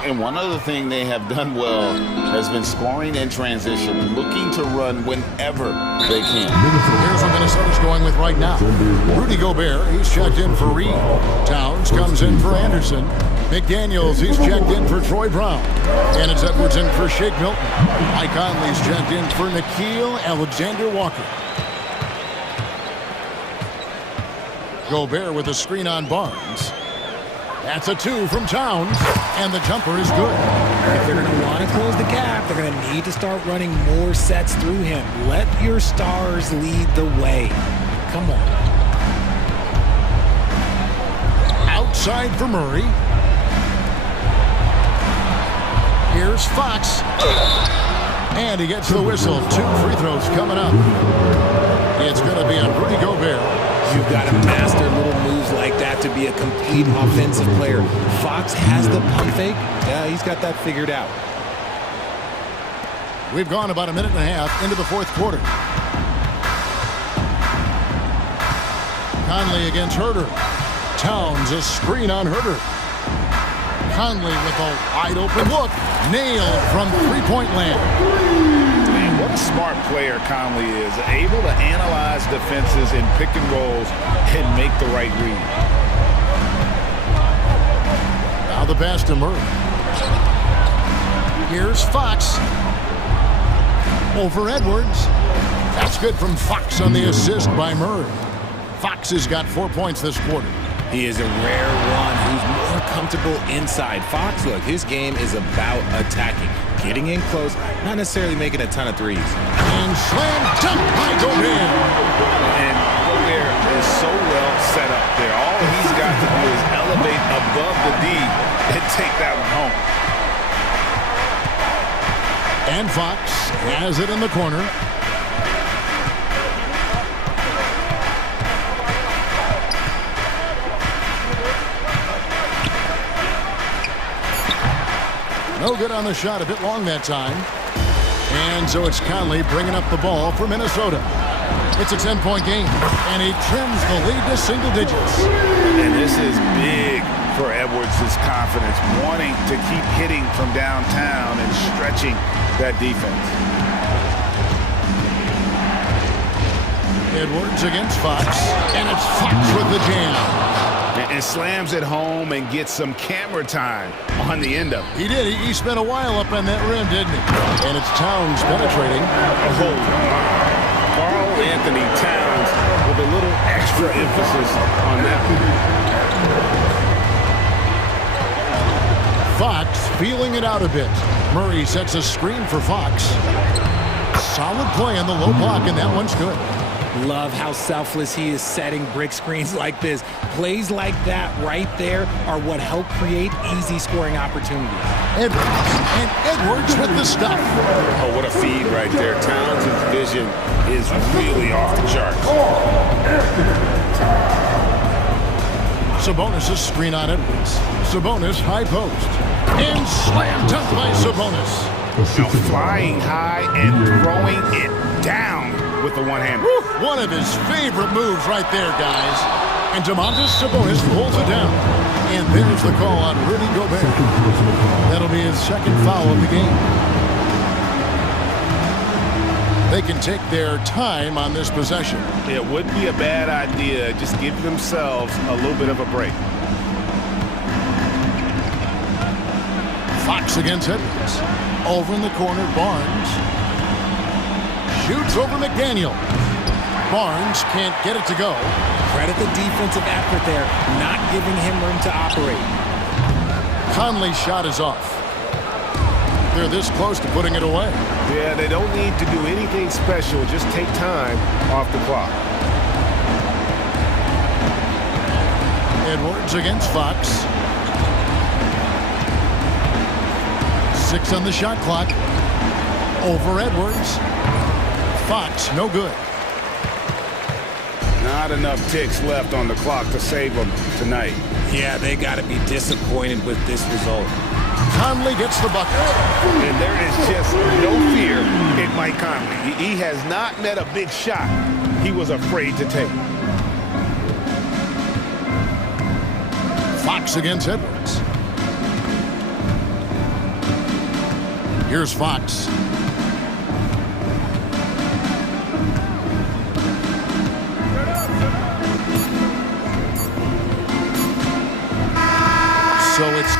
And one other thing they have done well has been scoring in transition, looking to run whenever they can. Here's what Minnesota's going with right now. Rudy Gobert, he's checked in for Reed. Towns comes in for Anderson. McDaniels, he's checked in for Troy Brown. And it's Edwards in for Shake Milton. Mike Conley's checked in for Nickeil Alexander-Walker. Gobert with a screen on Barnes. That's a 2 from Towns, and the jumper is good. If they're going to want to close the gap, they're going to need to start running more sets through him. Let your stars lead the way. Come on. Outside for Murray. Here's Fox. And he gets the whistle. 2 free throws coming up. It's going to be on Rudy Gobert. You've got to master little moves like that to be a complete offensive player. Fox has the pump fake. Yeah, he's got that figured out. We've gone about a minute and a half into the fourth quarter. Conley against Herter. Towns, a screen on Herter. Conley with a wide open look. Nailed from three-point land. Man, what a smart player Conley is. Able to analyze defenses in pick and rolls and make the right read. Now the pass to Murray. Here's Fox. Over Edwards. That's good from Fox on the assist by Murray. Fox has got 4 points this quarter. He is a rare one who's more comfortable inside. Fox, look, his game is about attacking, getting in close, not necessarily making a ton of threes. And slam dunk by Gobert. And Gobert is so well set up there. All he's got to do is elevate above the D and take that one home. And Fox has it in the corner. No good on the shot, a bit long that time. And so it's Conley bringing up the ball for Minnesota. It's a 10-point game, and he trims the lead to single digits. And this is big for Edwards' confidence, wanting to keep hitting from downtown and stretching that defense. Edwards against Fox, and it's Fox with the jam. And slams it home and gets some camera time on the end of it. He did. He spent a while up on that rim, didn't he? And it's Towns penetrating. Oh, Karl Anthony Towns with a little extra emphasis on that one. Fox feeling it out a bit. Murray sets a screen for Fox. Solid play on the low block, and that one's good. Love how selfless he is setting brick screens like this. Plays like that right there are what help create easy scoring opportunities. Edwards with the stuff. Oh, what a feed right there. Towns' vision is really off the charts. Sabonis' screen on Edwards. Sabonis high post. And slam dunk by Sabonis. Now flying high and throwing it down with the one-hander. One of his favorite moves right there, guys. And Domantas Sabonis pulls it down. And there's the call on Rudy Gobert. That'll be his second foul of the game. They can take their time on this possession. It wouldn't be a bad idea. Just give themselves a little bit of a break. Fox against Edwards. Over in the corner, Barnes. Shoots over McDaniel. Barnes can't get it to go. Credit the defensive effort there, not giving him room to operate. Conley's shot is off. They're this close to putting it away. Yeah, they don't need to do anything special. Just take time off the clock. Edwards against Fox. 6 on the shot clock. Over Edwards. Fox, no good. Not enough ticks left on the clock to save them tonight. Yeah, they got to be disappointed with this result. Conley gets the bucket. And there is just no fear in Mike Conley. He has not met a big shot he was afraid to take. Fox against Edwards. Here's Fox. So it's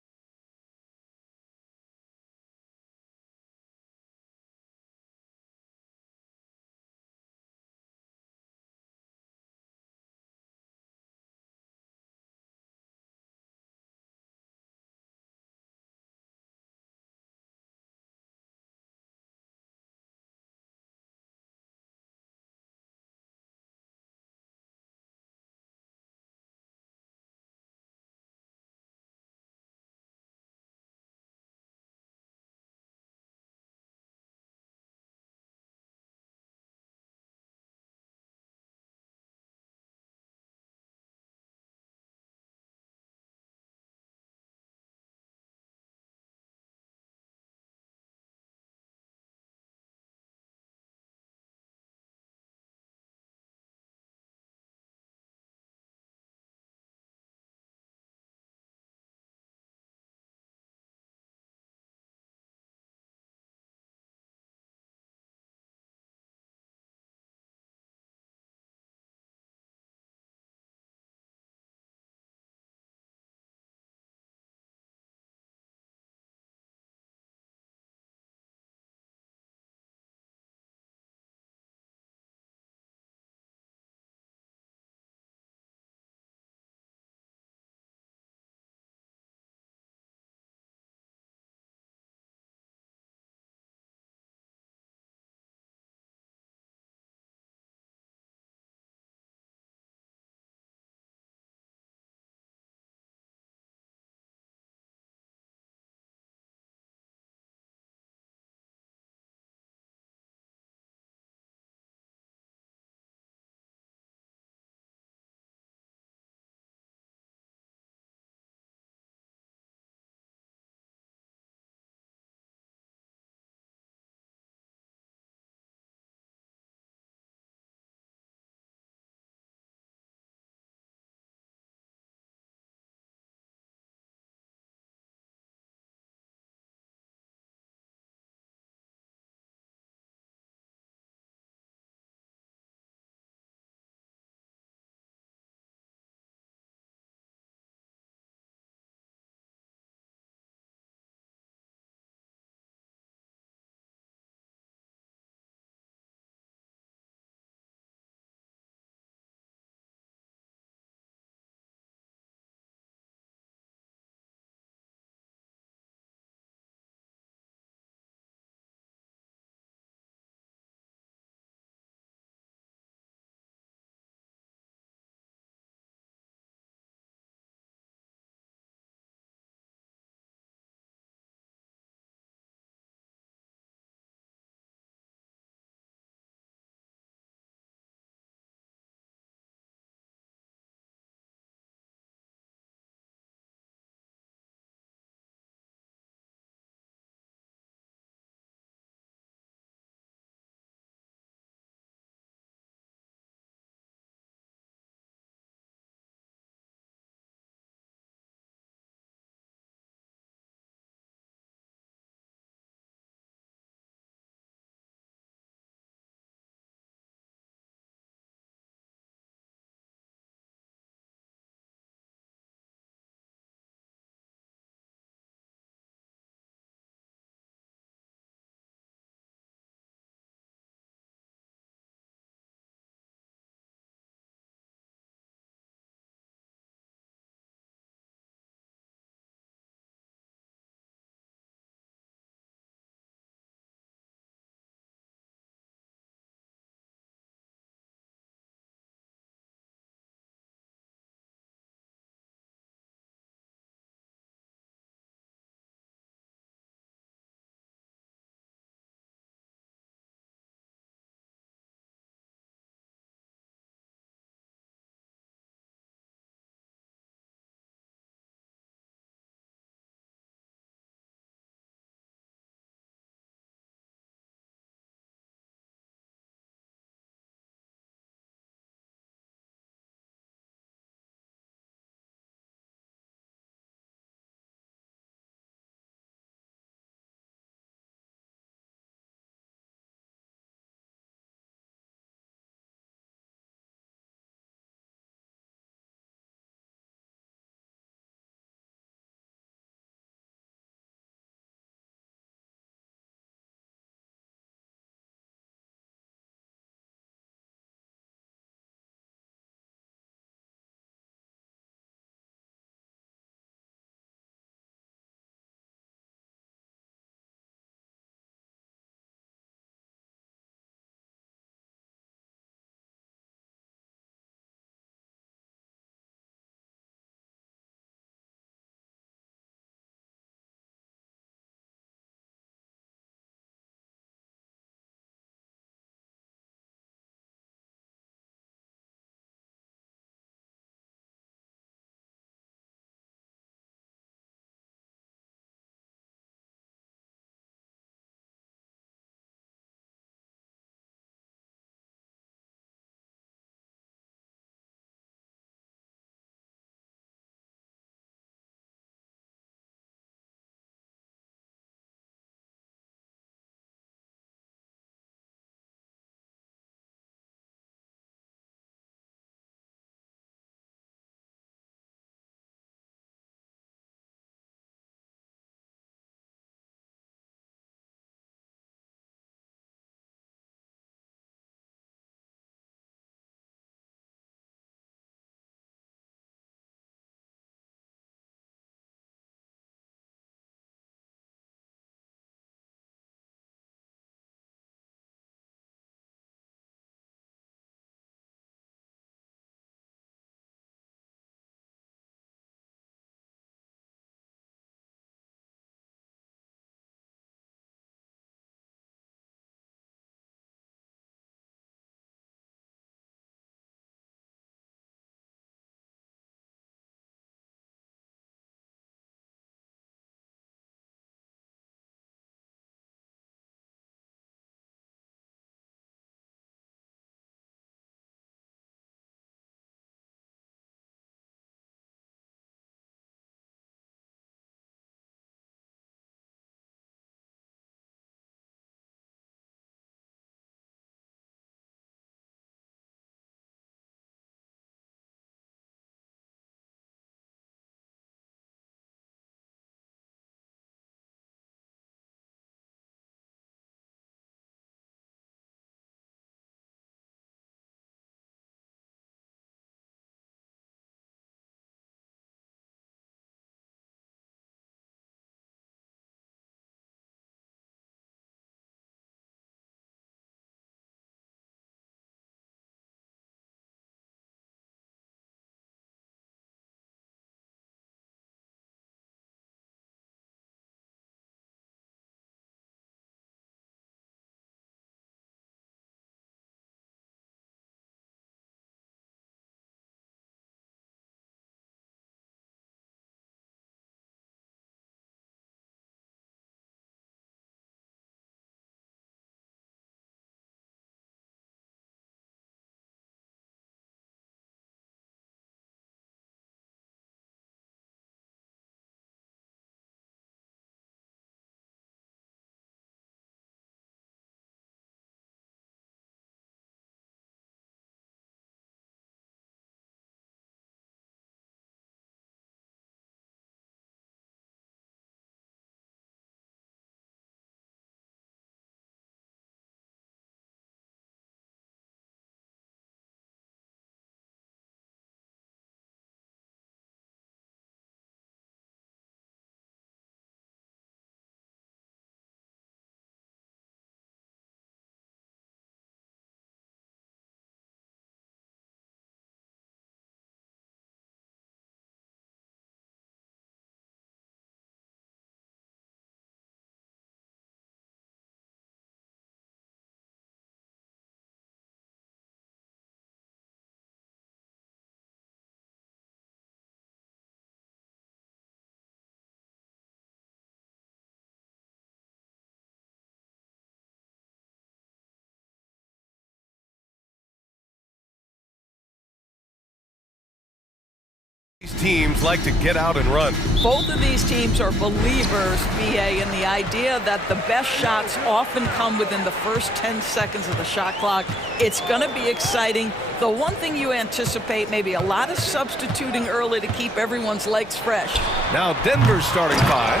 teams like to get out and run. Both of these teams are believers, BA, in the idea that the best shots often come within the first 10 seconds of the shot clock. It's going to be exciting. The one thing you anticipate, maybe a lot of substituting early to keep everyone's legs fresh. Now Denver's starting five.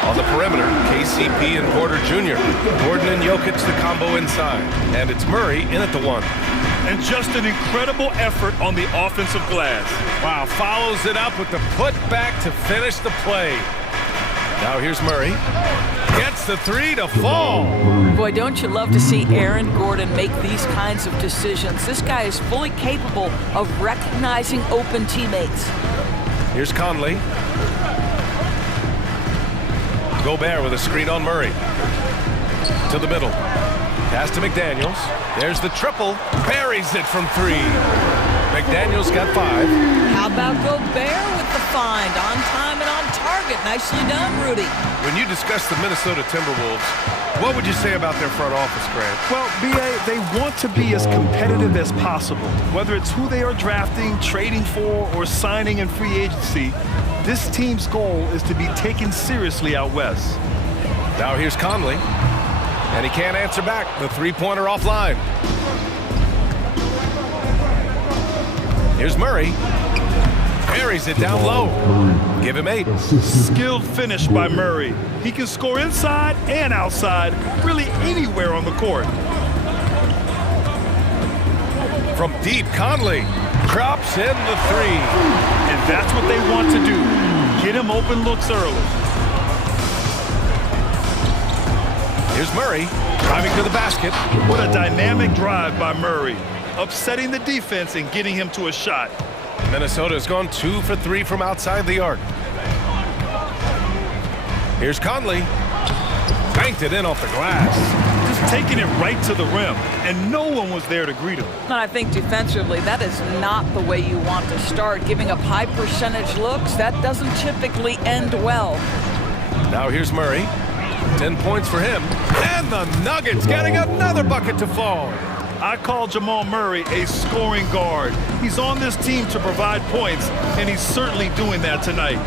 On the perimeter, KCP and Porter Jr. Gordon and Jokic the combo inside. And it's Murray in at the one. And just an incredible effort on the offensive glass. Wow, follows it up with the putback to finish the play. Now here's Murray. Gets the three to fall. Boy, don't you love to see Aaron Gordon make these kinds of decisions. This guy is fully capable of recognizing open teammates. Here's Conley. Gobert with a screen on Murray. To the middle. Pass to McDaniels. There's the triple. Buries it from three. McDaniels got five. How about Gobert with the find? On time and on target. Nicely done, Rudy. When you discuss the Minnesota Timberwolves, what would you say about their front office, Grant? Well, BA, they want to be as competitive as possible. Whether it's who they are drafting, trading for, or signing in free agency, this team's goal is to be taken seriously out west. Now here's Conley. And he can't answer back. The three-pointer offline. Here's Murray. Buries it down low. Give him 8. Skilled finish by Murray. He can score inside and outside, really anywhere on the court. From deep, Conley drops in the three. And that's what they want to do. Get him open looks early. Here's Murray, driving to the basket. What a dynamic drive by Murray, upsetting the defense and getting him to a shot. Minnesota's gone 2 for 3 from outside the arc. Here's Conley. Banked it in off the glass. Just taking it right to the rim, and no one was there to greet him. And I think defensively, that is not the way you want to start. Giving up high percentage looks, that doesn't typically end well. Now here's Murray. 10 points for him. And the Nuggets getting another bucket to fall. I call Jamal Murray a scoring guard. He's on this team to provide points, and he's certainly doing that tonight.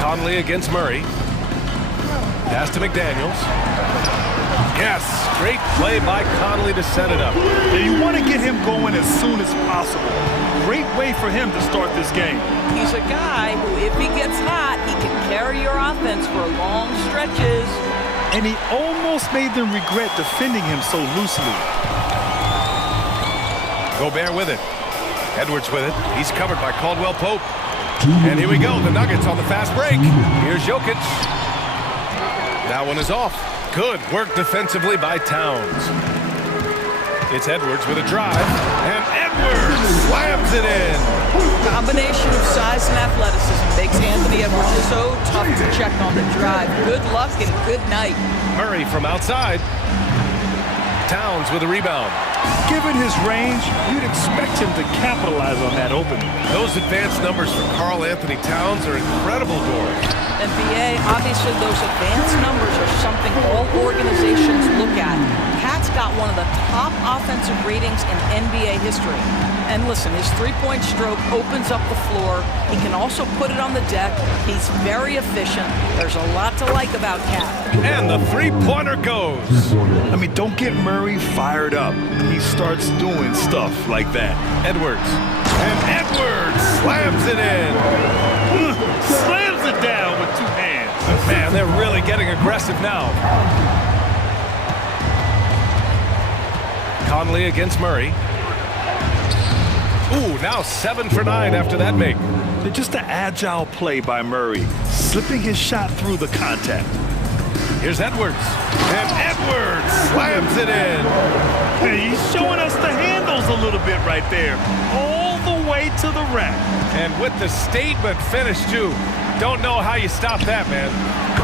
Conley against Murray. Pass to McDaniels. Yes, great play by Conley to set it up. And you want to get him going as soon as possible. Great way for him to start this game. He's a guy who, if he gets hot, he can carry your offense for long stretches. And he almost made them regret defending him so loosely. Gobert with it. Edwards with it. He's covered by Caldwell Pope. And here we go, the Nuggets on the fast break. Here's Jokic. That one is off. Good work defensively by Towns. It's Edwards with a drive. And Edwards slams it in. Combination of size and athleticism makes Anthony Edwards so tough to check on the drive. Good luck and good night. Murray from outside. Towns with a rebound. Given his range, you'd expect him to capitalize on that opening. Those advanced numbers for Karl Anthony Towns are incredible, Dory. And BA, obviously those advanced numbers are something all organizations look at. Pat's got one of the top offensive ratings in NBA history. And listen, his three-point stroke opens up the floor. He can also put it on the deck. He's very efficient. There's a lot to like about Cat. And the three-pointer goes. I mean, don't get Murray fired up. He starts doing stuff like that. Edwards. And Edwards slams it in. Slams it down with 2 hands. Man, they're really getting aggressive now. Conley against Murray. Ooh, now 7 for 9 after that make. Just an agile play by Murray, slipping his shot through the contact. Here's Edwards. And Edwards slams it in. Hey, he's showing us the handles a little bit right there. All the way to the rack. And with the statement finish, too. Don't know how you stop that, man.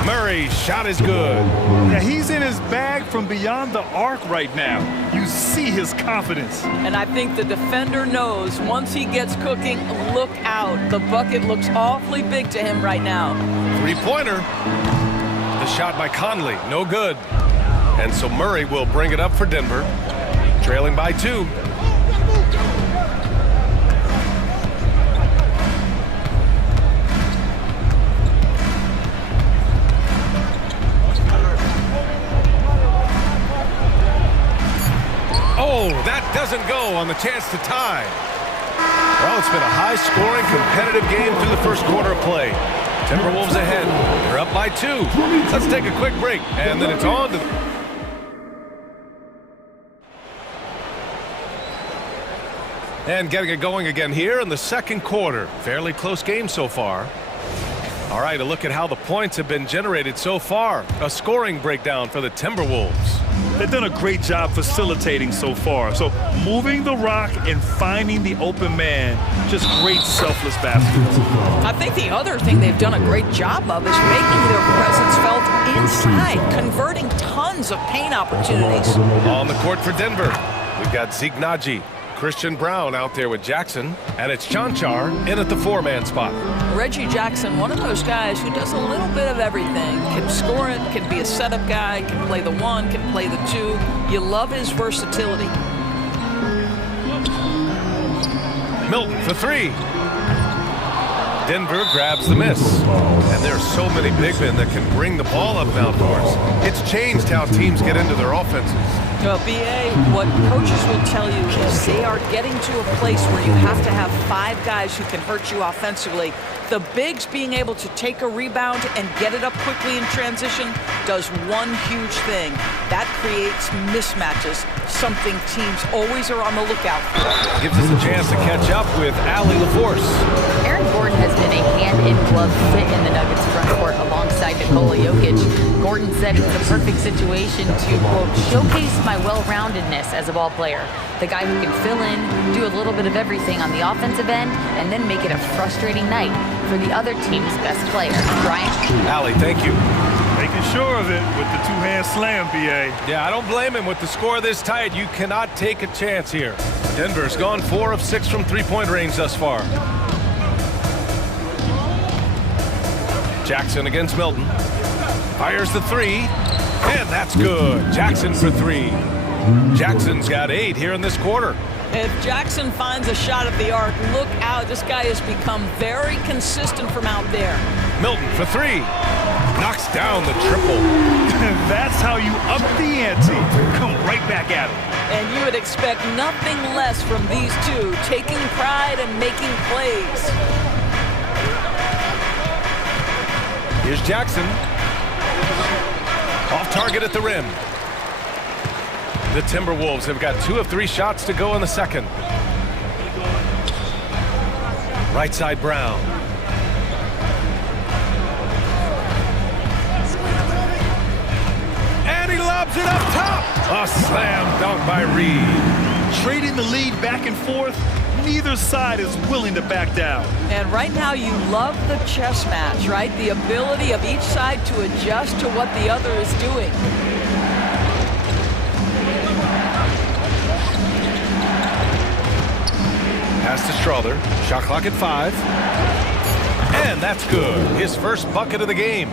Murray's shot is good. Yeah, he's in his bag from beyond the arc right now. You see his confidence. And I think the defender knows once he gets cooking, look out. The bucket looks awfully big to him right now. Three-pointer. The shot by Conley, no good. And so Murray will bring it up for Denver, trailing by 2. go on the chance to tie. Well, it's been a high-scoring, competitive game through the first quarter of play. Timberwolves ahead. They're up by 2. Let's take a quick break, and then it's on to... And getting it going again here in the second quarter. Fairly close game so far. All right, a look at how the points have been generated so far. A scoring breakdown for the Timberwolves. They've done a great job facilitating so far. So moving the rock and finding the open man, just great selfless basketball. I think the other thing they've done a great job of is making their presence felt inside, converting tons of paint opportunities. On the court for Denver, we've got Zeke Naji, Christian Brown out there with Jackson, and it's Chanchar in at the 4-man spot. Reggie Jackson, one of those guys who does a little bit of everything. Can score it, can be a setup guy, can play the 1, can play the 2. You love his versatility. Milton for 3. Denver grabs the miss. And there are so many big men that can bring the ball up and outdoors. It's changed how teams get into their offenses. Well, BA, what coaches will tell you is they are getting to a place where you have to have 5 guys who can hurt you offensively. The bigs being able to take a rebound and get it up quickly in transition does one huge thing. That creates mismatches, something teams always are on the lookout for. Gives us a chance to catch up with Allie LaForce. Aaron Gordon has been a hand-in-glove fit in the Nuggets front court alongside Nikola Jokic. Gordon said it's the perfect situation to, quote, showcase my well-roundedness as a ball player. The guy who can fill in, do a little bit of everything on the offensive end, and then make it a frustrating night for the other team's best player. Brian? Allie, thank you. Making sure of it with the 2-hand slam, BA. Yeah, I don't blame him. With the score this tight, you cannot take a chance here. Denver's gone 4 of 6 from three-point range thus far. Jackson against Milton. Fires the 3, and that's good. Jackson for 3. Jackson's got 8 here in this quarter. If Jackson finds a shot at the arc, look out. This guy has become very consistent from out there. Milton for 3. Knocks down the triple. That's how you up the ante. Come right back at him. And you would expect nothing less from these two, taking pride and making plays. Here's Jackson. Off target at the rim. The Timberwolves have got 2 of 3 shots to go in the second. Right side Brown. And he lobs it up top. A slam dunk by Reed. Trading the lead back and forth. Neither side is willing to back down. And right now you love the chess match, right? The ability of each side to adjust to what the other is doing. Pass to Strother. Shot clock at 5. And that's good. His first bucket of the game.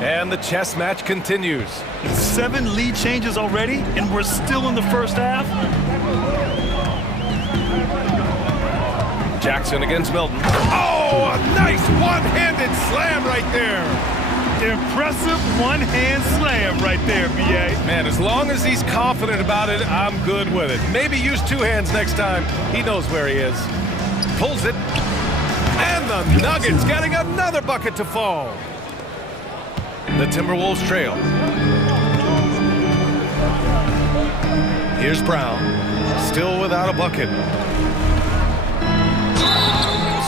And the chess match continues. 7 lead changes already, and we're still in the first half. Jackson against Milton. Oh, a nice one-handed slam right there. Impressive one-hand slam right there, B.A. Man, as long as he's confident about it, I'm good with it. Maybe use 2 hands next time. He knows where he is. Pulls it. And the Nuggets getting another bucket to fall. The Timberwolves trail. Here's Brown. Still without a bucket.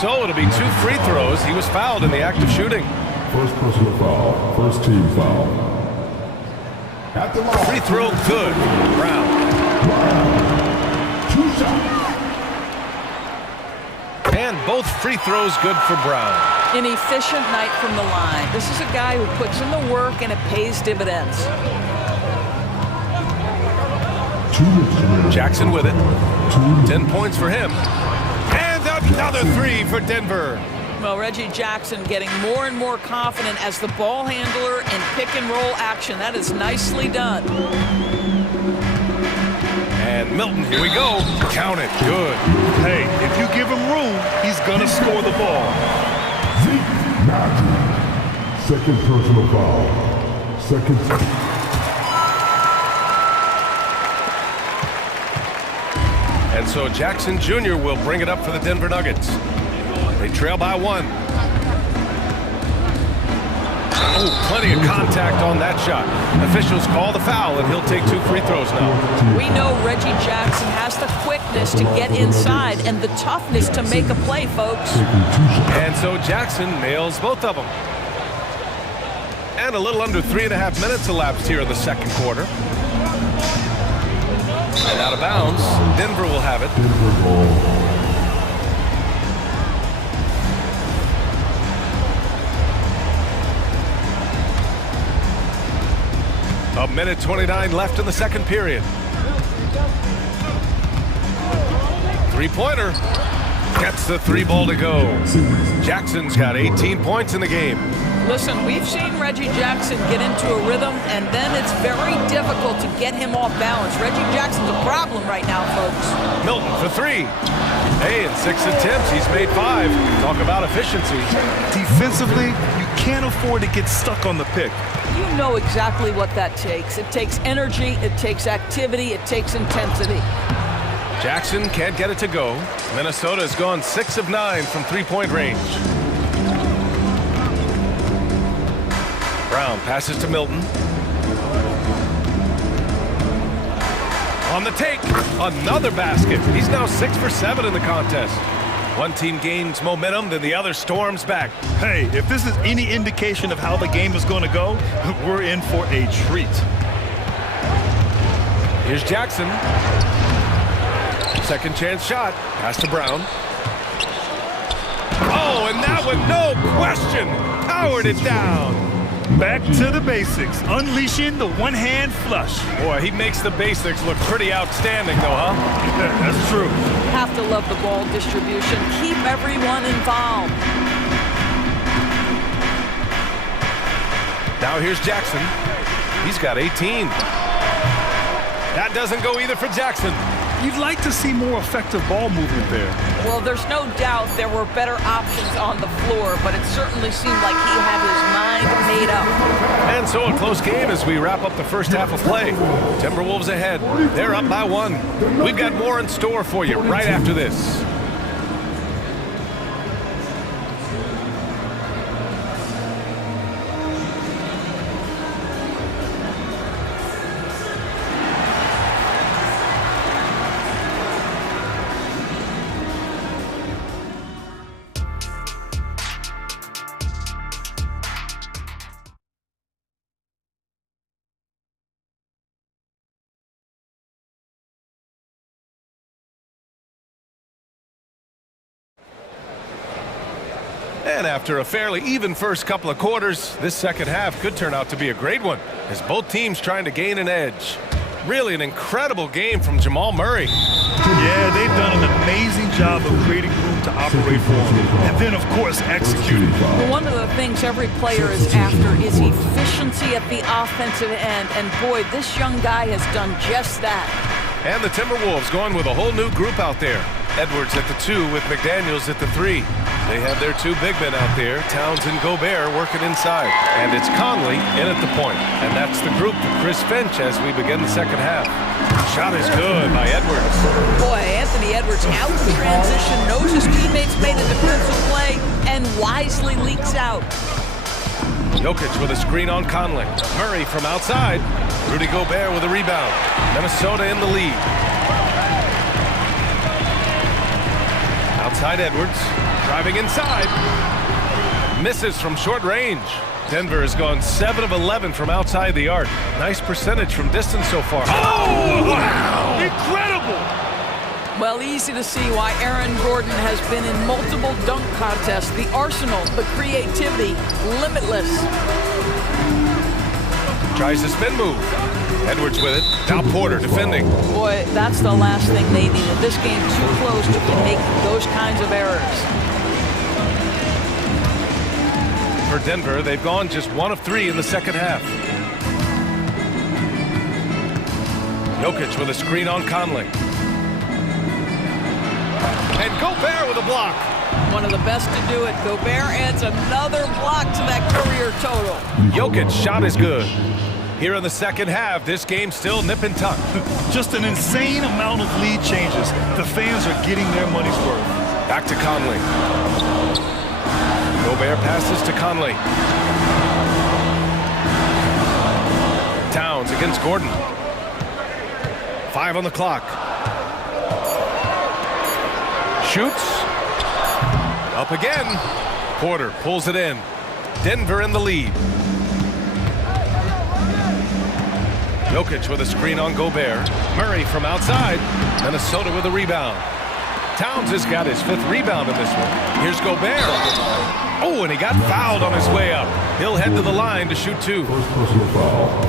So it'll be 2 free throws. He was fouled in the act of shooting. First personal foul. First team foul. At the line. Free throw good. Brown. 2 shots. And both free throws good for Brown. An efficient night from the line. This is a guy who puts in the work and it pays dividends. Jackson with it. 10 points for him. And another 3 for Denver. Well, Reggie Jackson getting more and more confident as the ball handler in pick-and-roll action. That is nicely done. And Milton, here we go. Count it. Good. Hey, if you give him room, he's going to score the ball. Second personal foul. Second. And And so Jackson Jr. will bring it up for the Denver Nuggets. They trail by 1. Oh, plenty of contact on that shot. Officials call the foul, and he'll take 2 free throws now. We know Reggie Jackson has the quickness to get inside and the toughness to make a play, folks. And so Jackson nails both of them. And a little under 3.5 minutes elapsed here in the second quarter. And out of bounds, Denver will have it. A minute 29 left in the second period. Three-pointer. Gets the 3 ball to go. Jackson's got 18 points in the game. Listen, we've seen Reggie Jackson get into a rhythm, and then it's very difficult to get him off balance. Reggie Jackson's a problem right now, folks. Milton for 3. Hey, in 6 attempts, he's made 5. Talk about efficiency. Defensively, you can't afford to get stuck on the pick. You know exactly what that takes. It takes energy, it takes activity, it takes intensity. Jackson can't get it to go. Minnesota has gone 6 of 9 from 3-point range. Brown passes to Milton. On the take, another basket. He's now 6 for 7 in the contest. One team gains momentum, then the other storms back. Hey, if this is any indication of how the game is going to go, we're in for a treat. Here's Jackson. Second chance shot. Pass to Brown. Oh, and that one, no question, powered it down. Back to the basics, unleashing the one-hand flush. Boy, he makes the basics look pretty outstanding, though, huh? Yeah, that's true. You have to love the ball distribution. Keep everyone involved. Now here's Jackson. He's got 18. That doesn't go either for Jackson. You'd like to see more effective ball movement there. Well, there's no doubt there were better options on the floor, but it certainly seemed like he had his mind made up. And so a close game as we wrap up the first half of play. Timberwolves ahead. They're up by 1. We've got more in store for you right after this. And after a fairly even first couple of quarters, this second half could turn out to be a great one as both teams trying to gain an edge. Really an incredible game from Jamal Murray. Yeah, they've done an amazing job of creating room to operate for him. And then, of course, executing. Well, one of the things every player is after is efficiency at the offensive end. And boy, this young guy has done just that. And the Timberwolves going with a whole new group out there. Edwards at the 2 with McDaniels at the 3. They have their 2 big men out there, Towns and Gobert, working inside. And it's Conley in at the point. And that's the group for Chris Finch as we begin the second half. Shot is good by Edwards. Boy, Anthony Edwards out in transition, knows his teammates made a defensive play, and wisely leaks out. Jokic with a screen on Conley. Murray from outside. Rudy Gobert with a rebound. Minnesota in the lead. Outside Edwards. Driving inside. Misses from short range. Denver has gone 7 of 11 from outside the arc. Nice percentage from distance so far. Oh, wow! Incredible! Well, easy to see why Aaron Gordon has been in multiple dunk contests. The arsenal, the creativity, limitless. Tries the spin move. Edwards with it. Now Porter defending. Boy, that's the last thing they needed. This game too close to be making those kinds of errors. For Denver, they've gone just 1 of 3 in the second half. Jokic with a screen on Conley. And Gobert with a block. One of the best to do it. Gobert adds another block to that career total. Jokic's shot is good. Here in the second half, this game still nip and tuck. Just an insane amount of lead changes. The fans are getting their money's worth. Back to Conley. Gobert passes to Conley. Towns against Gordon. 5 on the clock. Shoots. Up again. Porter pulls it in. Denver in the lead. Jokic with a screen on Gobert. Murray from outside. Minnesota with a rebound. Towns has got his 5th rebound in this one. Here's Gobert. Oh, and he got fouled on his way up. He'll head to the line to shoot 2.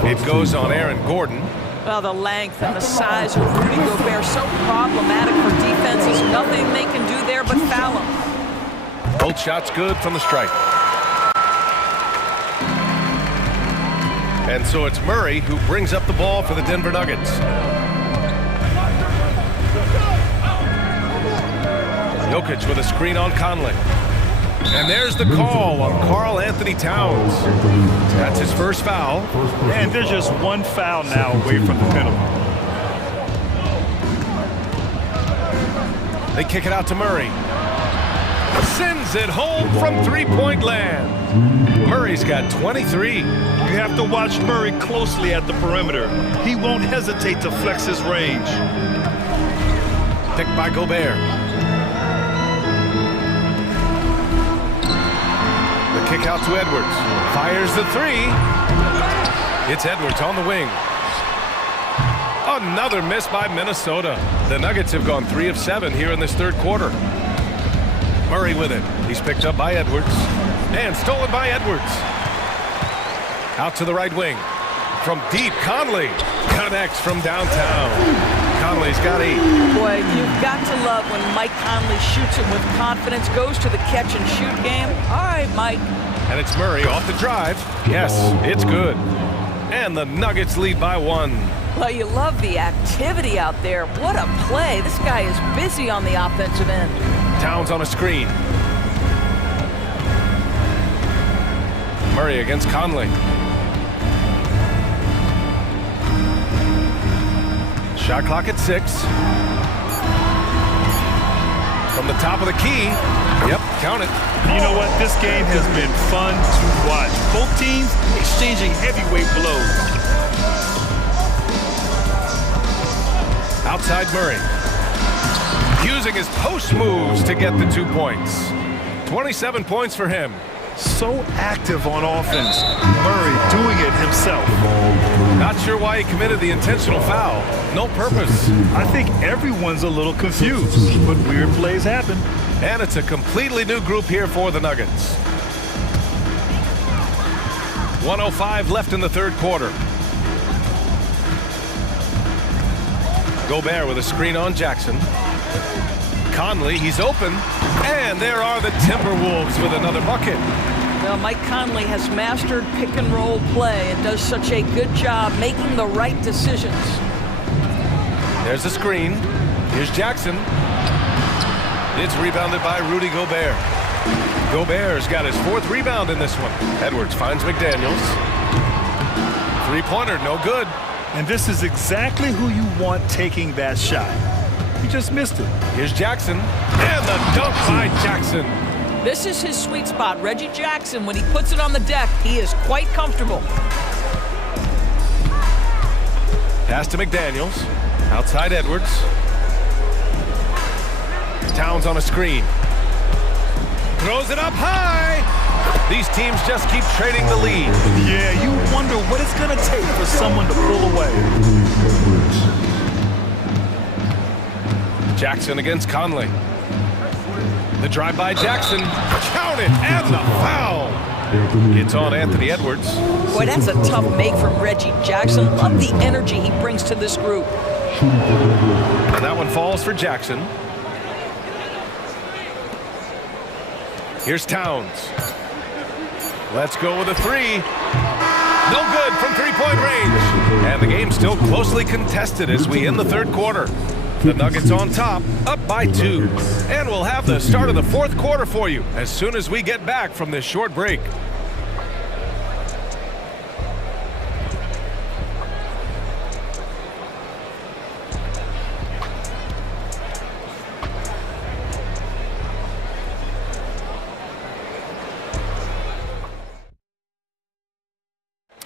It goes on Aaron Gordon. Well, the length and the size of Rudy Gobert so problematic for defenses. Nothing they can do there but foul him. Both shots good from the stripe. And so it's Murray who brings up the ball for the Denver Nuggets. Jokic with a screen on Conley. And there's the call on Karl Anthony Towns. That's his first foul. And there's just one foul now away from the penalty. They kick it out to Murray. Sends it home from three-point land. Murray's got 23. You have to watch Murray closely at the perimeter. He won't hesitate to flex his range. Picked by Gobert. The kick out to Edwards. Fires the 3. It's Edwards on the wing. Another miss by Minnesota. The Nuggets have gone 3 of 7 here in this third quarter. Murray with it. He's picked up by Edwards. And stolen by Edwards. Out to the right wing. From deep, Conley connects from downtown. Conley's got 8. Boy, you've got to love when Mike Conley shoots it with confidence, goes to the catch and shoot game. All right, Mike. And it's Murray off the drive. Yes, it's good. And the Nuggets lead by 1. Well, you love the activity out there. What a play. This guy is busy on the offensive end. Towns on a screen. Murray against Conley. Shot clock at 6. From the top of the key. Yep, count it. You know what? This game has been fun to watch. Both teams exchanging heavyweight blows. Outside Murray. Using his post moves to get the 2 points. 27 points for him. So active on offense. Murray doing it himself. Not sure why he committed the intentional foul. No purpose. I think everyone's a little confused, but weird plays happen. And it's a completely new group here for the Nuggets. 1:05 left in the third quarter. Gobert with a screen on Jackson. Conley, he's open. And there are the Timberwolves with another bucket. Well, Mike Conley has mastered pick-and-roll play and does such a good job making the right decisions. There's the screen. Here's Jackson. It's rebounded by Rudy Gobert. Gobert's got his 4th rebound in this one. Edwards finds McDaniels. 3-pointer, no good. And this is exactly who you want taking that shot. He just missed it. Here's Jackson. And the dunk by Jackson. This is his sweet spot. Reggie Jackson, when he puts it on the deck, he is quite comfortable. Pass to McDaniels. Outside Edwards. Towns on a screen. Throws it up high. These teams just keep trading the lead. Yeah, you wonder what it's going to take for someone to pull away. Jackson against Conley. The drive by Jackson. Count it, and the foul. It's on Anthony Edwards. Boy, that's a tough make from Reggie Jackson. Love the energy he brings to this group. And that one falls for Jackson. Here's Towns. Let's go with a 3. No good from 3-point range. And the game's still closely contested as we end the third quarter. The Nuggets on top, up by 2. And we'll have the start of the fourth quarter for you as soon as we get back from this short break.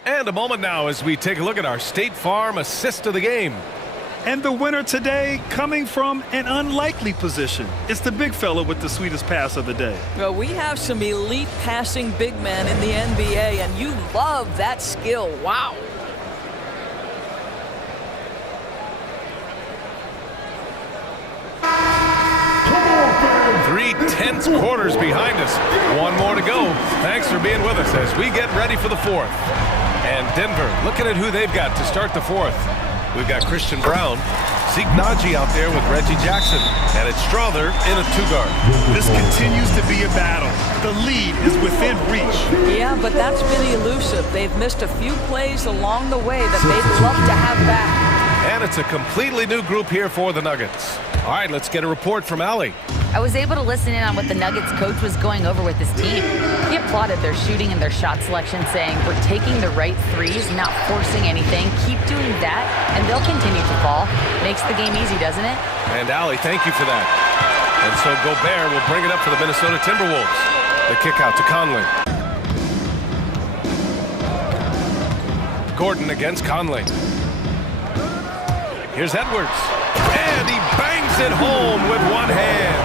And a moment now as we take a look at our State Farm assist of the game. And the winner today coming from an unlikely position. It's the big fella with the sweetest pass of the day. Well, we have some elite passing big men in the NBA, and you love that skill. Wow. Three tense quarters behind us. One more to go. Thanks for being with us as we get ready for the fourth. And Denver, looking at who they've got to start the fourth. We've got Christian Brown, Zeke Naji out there with Reggie Jackson, and it's Strother in a two-guard. This continues to be a battle. The lead is within reach. Yeah, but that's been elusive. They've missed a few plays along the way that they'd love to have back. And it's a completely new group here for the Nuggets. All right, let's get a report from Allie. I was able to listen in on what the Nuggets coach was going over with his team. He applauded their shooting and their shot selection, saying, "We're taking the right threes, not forcing anything. Keep doing that, and they'll continue to fall." Makes the game easy, doesn't it? And Allie, thank you for that. And so Gobert will bring it up for the Minnesota Timberwolves. The kick out to Conley. Gordon against Conley. Here's Edwards. And he bangs it home with one hand.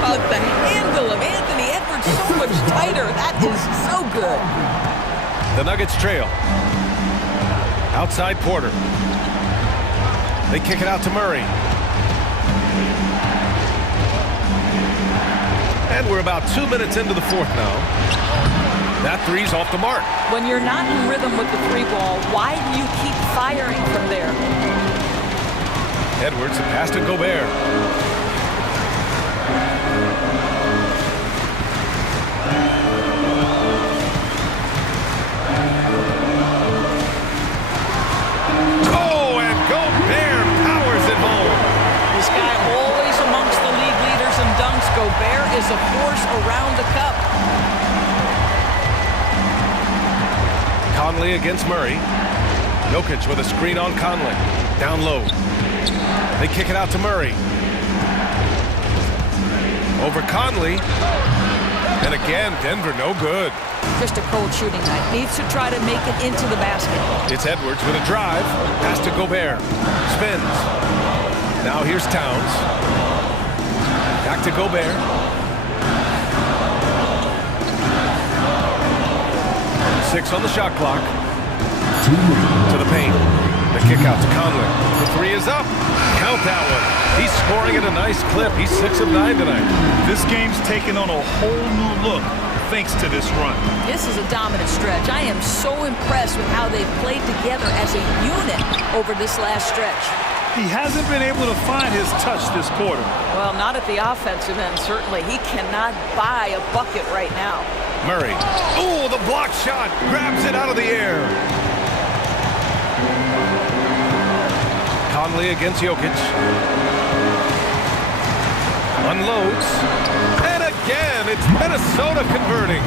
How about the handle of Anthony Edwards so much tighter? That is so good. The Nuggets trail. Outside Porter. They kick it out to Murray. And we're about 2 minutes into the fourth now. That three's off the mark. When you're not in rhythm with the three ball, why do you keep firing from there? Edwards, a pass to Gobert. Oh, and Gobert powers it home. This guy always amongst the league leaders in dunks. Gobert is a force around the cup. Conley against Murray. Jokic with a screen on Conley. Down low. They kick it out to Murray. Over Conley. And again, Denver no good. Just a cold shooting night. Needs to try to make it into the basket. It's Edwards with a drive. Pass to Gobert. Spins. Now here's Towns. Back to Gobert. Six on the shot clock. To the paint. The kick out to Conley. The three is up. Count that one. He's scoring at a nice clip. He's 6 of 9 tonight. This game's taken on a whole new look thanks to this run. This is a dominant stretch. I am so impressed with how they've played together as a unit over this last stretch. He hasn't been able to find his touch this quarter. Well, not at the offensive end, certainly. He cannot buy a bucket right now. Murray. Oh, the block shot. Grabs it out of the air. Conley against Jokic. Unloads. And again, it's Minnesota converting.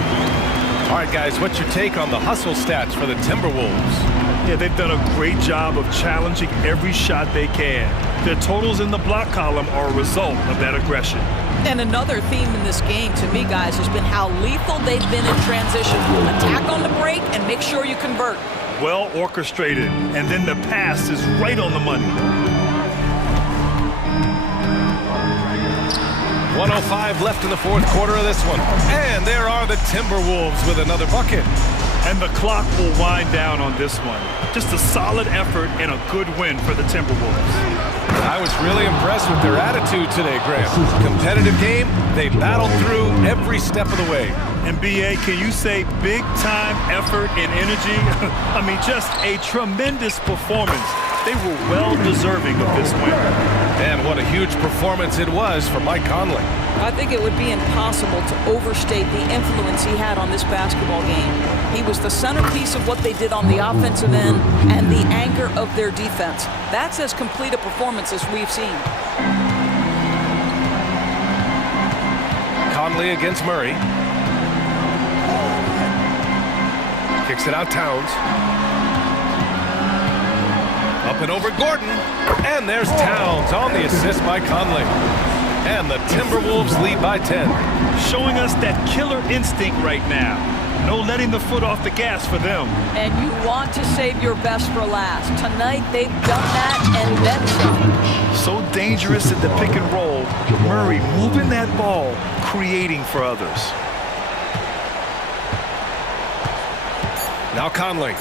All right, guys, what's your take on the hustle stats for the Timberwolves? Yeah, they've done a great job of challenging every shot they can. Their totals in the block column are a result of that aggression. And another theme in this game, to me, guys, has been how lethal they've been in transition. Attack on the break and make sure you convert. Well orchestrated, and then the pass is right on the money. 1:05 left in the fourth quarter of this one. And there are the Timberwolves with another bucket. And the clock will wind down on this one. Just a solid effort and a good win for the Timberwolves. I was really impressed with their attitude today, Graham. Competitive game, they battled through every step of the way. And BA, can you say big time effort and energy? I mean, just a tremendous performance. They were well deserving of this win. And what a huge performance it was for Mike Conley. I think it would be impossible to overstate the influence he had on this basketball game. He was the centerpiece of what they did on the offensive end and the anchor of their defense. That's as complete a performance as we've seen. Conley against Murray. Kicks it out Towns. Up and over Gordon. And there's Towns on the assist by Conley. And the Timberwolves lead by 10. Showing us that killer instinct right now. No letting the foot off the gas for them. And you want to save your best for last. Tonight, they've done that and then some. So dangerous in the pick and roll. Murray moving that ball, creating for others. Now Conley.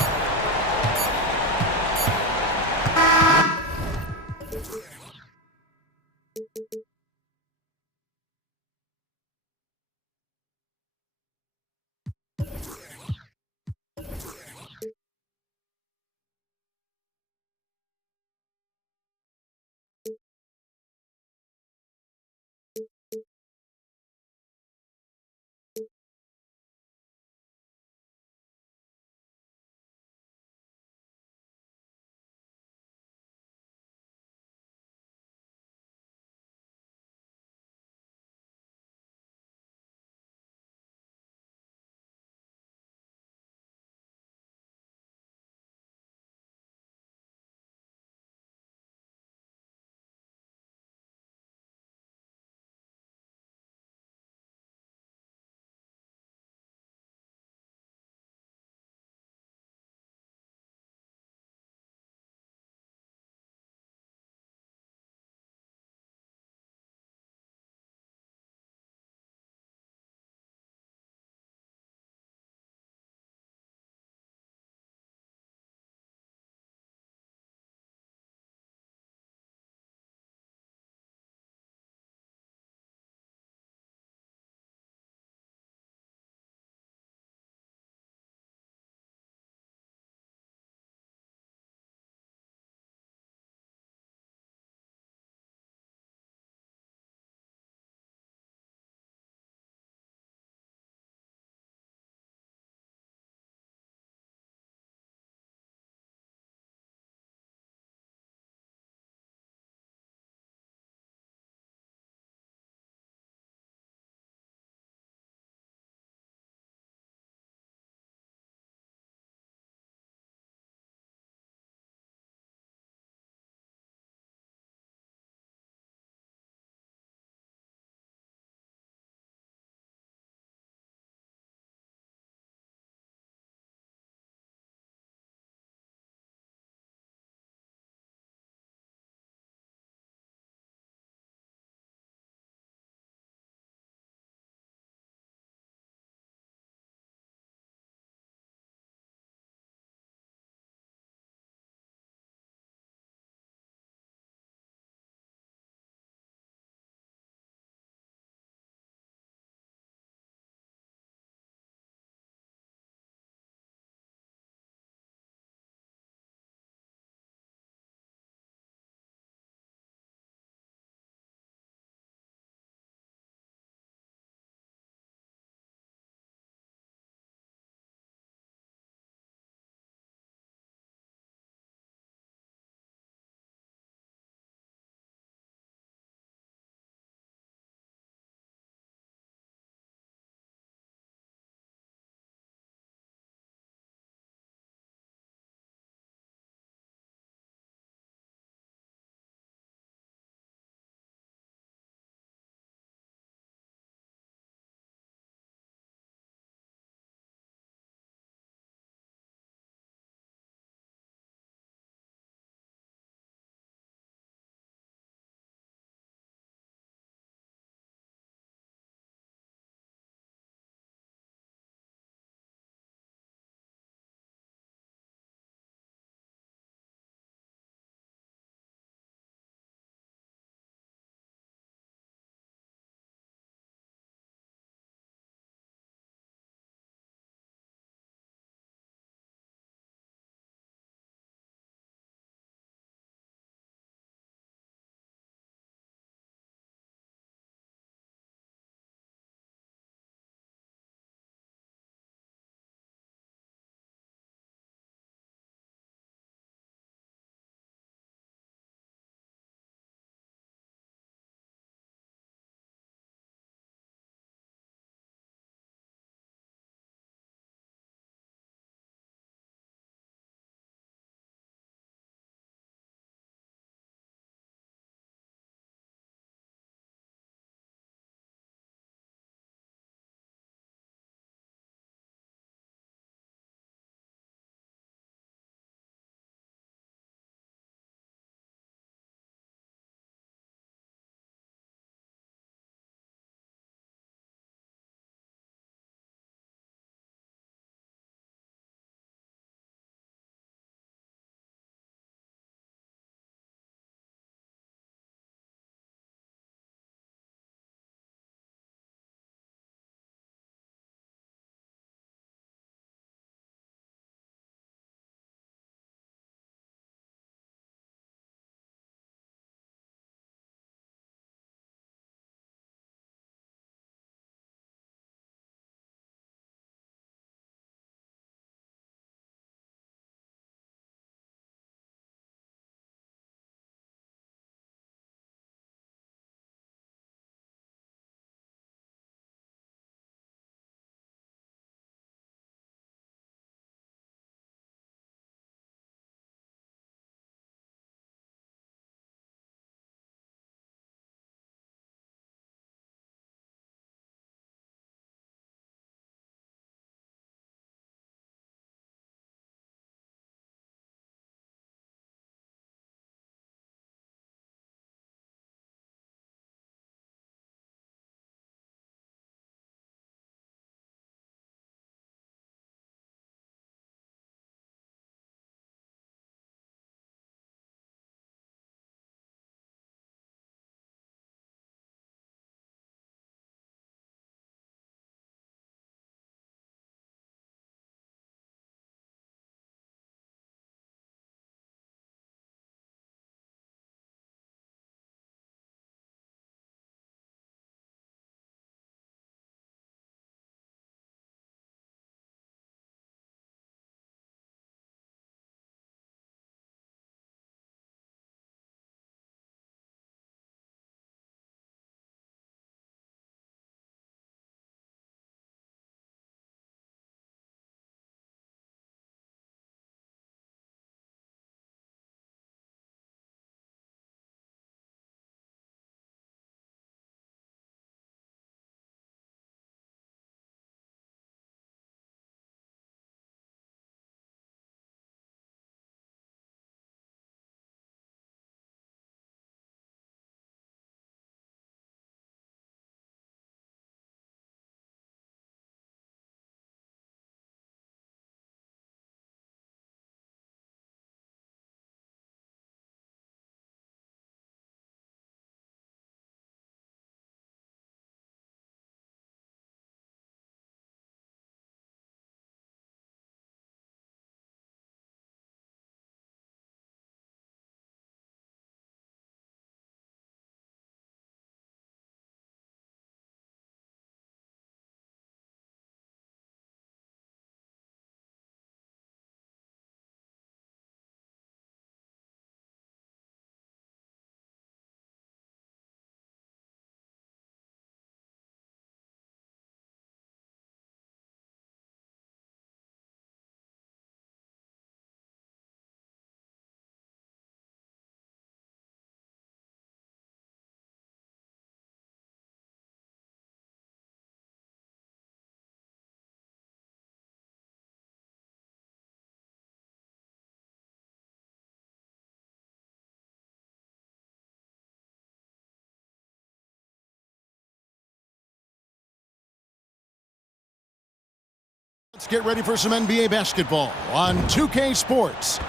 Let's get ready for some NBA basketball on 2K Sports.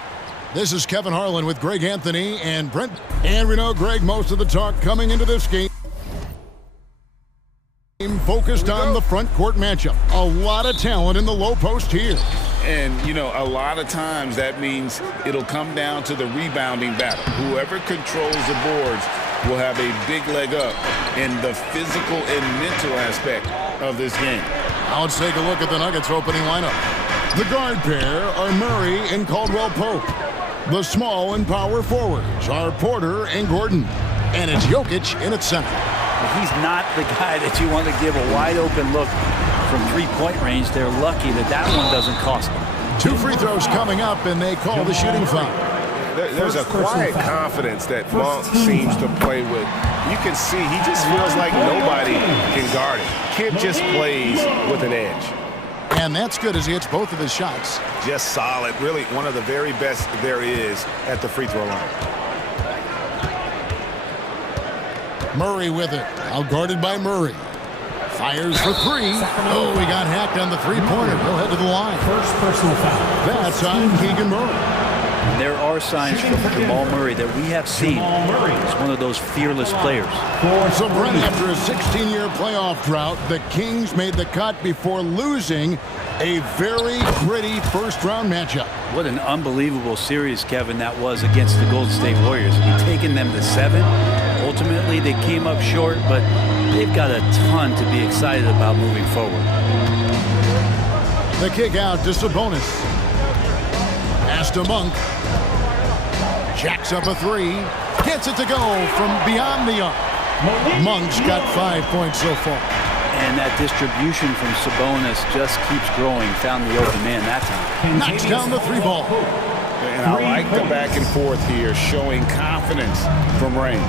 This is Kevin Harlan with Greg Anthony and Brent. And we know, Greg, most of the talk coming into this game focused on the front court matchup. A lot of talent in the low post here. And, you know, a lot of times that means it'll come down to the rebounding battle. Whoever controls the boards will have a big leg up in the physical and mental aspect of this game. Now let's take a look at the Nuggets opening lineup. The guard pair are Murray and Caldwell Pope. The small and power forwards are Porter and Gordon. And it's Jokic in at center. He's not the guy that you want to give a wide open look from three-point range. They're lucky that that one doesn't cost them. 2 free throws coming up, and they call the shooting foul. There's a quiet confidence that Monk seems to play with. You can see he just feels like nobody can guard him. Kid just plays with an edge. And that's good as he hits both of his shots. Just solid. Really one of the very best there is at the free throw line. Murray with it. Outguarded by Murray. Fires for 3. Oh, he got hacked on the three-pointer. He'll head to the line. First personal foul. That's on Keegan Murray. There are signs from Jamal Murray that we have seen. He's one of those fearless players. So, Brent, after a 16-year playoff drought, the Kings made the cut before losing a very gritty first-round matchup. What an unbelievable series, Kevin, that was against the Golden State Warriors. I mean, taking them to 7. Ultimately, they came up short, but they've got a ton to be excited about moving forward. The kick out to Sabonis. Pass to Monk. Jacks up a 3. Gets it to go from beyond the arc. Monk's got 5 points so far. And that distribution from Sabonis just keeps growing. Found the open man that time. Knocks down the 3 ball. And I like the back and forth here, showing confidence from range.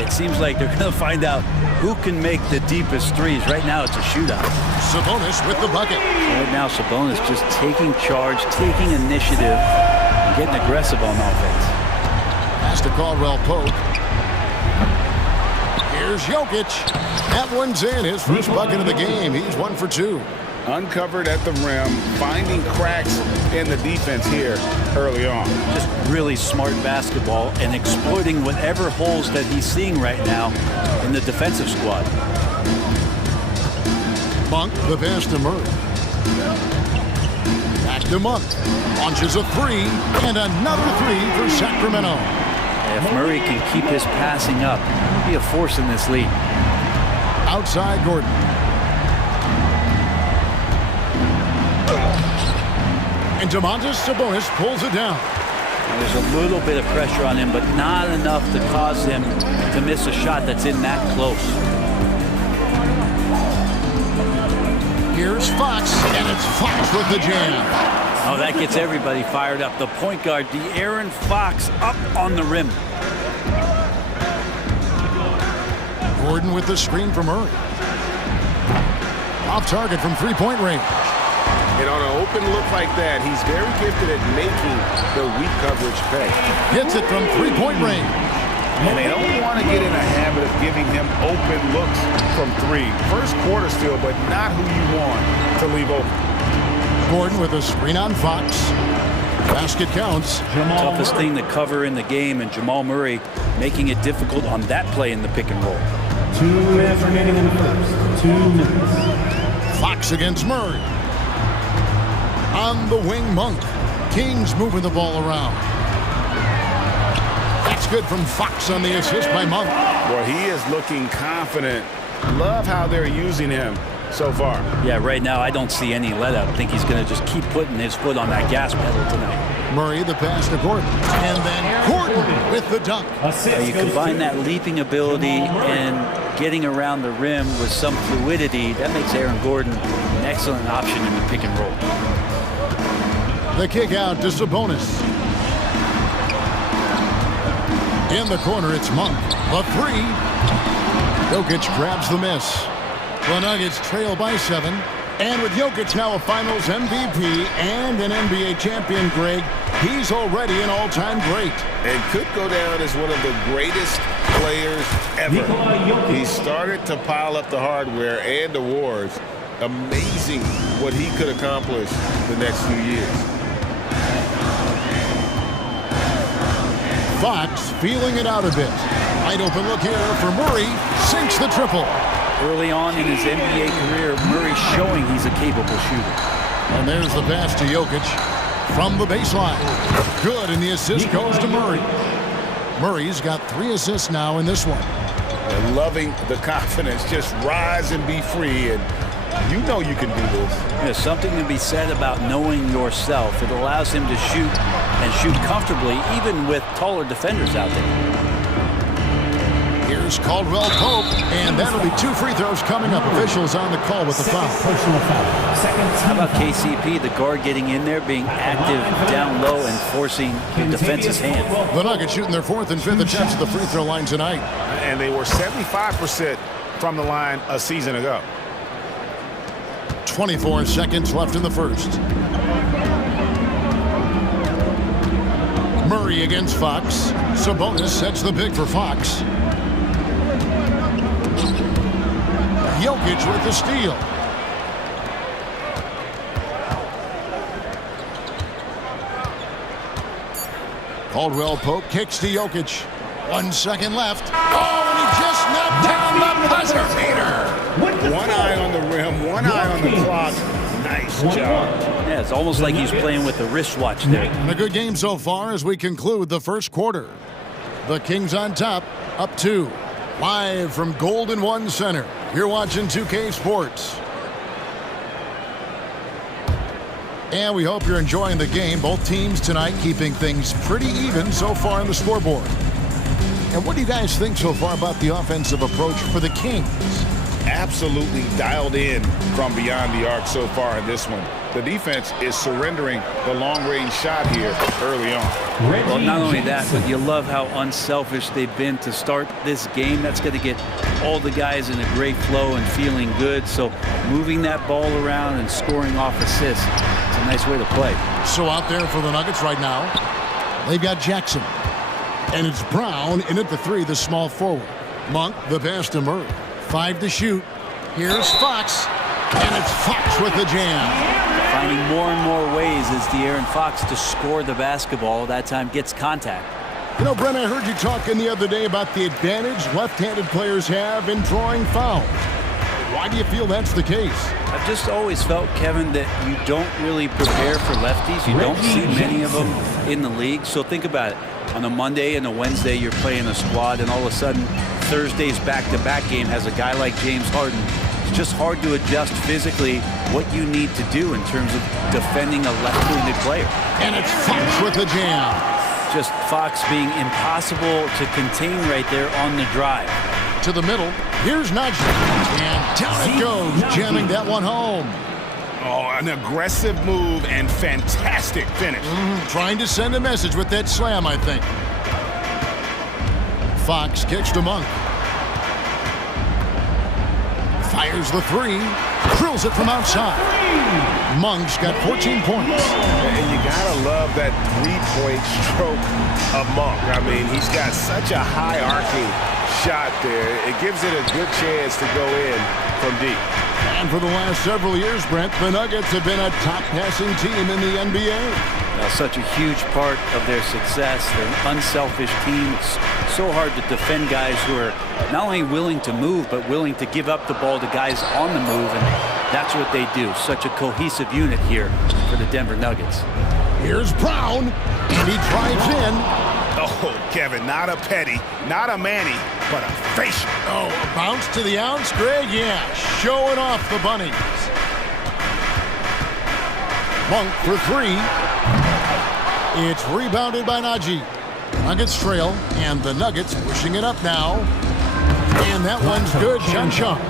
It seems like they're going to find out who can make the deepest threes. Right now, it's a shootout. Sabonis with the bucket. Right now, Sabonis just taking charge, taking initiative, and getting aggressive on offense. Pass to Caldwell Pope. Here's Jokic. That one's in. His first bucket of the game. He's 1 for 2. Uncovered at the rim, finding cracks in the defense here early on. Just really smart basketball and exploiting whatever holes that he's seeing right now in the defensive squad. Monk, the pass to Murray. Back to Monk. Launches a 3, and another 3 for Sacramento. If Murray can keep his passing up, he'll be a force in this league. Outside Gordon. And Domantas Sabonis pulls it down. There's a little bit of pressure on him, but not enough to cause him to miss a shot that's in that close. Here's Fox, and it's Fox with the jam. Oh, that gets everybody fired up. The point guard, De'Aaron Fox, up on the rim. Gordon with the screen from Murray. Off target from 3-point range. And on an open look like that, he's very gifted at making the weak coverage pay. Hits it from 3-point range. And they don't want to get in a habit of giving him open looks from 3. First quarter still, but not who you want to leave open. Gordon with a screen on Fox. Basket counts. Toughest thing to cover in the game, and Jamal Murray making it difficult on that play in the pick and roll. 2 minutes remaining in the first. 2 minutes. Fox against Murray. On the wing, Monk. Kings moving the ball around. That's good from Fox on the assist by Monk. Well, he is looking confident. Love how they're using him so far. Yeah, right now I don't see any let up. I think he's going to just keep putting his foot on that gas pedal tonight. Murray the pass to Gordon. And then Gordon with the dunk. You combine that leaping ability and getting around the rim with some fluidity, that makes Aaron Gordon an excellent option in the pick and roll. The kick out to Sabonis. In the corner, it's Monk. A 3. Jokic grabs the miss. The Nuggets trail by 7. And with Jokic now a Finals MVP and an NBA champion, Greg, he's already an all-time great. And could go down as one of the greatest players ever. He started to pile up the hardware and awards Amazing what he could accomplish the next few years. Fox feeling it out a bit. Wide open look here for Murray. Sinks the triple. Early on in his NBA career, Murray showing he's a capable shooter. And there's the pass to Jokic from the baseline. Good, and the assist goes to Murray. Murray's got 3 assists now in this one. And loving the confidence. Just rise and be free, and you know you can do this. There's something to be said about knowing yourself. It allows him to shoot and shoot comfortably, even with taller defenders out there. Here's Caldwell Pope, and that'll be 2 free throws coming up. Officials on the call with the foul. Personal foul. How about KCP, the guard getting in there, being active down low and forcing the defense's hand? The Nuggets shooting their 4th and 5th attempts at the free throw line tonight. And they were 75% from the line a season ago. 24 seconds left in the first. Murray against Fox. Sabonis sets the pick for Fox. Jokic with the steal. Caldwell Pope kicks to Jokic. 1 second left. Oh, and he just knocked down the buzzer beater. One eye on the rim, one eye on the clock. Nice job. Yeah, it's almost like he's playing with the wristwatch there. And a good game so far as we conclude the first quarter. The Kings on top, up 2. Live from Golden One Center. You're watching 2K Sports. And we hope you're enjoying the game. Both teams tonight keeping things pretty even so far on the scoreboard. And what do you guys think so far about the offensive approach for the Kings? Absolutely dialed in from beyond the arc so far in this one. The defense is surrendering the long-range shot here early on. Well, not only that, but you love how unselfish they've been to start this game. That's going to get all the guys in a great flow and feeling good. So moving that ball around and scoring off assists, it's a nice way to play. So out there for the Nuggets right now, they've got Jackson. And it's Brown in at the 3, the small forward. Monk, the pass to Murray. 5 to shoot. Here's Fox. And it's Fox with the jam. Finding more and more ways as De'Aaron Fox to score the basketball. That time gets contact. You know, Brent, I heard you talking the other day about the advantage left-handed players have in drawing fouls. Why do you feel that's the case? I've just always felt, Kevin, that you don't really prepare for lefties. You don't see many of them in the league. So think about it. On a Monday and a Wednesday, you're playing a squad, and all of a sudden, Thursday's back-to-back game has a guy like James Harden. It's just hard to adjust physically what you need to do in terms of defending a left-handed player. And it's Fox with the jam. Just Fox being impossible to contain right there on the drive. To the middle, here's Najee. And down it goes, jamming that one home. Oh, an aggressive move and fantastic finish. Trying to send a message with that slam, I think. Fox kicks to Monk. Fires the 3. Drills it from outside. Monk's got 14 points. And you gotta love that 3-point stroke of Monk. I mean, he's got such a high-arcing shot there. It gives it a good chance to go in from deep. And for the last several years, Brent, the Nuggets have been a top passing team in the NBA. Such a huge part of their success. They're an unselfish team. It's so hard to defend guys who are not only willing to move, but willing to give up the ball to guys on the move, and that's what they do. Such a cohesive unit here for the Denver Nuggets. Here's Brown, and he drives in. Oh, Kevin, not a petty, not a Manny, but a facial. Oh, a bounce to the ounce, Greg? Yeah, showing off the bunnies. Monk for 3. It's rebounded by Najee. Nuggets trail, and the Nuggets pushing it up now. And that one's good. Shot.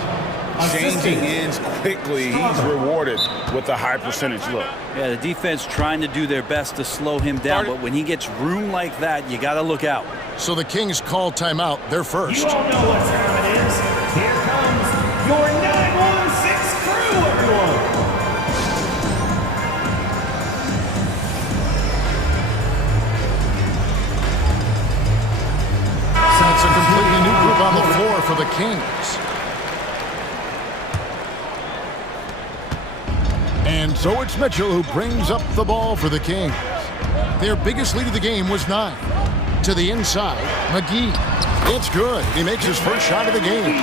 Changing ends quickly. He's rewarded with a high percentage look. Yeah, the defense trying to do their best to slow him down, but when he gets room like that, you got to look out. So the Kings call timeout. They're first. You all know what time it is. Here comes your 916 crew, everyone. So it's a completely new group on the floor for the Kings. So it's Mitchell who brings up the ball for the Kings. Their biggest lead of the game was 9. To the inside, McGee. It's good. He makes his first shot of the game.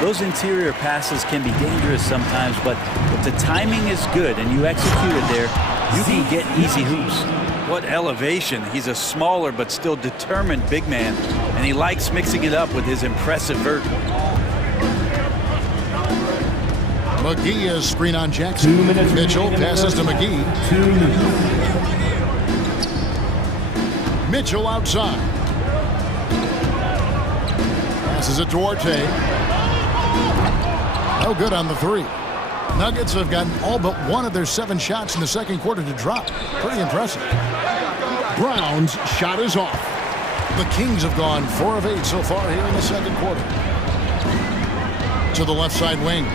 Those interior passes can be dangerous sometimes, but if the timing is good and you execute it there, you can get easy hoops. What elevation. He's a smaller but still determined big man, and he likes mixing it up with his impressive vert. McGee is screen on Jackson. Mitchell passes to McGee. Mitchell outside. Passes it to Duarte. No good on the 3. Nuggets have gotten all but one of their 7 shots in the second quarter to drop. Pretty impressive. Brown's shot is off. The Kings have gone 4 of 8 so far here in the second quarter. To the left side wing.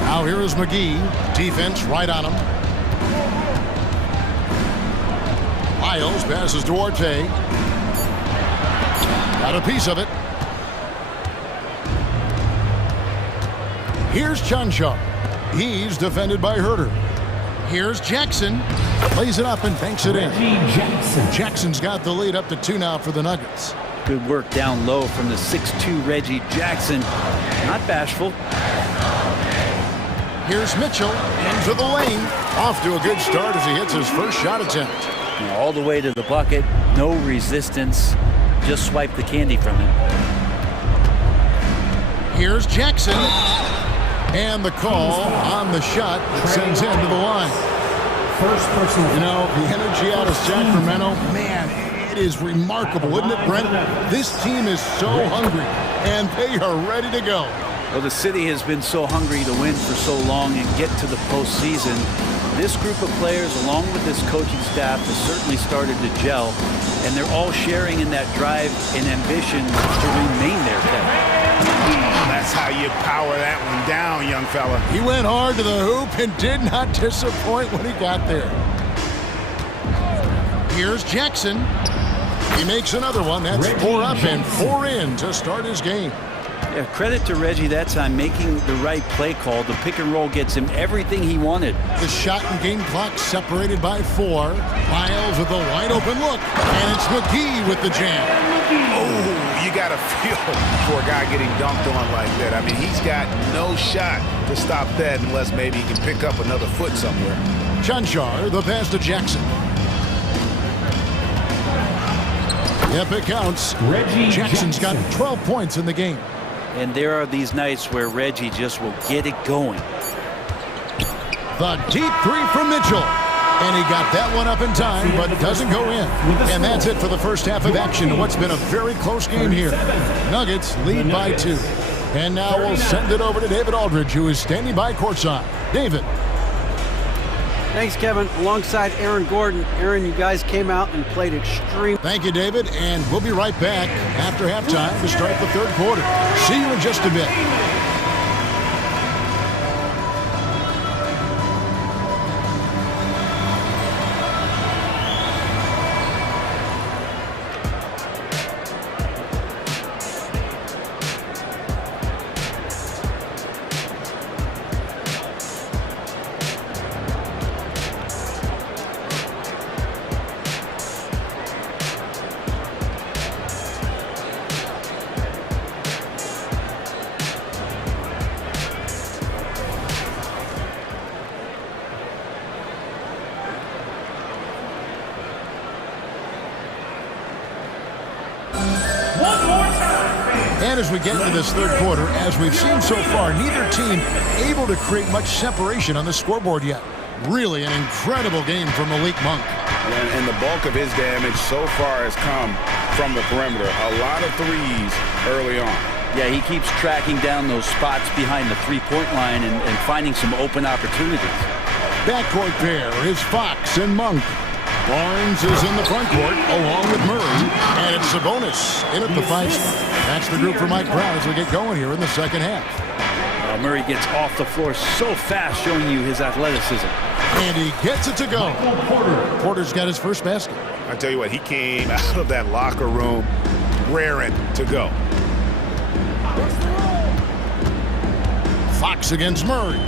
Now here is McGee. Defense right on him. Miles passes to Duarte. Got a piece of it. Here's Chanshaw. He's defended by Herter. Here's Jackson. Lays it up and banks it in. Jackson's got the lead up to 2 now for the Nuggets. Good work down low from the 6'2 Reggie Jackson. Not bashful. Here's Mitchell into the lane. Off to a good start as he hits his first shot attempt. All the way to the bucket. No resistance. Just swipe the candy from him. Here's Jackson. And the call on the shot that sends him to the line. First personal. You know, the energy out of Sacramento, man, it is remarkable, isn't it, Brent? This team is so hungry, and they are ready to go. Well, the city has been so hungry to win for so long and get to the postseason. This group of players, along with this coaching staff, has certainly started to gel, and they're all sharing in that drive and ambition to remain there, Kevin. That's how you power that one down, young fella. He went hard to the hoop and did not disappoint when he got there. Here's Jackson. He makes another one. That's 4 up and 4 in to start his game. Yeah, credit to Reggie that time making the right play call. The pick and roll gets him everything he wanted. The shot and game clock separated by 4. Miles with a wide open look. And it's McGee with the jam. Oh, you got to feel for a guy getting dunked on like that. I mean, he's got no shot to stop that unless maybe he can pick up another foot somewhere. Chanchar, the pass to Jackson. Yep, it counts. Jackson's got 12 points in the game. And there are these nights where Reggie just will get it going. The deep 3 from Mitchell. And he got that one up in time, but it doesn't go in. And that's it for the first half of action in what's been a very close game here. Nuggets lead by 2. And now we'll send it over to David Aldridge, who is standing by courtside. David. Thanks, Kevin. Alongside Aaron Gordon. Aaron, you guys came out and played extreme. Thank you, David. And we'll be right back after halftime to start the third quarter. See you in just a bit. And as we get into this third quarter, as we've seen so far, neither team able to create much separation on the scoreboard yet. Really an incredible game from Malik Monk. And the bulk of his damage so far has come from the perimeter. A lot of threes early on. Yeah, he keeps tracking down those spots behind the three-point line and finding some open opportunities. Backcourt pair is Fox and Monk. Barnes is in the front court along with Murray, and it's Sabonis in at the 5 spot. That's the group for Mike Brown as we get going here in the second half. Murray gets off the floor so fast, showing you his athleticism. And he gets it to go. Porter's got his first basket. I tell you what, he came out of that locker room raring to go. Fox against Murray.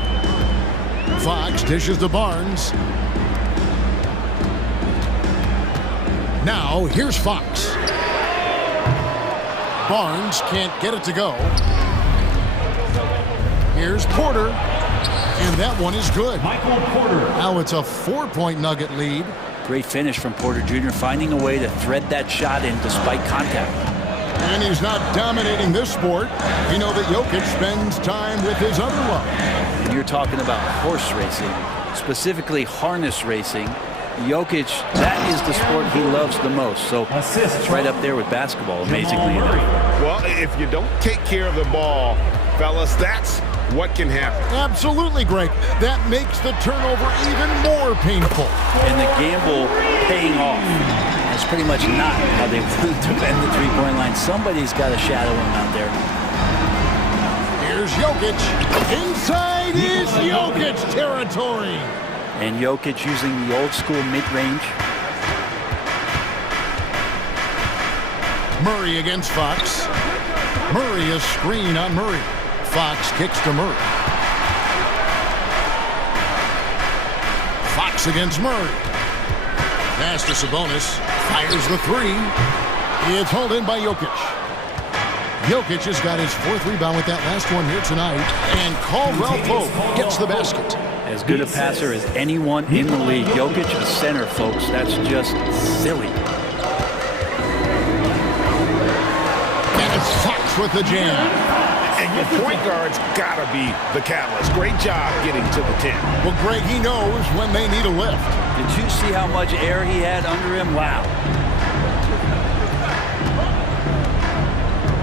Fox dishes to Barnes. Now, here's Fox. Barnes can't get it to go. Here's Porter. And that one is good. Michael Porter. Now it's a 4-point Nugget lead. Great finish from Porter Jr., finding a way to thread that shot in despite contact. And he's not dominating this sport. You know that Jokic spends time with his other love. And you're talking about horse racing, specifically harness racing. Jokic, that is the sport he loves the most. So it's right up there with basketball, amazingly enough. Well, if you don't take care of the ball, fellas, that's what can happen. Absolutely, Greg. That makes the turnover even more painful. And the gamble paying off. That's pretty much not how they want to defend the three-point line. Somebody's got to shadow him out there. Here's Jokic. Inside is Jokic territory. And Jokic using the old-school mid-range. Murray against Fox. Murray is screen on Murray. Fox kicks to Murray. Fox against Murray. Pass to Sabonis. Fires the three. It's hauled in by Jokic. Jokic has got his 4th rebound with that last one here tonight. And Caldwell Pope gets the basket. As good a passer as anyone in the league. Jokic a center, folks. That's just silly. And it's Fox with the jam. And your point guard's got to be the catalyst. Great job getting to the 10. Well, Greg, he knows when they need a lift. Did you see how much air he had under him? Wow.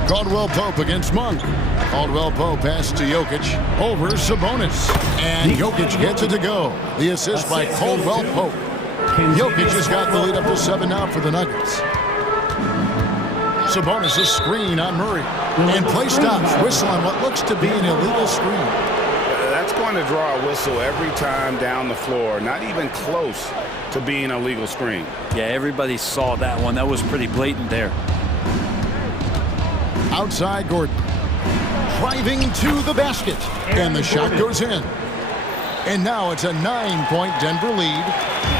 Caldwell Pope against Monk. Caldwell Pope pass to Jokic over Sabonis. And Jokic gets it to go. The assist by Caldwell Pope. Jokic has got the lead up to 7 now for the Nuggets. Sabonis' screen on Murray. And play stops. Whistle on what looks to be an illegal screen. That's going to draw a whistle every time down the floor. Not even close to being a legal screen. Yeah, everybody saw that one. That was pretty blatant there. Outside Gordon. Driving to the basket. And the shot goes in. And now it's a 9-point Denver lead.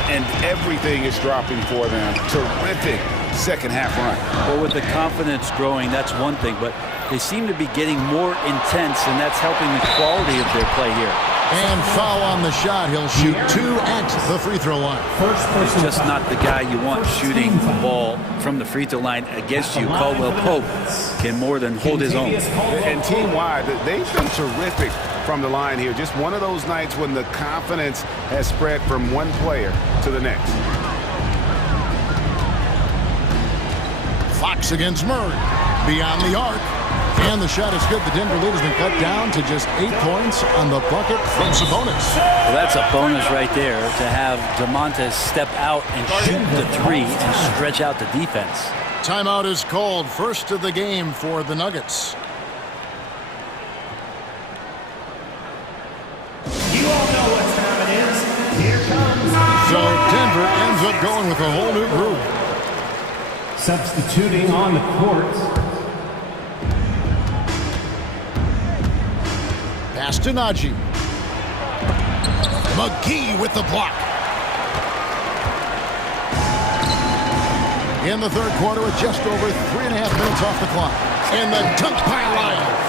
And everything is dropping for them. Terrific second half run. Well, with the confidence growing, that's one thing, but they seem to be getting more intense, and that's helping the quality of their play here. And foul on the shot. He'll shoot 2 at the free throw line. He's just not the guy you want shooting the ball from the free throw line against you. Caldwell Pope can more than hold his own. And team-wide, they've been terrific from the line here. Just one of those nights when the confidence has spread from one player to the next. Fox against Murray. Beyond the arc. And the shot is good. The Denver lead has been cut down to just 8 points on the bucket from Sabonis. Well, that's a bonus right there to have DeMontis step out and shoot the 3 and stretch out the defense. Timeout is called. First of the game for the Nuggets. You all know what time it is. Here comes. So Denver ends up going with a whole new group. Substituting on the court. Pass to Najee. McGee with the block. In the third quarter with just over 3.5 minutes off the clock. And the dunk by Lyles.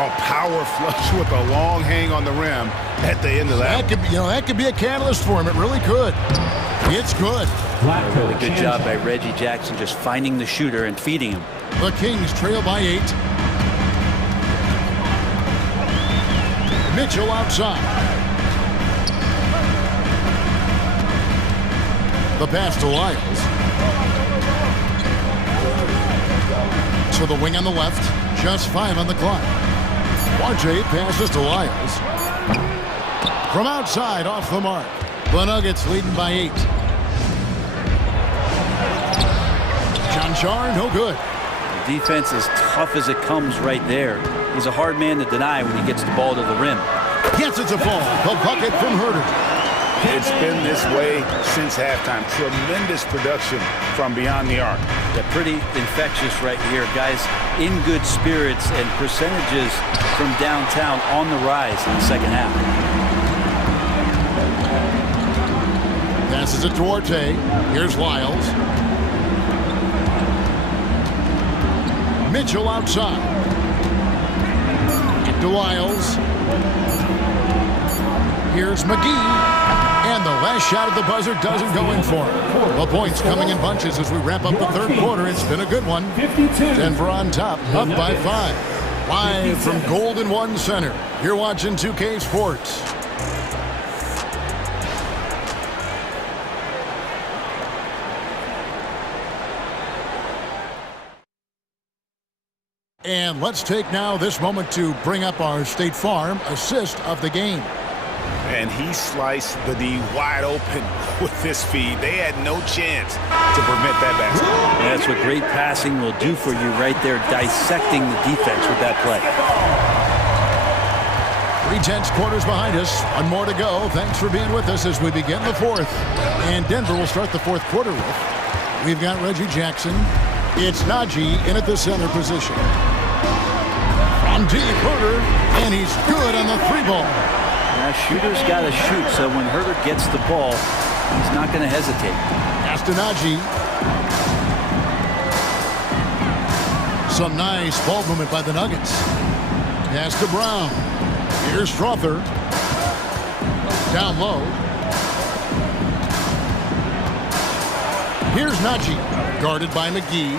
A power flush with a long hang on the rim at the end of that. That could be a catalyst for him. It really could. It's good. A really good job by Reggie Jackson just finding the shooter and feeding him. The Kings trail by 8. Mitchell outside. The pass to Lyles. To the wing on the left. Just 5 on the clock. RJ passes to Lyles. From outside, off the mark. The Nuggets leading by 8. John Char, no good. The defense is tough as it comes right there. He's a hard man to deny when he gets the ball to the rim. Gets it to fall. The bucket from Herter. It's been this way since halftime. Tremendous production from beyond the arc. Yeah, pretty infectious right here. Guys in good spirits and percentages from downtown on the rise in the second half. Passes it to Orte. Here's Lyles. Mitchell outside. To Lyles. Here's McGee. And the last shot at the buzzer doesn't go in for him. The points coming in bunches as we wrap up the third quarter. It's been a good one. Denver on top, up by 5. Live from Golden One Center. You're watching 2K Sports. And let's take now this moment to bring up our State Farm assist of the game. And he sliced the D wide open with this feed. They had no chance to prevent that basket. Yeah, that's what great passing will do for you right there, dissecting the defense with that play. 3/10 quarters behind us. One more to go. Thanks for being with us as we begin the fourth. And Denver will start the fourth quarter with. We've got Reggie Jackson. It's Najee in at the center position. From deep, Herter, and he's good on the 3-ball. Now, shooter's got to shoot, so when Herter gets the ball, he's not going to hesitate. Pass to Najee. Some nice ball movement by the Nuggets. Pass to Brown. Here's Strother. Down low. Here's Najee. Guarded by McGee.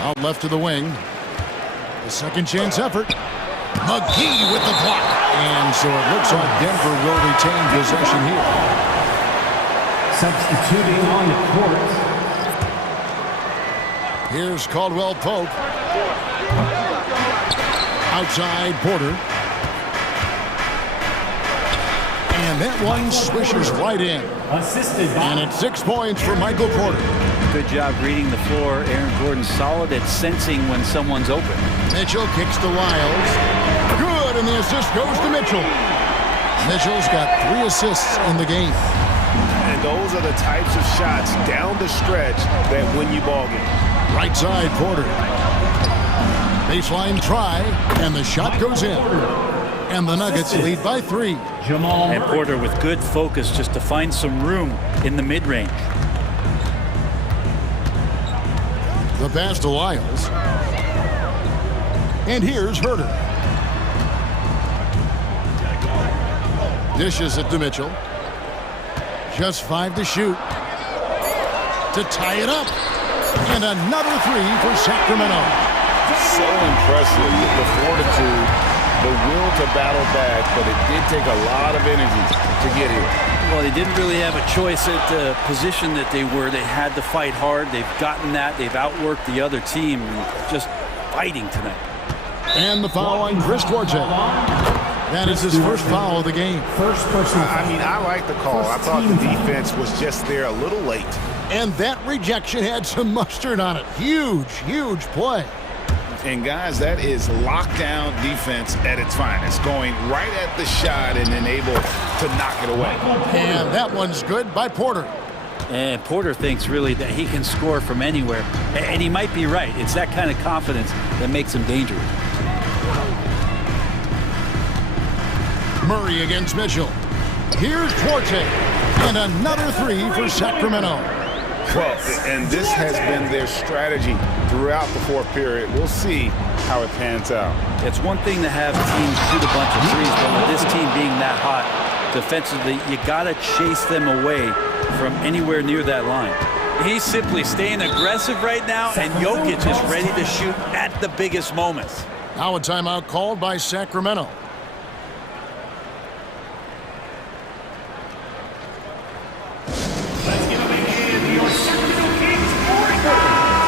Out left to the wing. The second chance effort. McGee with the block. And so it looks like Denver will retain possession here. Substituting on the court. Here's Caldwell Pope. Outside Porter. And that one swishes right in. Assisted by. And it's 6 points for Michael Porter. Good job reading the floor. Aaron Gordon solid at sensing when someone's open. Mitchell kicks to Lyles. Good, and the assist goes to Mitchell. Mitchell's got 3 assists in the game. And those are the types of shots down the stretch that win you ball games. Right side, Porter. Baseline try, and the shot goes in. And the Nuggets lead by 3. And Porter with good focus just to find some room in the mid-range. The pass to Lyles. And here's Herter. Dishes it to Mitchell. Just 5 to shoot. To tie it up. And another 3 for Sacramento. So impressive, the fortitude, the will to battle back, but it did take a lot of energy to get here. Well, they didn't really have a choice at the position that they were. They had to fight hard. They've gotten that. They've outworked the other team. Just fighting tonight. And the foul on Chris Duarte. That is his first foul of the game. First person. I mean, I like the call. I thought the defense was just there a little late. And that rejection had some mustard on it. Huge, huge play. And guys, that is lockdown defense at its finest, going right at the shot and then able to knock it away. And that one's good by Porter. And Porter thinks really that he can score from anywhere. And he might be right. It's that kind of confidence that makes him dangerous. Murray against Mitchell. Here's Duarte. And another 3 for Sacramento. Well, and this has been their strategy throughout the fourth period. We'll see how it pans out. It's one thing to have teams shoot a bunch of threes, but with this team being that hot defensively, you got to chase them away from anywhere near that line. He's simply staying aggressive right now, and Jokic is ready to shoot at the biggest moments. Now a timeout called by Sacramento.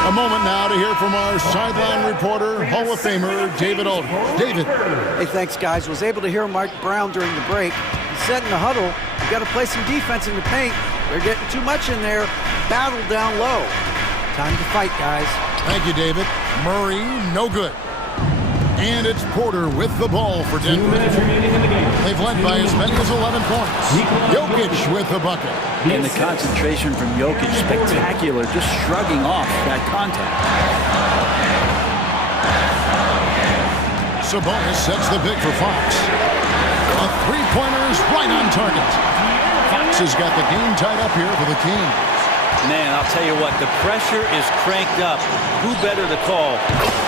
A moment now to hear from our sideline reporter, Hall of Famer, David Aldridge. David. Hey, thanks, guys. Was able to hear Mike Brown during the break. He said in the huddle, you got to play some defense in the paint. They're getting too much in there. Battle down low. Time to fight, guys. Thank you, David. Murray, no good. And it's Porter with the ball for Denver. They've led by as many as 11 points. Jokic with the bucket. And the concentration from Jokic, spectacular, just shrugging off that contact. Sabonis sets the big for Fox. A three-pointer is right on target. Fox has got the game tied up here for the Kings. Man, I'll tell you what, the pressure is cranked up. Who better to call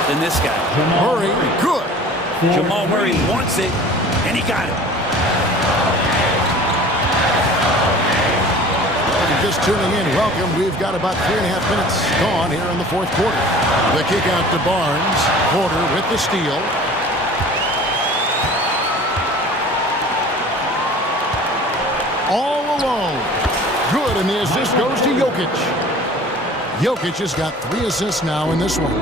than this guy? Murray, good. Jamal Murray wants it, and he got it. If you're just tuning in, welcome. We've got about 3.5 minutes gone here in the fourth quarter. The kick out to Barnes. Porter with the steal. All alone. Good, and the assist goes to Jokic. Jokic has got 3 assists now in this one.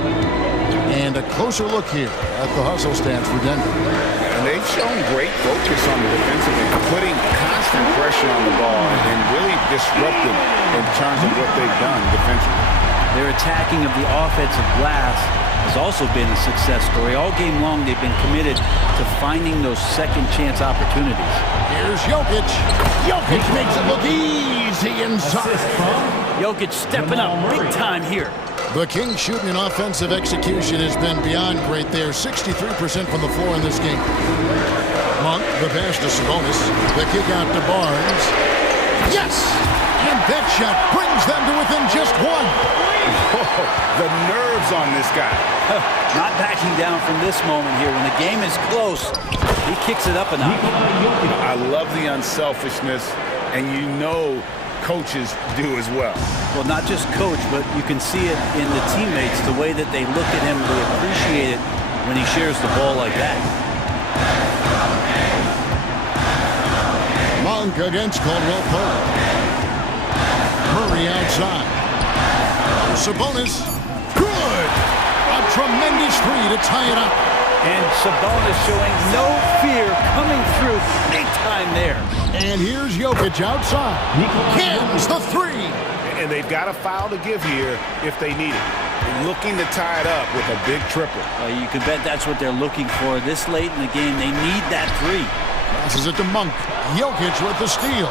And a closer look here at the hustle stance for Denver. And they've shown great focus on the defensive end, putting constant pressure on the ball and really disruptive in terms of what they've done defensively. Their attacking of the offensive glass has also been a success story. All game long, they've been committed to finding those second chance opportunities. Here's Jokic. Jokic makes it look easy inside. Jokic stepping up big time here. The Kings shooting and offensive execution has been beyond great there. 63% from the floor in this game. Monk, the pass to Sabonis. The kick out to Barnes. Yes! And that shot brings them to within just one. Oh, the nerves on this guy. Not backing down from this moment here. When the game is close, he kicks it up a notch. I love the unselfishness, and you know coaches do as well. Well, not just coach, but you can see it in the teammates, the way that they look at him, they appreciate it when he shares the ball like that. Monk against Caldwell Pope. Murray outside. Sabonis, good! A tremendous three to tie it up. And Sabonis showing no fear coming through big time there. And here's Jokic outside. Hits the three. And they've got a foul to give here if they need it. They're looking to tie it up with a big triple. You can bet that's what they're looking for. This late in the game, they need that three. Passes it to Monk. Jokic with the steal.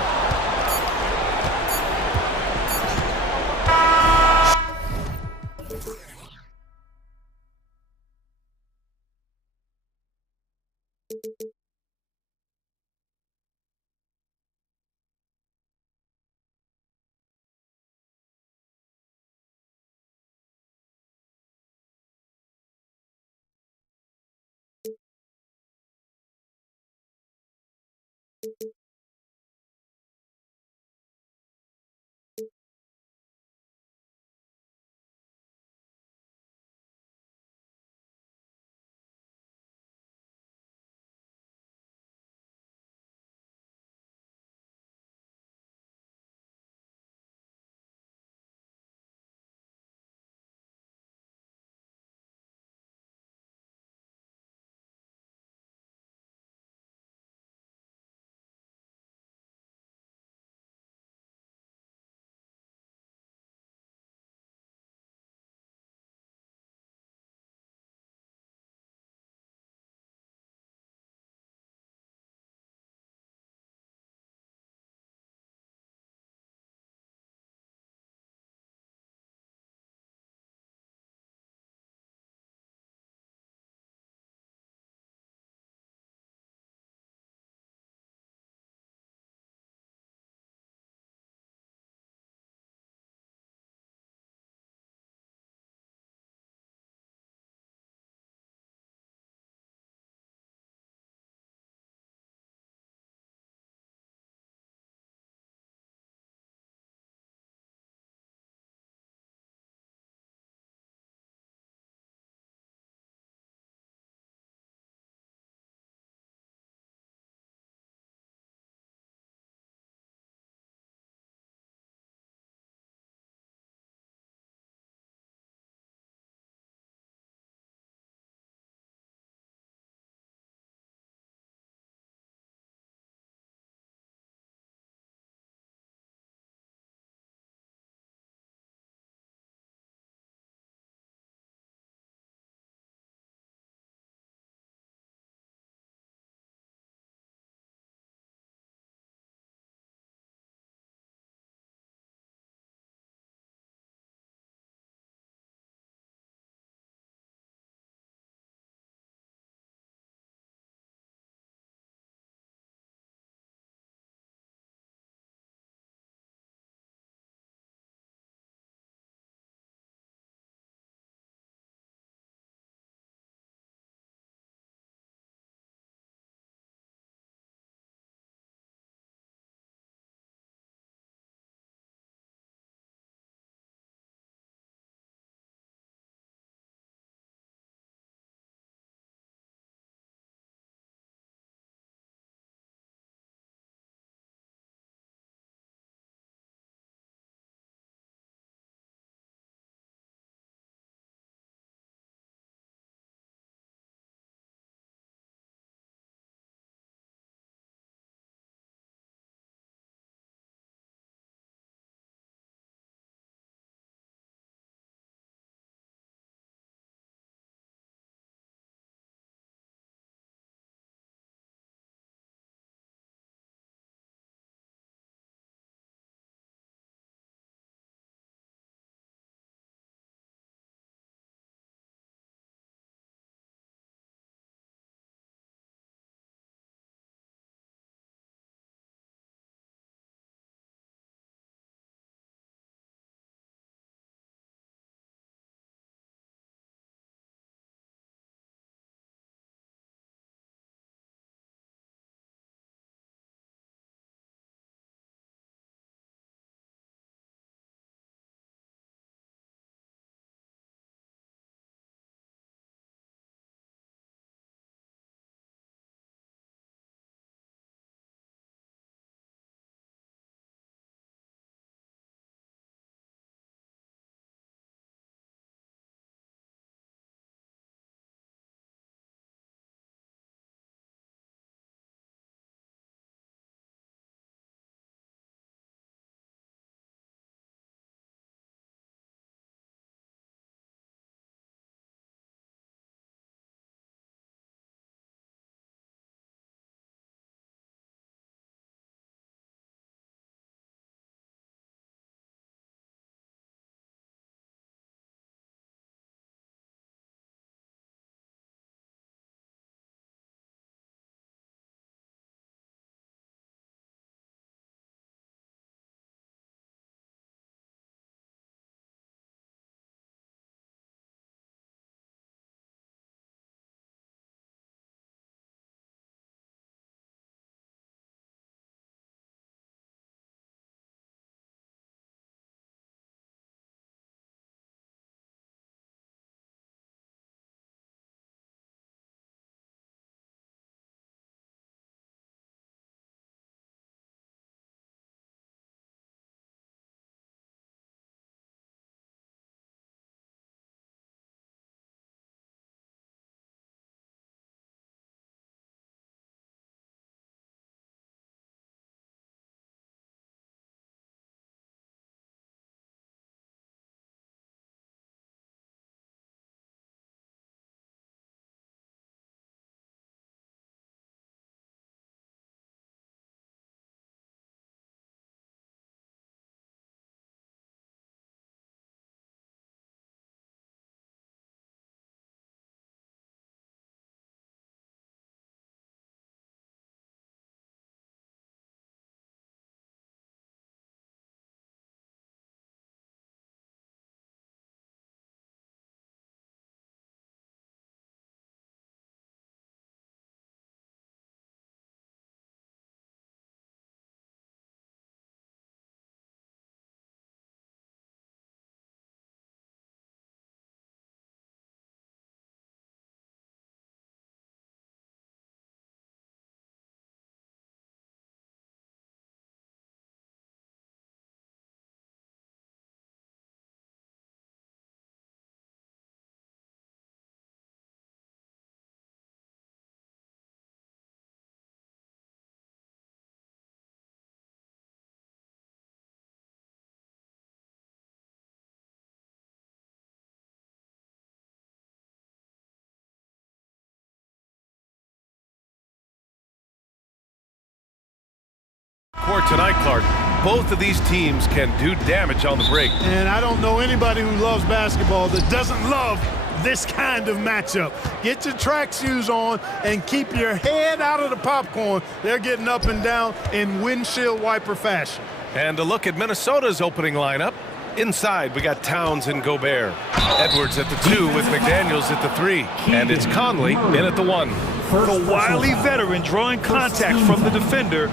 tonight, Clark. Both of these teams can do damage on the break. And I don't know anybody who loves basketball that doesn't love this kind of matchup. Get your track shoes on and keep your head out of the popcorn. They're getting up and down in windshield wiper fashion. And a look at Minnesota's opening lineup. Inside, we got Towns and Gobert. Edwards at the 2 with McDaniels at the 3. And it's Conley in at the 1. The wily veteran drawing contact from the defender.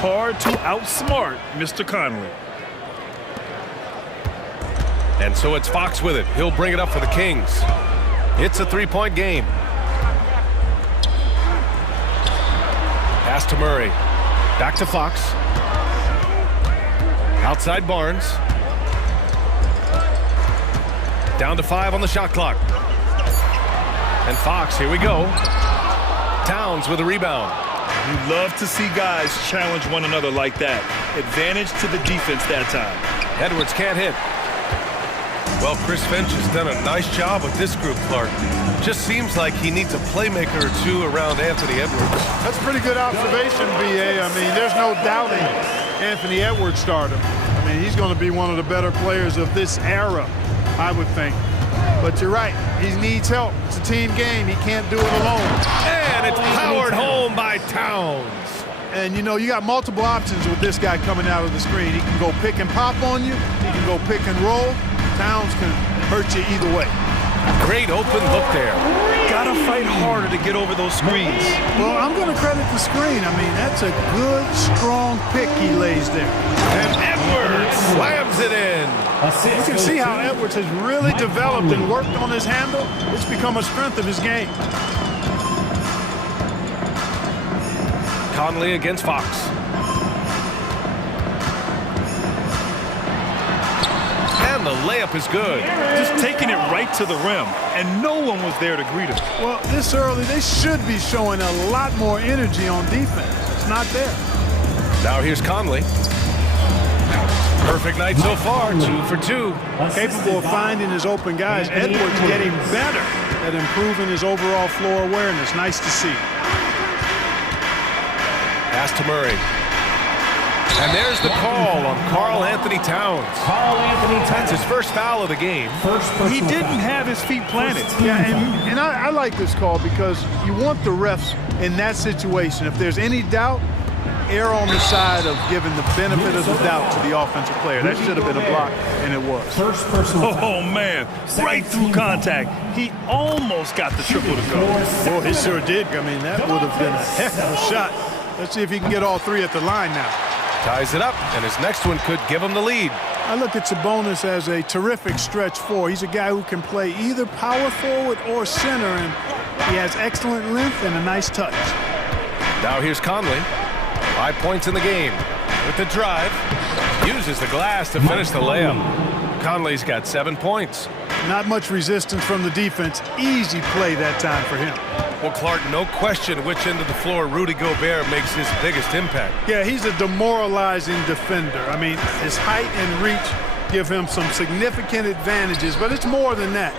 Hard to outsmart Mr. Conley. And so it's Fox with it. He'll bring it up for the Kings. It's a 3-point game. Pass to Murray. Back to Fox. Outside Barnes. Down to 5 on the shot clock. And Fox, here we go. Towns with a rebound. You love to see guys challenge one another like that. Advantage to the defense that time. Edwards can't hit. Well, Chris Finch has done a nice job with this group, Clark. Just seems like he needs a playmaker or two around Anthony Edwards. That's a pretty good observation, B.A. I mean, there's no doubting Anthony Edwards stardom. I mean, he's going to be one of the better players of this era, I would think. But you're right. He needs help. It's a team game. He can't do it alone. And it's powered home by Towns. And, you know, you got multiple options with this guy coming out of the screen. He can go pick and pop on you. He can go pick and roll. Towns can hurt you either way. Great open look there. Gotta fight harder to get over those screens. Well, I'm going to credit the screen. I mean, that's a good, strong pick he lays there. And Edwards slams it in. You can see how Edwards has really developed and worked on his handle. It's become a strength of his game. Conley against Fox. And the layup is good. Just taking it right to the rim, and no one was there to greet him. Well, this early, they should be showing a lot more energy on defense. It's not there. Now here's Conley. Perfect night so far, 2 for 2. Capable of finding his open guys. Edwards getting better at improving his overall floor awareness. Nice to see. Pass to Murray. And there's the call on Karl Anthony Towns. That's his first foul of the game. He didn't have his feet planted. Yeah, and I like this call because you want the refs in that situation. If there's any doubt, err on the side of giving the benefit of the doubt to the offensive player. That should have been a block, and it was. First personal foul. Oh, man. Right through contact. He almost got the triple to go. Well, he sure did. I mean, that would have been a heck of a shot. Let's see if he can get all 3 at the line now. Ties it up, and his next one could give him the lead. I look at Sabonis as a terrific stretch 4. He's a guy who can play either power forward or center, and he has excellent length and a nice touch. Now here's Conley. 5 points in the game. With the drive, uses the glass to finish the layup. Conley's got 7 points. Not much resistance from the defense. Easy play that time for him. Well, Clark, no question which end of the floor Rudy Gobert makes his biggest impact. Yeah, he's a demoralizing defender. I mean, his height and reach give him some significant advantages, but it's more than that.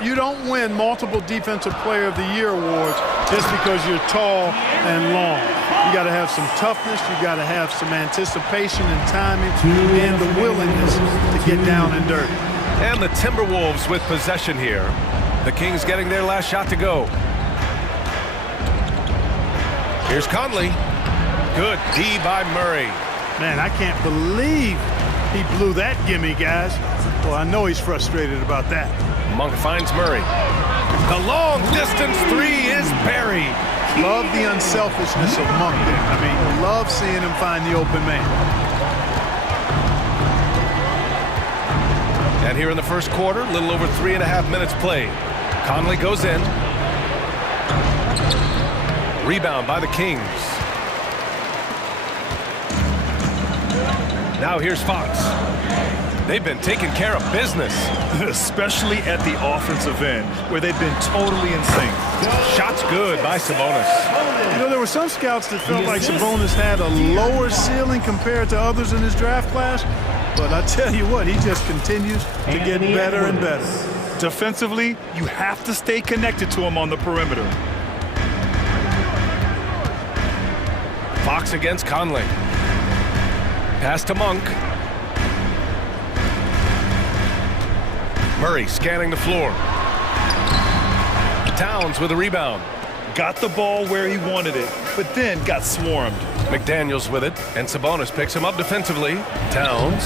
You don't win multiple Defensive Player of the Year awards just because you're tall and long. You got to have some toughness. You got to have some anticipation and timing and the willingness to get down and dirty. And the Timberwolves with possession here. The Kings getting their last shot to go. Here's Conley. Good D by Murray. Man, I can't believe he blew that gimme, guys. Well, I know he's frustrated about that. Monk finds Murray. The long distance 3 is buried. Love the unselfishness of Monk there. I mean, love seeing him find the open man. And here in the first quarter, a little over 3.5 minutes played. Conley goes in. Rebound by the Kings. Now here's Fox. They've been taking care of business. Especially at the offensive end, where they've been totally in sync. Shots good by Sabonis. You know, there were some scouts that felt like Sabonis had a lower ceiling compared to others in his draft class. But I tell you what, he just continues to get better and better. Defensively, you have to stay connected to him on the perimeter. Fox against Conley. Pass to Monk. Murray scanning the floor. Towns with a rebound. Got the ball where he wanted it, but then got swarmed. McDaniels with it, and Sabonis picks him up defensively. Towns,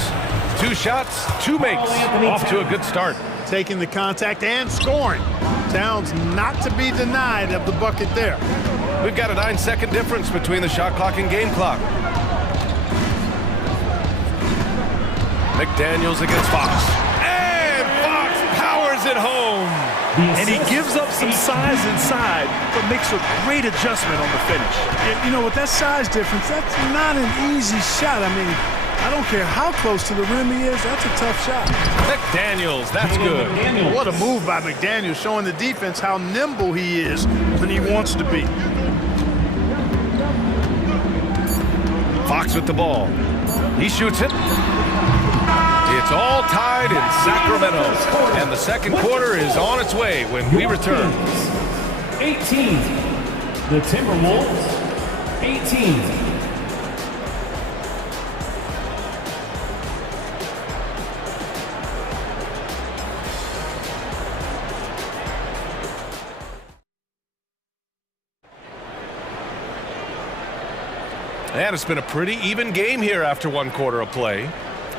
2 shots, 2 makes. Off to a good start. Taking the contact and scoring. Towns not to be denied of the bucket there. We've got a 9-second difference between the shot clock and game clock. McDaniels against Fox. And Fox powers it home. And he gives up some size inside, but makes a great adjustment on the finish. And, you know, with that size difference, that's not an easy shot. I mean, I don't care how close to the rim he is, that's a tough shot. McDaniels, that's good. What a move by McDaniels, showing the defense how nimble he is when he wants to be. Fox with the ball. He shoots it. It's all tied in Sacramento. And the second quarter is on its way when we return. 18. The Timberwolves, 18. And it's been a pretty even game here after 1 quarter of play.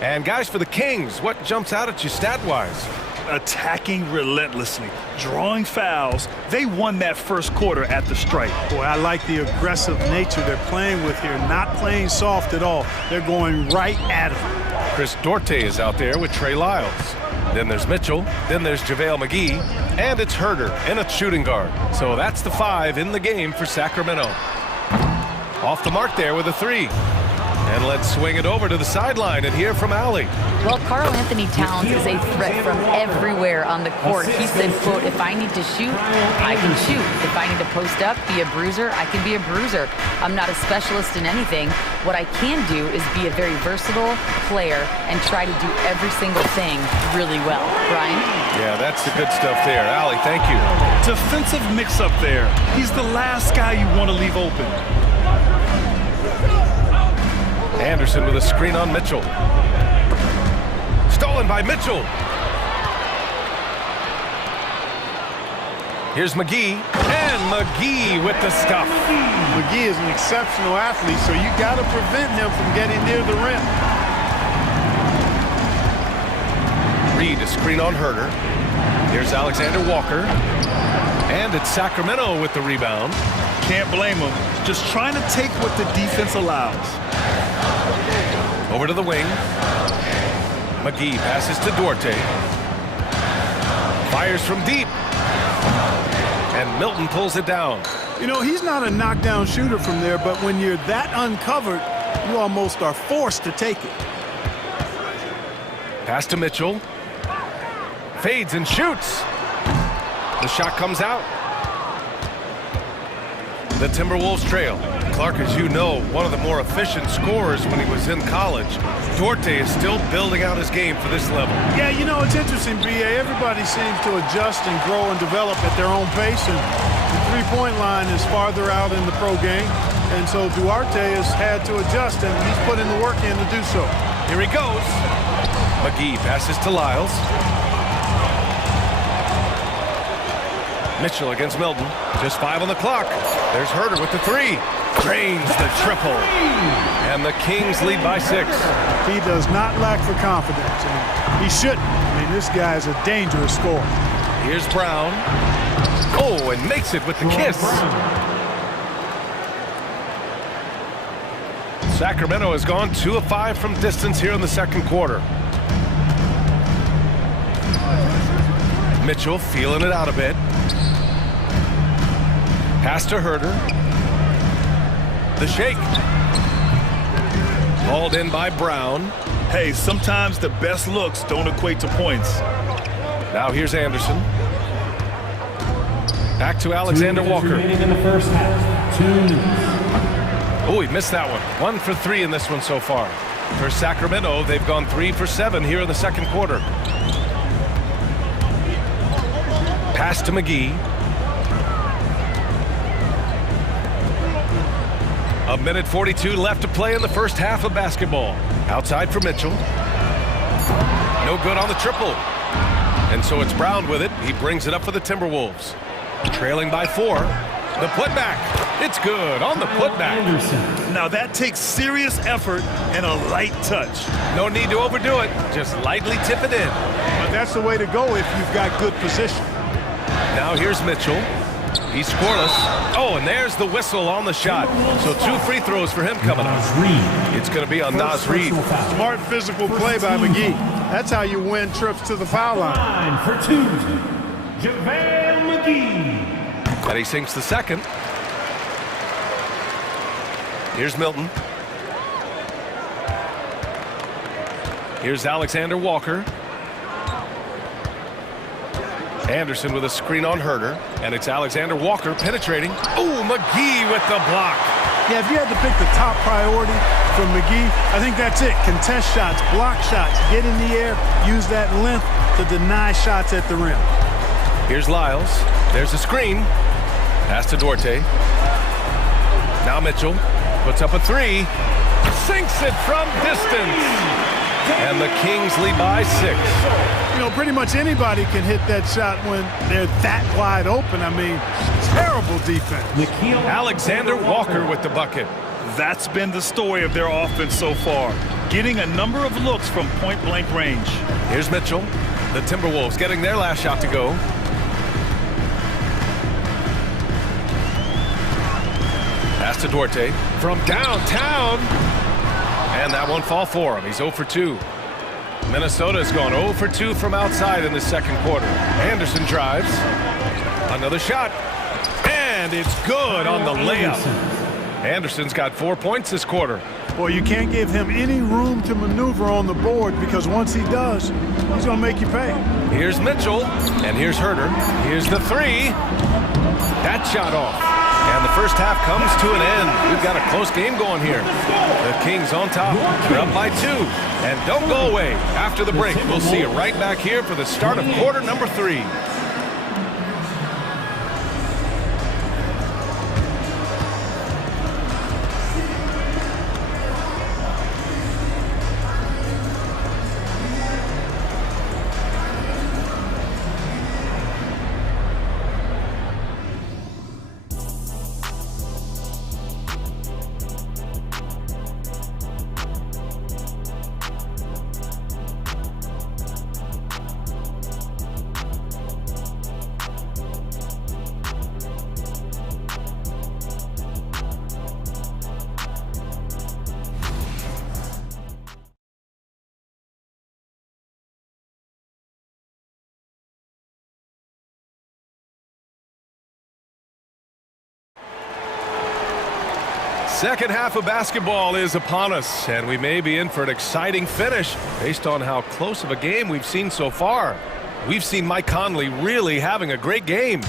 And guys, for the Kings, what jumps out at you stat-wise? Attacking relentlessly, drawing fouls. They won that first quarter at the stripe. Boy, I like the aggressive nature they're playing with here. Not playing soft at all. They're going right at him. Chris Duarte is out there with Trey Lyles. Then there's Mitchell. Then there's JaVale McGee. And it's Herder in a shooting guard. So that's the 5 in the game for Sacramento. Off the mark there with a 3. And let's swing it over to the sideline and hear from Allie. Well, Karl Anthony Towns is a threat from everywhere on the court. He said, quote, if I need to shoot, I can shoot. If I need to post up, be a bruiser, I can be a bruiser. I'm not a specialist in anything. What I can do is be a very versatile player and try to do every single thing really well. Brian? Yeah, that's the good stuff there. Allie, thank you. Defensive mix-up there. He's the last guy you want to leave open. Anderson with a screen on Mitchell. Stolen by Mitchell. Here's McGee. And McGee with the stuff. McGee is an exceptional athlete, so you got to prevent him from getting near the rim. Reed, a screen on Herder. Here's Alexander Walker. And it's Sacramento with the rebound. Can't blame him. Just trying to take what the defense allows. Over to the wing. McGee passes to Duarte. Fires from deep. And Milton pulls it down. You know, he's not a knockdown shooter from there, but when you're that uncovered, you almost are forced to take it. Pass to Mitchell. Fades and shoots. The shot comes out. The Timberwolves trail. Clark, as you know, one of the more efficient scorers when he was in college. Duarte is still building out his game for this level. Yeah, you know, it's interesting, B.A. Everybody seems to adjust and grow and develop at their own pace, and the three-point line is farther out in the pro game. And so Duarte has had to adjust, and he's putting the work in to do so. Here he goes. McGee passes to Lyles. Mitchell against Milton. Just 5 on the clock. There's Herder with the 3. Drains the triple. And the Kings lead by 6. He does not lack for confidence, and he shouldn't. I mean, this guy is a dangerous scorer. Here's Brown. Oh, and makes it with the kiss. Sacramento has gone 2 of 5 from distance here in the second quarter. Mitchell feeling it out a bit. Pass to Herder. The shake. Hauled in by Brown. Hey, sometimes the best looks don't equate to points. Now here's Anderson. Back to Alexander Walker. In the first half. 2 minutes. Oh, he missed that one. 1 for 3 in this one so far. For Sacramento, they've gone 3 for 7 here in the second quarter. Pass to McGee. A minute 42 left to play in the first half of basketball. Outside for Mitchell. No good on the triple. And so it's Brown with it. He brings it up for the Timberwolves. Trailing by 4. The putback. It's good on the putback. Now that takes serious effort and a light touch. No need to overdo it. Just lightly tip it in. But that's the way to go if you've got good position. Now here's Mitchell. He's scoreless. Oh, and there's the whistle on the shot. So 2 free throws for him coming up. It's going to be on Naz Reid. Smart physical play by McGee. That's how you win trips to the foul line. For 2, JaVale McGee. And he sinks the second. Here's Milton. Here's Alexander Walker. Anderson with a screen on Herter. And it's Alexander Walker penetrating. Oh, McGee with the block. Yeah, if you had to pick the top priority from McGee, I think that's it. Contest shots, block shots, get in the air, use that length to deny shots at the rim. Here's Lyles. There's a screen. Pass to Duarte. Now Mitchell puts up a 3. Sinks it from distance. And the Kings lead by 6. You know, pretty much anybody can hit that shot when they're that wide open. I mean, terrible defense. Alexander Walker with the bucket. That's been the story of their offense so far. Getting a number of looks from point-blank range. Here's Mitchell. The Timberwolves getting their last shot to go. Pass to Duarte from downtown. And that won't fall for him. He's 0 for 2. Minnesota has gone 0 for 2 from outside in the second quarter. Anderson drives. Another shot. And it's good on the layup. Anderson's got 4 points this quarter. Boy, you can't give him any room to maneuver on the board because once he does, he's going to make you pay. Here's Mitchell. And here's Herter. Here's the 3. That shot off. And the first half comes to an end. We've got a close game going here. The Kings on top. They're up by 2. And don't go away. After the break, we'll see you right back here for the start of quarter number 3. Second half of basketball is upon us, and we may be in for an exciting finish based on how close of a game we've seen so far. We've seen Mike Conley really having a great game.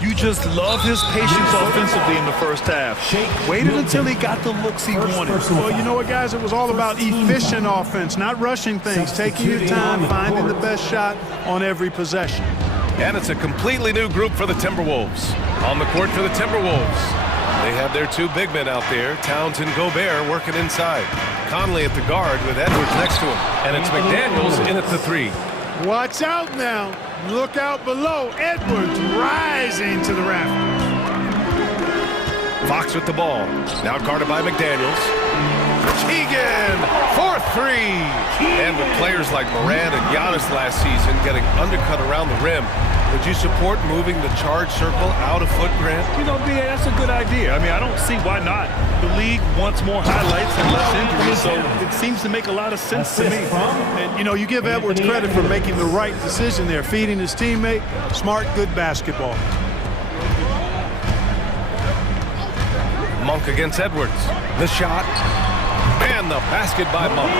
You just love his patience offensively in the first half. Waited until he got the looks he wanted. Well, you know what, guys? It was all about efficient offense, not rushing things, taking your time, finding the best shot on every possession. And it's a completely new group for the Timberwolves. On the court for the Timberwolves, they have their 2 big men out there, Towns and Gobert, working inside. Conley at the guard with Edwards next to him. And it's McDaniels in at the 3. Watch out now. Look out below. Edwards rising to the rafters. Fox with the ball. Now guarded by McDaniels. Keegan for 3. And with players like Morant and Giannis last season getting undercut around the rim, would you support moving the charge circle out of foot, Grant? You know, B.A., that's a good idea. I mean, I don't see why not. The league wants more highlights and less injuries, so it seems to make a lot of sense to me. And, you know, you give Edwards credit for making the right decision there, feeding his teammate. Smart, good basketball. Monk against Edwards. The shot. And the basket by Monk.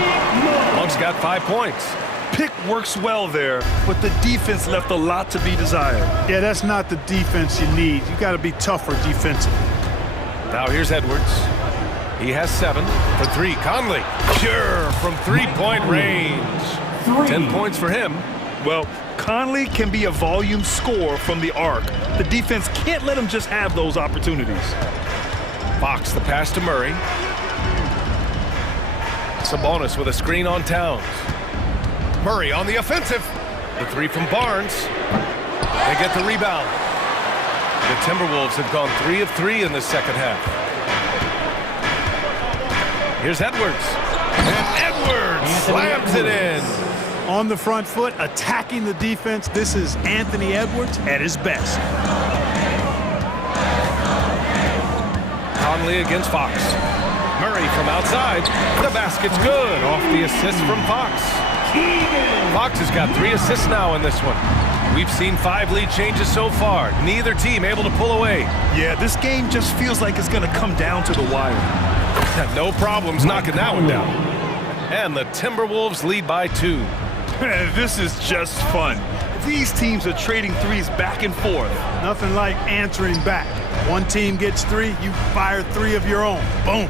Monk's got 5 points. Pick works well there, but the defense left a lot to be desired. Yeah, that's not the defense you need. You got to be tougher defensively. Now here's Edwards. He has 7 for 3. Conley, pure from 3-point range. 10 points for him. Well, Conley can be a volume scorer from the arc. The defense can't let him just have those opportunities. Fox the pass to Murray. Sabonis with a screen on Towns. Murray on the offensive. The three from Barnes. They get the rebound. The Timberwolves have gone 3 of 3 in the second half. Here's Edwards. And Edwards slams it in. On the front foot, attacking the defense. This is Anthony Edwards at his best. Conley against Fox. Murray from outside. The basket's good. Off the assist from Fox. Fox has got 3 assists now in this one. We've seen 5 lead changes so far. Neither team able to pull away. Yeah, this game just feels like it's going to come down to the wire. No problems knocking that one down. And the Timberwolves lead by 2. This is just fun. These teams are trading threes back and forth. Nothing like answering back. One team gets 3, you fire 3 of your own. Boom.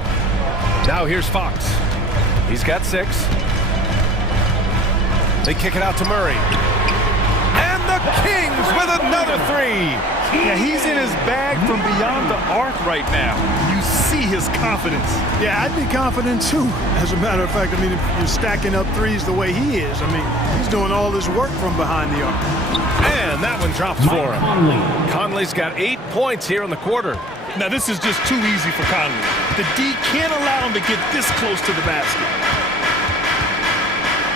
Now here's Fox. He's got 6. They kick it out to Murray. And the Kings with another 3. Yeah, he's in his bag from beyond the arc right now. You see his confidence. Yeah, I'd be confident too. As a matter of fact, I mean, if you're stacking up threes the way he is, I mean, he's doing all this work from behind the arc. And that one drops for him. Conley's got 8 points here in the quarter. Now this is just too easy for Conley. The D can't allow him to get this close to the basket.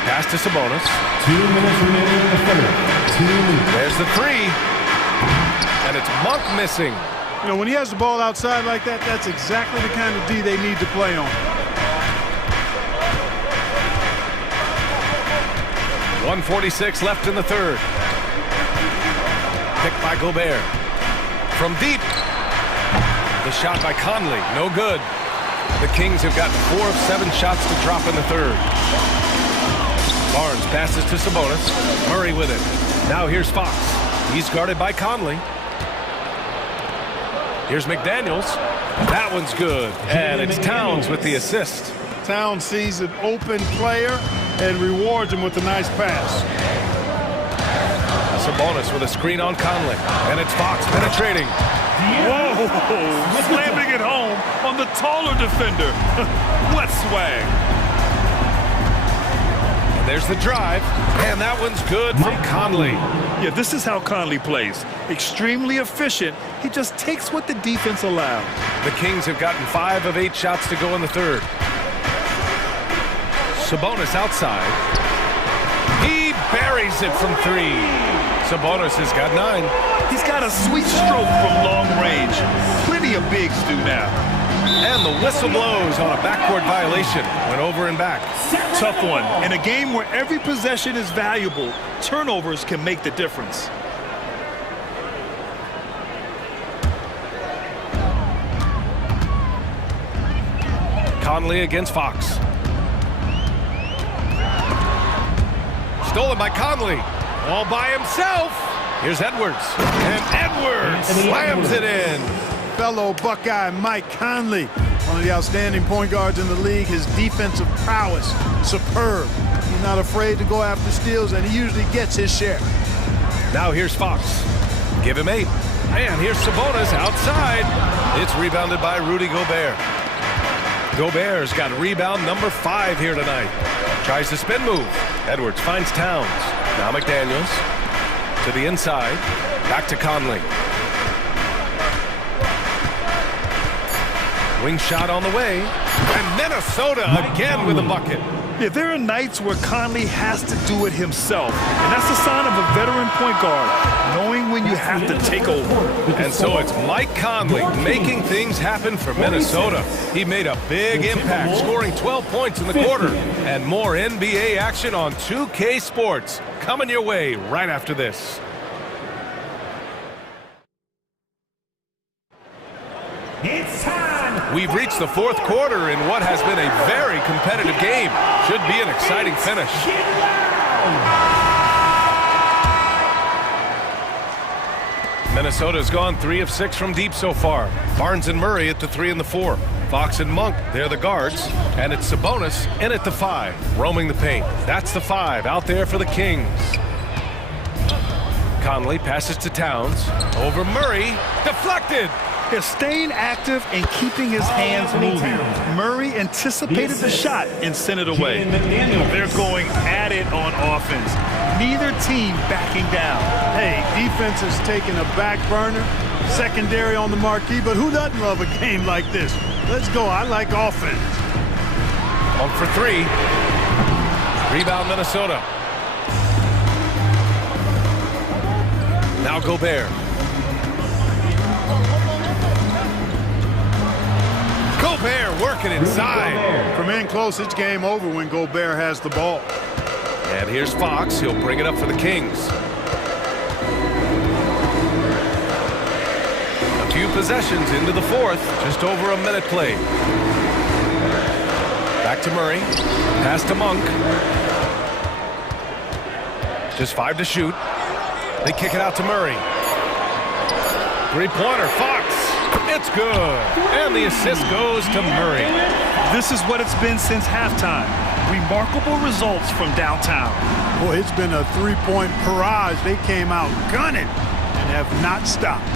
Pass to Sabonis. 2 minutes remaining in the third. There's the 3. And it's Monk missing. You know, when he has the ball outside like that, that's exactly the kind of D they need to play on. 1:46 left in the third. Picked by Gobert. From deep. The shot by Conley, no good. The Kings have gotten 4 of 7 shots to drop in the third. Barnes passes to Sabonis. Murray with it. Now here's Fox. He's guarded by Conley. Here's McDaniels. That one's good. And it's Towns with the assist. Towns sees an open player and rewards him with a nice pass. Sabonis with a screen on Conley. And it's Fox penetrating. Whoa! Slamming it home on the taller defender. What swag. And there's the drive. And that one's good from Conley. Yeah, this is how Conley plays. Extremely efficient. He just takes what the defense allows. The Kings have gotten 5 of 8 shots to go in the third. Sabonis outside. He buries it from 3. Sabonis has got 9. He's got a sweet stroke from long range. Plenty of bigs do now. And the whistle blows on a backcourt violation. Went over and back. Tough one. In a game where every possession is valuable, turnovers can make the difference. Conley against Fox. Stolen by Conley. All by himself. Here's Edwards. And Edwards slams it in. Fellow Buckeye Mike Conley, one of the outstanding point guards in the league. His defensive prowess, superb. He's not afraid to go after steals, and he usually gets his share. Now here's Fox. Give him 8. And here's Sabonis outside. It's rebounded by Rudy Gobert. Gobert's got rebound number 5 here tonight. Tries the spin move. Edwards finds Towns. Now McDaniels to the inside. Back to Conley. Wing shot on the way. And Minnesota again with a bucket. Yeah, there are nights where Conley has to do it himself. And that's a sign of a veteran point guard, knowing when you have to take over. And so it's Mike Conley making things happen for Minnesota. He made a big impact, scoring 12 points in the quarter. And more NBA action on 2K Sports coming your way right after this. It's time. We've reached the 4th quarter in what has been a very competitive game. Should be an exciting finish. Minnesota's gone 3 of 6 from deep so far. Barnes and Murray at the 3 and the 4. Fox and Monk, they're the guards. And it's Sabonis in at the 5, roaming the paint. That's the 5 out there for the Kings. Conley passes to Towns. Over Murray. Deflected. Is staying active and keeping his hands moving. Murray anticipated the shot and sent it away. They're going at it on offense. Neither team backing down. Hey, defense is taking a back burner, secondary on the marquee, but who doesn't love a game like this? Let's go. I like offense. Monk for three. Rebound Minnesota. Now Gobert. Gobert working inside. From in close, it's game over when Gobert has the ball. And here's Fox. He'll bring it up for the Kings. A few possessions into the fourth. Just over a minute played. Back to Murray. Pass to Monk. Just 5 to shoot. They kick it out to Murray. Three-pointer, Fox. It's good. And the assist goes to Murray. This is what it's been since halftime. Remarkable results from downtown. Boy, it's been a three-point barrage. They came out gunning and have not stopped.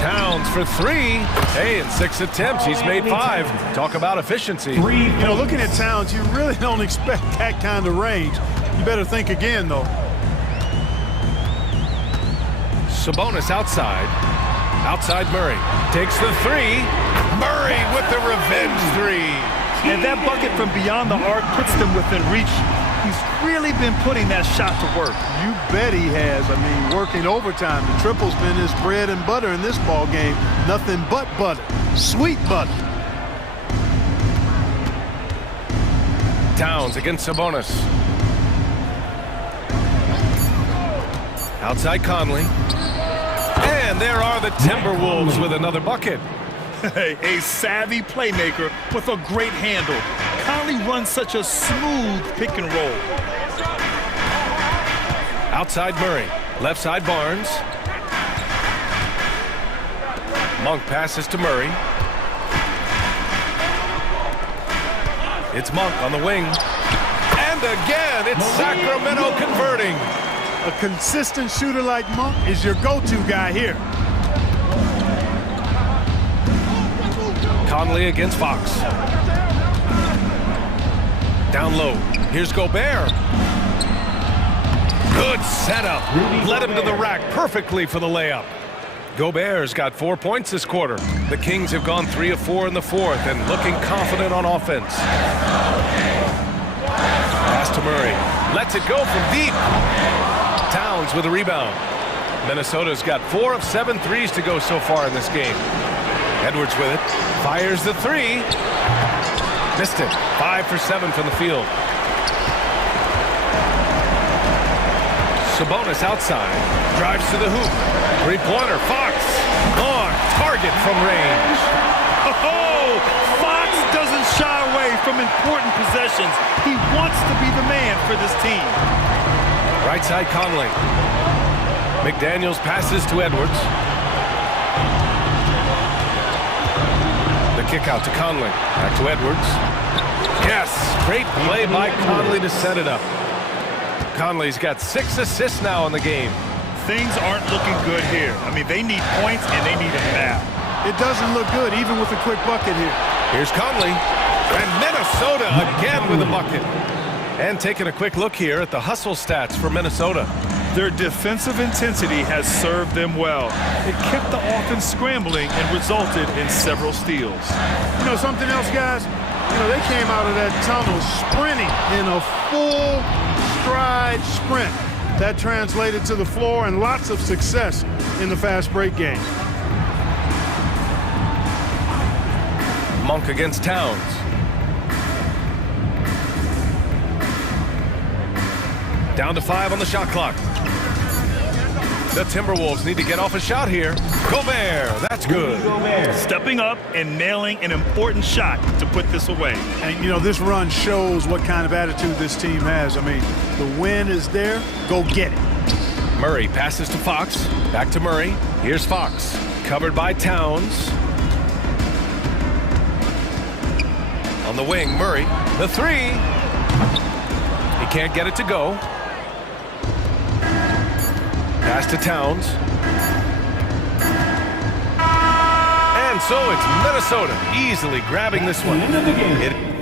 Towns for three. Hey, in 6 attempts, he's made 5. Talk about efficiency. You know, looking at Towns, you really don't expect that kind of range. You better think again, though. Sabonis outside. Outside Murray. Takes the three. Murray with the revenge three. And that bucket from beyond the arc puts them within reach. He's really been putting that shot to work. You bet he has. I mean, working overtime. The triple's been his bread and butter in this ball game. Nothing but butter. Sweet butter. Towns against Sabonis. Outside Conley. And there are the Timberwolves with another bucket. A savvy playmaker with a great handle. Conley runs such a smooth pick and roll. Outside Murray. Left side Barnes. Monk passes to Murray. It's Monk on the wing. And again, it's Sacramento converting. A consistent shooter like Monk is your go-to guy here. Conley against Fox. Down low. Here's Gobert. Good setup. Led him to the rack perfectly for the layup. Gobert's got 4 points this quarter. The Kings have gone 3 of 4 in the fourth and looking confident on offense. Pass to Murray. Lets it go from deep. Towns with a rebound. Minnesota's got 4 of 7 threes to go so far in this game. Edwards with it. Fires the three. Missed it. 5 for 7 from the field. Sabonis outside. Drives to the hoop. Three-pointer. Fox. On target from range. Oh, Fox doesn't shy away from important possessions. He wants to be the man for this team. Right side Conley. McDaniels passes to Edwards. The kick out to Conley. Back to Edwards. Yes, great play by Conley to set it up. Conley's got 6 assists now in the game. Things aren't looking good here. I mean, they need points and they need a now. It doesn't look good even with a quick bucket here. Here's Conley. And Minnesota again with a bucket. And taking a quick look here at the hustle stats for Minnesota. Their defensive intensity has served them well. It kept the offense scrambling and resulted in several steals. You know something else, guys? You know, they came out of that tunnel sprinting in a full stride sprint. That translated to the floor and lots of success in the fast break game. Monk against Towns. Down to 5 on the shot clock. The Timberwolves need to get off a shot here. Gobert, that's good. Stepping up and nailing an important shot to put this away. And, you know, this run shows what kind of attitude this team has. I mean, the win is there. Go get it. Murray passes to Fox. Back to Murray. Here's Fox. Covered by Towns. On the wing, Murray. The three. He can't get it to go. Pass to Towns. And so it's Minnesota easily grabbing this one. End of the game. It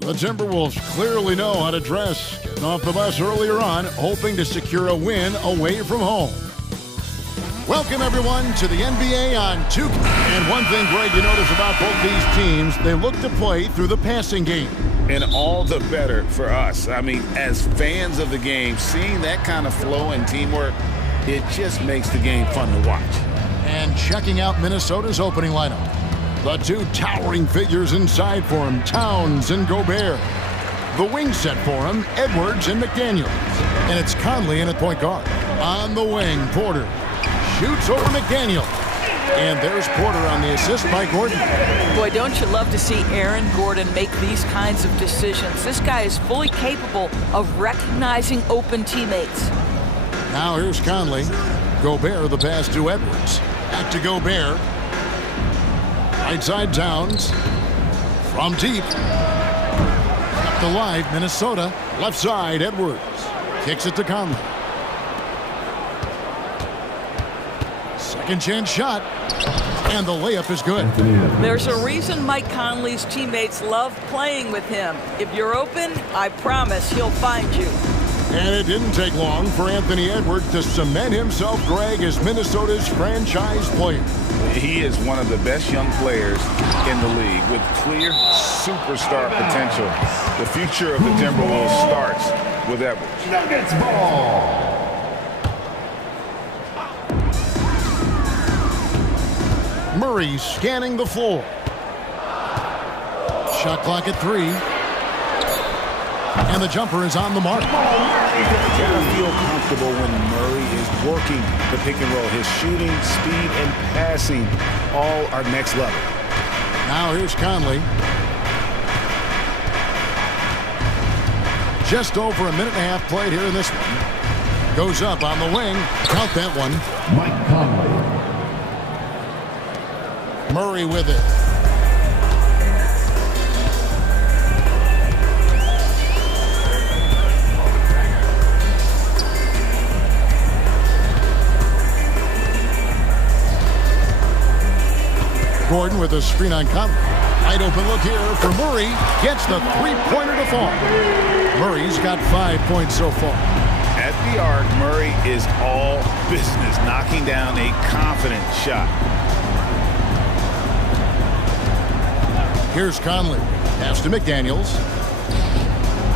The Timberwolves clearly know how to dress. Getting off the bus earlier on, hoping to secure a win away from home. Welcome, everyone, to the NBA on 2K. And one thing, Greg, you notice about both these teams, they look to play through the passing game. And all the better for us. I mean, as fans of the game, seeing that kind of flow and teamwork, it just makes the game fun to watch. And checking out Minnesota's opening lineup. The two towering figures inside for him, Towns and Gobert. The wing set for him, Edwards and McDaniels. And it's Conley in at point guard. On the wing, Porter shoots over McDaniels. And there's Porter on the assist by Gordon. Boy, don't you love to see Aaron Gordon make these kinds of decisions. This guy is fully capable of recognizing open teammates. Now here's Conley. Gobert the pass to Edwards. Back to Gobert. Right side Towns. From deep. Up the line, Minnesota. Left side, Edwards. Kicks it to Conley. Second chance shot. And the layup is good. There's a reason Mike Conley's teammates love playing with him. If you're open, I promise he'll find you. And it didn't take long for Anthony Edwards to cement himself, Greg, as Minnesota's franchise player. He is one of the best young players in the league with clear superstar potential. The future of the Timberwolves starts with Edwards. Nuggets ball. Murray scanning the floor. Shot clock at 3. And the jumper is on the mark. You gotta feel comfortable when Murray is working the pick and roll. His shooting, speed, and passing all are next level. Now here's Conley. Just over a minute and a half played here in this one. Goes up on the wing. Count that one. Mike Conley. Murray with it. Gordon with a screen on Conley. Wide open look here for Murray. Gets the three-pointer to fall. Murray's got 5 points so far. At the arc, Murray is all business, knocking down a confident shot. Here's Conley. Pass to McDaniels.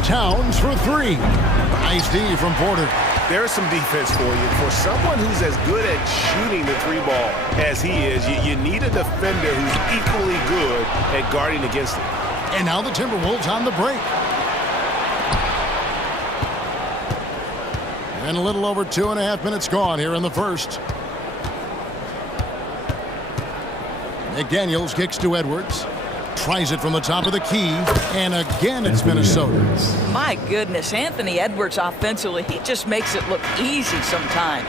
Towns for 3. Nice D from Porter. There's some defense for you. For someone who's as good at shooting the 3 ball as he is, you need a defender who's equally good at guarding against it. And now the Timberwolves on the break. And a little over 2.5 minutes gone here in the first. McDaniels kicks to Edwards. Tries it from the top of the key, and again it's Minnesota. My goodness, Anthony Edwards offensively, he just makes it look easy sometimes.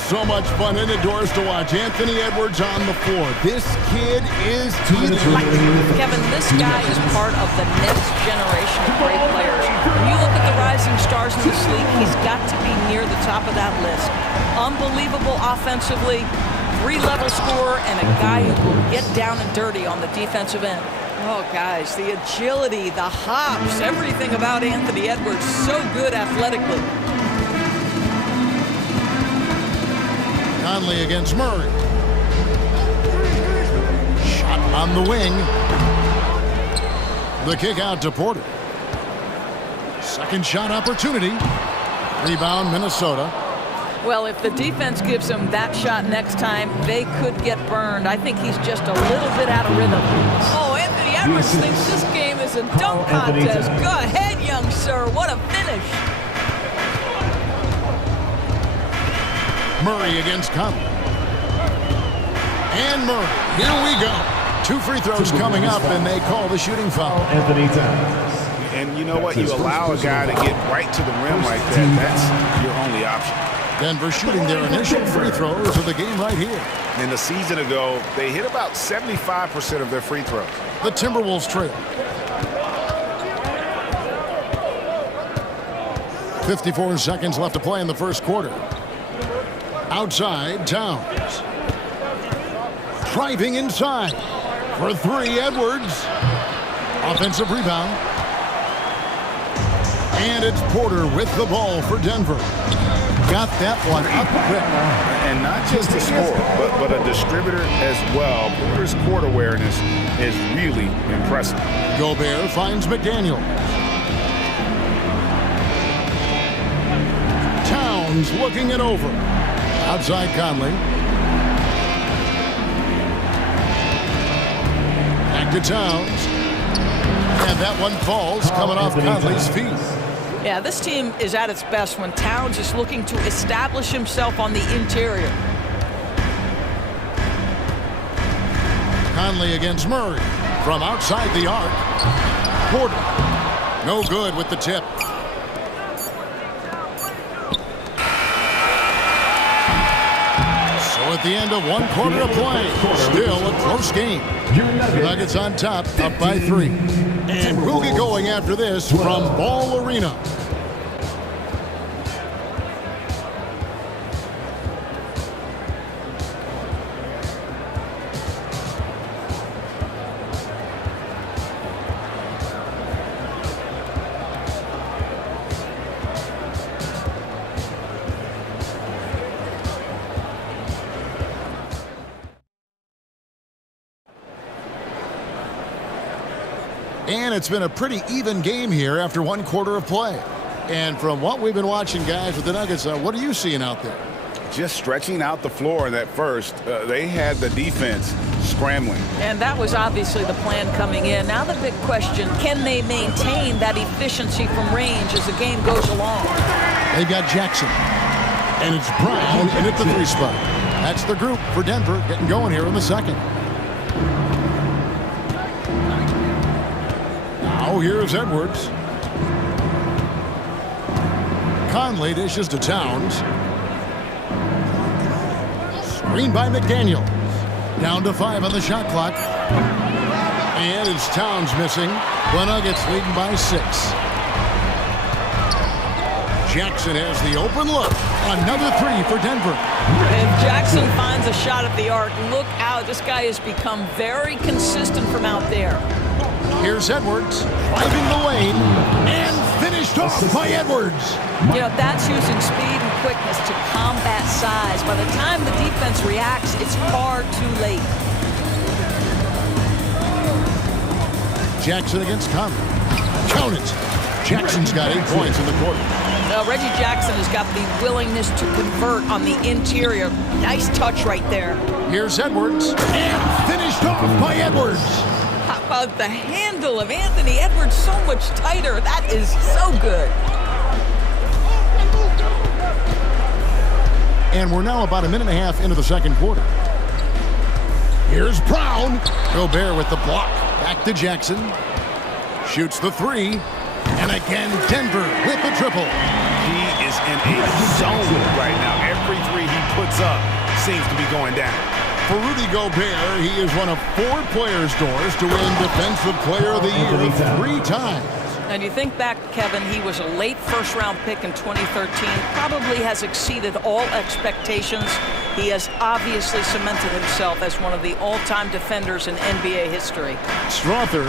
So much fun indoors to watch. Anthony Edwards on the floor. This kid is electric. Kevin, this guy is part of the next generation of great players. When you look at the rising stars in this league, he's got to be near the top of that list. Unbelievable offensively. 3-level scorer and a guy who will get down and dirty on the defensive end. Oh, guys, the agility, the hops, everything about Anthony Edwards, so good athletically. Conley against Murray. Shot on the wing. The kick out to Porter. Second shot opportunity. Rebound, Minnesota. Well, if the defense gives him that shot next time, they could get burned. I think he's just a little bit out of rhythm. Oh, Anthony Edwards thinks this game is a dunk contest. Go ahead, young sir. What a finish. Murray against Conley. And Murray. Here we go. 2 free throws coming up, and they call the shooting foul. Anthony Towns. And you know what? You allow a guy to get right to the rim like that. That's your only option. Denver shooting their initial free throws of the game right here. In the season ago, they hit about 75% of their free throws. The Timberwolves trail. 54 seconds left to play in the first quarter. Outside, Towns. Driving inside. For 3, Edwards. Offensive rebound. And it's Porter with the ball for Denver. Got that one up quick. And not just a scorer, but a distributor as well. Porter's court awareness is really impressive. Gobert finds McDaniel. Towns looking it over. Outside Conley. Back to Towns. And that one falls coming off Conley's feet. Yeah, this team is at its best when Towns is looking to establish himself on the interior. Conley against Murray from outside the arc. Porter, no good with the tip. So at the end of 1 quarter of play, still a close game. Nuggets on top, up by 3. And we'll get going after this from Ball Arena. And it's been a pretty even game here after 1 quarter of play. And from what we've been watching, guys, with the Nuggets, what are you seeing out there? Just stretching out the floor in that first. They had the defense scrambling. And that was obviously the plan coming in. Now the big question, can they maintain that efficiency from range as the game goes along? They've got Jackson. And it's Brown in at the 3 spot. That's the group for Denver getting going here in the second. Now here's Edwards. Conley dishes to Towns. Screen by McDaniel. Down to 5 on the shot clock. And it's Towns missing. The Nuggets leading by 6. Jackson has the open look. Another 3 for Denver. If Jackson finds a shot at the arc, look out. This guy has become very consistent from out there. Here's Edwards, driving the lane, and finished off by Edwards. You know, that's using speed and quickness to combat size. By the time the defense reacts, it's far too late. Jackson against Conley. Count it. Jackson's got 8 points in the quarter. Now, Reggie Jackson has got the willingness to convert on the interior. Nice touch right there. Here's Edwards, and finished off by Edwards. How about the handle of Anthony Edwards? So much tighter. That is so good. And we're now about a minute and a half into the second quarter. Here's Brown. Gobert with the block. Back to Jackson. Shoots the 3. And again, Denver with the triple. He is in a zone right now. Every 3 he puts up seems to be going down. For Rudy Gobert, he is one of 4 players' doors to win Defensive Player of the Year 3 times. And you think back, Kevin, he was a late first-round pick in 2013, probably has exceeded all expectations. He has obviously cemented himself as one of the all-time defenders in NBA history. Strother,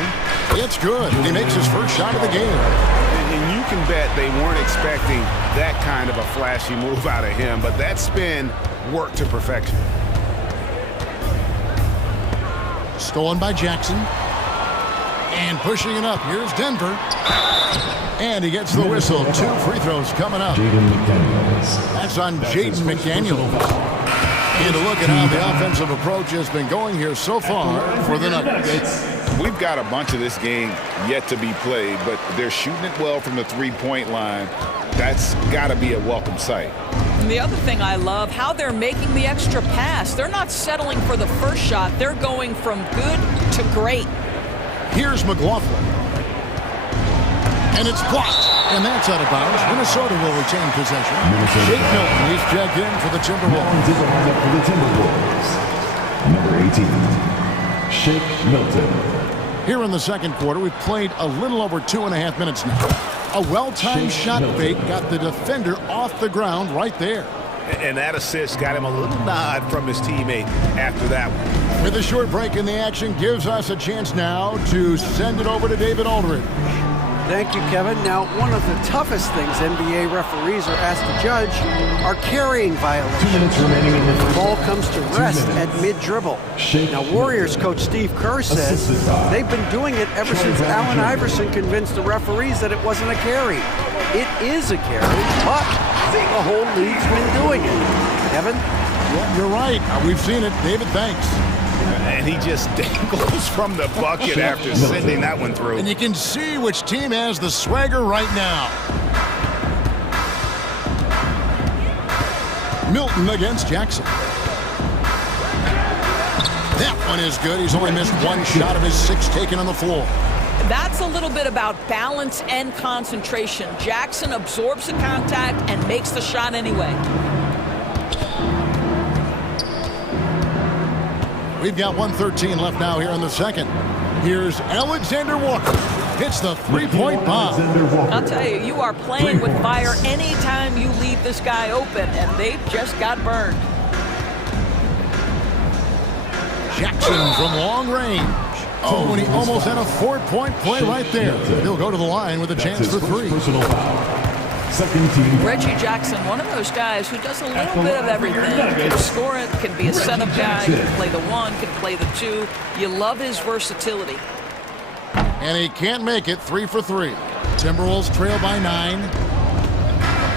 it's good. He makes his first shot of the game. And you can bet they weren't expecting that kind of a flashy move out of him, but that spin worked to perfection. Stolen by Jackson. And pushing it up. Here's Denver. And he gets the whistle. 2 free throws coming up. That's on Jaden McDaniel. And a look at how the offensive approach has been going here so far for the Nuggets. We've got a bunch of this game yet to be played, but they're shooting it well from the 3-point line. That's got to be a welcome sight. And the other thing I love, how they're making the extra pass. They're not settling for the first shot. They're going from good to great. Here's McLaughlin. And it's blocked. And that's out of bounds. Minnesota will retain possession. Shake Milton, he's checked in for the Timberwolves. For the Timberwolves. Number 18, Shake Milton. Here in the second quarter, we've played a little over 2.5 minutes now. A well-timed shot fake got the defender off the ground right there. And that assist got him a little nod from his teammate after that one. With a short break in the action, gives us a chance now to send it over to David Aldridge. Thank you, Kevin. Now, one of the toughest things NBA referees are asked to judge are carrying violations. 2 minutes remaining in the The first ball half. comes to 2 rest minutes. at mid-dribble. Shake Now, Warriors coach Steve Kerr says they've been doing it ever since Allen Iverson convinced the referees that it wasn't a carry. It is a carry, but the whole league's been doing it. Kevin? Yeah, you're right. We've seen it. David, thanks. And he just dangles from the bucket after sending that one through. And you can see which team has the swagger right now. Milton against Jackson. That one is good. He's only missed one shot of his 6 taken on the floor. That's a little bit about balance and concentration. Jackson absorbs the contact and makes the shot anyway. We've got 1:13 left now here in the second. Here's Alexander Walker. Hits the three-point bomb. I'll tell you, you are playing with fire anytime you leave this guy open, and they just got burned. Jackson from long range. Oh, and he almost had a 4-point play right there. He'll go to the line with a chance for 3. Second team. Reggie Jackson, one of those guys who does a little bit of everything. Can score it, can be a setup guy, can play the 1, can play the 2. You love his versatility. And he can't make it. 3 for 3. Timberwolves trail by 9.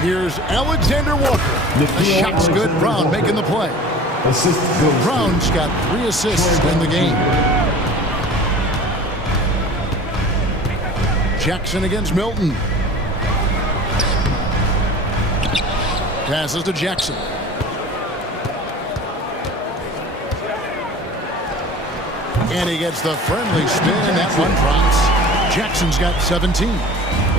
Here's Alexander Walker. The shot's good. Brown making the play. Brown's got 3 assists in the game. Jackson against Milton. Passes to Jackson. And he gets the friendly spin, and that one drops. Jackson's got 17.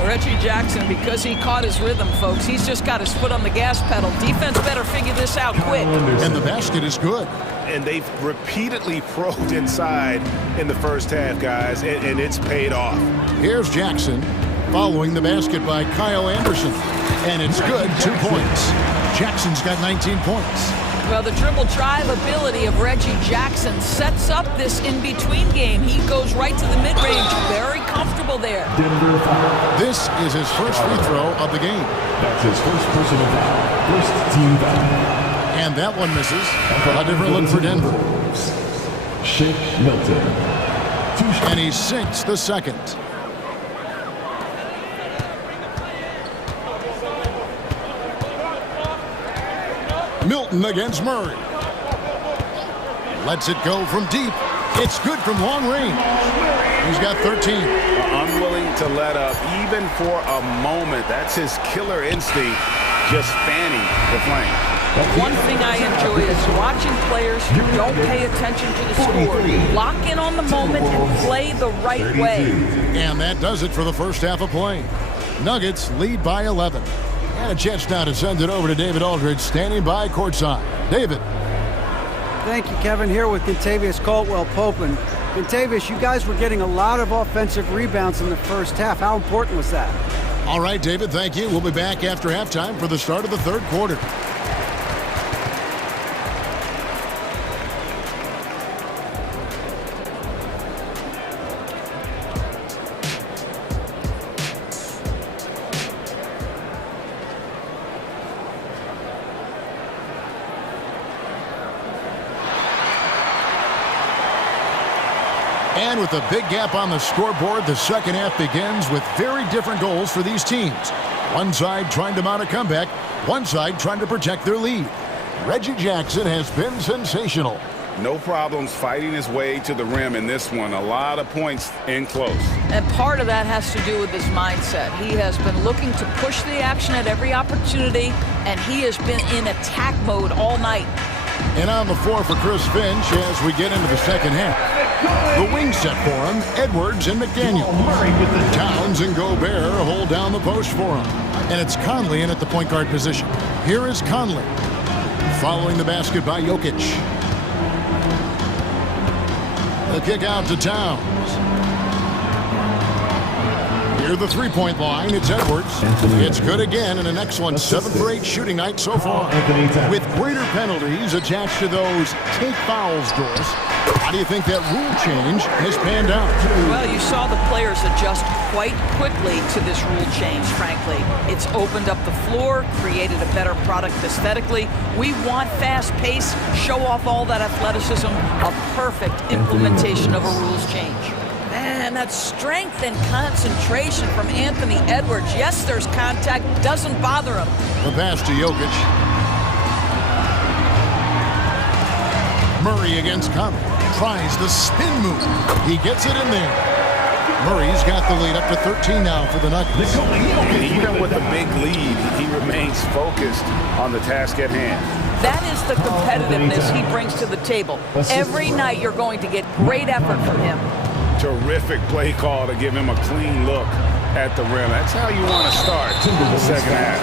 Reggie Jackson, because he caught his rhythm, folks, he's just got his foot on the gas pedal. Defense better figure this out quick. And the basket is good. And they've repeatedly probed inside in the first half, guys, and it's paid off. Here's Jackson following the basket by Kyle Anderson. And it's good. 2 points. Jackson's got 19 points. Well, the dribble drive ability of Reggie Jackson sets up this in-between game. He goes right to the mid-range. Very comfortable there. This is his first free throw of the game. That's his first personal foul. First team foul. And that one misses. A different look for Denver. Shake Milton. And he sinks the second. Milton against Murray. Lets it go from deep. It's good from long range. He's got 13. Unwilling to let up even for a moment. That's his killer instinct, just fanning the flame. One thing I enjoy is watching players who don't pay attention to the score. Lock in on the moment and play the right way. And that does it for the first half of play. Nuggets lead by 11. And a chance now to send it over to David Aldridge, standing by courtside. David. Thank you, Kevin. Here with Contavious Caldwell-Pope. And Contavious, you guys were getting a lot of offensive rebounds in the first half. How important was that? All right, David, thank you. We'll be back after halftime for the start of the third quarter. And with a big gap on the scoreboard, the second half begins with very different goals for these teams. One side trying to mount a comeback, one side trying to protect their lead. Reggie Jackson has been sensational. No problems fighting his way to the rim in this one. A lot of points in close. And part of that has to do with his mindset. He has been looking to push the action at every opportunity, and he has been in attack mode all night. And on the floor for Chris Finch as we get into the second half. The wing set for him, Edwards and McDaniel. Towns and Gobert hold down the post for him. And it's Conley in at the point guard position. Here is Conley. Following the basket by Jokic. The kick out to Towns. Near the three-point line, it's Edwards. It's good again, and an excellent 7 for 8 shooting night so far. With greater penalties attached to those take fouls, Doris, how do you think that rule change has panned out? Well, you saw the players adjust quite quickly to this rule change, frankly. It's opened up the floor, created a better product aesthetically. We want fast pace, show off all that athleticism, a perfect implementation of a rules change. And that strength and concentration from Anthony Edwards. Yes, there's contact, doesn't bother him. The pass to Jokic. Murray against Conley. Tries the spin move. He gets it in there. Murray's got the lead up to 13 now for the Nuggets. Even with the big lead, he remains focused on the task at hand. That is the competitiveness he brings to the table. Every night you're going to get great effort from him. Terrific play call to give him a clean look at the rim. That's how you want to start the second half.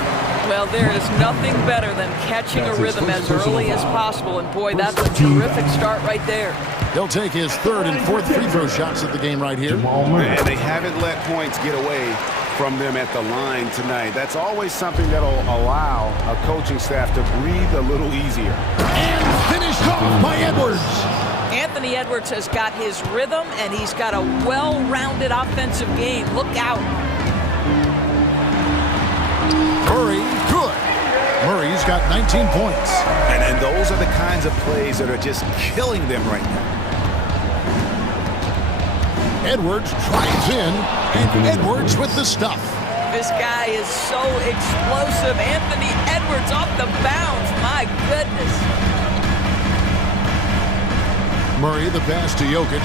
Well, there is nothing better than catching a rhythm as early as possible, and boy, that's a terrific start right there. He'll take his third and fourth free throw shots at the game right here. And they haven't let points get away from them at the line tonight. That's always something that'll allow a coaching staff to breathe a little easier. And finished off by Edwards. Anthony Edwards has got his rhythm, and he's got a well-rounded offensive game. Look out. Murray, good. Murray's got 19 points. And those are the kinds of plays that are just killing them right now. Edwards drives in, and Edwards with the stuff. This guy is so explosive. Anthony Edwards off the bounds. My goodness. Murray, the pass to Jokic.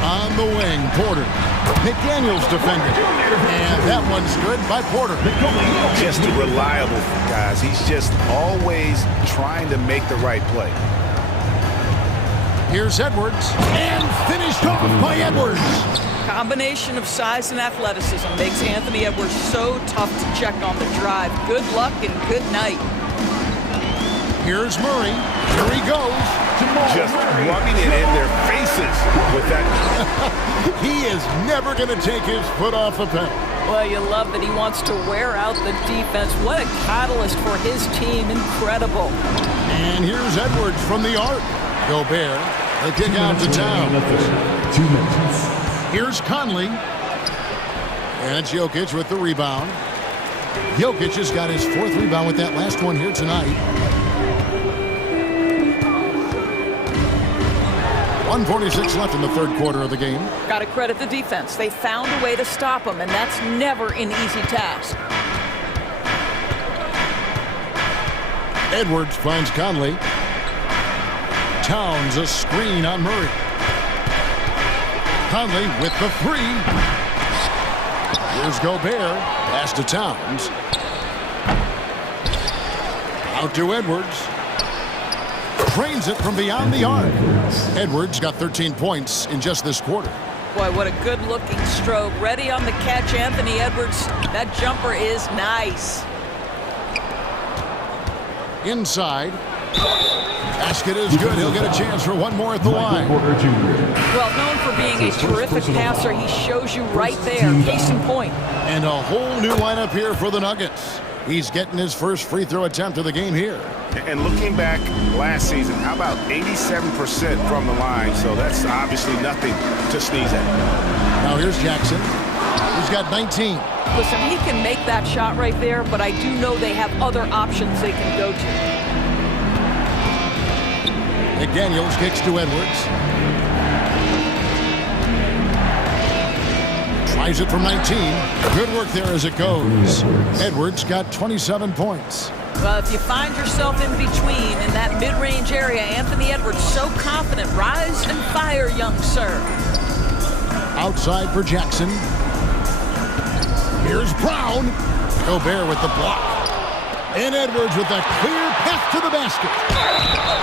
On the wing, Porter. McDaniels defended. And that one's good by Porter. Just reliable, guys. He's just always trying to make the right play. Here's Edwards. And finished off by Edwards. Combination of size and athleticism makes Anthony Edwards so tough to check on the drive. Good luck and good night. Here's Murray. Here he goes. Just rubbing it in their faces with that. He is never going to take his foot off the pedal. Well, you love that he wants to wear out the defense. What a catalyst for his team. Incredible. And here's Edwards from the arc. Gobert, the kick out to town. 2 minutes. Here's Conley. And it's Jokic with the rebound. Jokic has got his 4th rebound with that last one here tonight. 1:46 left in the third quarter of the game. Got to credit the defense. They found a way to stop him, and that's never an easy task. Edwards finds Conley. Towns a screen on Murray. Conley with the 3. Here's Gobert. Pass to Towns. Out to Edwards. Trains it from beyond the arc. Edwards got 13 points in just this quarter. Boy, what a good-looking stroke. Ready on the catch, Anthony Edwards. That jumper is nice. Inside. Basket is good. He'll get a chance for one more at the line. Well, known for being a terrific passer, he shows you right there. Case in point. And a whole new lineup here for the Nuggets. He's getting his first free throw attempt of the game here. And looking back last season, how about 87% from the line? So that's obviously nothing to sneeze at. Now here's Jackson. He's got 19. Listen, he can make that shot right there, but I do know they have other options they can go to. McDaniels kicks to Edwards. Tries it from 19. Good work there as it goes. Edwards got 27 points. Well, if you find yourself in between in that mid-range area, Anthony Edwards so confident. Rise and fire, young sir. Outside for Jackson. Here's Brown. Gobert with the block. And Edwards with a clear path to the basket.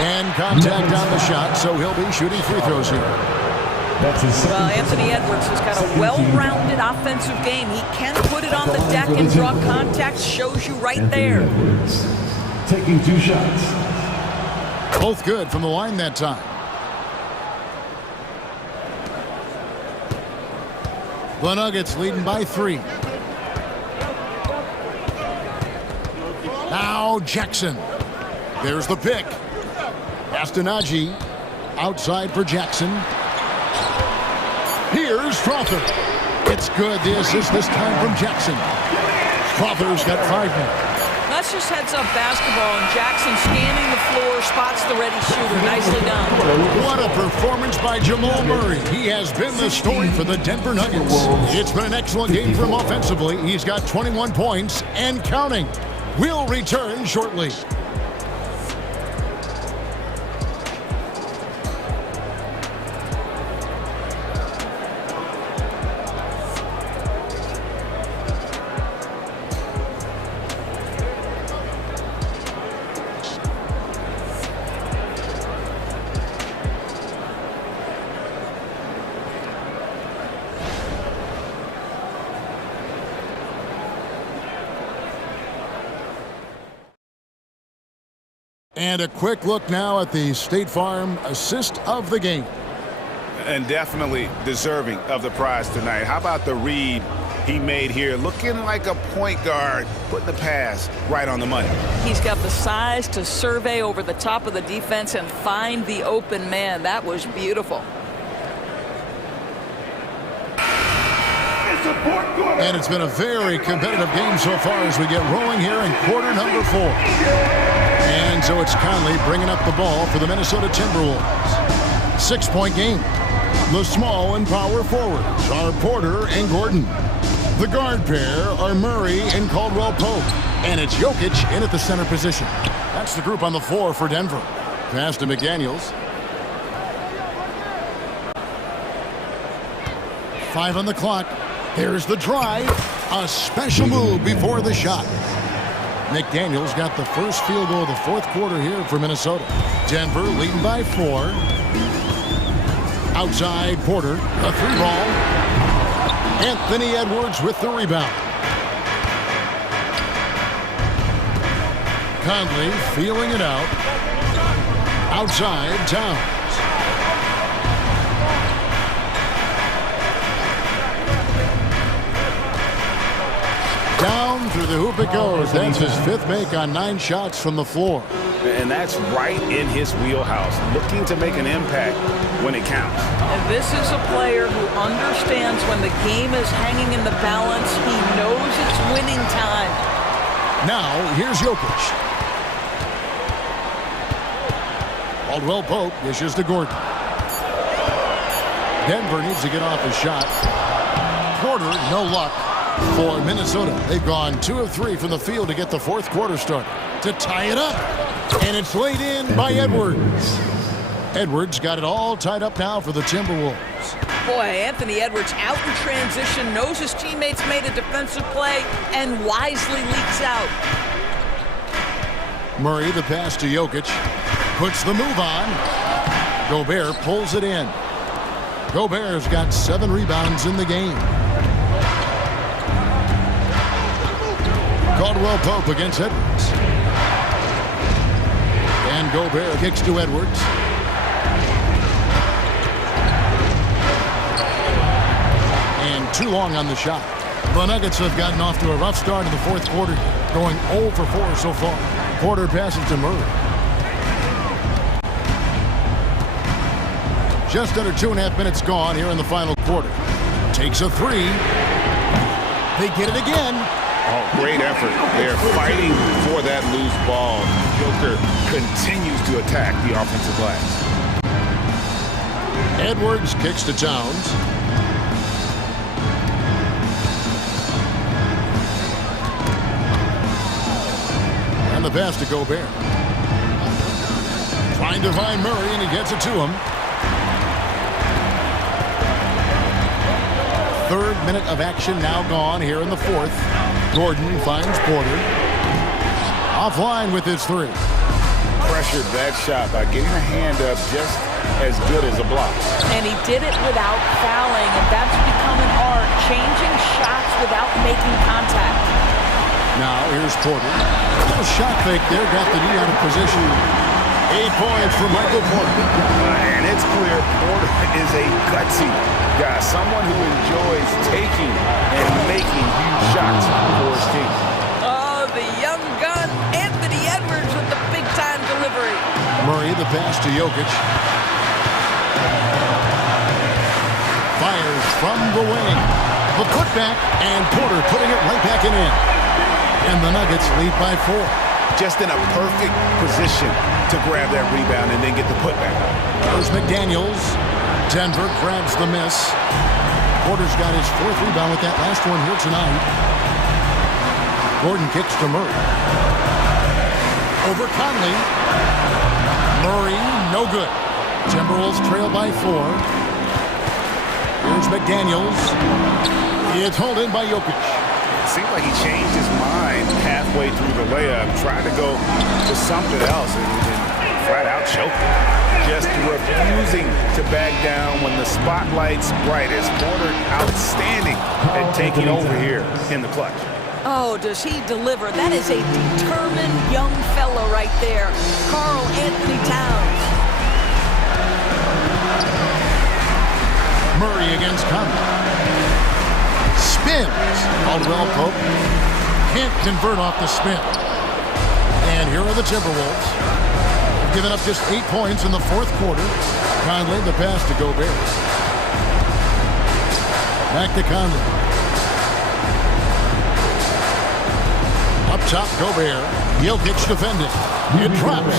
And contact on the shot, so he'll be shooting free throws here. Well, Anthony Edwards has got a well-rounded offensive game. He can put it on the deck and draw contact. Shows you right there. Taking 2 shots. Both good from the line that time. The Nuggets leading by 3. Now Jackson. There's the pick. Astanaji outside for Jackson. Here's Strother. It's good. The assist this time from Jackson. Strother's got 5 minutes. That's just heads-up basketball, and Jackson scanning the floor, spots the ready shooter. Nicely done. What a performance by Jamal Murray. He has been the story for the Denver Nuggets. It's been an excellent game for him offensively. He's got 21 points and counting. We'll return shortly. And a quick look now at the State Farm assist of the game. And definitely deserving of the prize tonight. How about the read he made here? Looking like a point guard, putting the pass right on the money. He's got the size to survey over the top of the defense and find the open man. That was beautiful. And it's been a very competitive game so far as we get rolling here in quarter number 4. And so it's Conley bringing up the ball for the Minnesota Timberwolves. 6-point game. The small and power forwards are Porter and Gordon. The guard pair are Murray and Caldwell Pope. And it's Jokic in at the center position. That's the group on the floor for Denver. Pass to McDaniels. 5 on the clock. There's the drive. A special move before the shot. McDaniels got the first field goal of the 4th quarter here for Minnesota. Denver leading by 4. Outside Porter, a 3-ball. Anthony Edwards with the rebound. Conley feeling it out. Outside Towns. Down through the hoop it goes. That's his 5th make on 9 shots from the floor. And that's right in his wheelhouse, looking to make an impact when it counts. And this is a player who understands when the game is hanging in the balance. He knows it's winning time. Now, here's Jokic. Caldwell Pope dishes to Gordon. Denver needs to get off a shot. Porter, no luck. For Minnesota, they've gone 2 of 3 from the field to get the 4th quarter started. To tie it up. And it's laid in by Edwards. Edwards got it all tied up now for the Timberwolves. Boy, Anthony Edwards out in transition, knows his teammates made a defensive play, and wisely leaks out. Murray, the pass to Jokic. Puts the move on. Gobert pulls it in. Gobert's got 7 rebounds in the game. Caldwell Pope against Edwards. And Gobert kicks to Edwards. And too long on the shot. The Nuggets have gotten off to a rough start in the 4th quarter, going 0 for 4 so far. Porter passes to Murray. Just under 2.5 minutes gone here in the final quarter. Takes a 3. They get it again. Oh, great effort. They're fighting for that loose ball. Joker continues to attack the offensive glass. Edwards kicks to Towns. And the pass to Gobert. Trying to find Murray, and he gets it to him. 3rd minute of action now gone here in the 4th. Gordon finds Porter. Offline with his 3. Pressured that shot by getting a hand up just as good as a block. And he did it without fouling, and that's become an art, changing shots without making contact. Now here's Porter. A little shot fake there, got the knee out of position. 8 points for Michael Porter. And it's clear Porter is a gutsy guy, someone who enjoys taking and making huge shots for his team. Oh, the young gun, Anthony Edwards with the big-time delivery. Murray, the pass to Jokic. Fires from the wing. The putback, and Porter putting it right back in. And the Nuggets lead by 4. Just in a perfect position to grab that rebound and then get the putback. There's McDaniels. Denver grabs the miss. Porter's got his 4th rebound with that last one here tonight. Gordon kicks to Murray. Over Conley. Murray, no good. Timberwolves trail by 4. Here's McDaniels. It's hauled in by Jokic. It seemed like he changed his mind halfway through the layup, tried to go to something else, and flat out choked it. Just refusing to back down when the spotlight's brightest. Porter outstanding at taking over here in the clutch. Oh, does he deliver? That is a determined young fella right there. Karl Anthony Towns. Murray against Conley. Spins. Caldwell Pope can't convert off the spin. And here are the Timberwolves. Giving up just 8 points in the 4th quarter. Conley, the pass to Gobert. Back to Conley. Up top, Gobert. Jokic defending. It drops.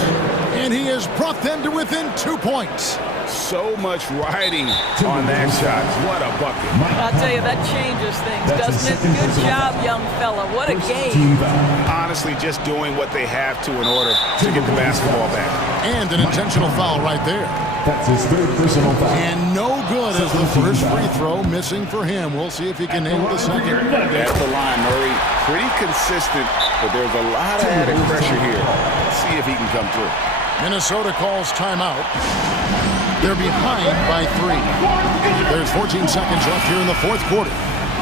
And he has brought them to within 2 points. So much riding on that shot. What a bucket. I'll tell you, that changes things, doesn't it? Good job, young fella. What a game. Honestly, just doing what they have to in order to get the basketball back. And an intentional foul right there. That's his 3rd personal foul. And no good as the first free throw missing for him. We'll see if he can nail the second. That's the line, Murray. Pretty consistent, but there's a lot of added pressure here. Let's see if he can come through. Minnesota calls timeout. They're behind by 3. There's 14 seconds left here in the 4th quarter.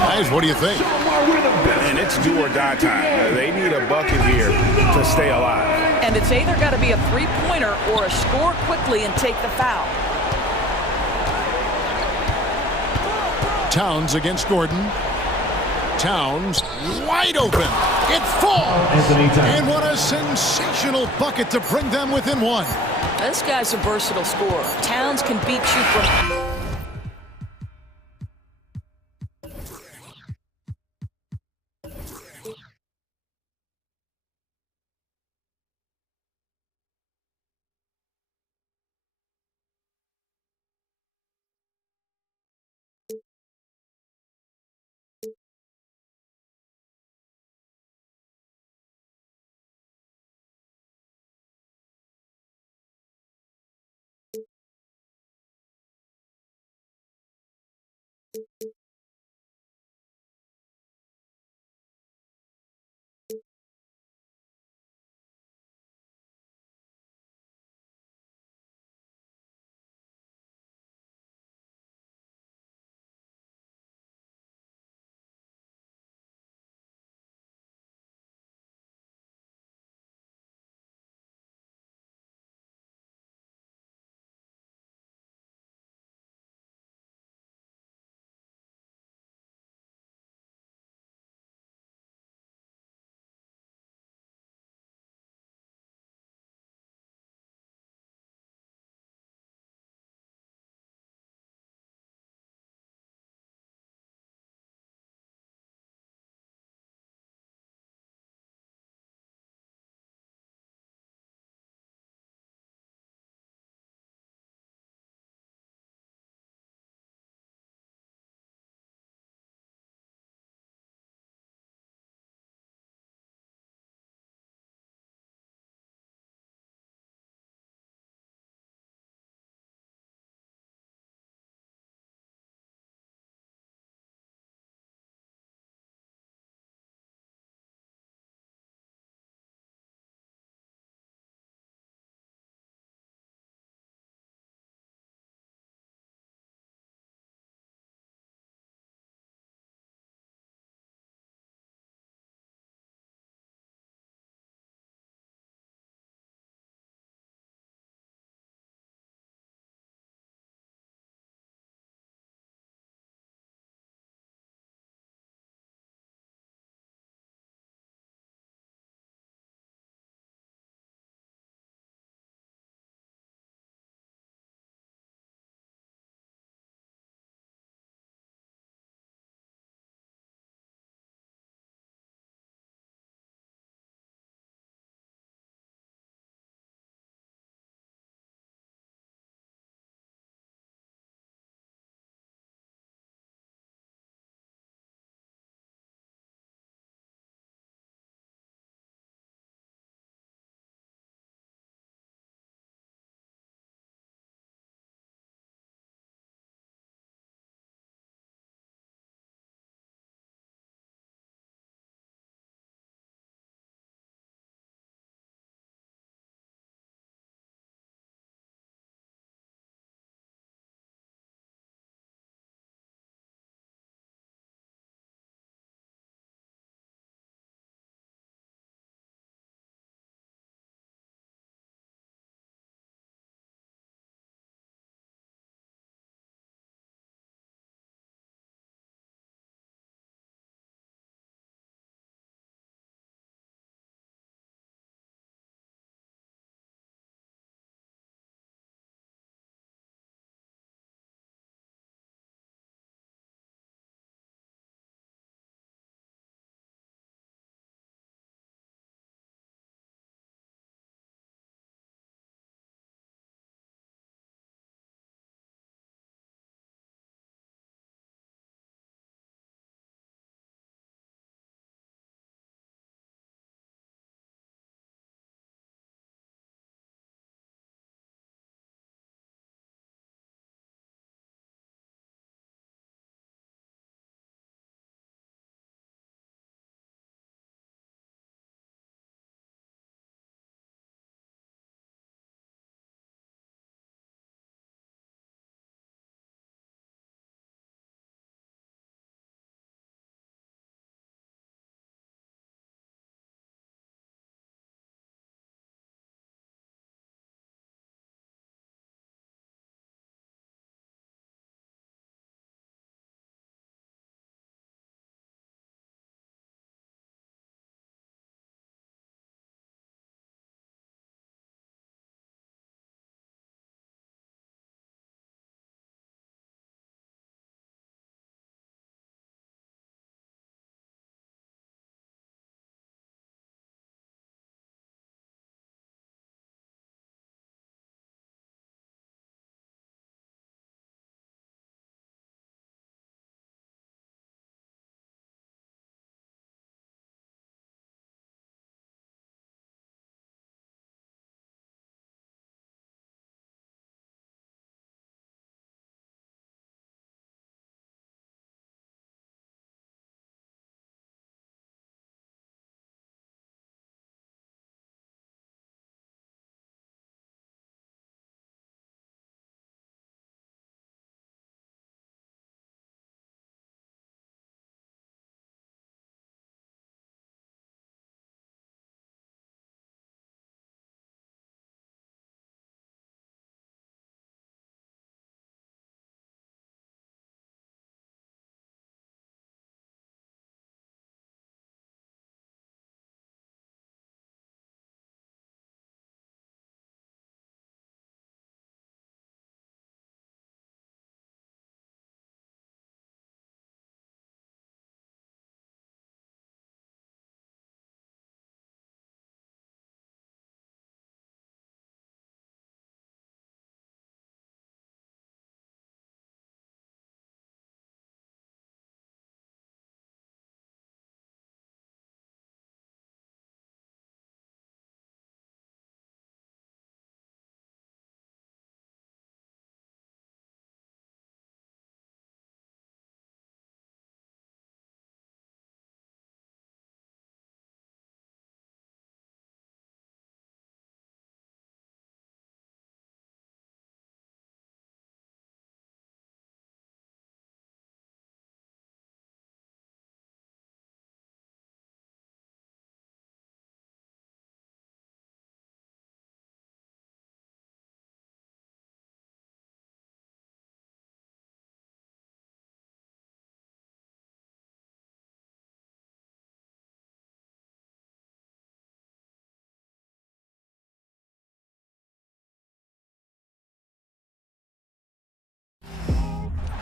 Guys, what do you think? And it's do or die time. They need a bucket here to stay alive. And it's either got to be a three-pointer or a score quickly and take the foul. Towns against Gordon. Towns wide open. It falls. And what a sensational bucket to bring them within 1. This guy's a versatile scorer. Towns can beat you from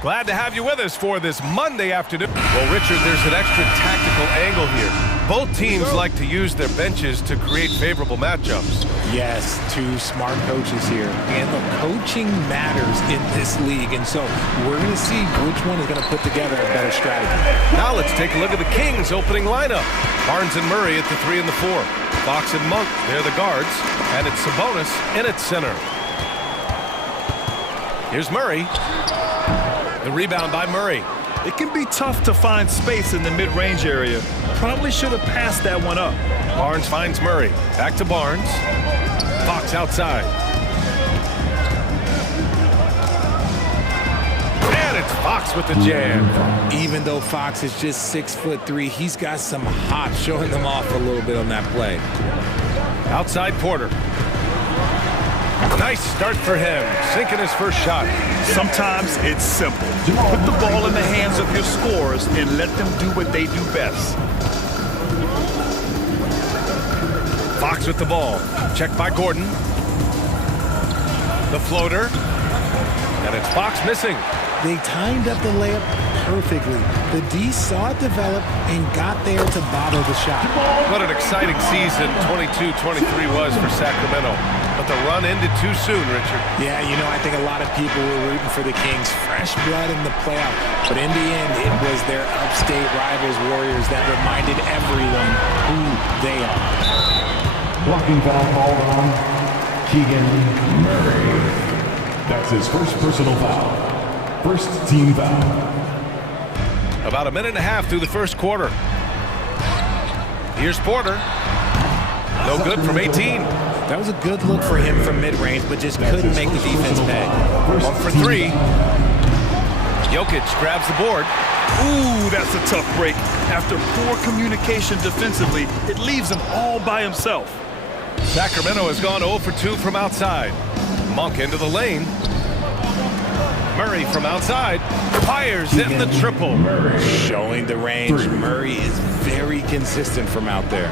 Glad to have you with us for this Monday afternoon. Well, Richard, there's an extra tactical angle here. Both teams like to use their benches to create favorable matchups. Yes, two smart coaches here. And the coaching matters in this league. And so we're going to see which one is going to put together a better strategy. Now let's take a look at the Kings' opening lineup. Barnes and Murray at the 3 and the 4. Fox and Monk, they're the guards. And it's Sabonis in at center. Here's Murray. The rebound by Murray. It can be tough to find space in the mid-range area. Probably should have passed that one up. Barnes finds Murray. Back to Barnes. Fox outside. And it's Fox with the jam. Even though Fox is just 6'3", he's got some hop, showing them off a little bit on that play. Outside Porter. Nice start for him, sinking his first shot. Sometimes it's simple. Put the ball in the hands of your scorers and let them do what they do best. Fox with the ball. Checked by Gordon. The floater. And it's Fox missing. They timed up the layup perfectly. The D saw it develop and got there to bottle the shot. What an exciting season 22-23 was for Sacramento. But the run ended too soon, Richard. Yeah, you know, I think a lot of people were rooting for the Kings. Fresh blood in the playoff. But in the end, it was their upstate rivals, Warriors, that reminded everyone who they are. Blocking foul called on Keegan Murray. That's his first personal foul. First team foul. About a minute and a half through the first quarter. Here's Porter. No good from 18. That was a good look for him from mid-range, but just couldn't make the defense pay. 1 for 3. Jokic grabs the board. Ooh, that's a tough break. After poor communication defensively, it leaves him all by himself. Sacramento has gone 0 for 2 from outside. Monk into the lane. Murray from outside fires in the triple. Showing the range. Murray is very consistent from out there.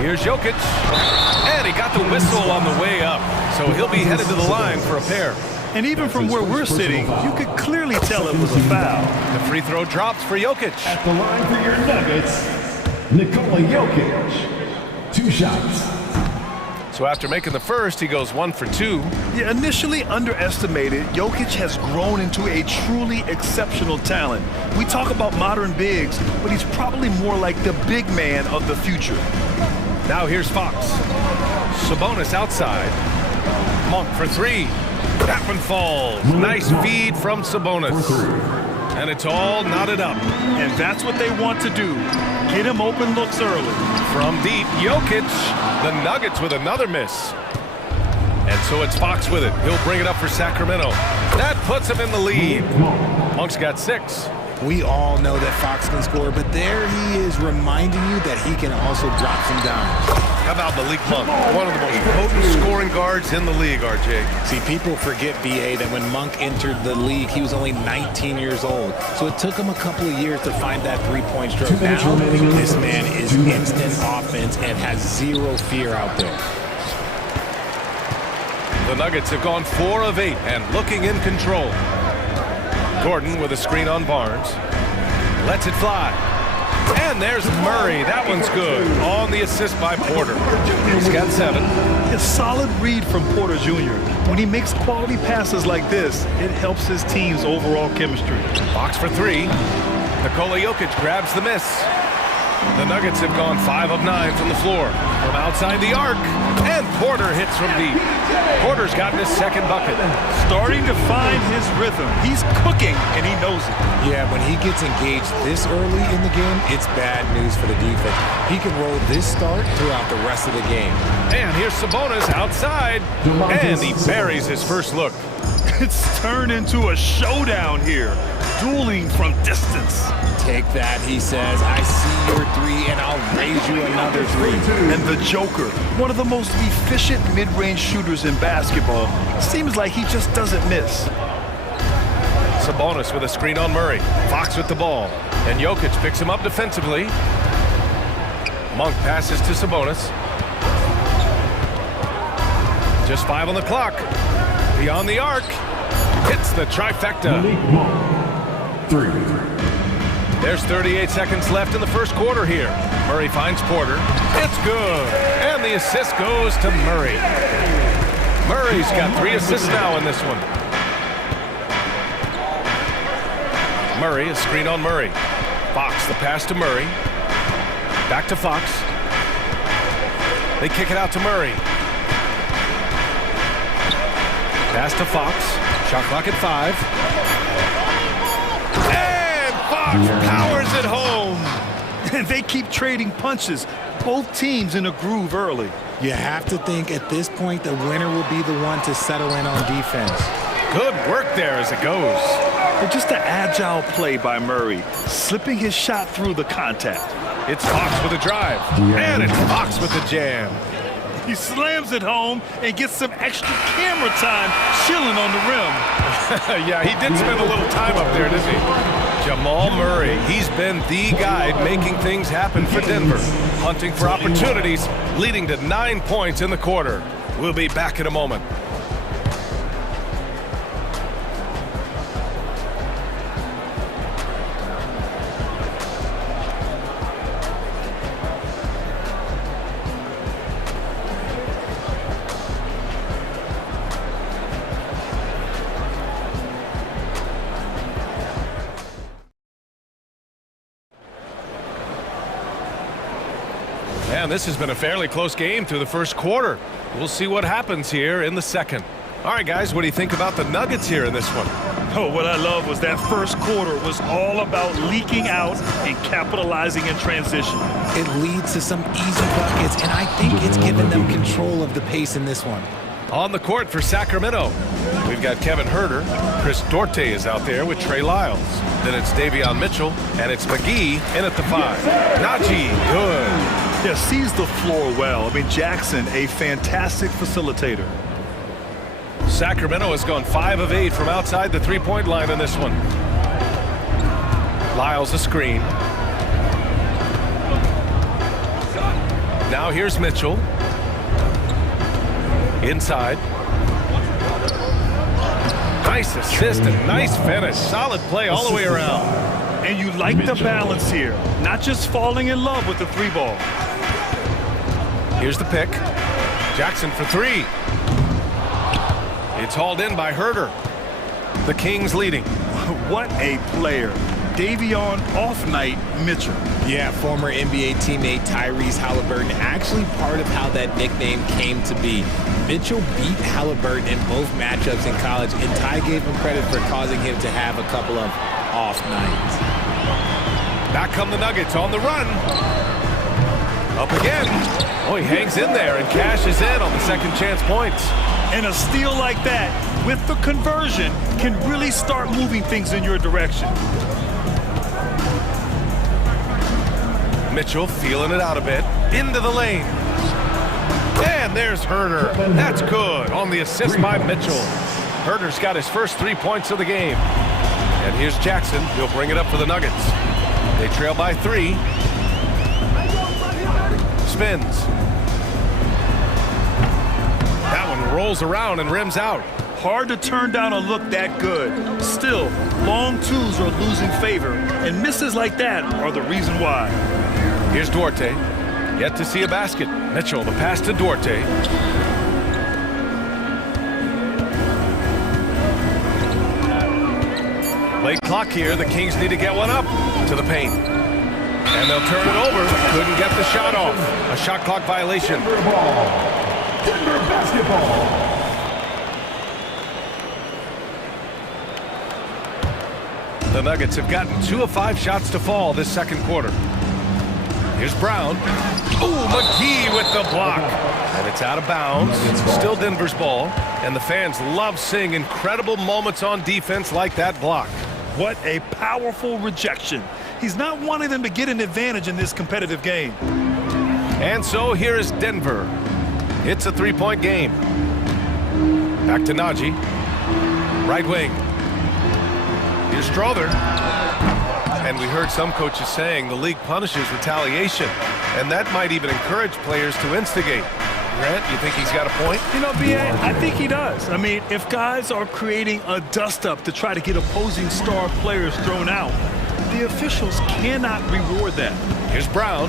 Here's Jokic, and he got the whistle on the way up, so he'll be headed to the line for a pair. And even from where we're sitting, you could clearly tell it was a foul. The free throw drops for Jokic. At the line for your Nuggets, Nikola Jokic. 2 shots. So after making the first, he goes 1 for 2. Yeah, initially underestimated, Jokic has grown into a truly exceptional talent. We talk about modern bigs, but he's probably more like the big man of the future. Now here's Fox. Sabonis outside. Monk for 3. That one falls. Nice feed from Sabonis. And it's all knotted up. And that's what they want to do. Get him open looks early. From deep, Jokic. The Nuggets with another miss. And so it's Fox with it. He'll bring it up for Sacramento. That puts him in the lead. Monk's got 6. We all know that Fox can score, but there he is reminding you that he can also drop some dimes. How about Malik Monk, one of the most potent scoring guards in the league, RJ? See, people forget, BA, that when Monk entered the league, he was only 19 years old. So it took him a couple of years to find that three-point stroke. Now, this man is instant offense and has zero fear out there. The Nuggets have gone 4 of 8 and looking in control. Gordon with a screen on Barnes. Lets it fly. And there's Murray. That one's good. On the assist by Porter. He's got 7. A solid read from Porter Jr. When he makes quality passes like this, it helps his team's overall chemistry. Fox for 3. Nikola Jokic grabs the miss. The Nuggets have gone 5 of 9 from the floor. From outside the arc. And Porter hits from deep. Porter's gotten his second bucket. Starting to find his rhythm. He's cooking, and he knows it. Yeah, when he gets engaged this early in the game, it's bad news for the defense. He can roll this start throughout the rest of the game. And here's Sabonis outside. And he buries his first look. It's turned into a showdown here. Dueling from distance. Take that, he says. I see your 3, and I'll raise you another 3. And the Joker, one of the most efficient mid-range shooters in basketball, seems like he just doesn't miss. Sabonis with a screen on Murray. Fox with the ball. And Jokic picks him up defensively. Monk passes to Sabonis. Just 5 on the clock. Beyond the arc. Hits the trifecta. 3. There's 38 seconds left in the first quarter here. Murray finds Porter. It's good. And the assist goes to Murray. Murray's got 3 assists now in this one. Murray, a screen on Murray. Fox, the pass to Murray. Back to Fox. They kick it out to Murray. Pass to Fox. Shot clock at 5. And Fox powers it home. And they keep trading punches. Both teams in a groove early. You have to think at this point the winner will be the one to settle in on defense. Good work there as it goes. But just an agile play by Murray, slipping his shot through the contact. It's Fox with a drive. And it's Fox with the jam. He slams it home and gets some extra camera time chilling on the rim. Yeah, he did spend a little time up there, didn't he? Jamal Murray, he's been the guy making things happen for Denver. Hunting for opportunities, leading to 9 points in the quarter. We'll be back in a moment. And this has been a fairly close game through the first quarter. We'll see what happens here in the second. All right, guys, what do you think about the Nuggets here in this one? Oh, what I love was that first quarter was all about leaking out and capitalizing in transition. It leads to some easy buckets, and I think it's given them control of the pace in this one. On the court for Sacramento, we've got Kevin Huerter. Chris Duarte is out there with Trey Lyles. Then it's Davion Mitchell, and it's McGee in at the 5. Najee, good. Yeah, sees the floor well. I mean, Jackson, a fantastic facilitator. Sacramento has gone 5 of 8 from outside the three-point line in this one. Lyles a screen. Now here's Mitchell. Inside. Nice assist and nice finish. Solid play all the way around. And you like the balance here. Not just falling in love with the 3 ball. Here's the pick. Jackson for 3. It's hauled in by Huerter. The Kings leading. What a player. Davion off-night Mitchell. Yeah, former NBA teammate Tyrese Halliburton, actually part of how that nickname came to be. Mitchell beat Halliburton in both matchups in college, and Ty gave him credit for causing him to have a couple of off nights. Back come the Nuggets on the run. Up again. Oh, he hangs in there and cashes in on the second chance points. And a steal like that, with the conversion, can really start moving things in your direction. Mitchell feeling it out a bit. Into the lane. And there's Huerter. That's good on the assist by Mitchell. Huerter's got his first 3 points of the game. And here's Jackson. He'll bring it up for the Nuggets. They trail by 3. Spins. That one rolls around and rims out. Hard to turn down a look that good. Still, long twos are losing favor, and misses like that are the reason why. Here's Duarte. Yet to see a basket. Mitchell, the pass to Duarte. Late clock here. The Kings need to get one up to the paint. And they'll turn it over. Couldn't get the shot off. A shot clock violation. Denver basketball. The Nuggets have gotten 2 of 5 shots to fall this second quarter. Here's Brown. Oh, McGee with the block. And it's out of bounds. Still Denver's ball. And the fans love seeing incredible moments on defense like that block. What a powerful rejection. He's not wanting them to get an advantage in this competitive game. And so here is Denver. It's a 3-point game. Back to Najee. Right wing. Here's Strother. And we heard some coaches saying the league punishes retaliation, and that might even encourage players to instigate. Grant, you think he's got a point? You know, B.A., I think he does. I mean, if guys are creating a dust-up to try to get opposing star players thrown out, the officials cannot reward that. Here's Brown.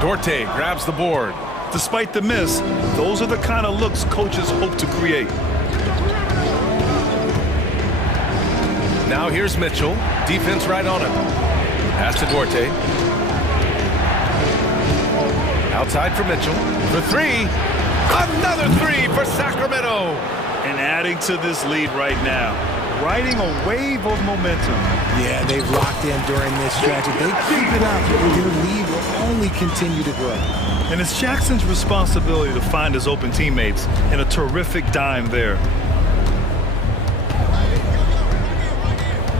Duarte grabs the board. Despite the miss, those are the kind of looks coaches hope to create. Now here's Mitchell. Defense right on him. Pass to Duarte. Outside for Mitchell. For three. Another three for Sacramento. And adding to this lead right now. Riding a wave of momentum. Yeah, they've locked in during this stretch. If they keep it up, their lead will only continue to grow. And it's Jackson's responsibility to find his open teammates, and a terrific dime there.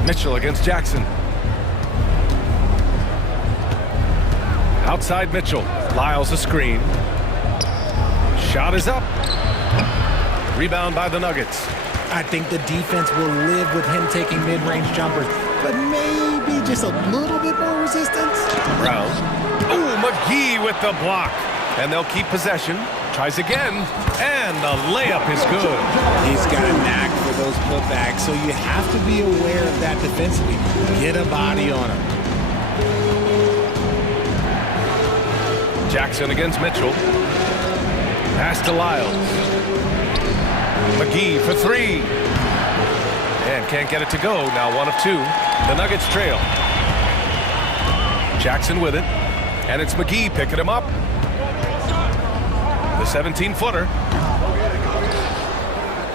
Mitchell against Jackson. Outside Mitchell. Lyles a screen. Shot is up. Rebound by the Nuggets. I think the defense will live with him taking mid-range jumpers, but maybe just a little bit more resistance. Brown. Ooh, McGee with the block. And they'll keep possession. Tries again. And the layup is good. He's got a knack for those putbacks, so you have to be aware of that defensively. Get a body on him. Jackson against Mitchell. Pass to Lyles. McGee for three. And can't get it to go. Now 1 of 2. The Nuggets trail. Jackson with it. And it's McGee picking him up. The 17-footer.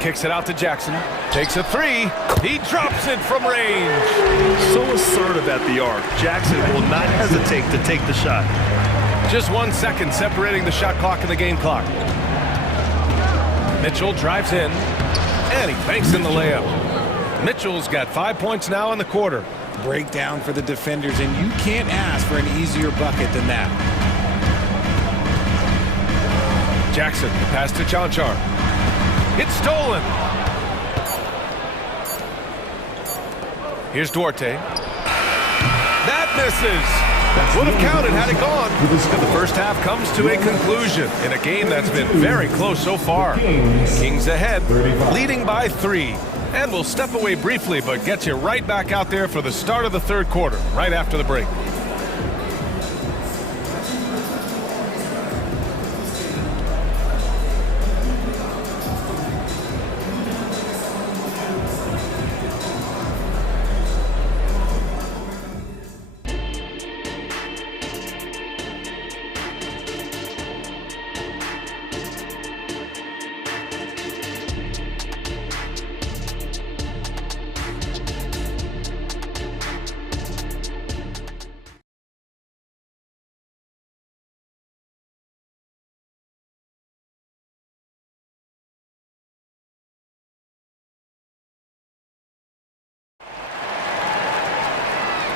Kicks it out to Jackson. Takes a three. He drops it from range. So assertive at the arc. Jackson will not hesitate to take the shot. Just 1 second separating the shot clock and the game clock. Mitchell drives in, and he banks in the layup. Mitchell's got 5 points now in the quarter. Breakdown for the defenders, and you can't ask for an easier bucket than that. Jackson, pass to Chanchar. It's stolen. Here's Duarte. That misses. Would have counted had it gone. And the first half comes to a conclusion in a game that's been very close so far. Kings ahead, leading by 3. And we'll step away briefly, but get you right back out there for the start of the third quarter, right after the break.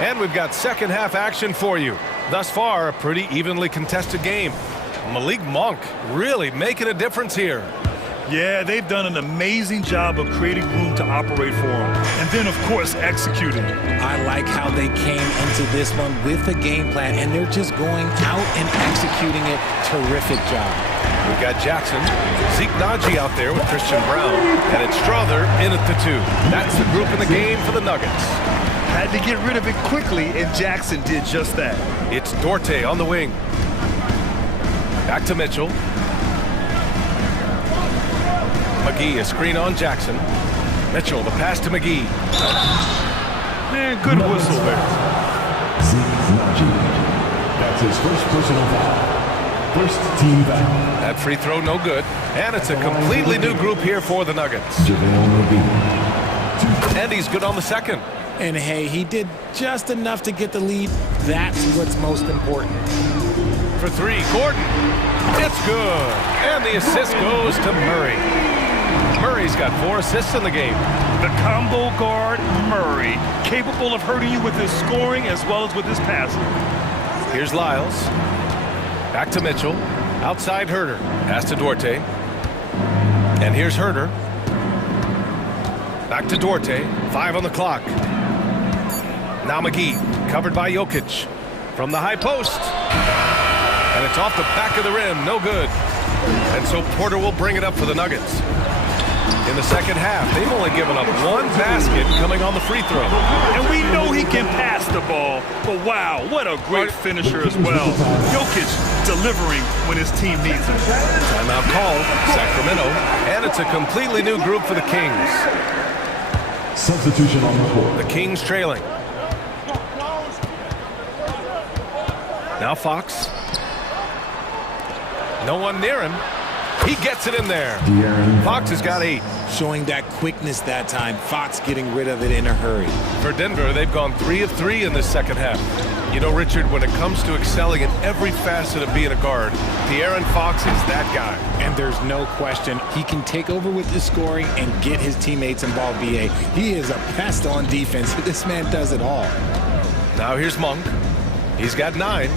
And we've got second half action for you. Thus far, a pretty evenly contested game. Malik Monk really making a difference here. Yeah, they've done an amazing job of creating room to operate for him. And then, of course, executing. I like how they came into this one with a game plan, and they're just going out and executing it. Terrific job. We've got Jackson, Zeke Naji out there with Christian Brown, and it's Strother in at the 2. That's the group in the game for the Nuggets. Had to get rid of it quickly, and Jackson did just that. It's Duarte on the wing. Back to Mitchell. McGee, a screen on Jackson. Mitchell, the pass to McGee. Man, good whistle there. Zeke Naji. That's his first personal foul. First team foul. That free throw no good. And it's a completely new group here for the Nuggets. And he's good on the second. And hey, he did just enough to get the lead. That's what's most important. For 3, Gordon. It's good. And the assist goes to Murray. Murray's got 4 assists in the game. The combo guard, Murray, capable of hurting you with his scoring as well as with his passing. Here's Lyles. Back to Mitchell. Outside Herter. Pass to Duarte. And here's Herter. Back to Duarte. 5 on the clock. Now McGee, covered by Jokic. From the high post. And it's off the back of the rim. No good. And so Porter will bring it up for the Nuggets. In the second half, they've only given up one basket coming on the free throw. And we know he can pass the ball, but wow, what a great finisher as well. Jokic delivering when his team needs him. Timeout called, Sacramento, and it's a completely new group for the Kings. Substitution on the court. The Kings trailing. Now Fox. No one near him. He gets it in there. Fox has got 8. Showing that quickness that time. Fox getting rid of it in a hurry. For Denver, they've gone 3 of 3 in this second half. You know, Richard, when it comes to excelling in every facet of being a guard, De'Aaron Fox is that guy. And there's no question, he can take over with the scoring and get his teammates involved, BA. He is a pest on defense. This man does it all. Now here's Monk. He's got 9.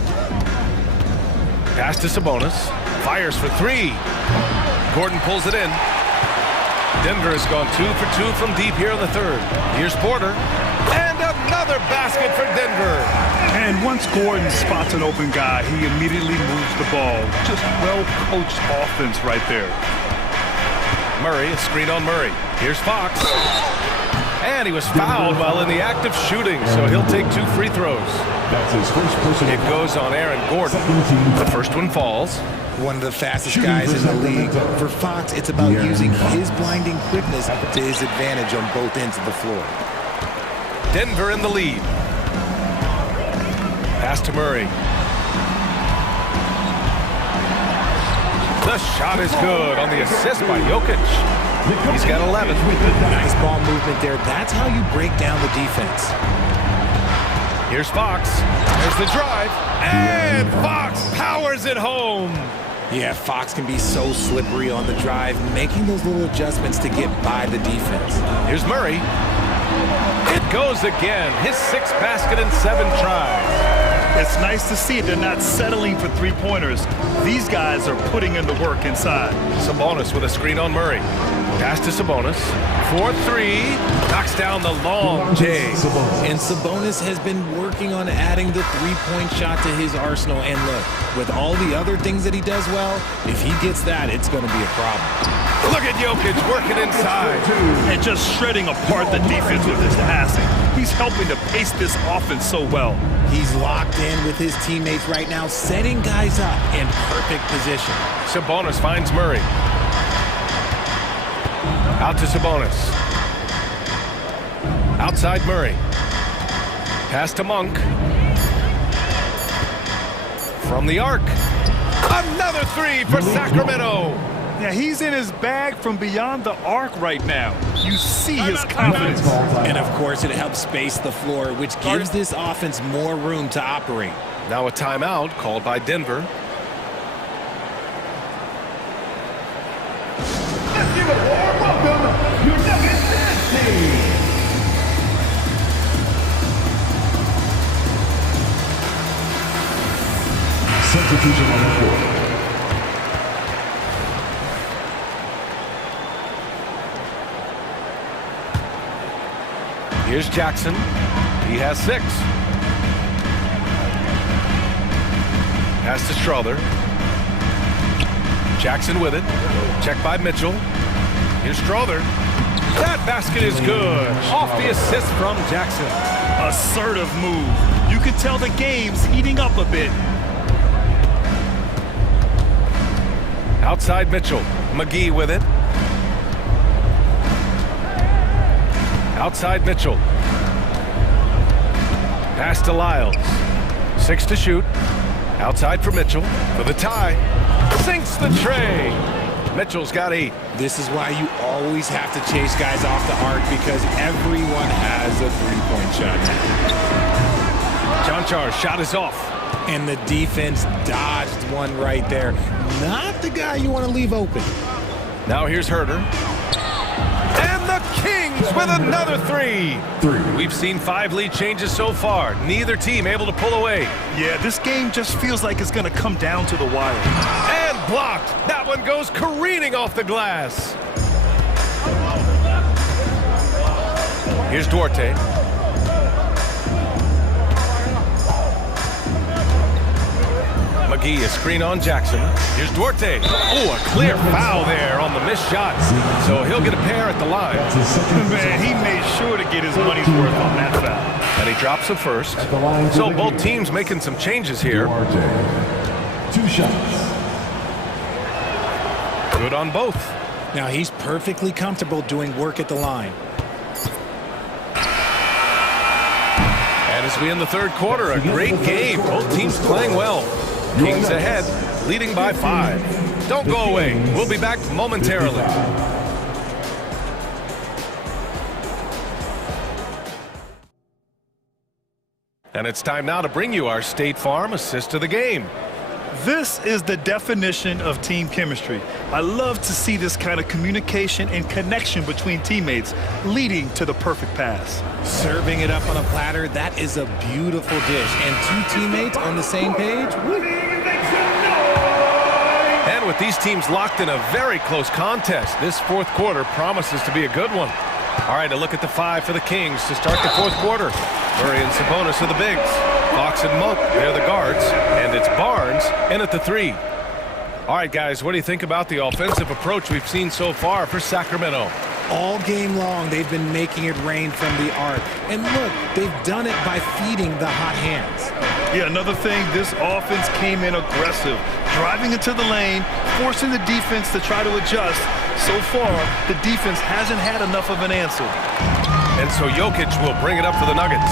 Pass to Sabonis. Fires for 3. Gordon pulls it in. Denver has gone 2 for 2 from deep here in the third. Here's Porter. And another basket for Denver. And once Gordon spots an open guy, he immediately moves the ball. Just well-coached offense right there. Murray, a screen on Murray. Here's Fox. And he was fouled while in the act of shooting, so he'll take 2 free throws. That's his first personal. It goes on Aaron Gordon. The first one falls. One of the fastest guys in the league. For Fox, it's about using his blinding quickness to his advantage on both ends of the floor. Denver in the lead. Pass to Murray. The shot is good on the assist by Jokic. He's got 11. Nice ball movement there. That's how you break down the defense. Here's Fox. There's the drive. And Fox powers it home. Yeah, Fox can be so slippery on the drive, making those little adjustments to get by the defense. Here's Murray. It goes again. His 6th basket in 7 tries. It's nice to see they're not settling for three-pointers. These guys are putting in the work inside. Sabonis with a screen on Murray. Pass to Sabonis. 4-3. Knocks down the long J. And Sabonis has been working on adding the three-point shot to his arsenal. And look, with all the other things that he does well, if he gets that, it's going to be a problem. Look at Jokic working inside. And just shredding apart the defense with his passing. He's helping to pace this offense so well. He's locked in with his teammates right now, setting guys up in perfect position. Sabonis finds Murray. Out to Sabonis. Outside Murray. Pass to Monk. From the arc. Another 3 for Sacramento. Yeah, he's in his bag from beyond the arc right now. You see his confidence. And of course, it helps space the floor, which gives this offense more room to operate. Now a timeout called by Denver. Let's give a warm welcome, your Nuggets team. Substitution on the court. Here's Jackson. He has 6. Pass to Strother. Jackson with it. Check by Mitchell. Here's Strother. That basket is good. Off the assist from Jackson. Assertive move. You can tell the game's heating up a bit. Outside Mitchell. McGee with it. Outside Mitchell. Pass to Lyles. 6 to shoot. Outside for Mitchell. For the tie. Sinks the tray. Mitchell's got 8. This is why you always have to chase guys off the arc, because everyone has a three-point shot. John Char's shot is off. And the defense dodged one right there. Not the guy you want to leave open. Now here's Herter. And the Kings with another 3. We've seen 5 lead changes so far. Neither team able to pull away. Yeah, this game just feels like it's going to come down to the wire. And blocked. That one goes careening off the glass. Here's Duarte. McGee, a screen on Jackson. Here's Duarte. Oh, a clear foul there on the missed shot. So he'll get a pair at the line. Man, he made sure to get his money's worth on that foul. And he drops the first. So both teams making some changes here. 2 shots. Good on both. Now he's perfectly comfortable doing work at the line. And as we end the third quarter, a great game. Both teams playing well. Kings ahead, leading by 5. Don't go away. We'll be back momentarily. And it's time now to bring you our State Farm assist of the game. This is the definition of team chemistry. I love to see this kind of communication and connection between teammates leading to the perfect pass. Serving it up on a platter, that is a beautiful dish. And 2 teammates on the same page. And with these teams locked in a very close contest, this fourth quarter promises to be a good one. All right, a look at the 5 for the Kings to start the fourth quarter. Murray and Sabonis are the bigs. Fox and Monk, they're the guards. And it's Barnes in at the 3. All right, guys, what do you think about the offensive approach we've seen so far for Sacramento? All game long, they've been making it rain from the arc. And look, they've done it by feeding the hot hands. Yeah, another thing, this offense came in aggressive, driving into the lane, forcing the defense to try to adjust. So far, the defense hasn't had enough of an answer. And so Jokic will bring it up for the Nuggets.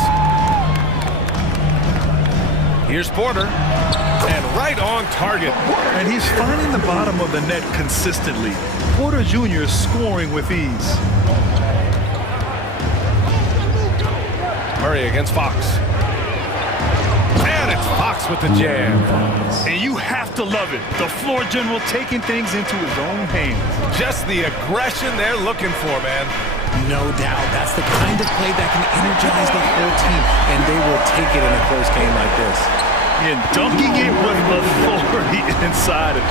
Here's Porter, and right on target. And he's finding the bottom of the net consistently. Porter Jr. is scoring with ease. Murray against Fox. And it's Fox with the jam. And you have to love it. The floor general taking things into his own hands. Just the aggression they're looking for, man. No doubt. That's the kind of play that can energize the whole team, and they will take it in a close game like this. And dunking it with authority inside it.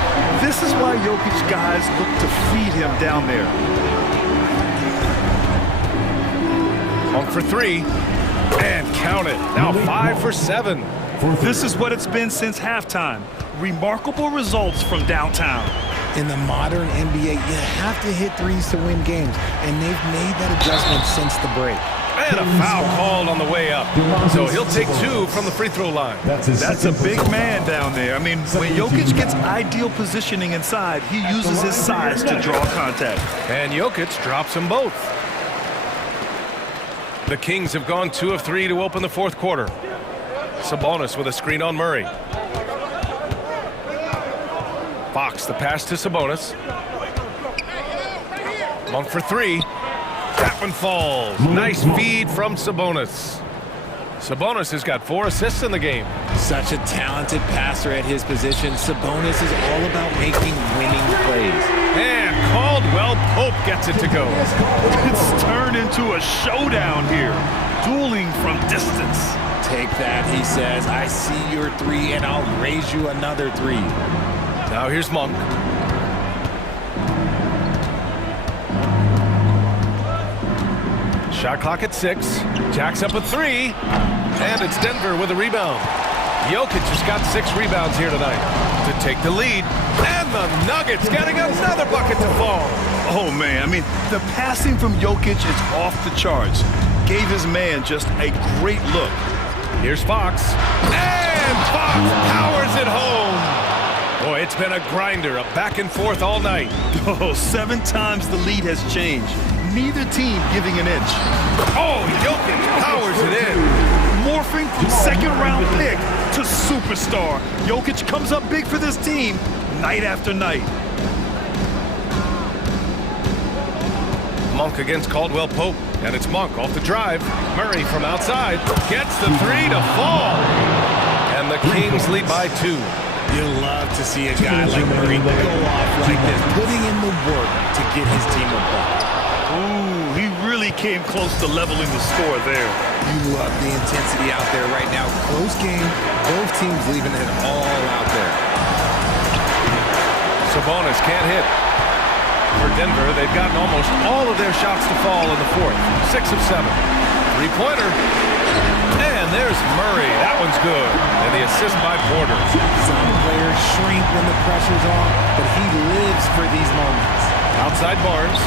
This is why Jokic guys look to feed him down there. Monk for 3. And count it. Now 5 for 7. This is what it's been since halftime. Remarkable results from downtown. In the modern NBA, you have to hit threes to win games, and they've made that adjustment since the break. And a foul called on the way up. So he'll take 2 from the free throw line. That's a big man down there. I mean, when Jokic gets ideal positioning inside, he uses his size to draw contact. And Jokic drops them both. The Kings have gone 2 of 3 to open the fourth quarter. Sabonis with a screen on Murray. Fox, the pass to Sabonis. Monk for 3. That one falls. Nice feed from Sabonis. Sabonis has got 4 assists in the game. Such a talented passer at his position. Sabonis is all about making winning plays. And Caldwell Pope gets it to go. It's turned into a showdown here. Dueling from distance. Take that, he says. I see your 3, and I'll raise you another 3. Now here's Monk. Shot clock at 6. Jacks up a 3. And it's Denver with a rebound. Jokic has got 6 rebounds here tonight to take the lead. And the Nuggets getting another bucket to fall. Oh, man. I mean, the passing from Jokic is off the charts. Gave his man just a great look. Here's Fox. And Fox powers it home. Boy, it's been a grinder, a back and forth all night. Oh, 7 times the lead has changed. Neither team giving an inch. Oh, Jokic powers it in. Morphing from second-round pick to superstar. Jokic comes up big for this team night after night. Monk against Caldwell Pope. And it's Monk off the drive. Murray from outside gets the 3 to fall. And the Kings lead by 2. You love to see a guy like Murray go off like this, putting in the work to get his team a ball. Ooh, he really came close to leveling the score there. You love the intensity out there right now. Close game, both teams leaving it all out there. Sabonis can't hit. For Denver, they've gotten almost all of their shots to fall in the fourth. 6 of 7. Three-pointer. And there's Murray. That one's good. And the assist by Porter. Some players shrink when the pressure's on, but he lives for these moments. Outside Barnes.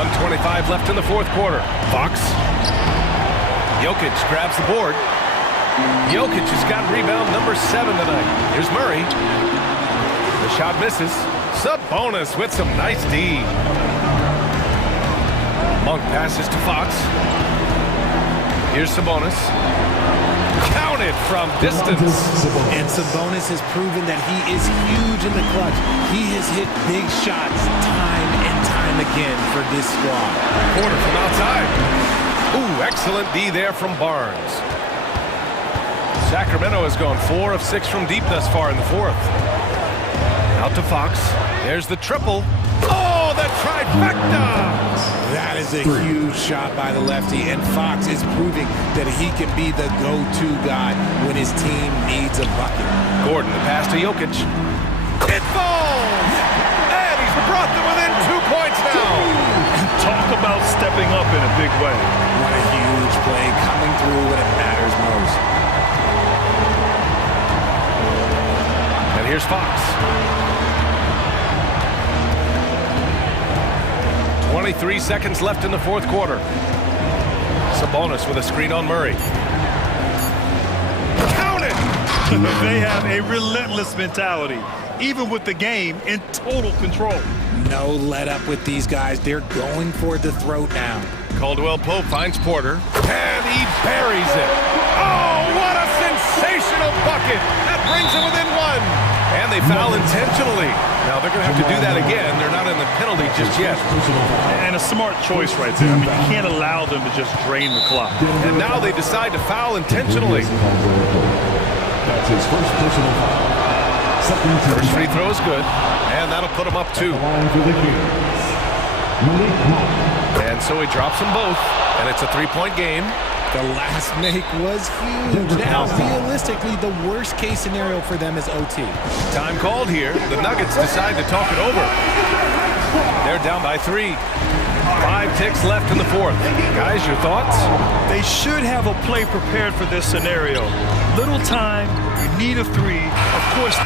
1:25 left in the fourth quarter. Fox. Jokic grabs the board. Jokic has got rebound number 7 tonight. Here's Murray. The shot misses. Sabonis with some nice D. Monk passes to Fox. Here's Sabonis. Counted from distance. And Sabonis has proven that he is huge in the clutch. He has hit big shots time and time again for this squad. Porter from outside. Ooh, excellent D there from Barnes. Sacramento has gone 4 of 6 from deep thus far in the fourth. Out to Fox. There's the triple. Oh, the trifecta! That is a huge shot by the lefty, and Fox is proving that he can be the go-to guy when his team needs a bucket. Gordon, the pass to Jokic. It falls! And he's brought them within 2 points now. Talk about stepping up in a big way. What a huge play, coming through when it matters most. And here's Fox. 23 seconds left in the fourth quarter. Sabonis with a screen on Murray. Count it! They have a relentless mentality, even with the game in total control. No let up with these guys. They're going for the throat now. Caldwell Pope finds Porter, and he buries it. Oh, what a sensational bucket! That brings him within 1. And they foul intentionally. Now they're going to have to do that again. They're not in the penalty just yet. And a smart choice right there. I mean, you can't allow them to just drain the clock. And now they decide to foul intentionally. That's his first personal foul. First free throw is good, and that'll put him up 2. And so he drops them both, and it's a 3-point game. The last make was huge. Now, realistically, the worst-case scenario for them is OT. Time called here. The Nuggets decide to talk it over. They're down by 3. 5 ticks left in the fourth. Guys, your thoughts? They should have a play prepared for this scenario. Little time, you need a 3. Of course,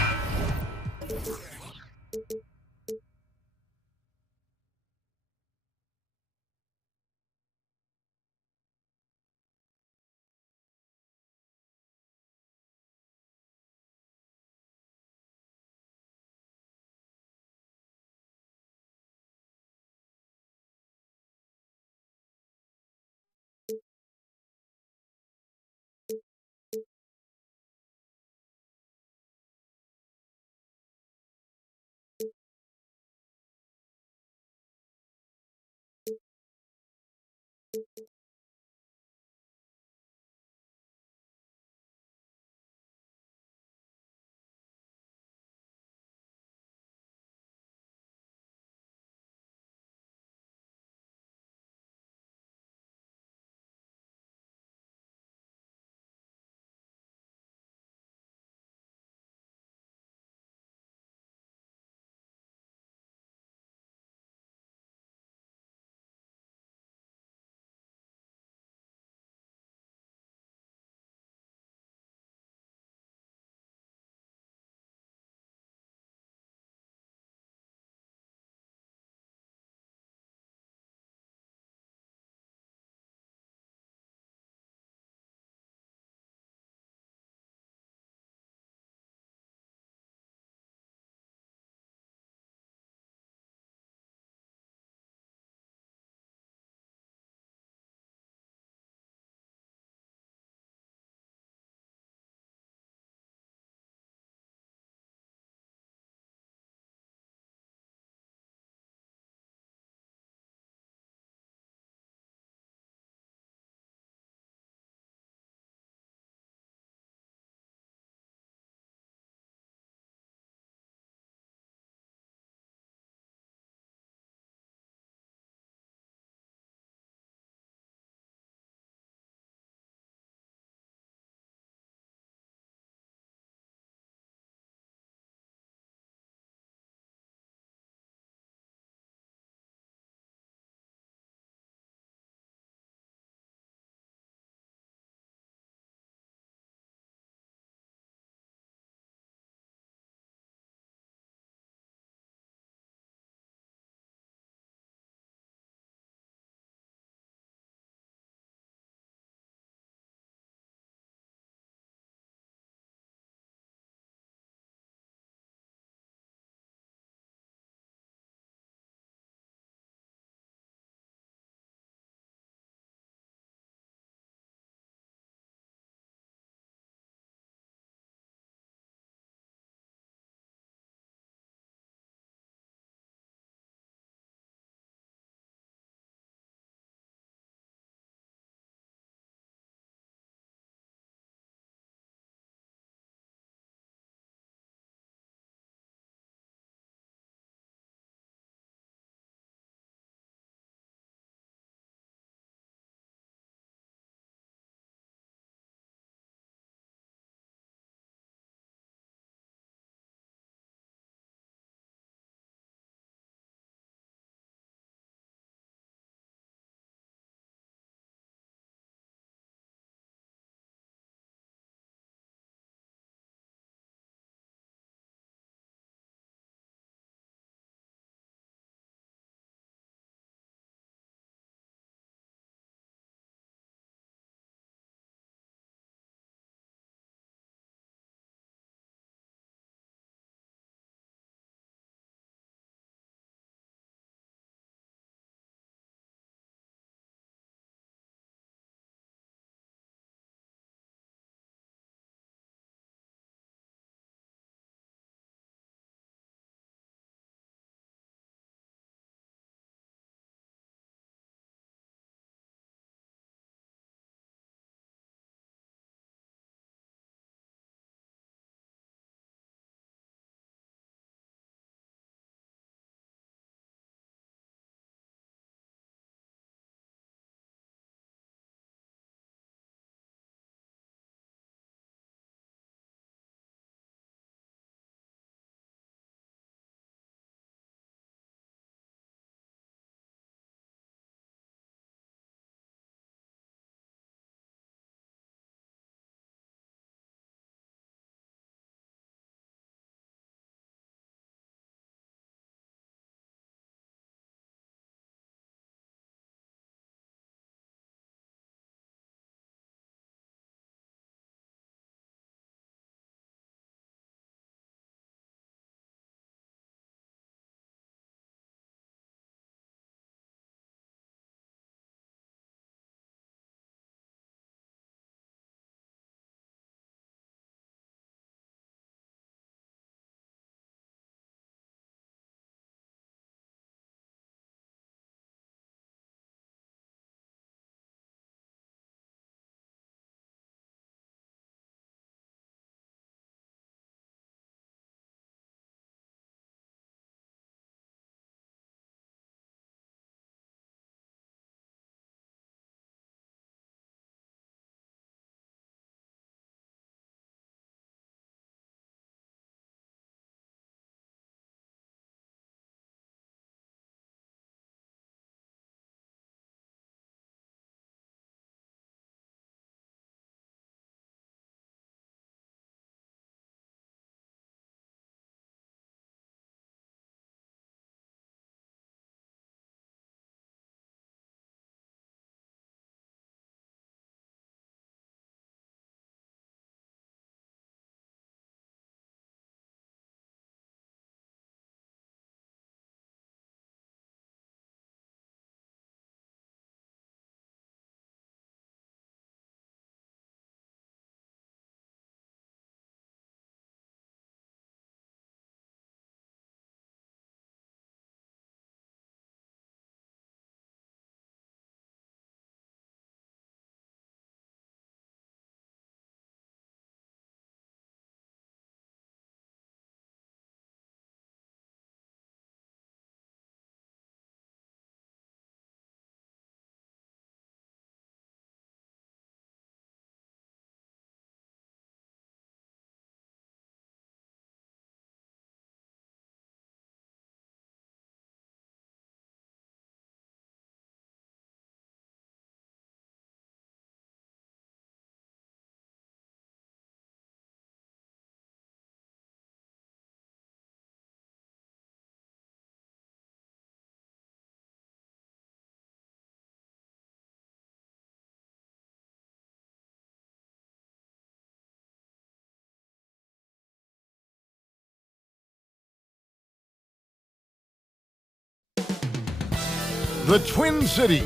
the Twin Cities,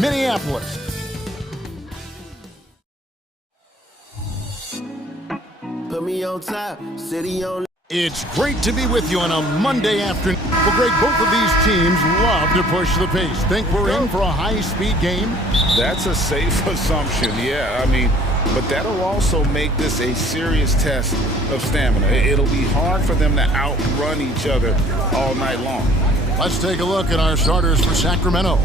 Minneapolis. Put me on top, city on. It's great to be with you on a Monday afternoon. Well, Greg, both of these teams love to push the pace. Think we're in for a high-speed game? That's a safe assumption, yeah. I mean, but that'll also make this a serious test of stamina. It'll be hard for them to outrun each other all night long. Let's take a look at our starters for Sacramento.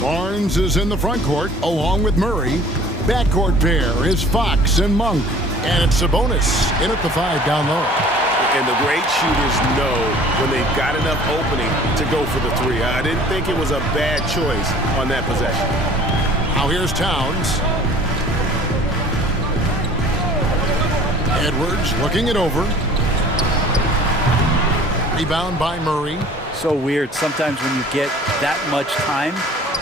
Barnes is in the front court along with Murray. Backcourt pair is Fox and Monk. And it's Sabonis in at the 5 down low. And the great shooters know when they've got enough opening to go for the 3. I didn't think it was a bad choice on that possession. Now here's Towns. Edwards looking it over. Rebound by Murray. So weird. Sometimes when you get that much time,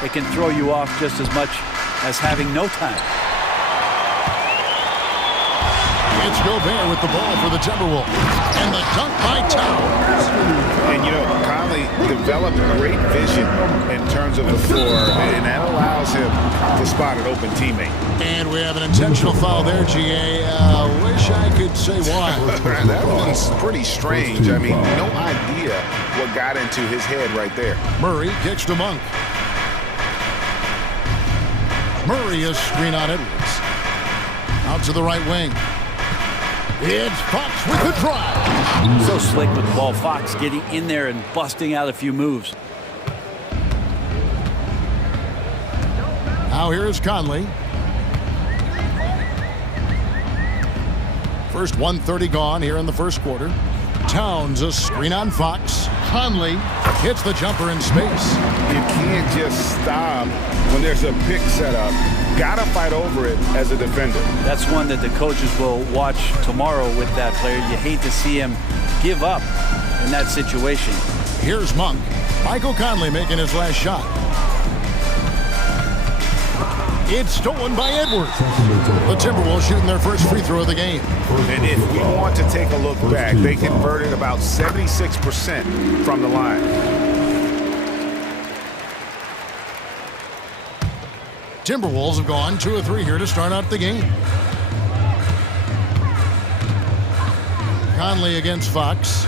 it can throw you off just as much as having no time. It's Gobert with the ball for the Timberwolves. And the dunk by Towns. And, you know, Conley developed great vision in terms of the floor, and that allows him to spot an open teammate. And we have an intentional foul there, GA. Wish I could say why. That one's pretty strange. I mean, no idea what got into his head right there. Murray kicks to Monk. Murray is screen on Edwards. Out to the right wing. It's Fox with the drive. So slick with the ball. Fox getting in there and busting out a few moves. Now here's Conley. First 1:30 gone here in the first quarter. Towns a screen on Fox. Conley hits the jumper in space. You can't just stop when there's a pick set up. Gotta fight over it as a defender. That's one that the coaches will watch tomorrow with that player. You hate to see him give up in that situation. Here's Monk. Michael Conley making his last shot. It's stolen by Edwards. The Timberwolves shooting their first free throw of the game. And if we want to take a look back, they converted about 76% from the line. Timberwolves have gone 2 of 3 here to start out the game. Conley against Fox.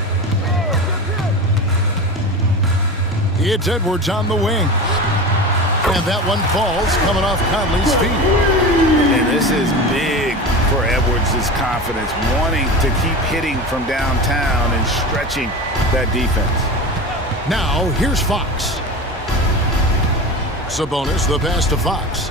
It's Edwards on the wing. And that one falls coming off Conley's feet. And this is big for Edwards' confidence, wanting to keep hitting from downtown and stretching that defense. Now, here's Fox. Sabonis, the pass to Fox.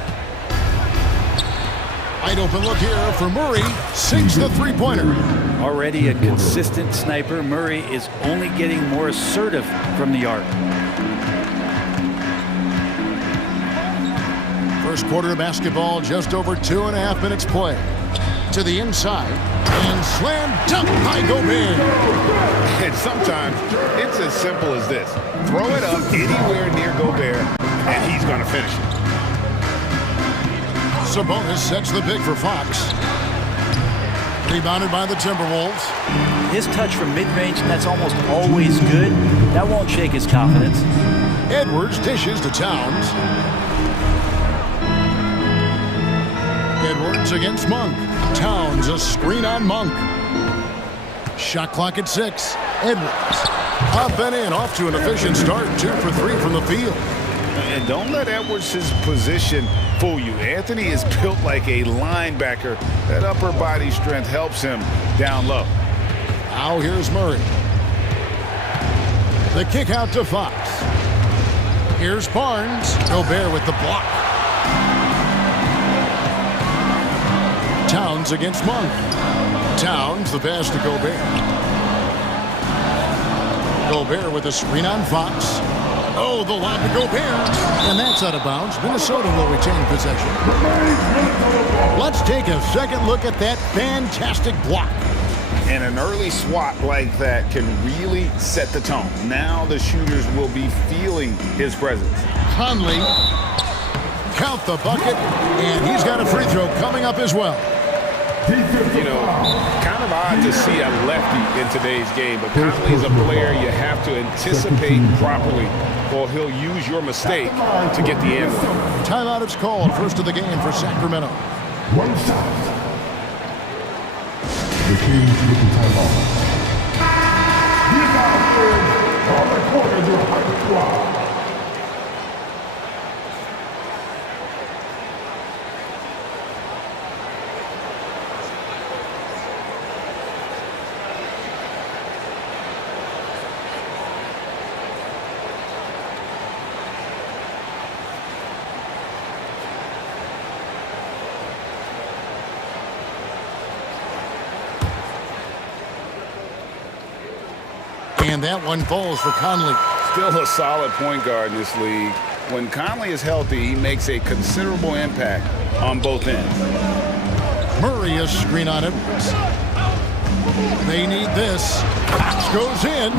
Wide open look here for Murray. Sinks the three-pointer. Already a consistent sniper, Murray is only getting more assertive from the arc. First quarter of basketball, just over 2.5 minutes play. To the inside, and slam dunk by Gobert. And sometimes it's as simple as this. Throw it up anywhere near Gobert, and he's going to finish it. Sabonis sets the pick for Fox. Rebounded by the Timberwolves. His touch from mid-range, that's almost always good. That won't shake his confidence. Edwards dishes to Towns. Edwards against Monk. Towns a screen on Monk. Shot clock at 6. Edwards up and in, off to an efficient start. 2 for 3 from the field. And don't let Edwards' position fool you. Anthony is built like a linebacker. That upper body strength helps him down low. Now here's Murray. The kick out to Fox. Here's Barnes. Gobert with the block. Towns against Monk. Towns, the pass to Gobert. Gobert with a screen on Fox. Oh, the lob to Gobert. And that's out of bounds. Minnesota will retain possession. Let's take a second look at that fantastic block. And an early swat like that can really set the tone. Now the shooters will be feeling his presence. Conley, count the bucket, and he's got a free throw coming up as well. You know, kind of odd to see a lefty in today's game, but Conley is a player you have to anticipate properly, or he'll use your mistake to get the end one. Timeout is called. First of the game for Sacramento. One stop. The Kings with the timeout. These are the corners of the squad. And that one falls for Conley. Still a solid point guard in this league. When Conley is healthy, he makes a considerable impact on both ends. Murray is screen on Edwards. They need this. Fox goes in.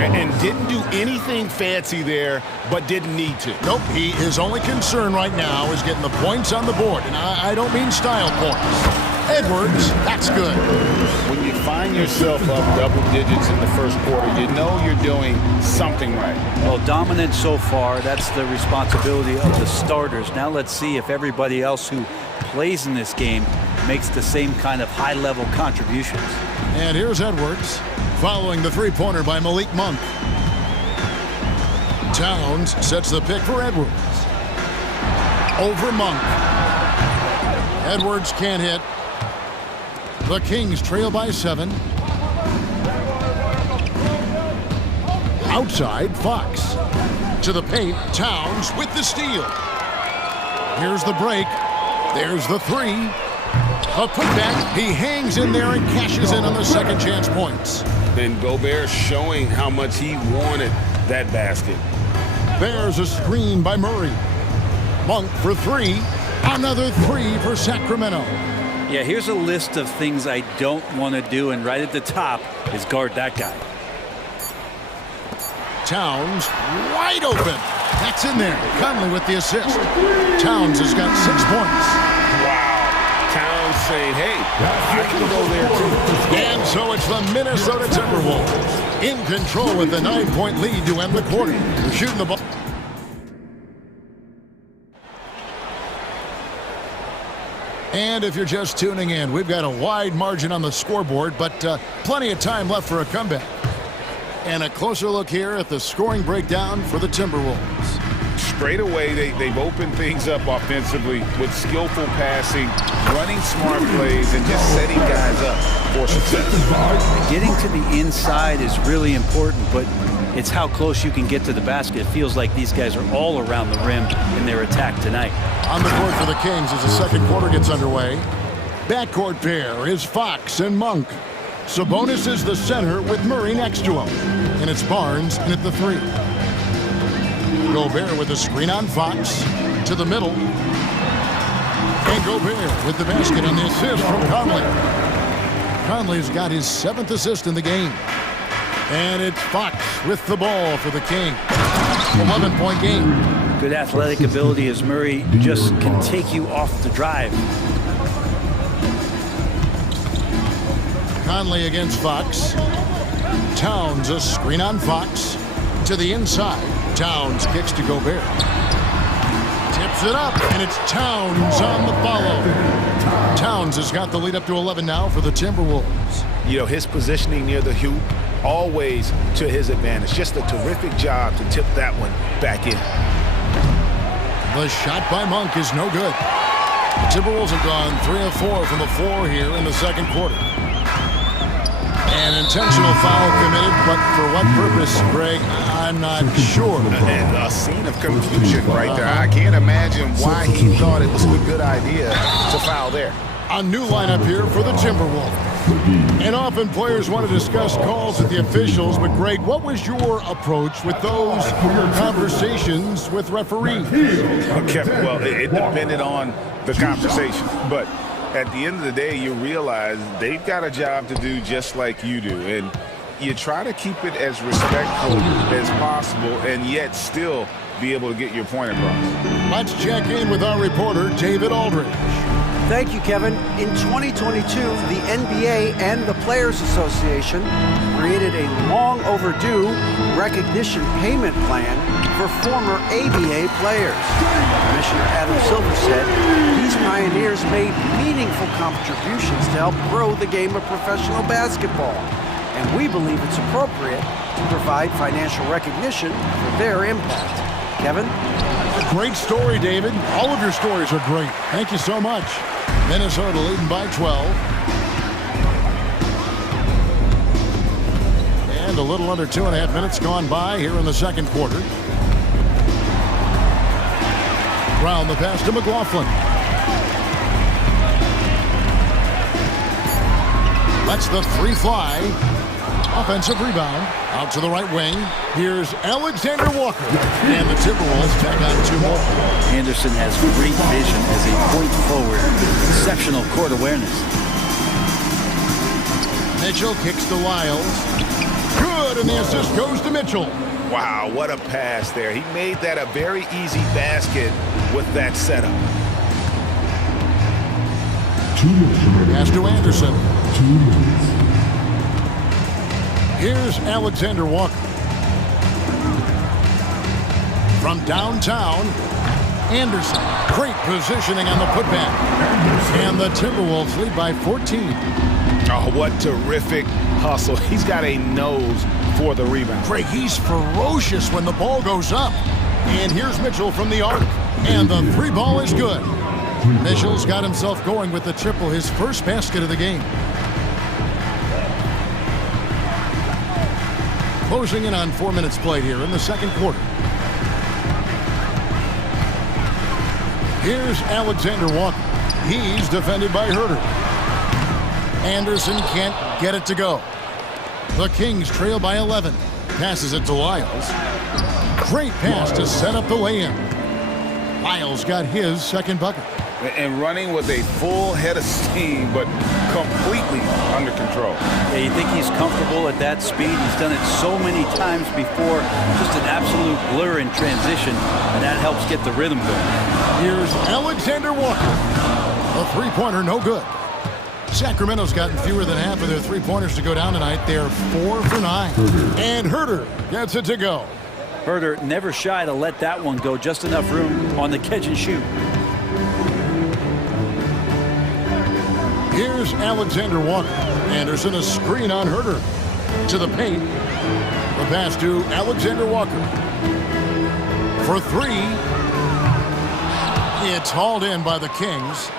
And didn't do anything fancy there, but didn't need to. Nope, his only concern right now is getting the points on the board. And I don't mean style points. Edwards, that's good. When you find yourself up double digits in the first quarter, you know you're doing something right. Well, dominant so far. That's the responsibility of the starters. Now let's see if everybody else who plays in this game makes the same kind of high-level contributions. And here's Edwards, following the three-pointer by Malik Monk. Towns sets the pick for Edwards. Over Monk. Edwards can't hit. The Kings trail by 7. Outside, Fox. To the paint, Towns with the steal. Here's the break. There's the three. A putback. He hangs in there and cashes in on the second chance points. And Gobert showing how much he wanted that basket. There's a screen by Murray. Monk for three. Another three for Sacramento. Yeah, here's a list of things I don't want to do, and right at the top is guard that guy. Towns wide open. That's in there. Conley with the assist. Towns has got 6 points. Wow. Towns saying, hey, I can go there too. And so it's the Minnesota Timberwolves in control with the 9-point lead to end the quarter. They're shooting the ball. And if you're just tuning in, we've got a wide margin on the scoreboard, but plenty of time left for a comeback. And a closer look here at the scoring breakdown for the Timberwolves. Straight away, they've opened things up offensively with skillful passing, running smart plays, and just setting guys up for success. Getting to the inside is really important, but it's how close you can get to the basket. It feels like these guys are all around the rim in their attack tonight. On the court for the Kings as the second quarter gets underway. Backcourt pair is Fox and Monk. Sabonis is the center with Murray next to him. And it's Barnes in at the three. Gobert with a screen on Fox to the middle. And Gobert with the basket on the assist from Conley. Conley's got his 7th assist in the game. And it's Fox with the ball for the King. 11-point game. Good athletic ability as Murray just can take you off the drive. Conley against Fox. Towns a screen on Fox. To the inside. Towns kicks to Gobert. Tips it up, and it's Towns on the follow. Towns has got the lead up to 11 now for the Timberwolves. You know, his positioning near the hoop, always to his advantage. Just a terrific job to tip that one back in. The shot by Monk is no good. The Timberwolves have gone 3 of 4 from the floor here in the second quarter. An intentional foul committed, but for what purpose, Greg, I'm not sure. And a scene of confusion right there. I can't imagine why he thought it was a good idea to foul there. A new lineup here for the Timberwolves. And often players want to discuss calls with the officials, but Greg, what was your approach with those conversations with referees? Okay, well, it depended on the conversation, but at the end of the day, you realize they've got a job to do just like you do, and you try to keep it as respectful as possible and yet still be able to get your point across. Let's check in with our reporter, David Aldridge. Thank you, Kevin. In 2022, the NBA and the Players Association created a long overdue recognition payment plan for former ABA players. Commissioner Adam Silver said these pioneers made meaningful contributions to help grow the game of professional basketball. And we believe it's appropriate to provide financial recognition for their impact. Kevin? Great story, David. All of your stories are great. Thank you so much. Minnesota leading by 12. And a little under 2.5 minutes gone by here in the second quarter. Brown the pass to McLaughlin. Lets the three fly. Offensive rebound. Out to the right wing. Here's Alexander Walker. And the Timberwolves tack on 2 more. Anderson has great vision as a point forward. Exceptional court awareness. Mitchell kicks to Lyles. Good, and the assist goes to Mitchell. Wow, what a pass there. He made that a very easy basket with that setup. 2 minutes remaining. Pass to Anderson. 2 minutes. Here's Alexander Walker. From downtown, Anderson. Great positioning on the putback. And the Timberwolves lead by 14. Oh, what terrific hustle. He's got a nose for the rebound. Craig, he's ferocious when the ball goes up. And here's Mitchell from the arc. And the 3 ball is good. Mitchell's got himself going with the triple, his first basket of the game. Closing in on 4 minutes played here in the second quarter. Here's Alexander Walker. He's defended by Herter. Anderson can't get it to go. The Kings trail by 11. Passes it to Lyles. Great pass to set up the lay-in. Lyles got his second bucket. And running with a full head of steam, but completely under control. Yeah, you think he's comfortable at that speed. He's done it so many times before. Just an absolute blur in transition, and that helps get the rhythm going. Here's Alexander Walker. A three-pointer, no good. Sacramento's gotten fewer than half of their three-pointers to go down tonight. They're 4 for 9. And Herter gets it to go. Herter never shy to let that one go. Just enough room on the catch and shoot. Here's Alexander Walker. Anderson a screen on Herter. To the paint. The pass to Alexander Walker. For 3. It's hauled in by the Kings.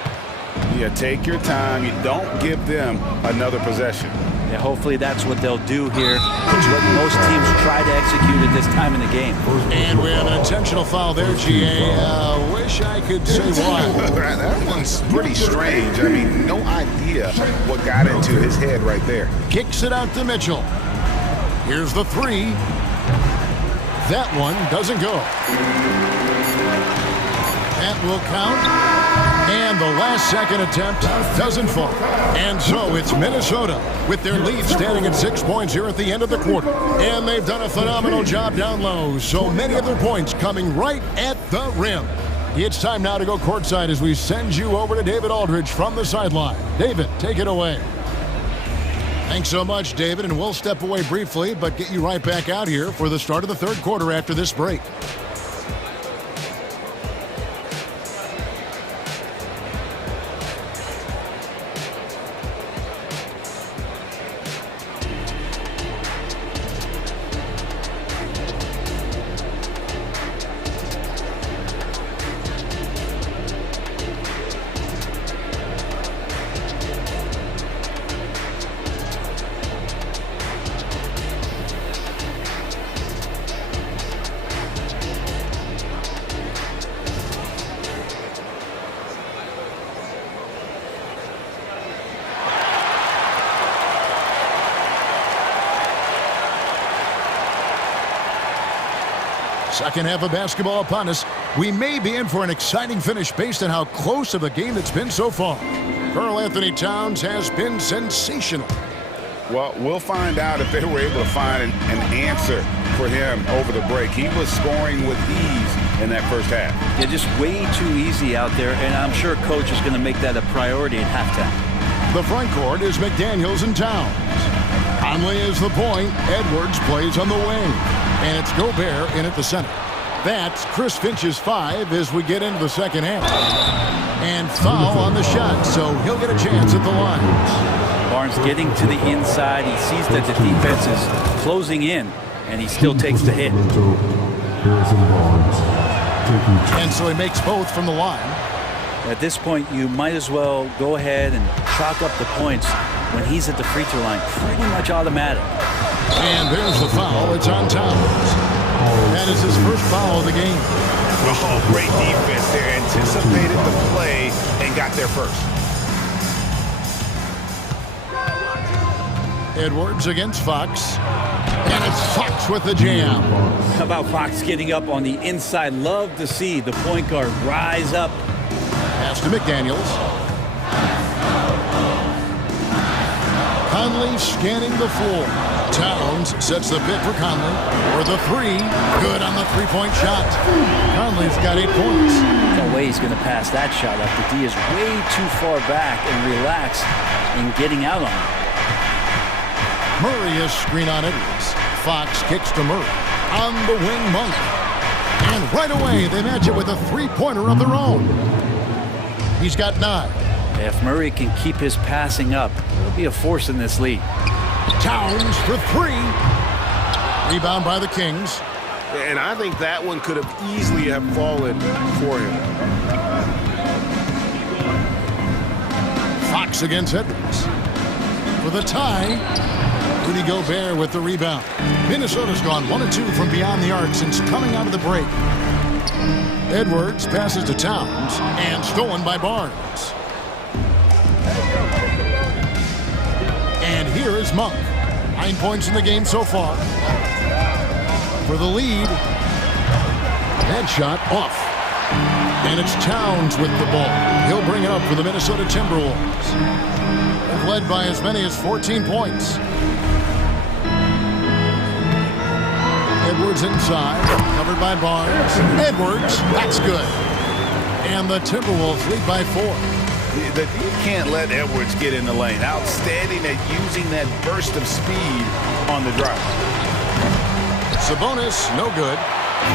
Yeah, take your time. You don't give them another possession. Yeah, hopefully that's what they'll do here. It's what most teams try to execute at this time in the game. And we have an intentional foul there, GA. Wish I could say why. That one's pretty strange. I mean, no idea what got into his head right there. Kicks it out to Mitchell. Here's the 3. That one doesn't go. That will count. And the last second attempt doesn't fall. And so it's Minnesota with their lead standing at 6 points here at the end of the quarter. And they've done a phenomenal job down low. So many of their points coming right at the rim. It's time now to go courtside as we send you over to David Aldridge from the sideline. David, take it away. Thanks so much, David. And we'll step away briefly, but get you right back out here for the start of the third quarter after this break. Second half of basketball upon us. We may be in for an exciting finish based on how close of a game it's been so far. Karl Anthony Towns has been sensational. Well, we'll find out if they were able to find an answer for him over the break. He was scoring with ease in that first half. Yeah, just way too easy out there, and I'm sure coach is going to make that a priority at halftime. The front court is McDaniels and Towns. Conley is the point. Edwards plays on the wing. And it's Gobert in at the center. That's Chris Finch's 5 as we get into the second half. And foul on the shot, so he'll get a chance at the line. Barnes getting to the inside. He sees that the defense is closing in, and he still takes the hit. And so he makes both from the line. At this point, you might as well go ahead and chalk up the points when he's at the free throw line. Pretty much automatic. And there's the foul. It's on Towns. That is his first foul of the game. Oh, great defense there. Anticipated the play and got there first. Edwards against Fox. And it's Fox with the jam. How about Fox getting up on the inside? Love to see the point guard rise up. Pass to McDaniels. Conley scanning the floor. Towns sets the pick for Conley. For the 3. Good on the three-point shot. Conley's got 8 points. No way he's going to pass that shot up. The D is way too far back and relaxed in getting out on it. Murray is screen on Edwards. Fox kicks to Murray. On the wing, Monk. And right away, they match it with a three-pointer of their own. He's got 9. If Murray can keep his passing up, it'll be a force in this league. Towns for 3. Rebound by the Kings. And I think that one could have easily have fallen for him. Fox against Edwards. For the tie, Rudy Gobert with the rebound. Minnesota's gone 1 of 2 from beyond the arc since coming out of the break. Edwards passes to Towns and stolen by Barnes. And here is Monk. 9 points in the game so far. For the lead. Headshot off. And it's Towns with the ball. He'll bring it up for the Minnesota Timberwolves. They've led by as many as 14 points. Edwards inside, covered by Barnes. Edwards, that's good. And the Timberwolves lead by 4. You can't let Edwards get in the lane. Outstanding at using that burst of speed on the drive. Sabonis, no good.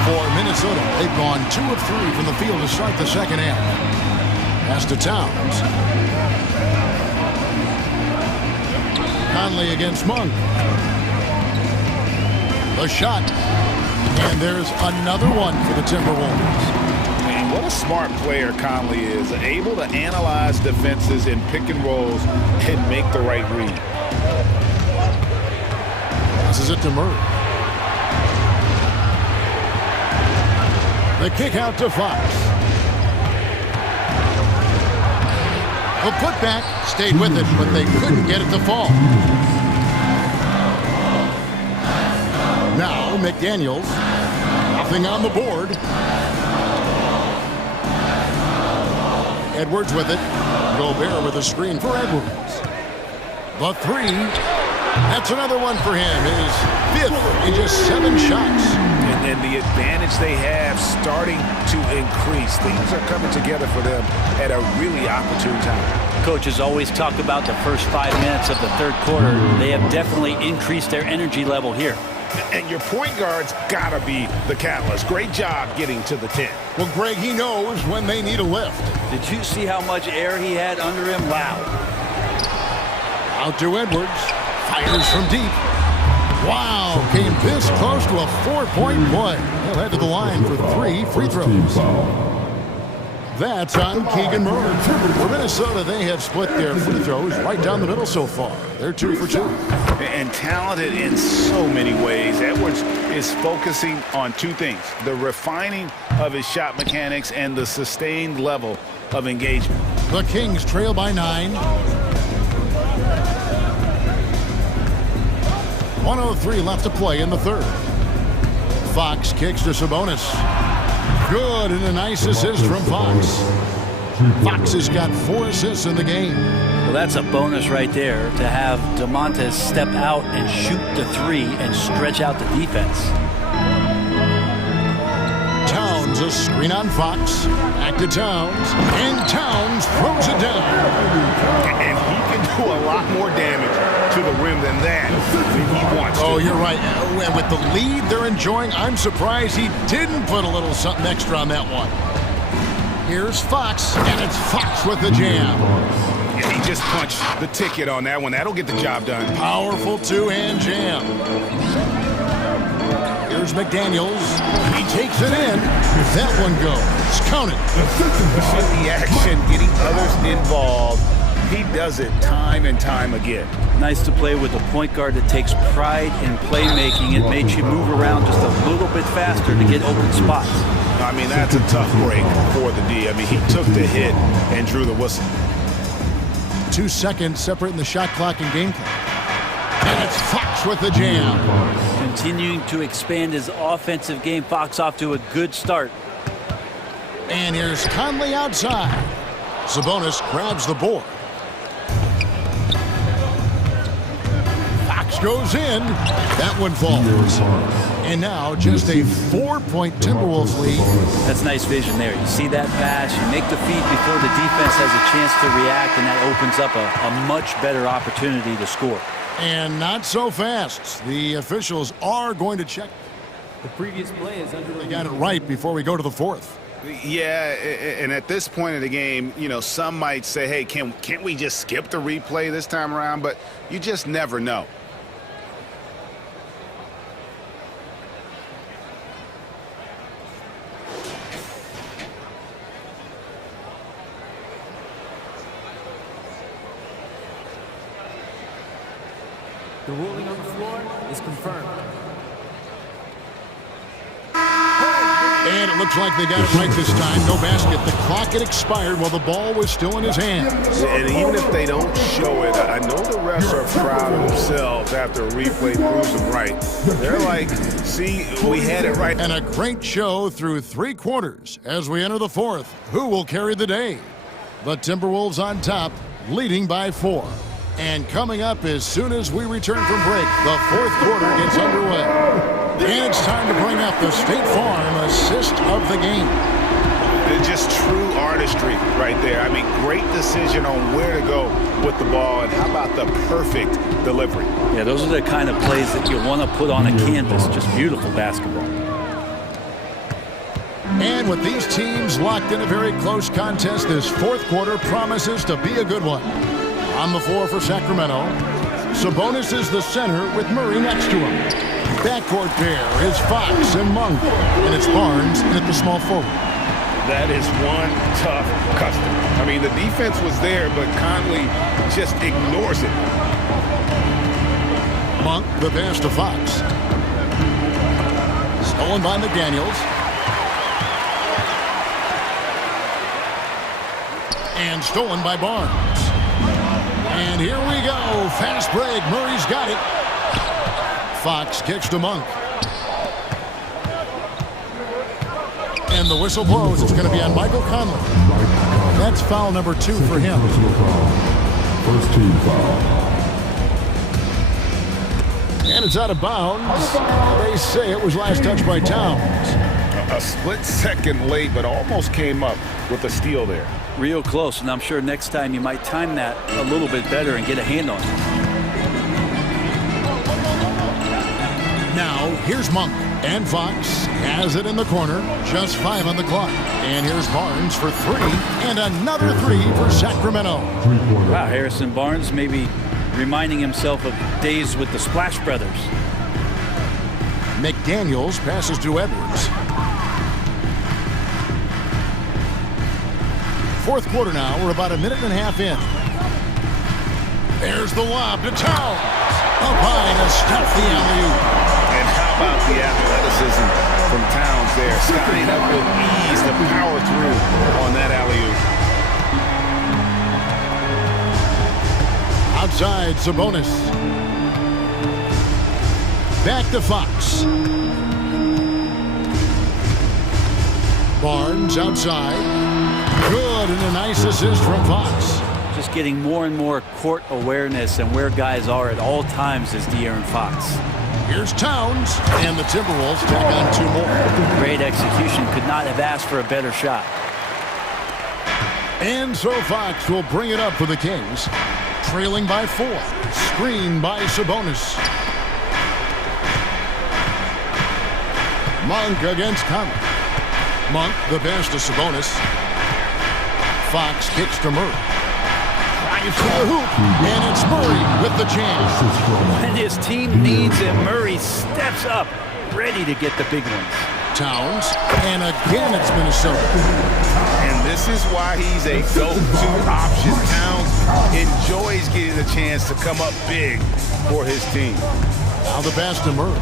For Minnesota, they've gone 2 of 3 from the field to start the second half. Pass to Towns. Conley against Monk. The shot. And there's another one for the Timberwolves. Man, what a smart player Conley is. Able to analyze defenses in pick and rolls and make the right read. Passes it to Murray. The kick out to Fox. The putback stayed with it, but they couldn't get it to fall. Now McDaniels, nothing on the board. Edwards with it. Gobert with a screen for Edwards. The 3. That's another one for him. His 5th in just 7 shots. And the advantage they have starting to increase. Things are coming together for them at a really opportune time. Coaches always talk about the first 5 minutes of the third quarter. They have definitely increased their energy level here. And your point guard's got to be the catalyst. Great job getting to the 10. Well, Greg, he knows when they need a lift. Did you see how much air he had under him? Wow. Out to Edwards. Fires from deep. Wow, came this close to a 4-point play. He'll head to the line for 3 free throws. That's on Keegan Murray. For Minnesota, they have split their free throws right down the middle so far. They're 2 for 2. And talented in so many ways. Edwards is focusing on 2 things. The refining of his shot mechanics and the sustained level of engagement. The Kings trail by 9. 1:03 left to play in the third. Fox kicks to Sabonis. Good, and a nice assist from Fox. Fox has got 4 assists in the game. Well, that's a bonus right there to have DeMontis step out and shoot the 3 and stretch out the defense. a screen on Fox. Back to Towns. And Towns throws it down. And he can do a lot more damage to the rim than that if he wants to. Oh, you're right. And with the lead they're enjoying, I'm surprised he didn't put a little something extra on that one. Here's Fox, and it's Fox with the jam. Yeah, he just punched the ticket on that one. That'll get the job done. Powerful two-hand jam. Here's McDaniels. He takes it in. That one goes. Count it. The action, getting others involved. He does it time and time again. Nice to play with a point guard that takes pride in playmaking. It makes you move around just a little bit faster to get open spots. I mean, that's a tough break for the D. I mean, he took the hit and drew the whistle. 2 seconds separating the shot clock and game clock. And it's Fox with the jam. Continuing to expand his offensive game. Fox off to a good start. And here's Conley outside. Sabonis grabs the board. Fox goes in. That one falls. And now just a 4-point Timberwolves lead. That's nice vision there. You see that pass, you make the feed before the defense has a chance to react, and that opens up a much better opportunity to score. And not so fast. The officials are going to check. The previous play is under. They got it right before we go to the fourth. Yeah, and at this point of the game, you know, some might say, hey, can't we just skip the replay this time around? But you just never know. The ruling on the floor is confirmed. And it looks like they got it right this time. No basket. The clock had expired while the ball was still in his hands. And even if they don't show it, I know the refs are proud of themselves after a replay proves them right. They're like, see, we had it right. And a great show through 3 quarters as we enter the fourth. Who will carry the day? The Timberwolves on top, leading by 4. And coming up as soon as we return from break, the fourth quarter gets underway. And it's time to bring up the State Farm assist of the game. It's just true artistry right there. I mean, great decision on where to go with the ball, and how about the perfect delivery? Yeah, those are the kind of plays that you want to put on a canvas. Just beautiful basketball. And with these teams locked in a very close contest, this fourth quarter promises to be a good one. On the floor for Sacramento, Sabonis is the center with Murray next to him. Backcourt pair is Fox and Monk, and it's Barnes in at the small forward. That is one tough customer. I mean, the defense was there, but Conley just ignores it. Monk, the pass to Fox. Stolen by McDaniels. And stolen by Barnes. And here we go. Fast break. Murray's got it. Fox kicks to Monk. And the whistle blows. It's going to be on Michael Conley. That's foul number 2 for him. First team foul. And it's out of bounds. They say it was last touched by Towns. A split second late, but almost came up with a steal there. Real close, and I'm sure next time you might time that a little bit better and get a hand on it. Now, here's Monk. And Fox has it in the corner. Just 5 on the clock. And here's Barnes for 3. And another 3 for Sacramento. Wow, Harrison Barnes maybe reminding himself of days with the Splash Brothers. McDaniels passes to Edwards. Fourth quarter now. We're about a minute and a half in. There's the lob to Towns. Up high to stuff the alley-oop. And how about the athleticism from Towns there? Skying up with ease to power through on that alley-oop. Outside, Sabonis. Back to Fox. Barnes outside. Good, and a nice assist from Fox. Just getting more and more court awareness and where guys are at all times is De'Aaron Fox. Here's Towns, and the Timberwolves tack on 2 more. Great execution. Could not have asked for a better shot. And so Fox will bring it up for the Kings. Trailing by 4. Screen by Sabonis. Monk against Conley. Monk, the pass to Sabonis. Fox kicks to Murray. Drives to the hoop, and it's Murray with the jam. When his team needs him, Murray steps up, ready to get the big ones. Towns, and again it's Minnesota. And this is why he's a go-to option. Towns enjoys getting the chance to come up big for his team. Now the pass to Murray.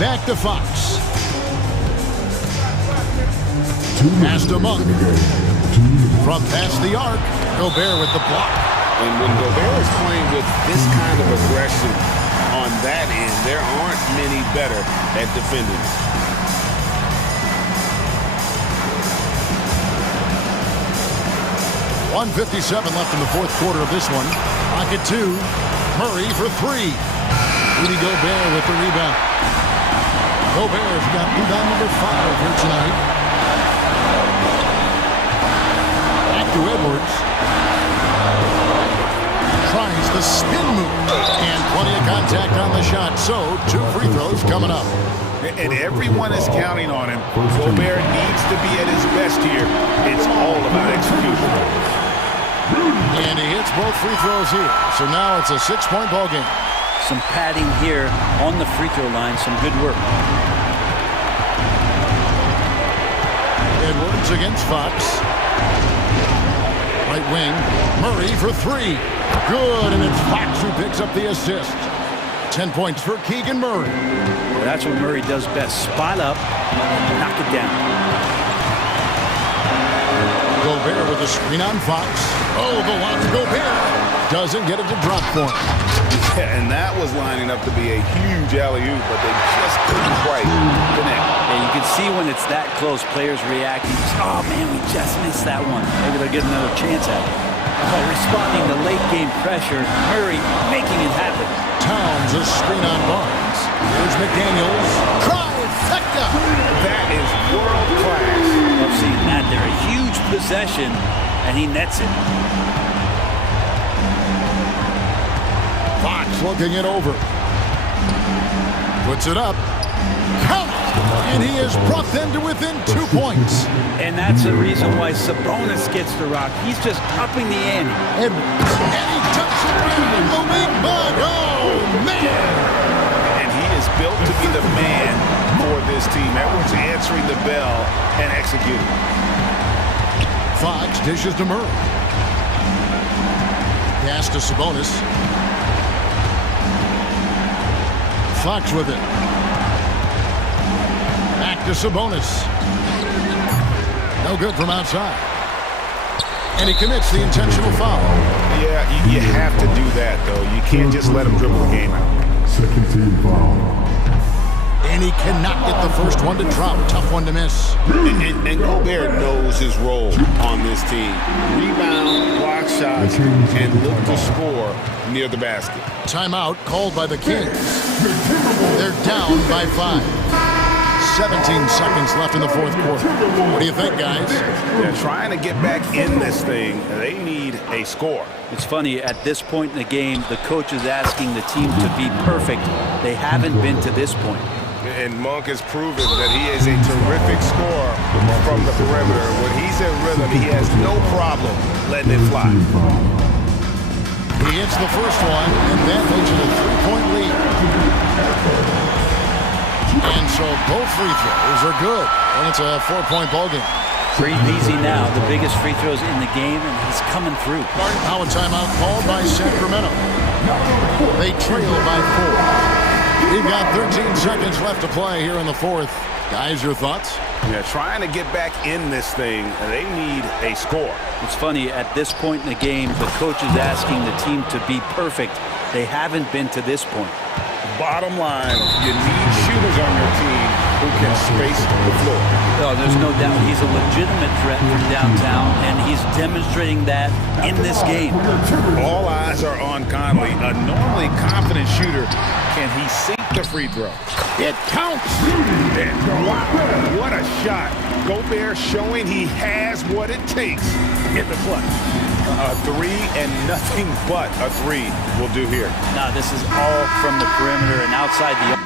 Back to Fox. Pass to Monk. From past the arc, Gobert with the block. And when Gobert is playing with this kind of aggression on that end, there aren't many better at defending. 1:57 left in the 4th quarter of this one. Pocket 2. Murray for 3. Rudy Gobert with the rebound. Gobert's got rebound number 5 here tonight. Back to Edwards. Tries the spin move. And plenty of contact on the shot. So 2 free throws coming up. And everyone is counting on him. Gobert needs to be at his best here. It's all about execution. And he hits both free throws here. So now it's a 6-point ball game. Some padding here on the free throw line. Some good work. Edwards against Fox. Right wing. Murray for 3. Good, and it's Fox who picks up the assist. 10 points for Keegan Murray. Well, that's what Murray does best. Spot up and knock it down. Gobert with a screen on Fox. Oh, the lob to Gobert. Doesn't get it to drop for him. Yeah, and that was lining up to be a huge alley-oop, but they just couldn't quite connect. And you can see when it's that close, players reacting. Oh, man, we just missed that one. Maybe they'll get another chance at it. Responding to late-game pressure, Murray making it happen. Towns a screen on Barnes. Here's McDaniels. Trifecta! That is world class. I've seen that there. A huge possession, and he nets it. Fox looking it over. Puts it up. Count! And he has brought them to within 2 points. And that's the reason why Sabonis gets the rock. He's just upping the ante. And he tucks it around the weak bug. Oh, man! And he is built to be the man for this team. Edwards answering the bell and executing. Fox dishes to Murray. Pass to Sabonis. Fox with it. Back to Sabonis. No good from outside. And he commits the intentional foul. Yeah, you have to do that, though. You can't just let him dribble the game out. Second team foul. And he cannot get the first one to drop. Tough one to miss. And Gobert knows his role on this team. Rebound, block shots, and look to score near the basket. Timeout called by the Kings. They're down by 5. 17 seconds left in the 4th quarter. What do you think, guys? They're trying to get back in this thing. They need a score. It's funny, at this point in the game, the coach is asking the team to be perfect. They haven't been to this point. And Monk has proven that he is a terrific scorer from the perimeter. When he's in rhythm, he has no problem letting it fly. He hits the first one, and that makes it a 3-point lead. And so both free throws are good, and it's a 4-point ball game. Breathe easy now. The biggest free throws in the game, and he's coming through. Now a timeout called by Sacramento. They trail by 4. We've got 13 seconds left to play here in the 4th. Guys, your thoughts? Yeah, trying to get back in this thing, they need a score. It's funny, at this point in the game, the coach is asking the team to be perfect. They haven't been to this point. Bottom line, you need shooters on your team who can space the floor. Oh, there's no doubt. He's a legitimate threat from downtown, and he's demonstrating that in this game. All eyes are on Conley, a normally confident shooter. Can he sink the free throw? It counts! And wow, what a shot. Gobert showing he has what it takes in the clutch. A three and nothing but a three will do here. Now, this is all from the perimeter and outside the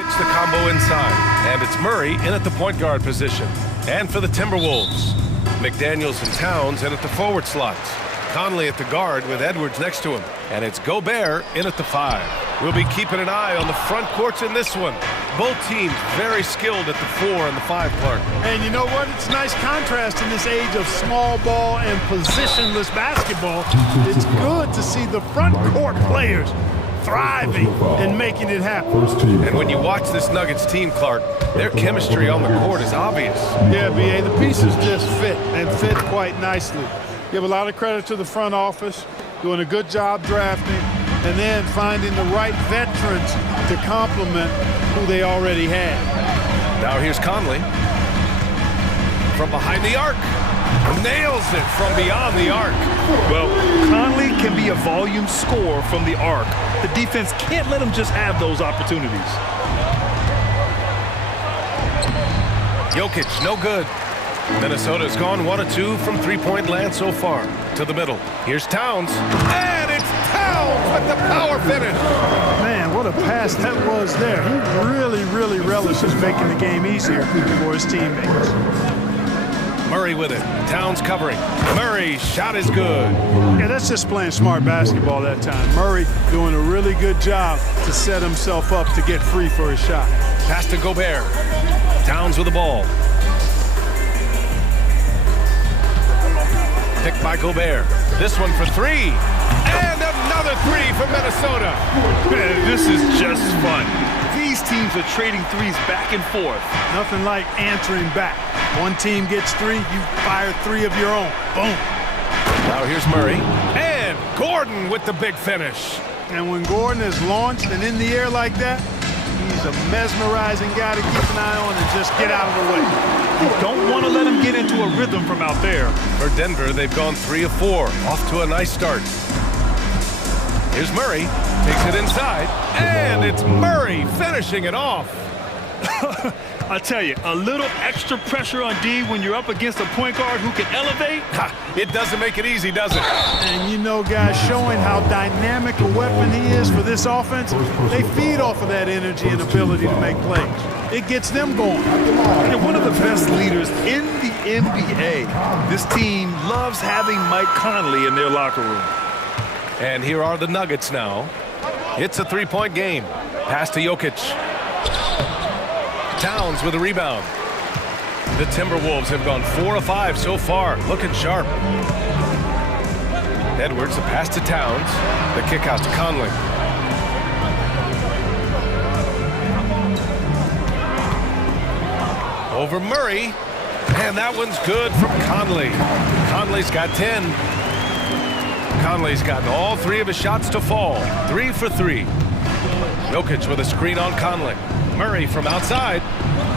It's the combo inside, and it's Murray in at the point guard position. And for the Timberwolves, McDaniels and Towns in at the forward slots. Conley at the guard with Edwards next to him. And it's Gobert in at the 5. We'll be keeping an eye on the front courts in this one. Both teams very skilled at the 4 and the 5, Clark. And you know what? It's a nice contrast in this age of small ball and positionless basketball. It's good to see the front court players thriving and making it happen. And when you watch this Nuggets team, Clark, their chemistry on the court is obvious. Yeah, B.A., the pieces just fit and fit quite nicely. Give a lot of credit to the front office, doing a good job drafting, and then finding the right veterans to complement who they already had. Now here's Conley. From behind the arc. Nails it from beyond the arc. Well, Conley can be a volume scorer from the arc. The defense can't let him just have those opportunities. Jokic, no good. Minnesota's gone 1 of 2 from three-point land so far. To the middle. Here's Towns. And it's Towns with the power finish. Man, what a pass that was there. He really relishes making the game easier for his teammates. Murray with it. Towns covering. Murray's shot is good. Yeah, that's just playing smart basketball that time. Murray doing a really good job to set himself up to get free for his shot. Pass to Gobert. Towns with the ball. Picked by Gobert. This one for 3. And another 3 for Minnesota. Man, this is just fun. These teams are trading threes back and forth. Nothing like answering back. One team gets 3, you fire 3 of your own. Boom. Now here's Murray. And Gordon with the big finish. And when Gordon is launched and in the air like that, he's a mesmerizing guy to keep an eye on and just get out of the way. You don't want to let him get into a rhythm from out there. For Denver, they've gone 3 of 4. Off to a nice start. Here's Murray. Takes it inside. And it's Murray finishing it off. I tell you, a little extra pressure on D when you're up against a point guard who can elevate. It doesn't make it easy, does it? And you know, guys, showing how dynamic a weapon he is for this offense, they feed off of that energy and ability to make plays. It gets them going. And one of the best leaders in the NBA. This team loves having Mike Conley in their locker room. And here are the Nuggets now. It's a 3-point game. Pass to Jokic. Towns with a rebound. The Timberwolves have gone 4 of 5 so far. Looking sharp. Edwards, the pass to Towns. The kick out to Conley. Over Murray. And that one's good from Conley. Conley's got 10. Conley's gotten all 3 of his shots to fall. 3 for 3. Jokic with a screen on Conley. Murray from outside.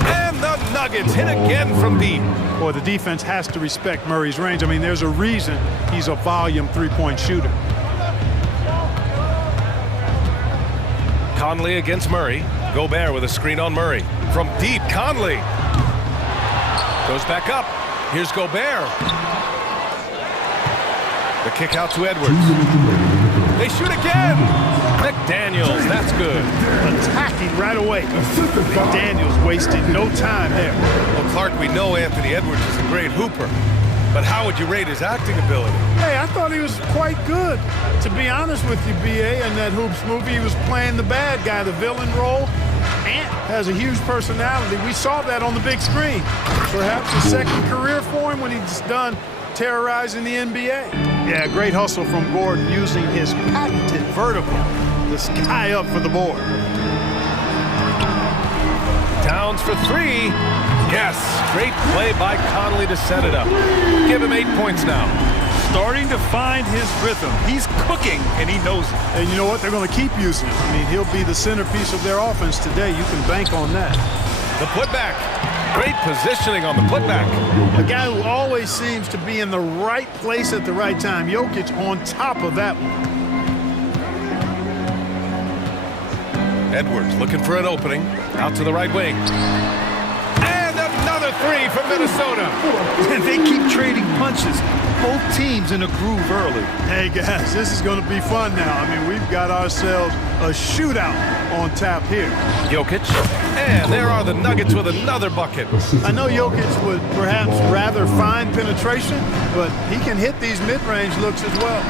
And the Nuggets hit again from deep. Boy, the defense has to respect Murray's range. I mean, there's a reason he's a volume 3-point shooter. Conley against Murray. Gobert with a screen on Murray. From deep, Conley. Goes back up. Here's Gobert. The kick out to Edwards. They shoot again. McDaniels, that's good. Attacking right away. McDaniels wasting no time there. Well, Clark, we know Anthony Edwards is a great hooper. But how would you rate his acting ability? Hey, I thought he was quite good. To be honest with you, B.A., in that Hoops movie, he was playing the bad guy, the villain role. Ant has a huge personality. We saw that on the big screen. Perhaps a second career for him when he's done terrorizing the NBA. Yeah, great hustle from Gordon using his patented vertical. The sky up for the board. Towns for 3. Yes, great play by Conley to set it up. Give him 8 points now. Starting to find his rhythm. He's cooking, and he knows it. And you know what? They're going to keep using him. I mean, he'll be the centerpiece of their offense today. You can bank on that. The putback. Great positioning on the putback. A guy who always seems to be in the right place at the right time. Jokic on top of that one. Edwards looking for an opening. Out to the right wing. And another the three from Minnesota. And they keep trading punches. Both teams in a groove early. Hey, guys, this is going to be fun now. I mean, we've got ourselves a shootout on tap here. Jokic. And there are the Nuggets with another bucket. I know Jokic would perhaps rather find penetration, but he can hit these mid-range looks as well.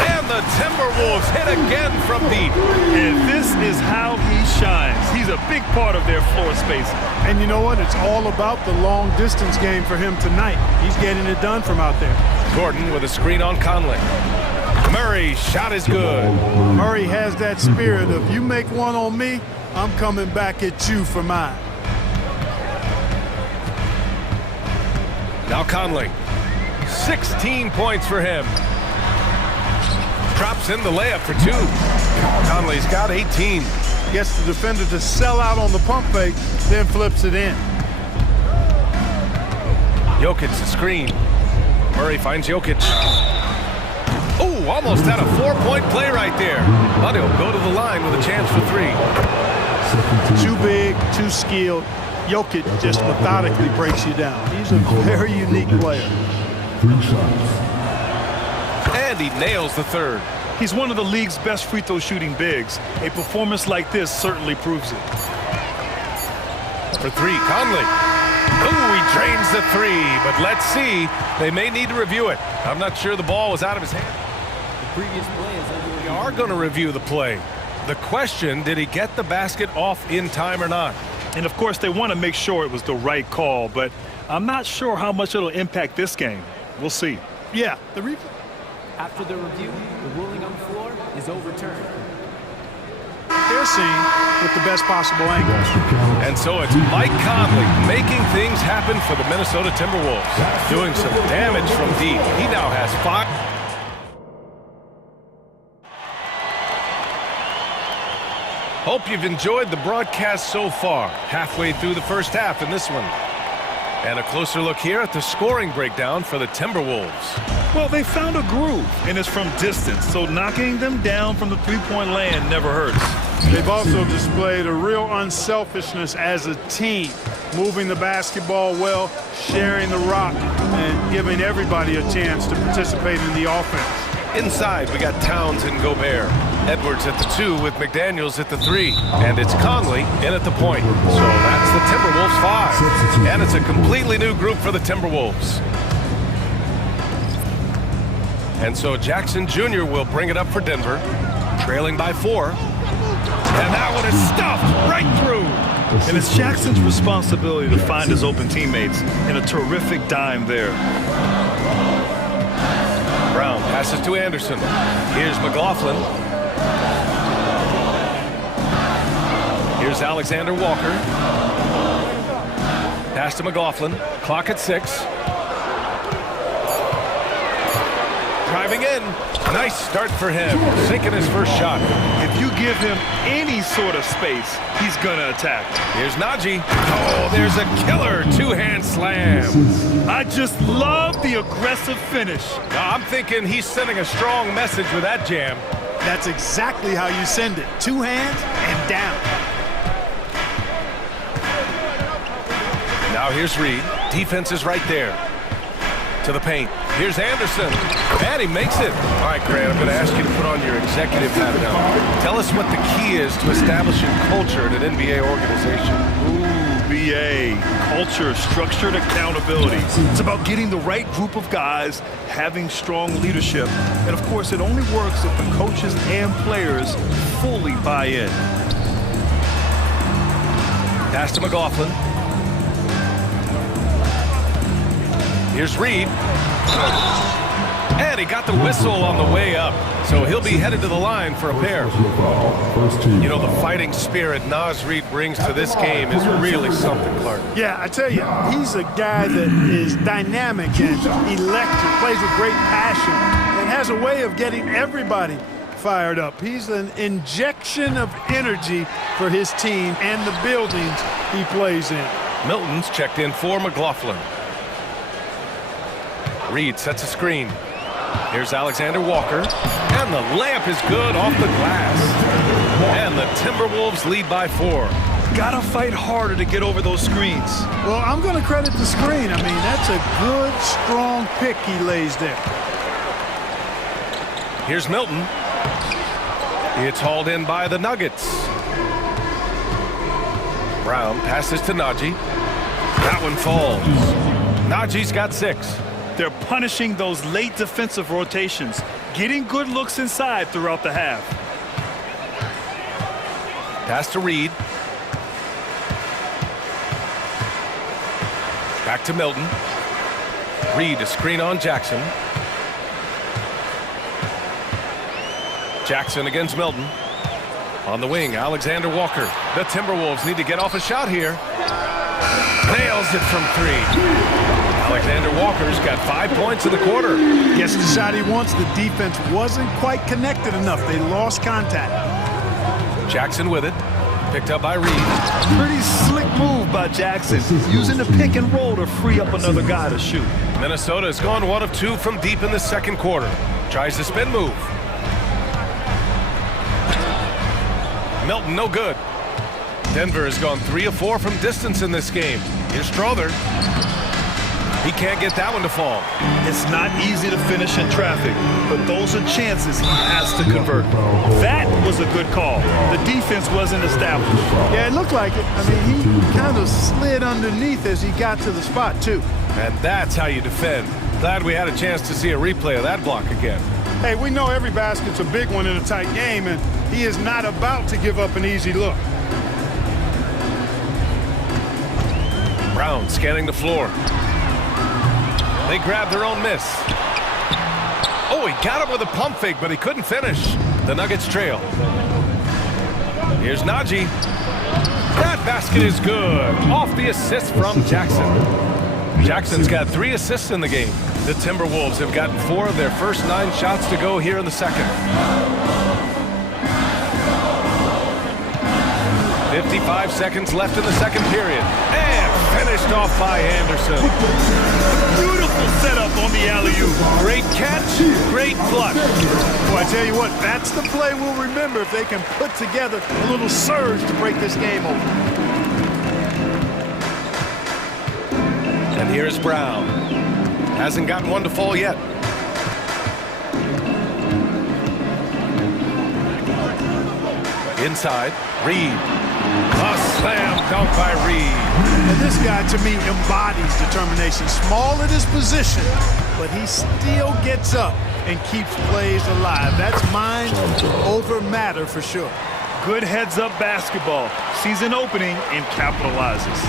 And the Timberwolves hit again from deep. And this is how he shines. He's a big part of their floor space. And you know what? It's all about the long-distance game for him tonight. He's getting it done from out there. Gordon with a screen on Conley. Murray's shot is good. Murray has that spirit of, you make one on me, I'm coming back at you for mine. Now Conley. 16 points for him. Drops in the layup for two. Conley's got 18. Gets the defender to sell out on the pump fake, then flips it in. Jokic the screen. Murray finds Jokic. Oh, almost had a 4-point play right there. But he'll go to the line with a chance for three. Too big, too skilled. Jokic just methodically breaks you down. He's a very unique player. 3 shots. And he nails the third. He's one of the league's best free throw shooting bigs. A performance like this certainly proves it. For three, Conley. Ooh, he drains the three, but let's see. They may need to review it. I'm not sure the ball was out of his hand. The previous play is under. We are going to review the play. The question, did he get the basket off in time or not? And of course, they want to make sure it was the right call, but I'm not sure how much it'll impact this game. We'll see. Yeah, the replay. After the review, the ruling on the floor is overturned. They're seen with the best possible angle. And so it's Mike Conley making things happen for the Minnesota Timberwolves. Doing some damage from deep. He now has 5. Hope you've enjoyed the broadcast so far. Halfway through the first half in this one. And a closer look here at the scoring breakdown for the Timberwolves. Well, they found a groove, and it's from distance, so knocking them down from the three-point land never hurts. They've also displayed a real unselfishness as a team, moving the basketball well, sharing the rock, and giving everybody a chance to participate in the offense. Inside, we got Towns and Gobert. Edwards at the 2 with McDaniels at the 3. And it's Conley in at the point. So that's the Timberwolves 5. And it's a completely new group for the Timberwolves. And so Jackson Jr. will bring it up for Denver, trailing by 4. And that one is stuffed right through. And it's Jackson's responsibility to find his open teammates, and a terrific dime there. Brown passes to Anderson. Here's McLaughlin. Here's Alexander Walker. Pass to McLaughlin. Clock at 6. Driving in. Nice start for him. Sinking his first shot. If you give him any sort of space, he's gonna attack. Here's Najee. Oh, there's a killer two-hand slam. I just love the aggressive finish. Now, I'm thinking he's sending a strong message with that jam. That's exactly how you send it. 2 hands and down. Now here's Reed. Defense is right there. To the paint. Here's Anderson. And he makes it. All right, Grant, I'm going to ask you to put on your executive hat now. Tell us what the key is to establishing culture at an NBA organization. Ooh, BA. Culture, structured accountability. It's about getting the right group of guys, having strong leadership. And, of course, it only works if the coaches and players fully buy in. Pass to McLaughlin. Here's Reed. And he got the whistle on the way up. So he'll be headed to the line for a pair. You know, the fighting spirit Naz Reid brings to this game is really something, Clark. Yeah, I tell you, he's a guy that is dynamic and electric, plays with great passion, and has a way of getting everybody fired up. He's an injection of energy for his team and the buildings he plays in. Milton's checked in for McLaughlin. Reed sets a screen. Here's Alexander Walker. And the layup is good off the glass. And the Timberwolves lead by 4. Gotta fight harder to get over those screens. Well, I'm going to credit the screen. I mean, that's a good, strong pick he lays there. Here's Milton. It's hauled in by the Nuggets. Brown passes to Najee. That one falls. Najee's got 6. They're punishing those late defensive rotations, getting good looks inside throughout the half. Pass to Reed. Back to Milton. Reed, a screen on Jackson. Jackson against Milton. On the wing, Alexander Walker. The Timberwolves need to get off a shot here. Nails it from 3. Alexander Walker's got 5 points in the quarter. Gets the shot he wants. The defense wasn't quite connected enough. They lost contact. Jackson with it. Picked up by Reed. Pretty slick move by Jackson, using the pick and roll to free up another guy to shoot. Minnesota has gone 1 of 2 from deep in the second quarter. Tries the spin move. Milton, no good. Denver has gone 3 of 4 from distance in this game. Here's Strother. He can't get that one to fall. It's not easy to finish in traffic, but those are chances he has to convert. That was a good call. The defense wasn't established. Yeah, it looked like it. I mean, he kind of slid underneath as he got to the spot, too. And that's how you defend. Glad we had a chance to see a replay of that block again. Hey, we know every basket's a big one in a tight game, and he is not about to give up an easy look. Brown scanning the floor. They grab their own miss. Oh, he got him with a pump fake, but he couldn't finish. The Nuggets trail. Here's Najee. That basket is good. Off the assist from Jackson. Jackson's got 3 assists in the game. The Timberwolves have gotten 4 of their first 9 shots to go here in the second. 55 seconds left in the second period. And finished off by Anderson. Beautiful setup on the alley-oop. Great catch, great clutch. Boy, I tell you what, that's the play we'll remember if they can put together a little surge to break this game open. And here's Brown. Hasn't gotten one to fall yet. Inside, Reed. A slam dunk by Reed. And this guy, to me, embodies determination. Small at his position, but he still gets up and keeps plays alive. That's mind over matter for sure. Good heads-up basketball. Sees an opening and capitalizes.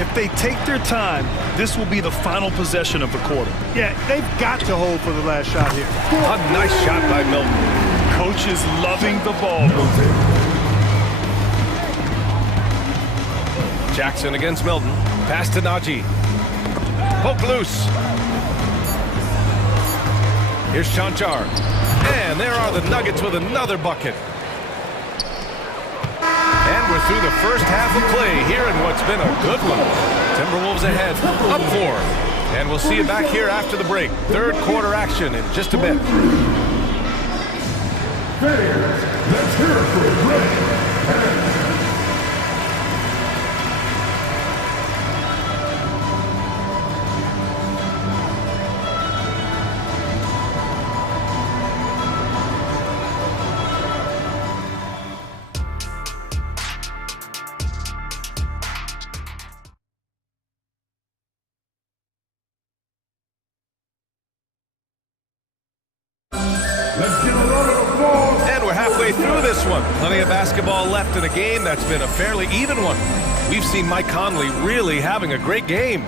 If they take their time, this will be the final possession of the quarter. Yeah, they've got to hold for the last shot here. A nice shot by Milton. Coach is loving the ball movement. Jackson against Milton. Pass to Najee. Poke loose. Here's Chanchar. And there are the Nuggets with another bucket. And we're through the first half of play here in what's been a good one. Timberwolves ahead, up 4. And we'll see you back here after the break. Third quarter action in just a bit. Let's hear it for Greg. And we're halfway through this one. Plenty of basketball left in a game that's been a fairly even one. We've seen Mike Conley really having a great game.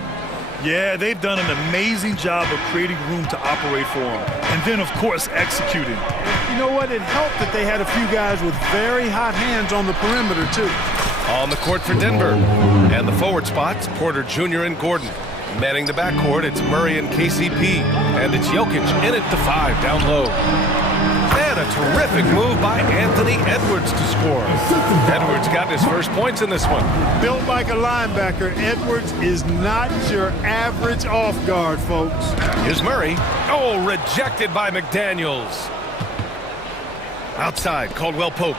Yeah, they've done an amazing job of creating room to operate for him. And then, of course, executing. You know what? It helped that they had a few guys with very hot hands on the perimeter, too. On the court for Denver. And the forward spots, Porter Jr. and Gordon. Manning the backcourt, it's Murray and KCP. And it's Jokic in at the 5 down low. And a terrific move by Anthony Edwards to score. Edwards got his first points in this one. Built like a linebacker, Edwards is not your average off guard, folks. Here's Murray. Oh, rejected by McDaniels. Outside, Caldwell Pope.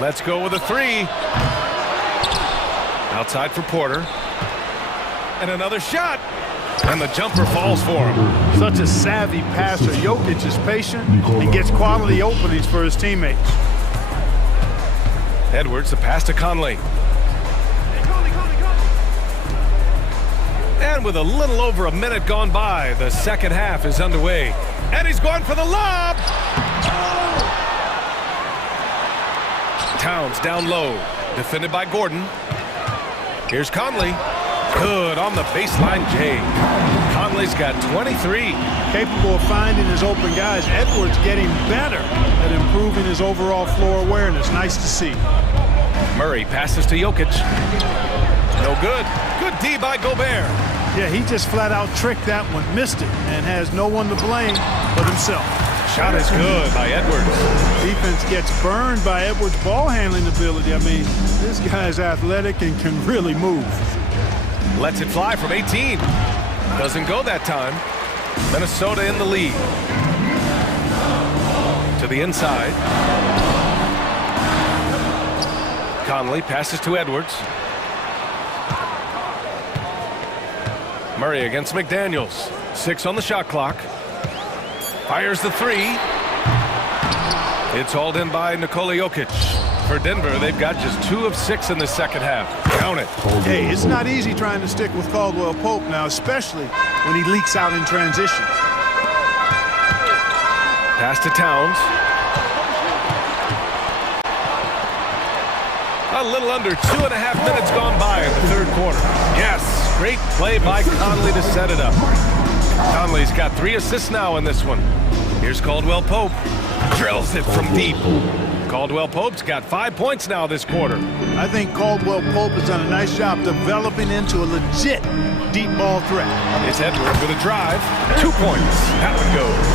Let's go with a three. Outside for Porter. And another shot. And the jumper falls for him. Such a savvy passer. Jokic is patient and gets quality openings for his teammates. Edwards, the pass to Conley. And with a little over a minute gone by, the second half is underway. And he's going for the lob. Towns down low, defended by Gordon. Here's Conley. Good on the baseline, Jay. Conley's got 23. Capable of finding his open guys. Edwards getting better at improving his overall floor awareness. Nice to see. Murray passes to Jokic. No good. Good D by Gobert. Yeah, he just flat out tricked that one, missed it, and has no one to blame but himself. Shot is good by Edwards. Defense gets burned by Edwards' ball handling ability. I mean, this guy's athletic and can really move. Lets it fly from 18. Doesn't go that time. Minnesota in the lead. To the inside. Conley passes to Edwards. Murray against McDaniels. 6 on the shot clock. Fires the three. It's hauled in by Nikola Jokic. For Denver, they've got just 2 of 6 in the second half. Count it. Hey, it's not easy trying to stick with Caldwell Pope now, especially when he leaks out in transition. Pass to Towns. A little under 2.5 minutes gone by in the third quarter. Yes, great play by Conley to set it up. Conley's got 3 assists now in this one. Here's Caldwell Pope. Drills it from deep. Caldwell Pope's got 5 points now this quarter. I think Caldwell Pope has done a nice job developing into a legit deep ball threat. It's Edwards with a drive. 2 points. That one goes.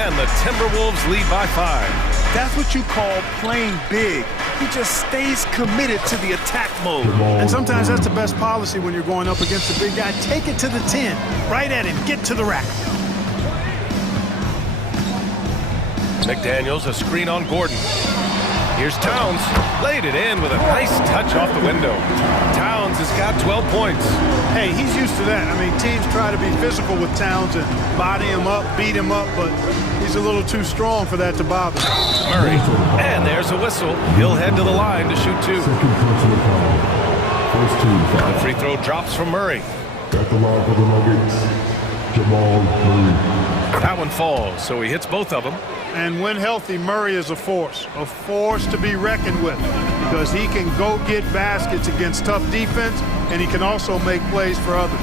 And the Timberwolves lead by 5. That's what you call playing big. He just stays committed to the attack mode. And sometimes that's the best policy when you're going up against a big guy. Take it to the 10. Right at him. Get to the rack. McDaniels, a screen on Gordon. Here's Towns. Laid it in with a nice touch off the window. Towns has got 12 points. Hey, he's used to that. I mean, teams try to be physical with Towns and body him up, beat him up, but he's a little too strong for that to bother. Murray. And there's a whistle. He'll head to the line to shoot 2. The free throw drops from Murray. At the line for the Nuggets, Jamal Murray. That one falls, so he hits both of them. And when healthy, Murray is a force to be reckoned with, because he can go get baskets against tough defense, and he can also make plays for others.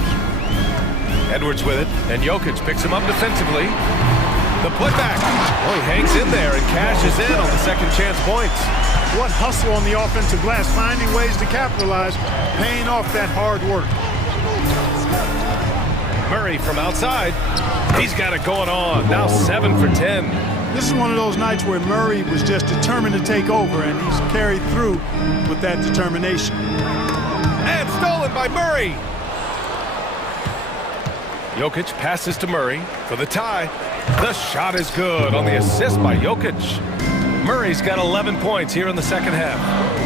Edwards with it, and Jokic picks him up defensively. The putback. Oh, he hangs in there and cashes in on the second chance points. What hustle on the offensive glass, finding ways to capitalize, paying off that hard work. Murray from outside. He's got it going on. Now 7 for 10. This is one of those nights where Murray was just determined to take over, and he's carried through with that determination. And stolen by Murray. Jokic passes to Murray for the tie. The shot is good on the assist by Jokic. Murray's got 11 points here in the second half.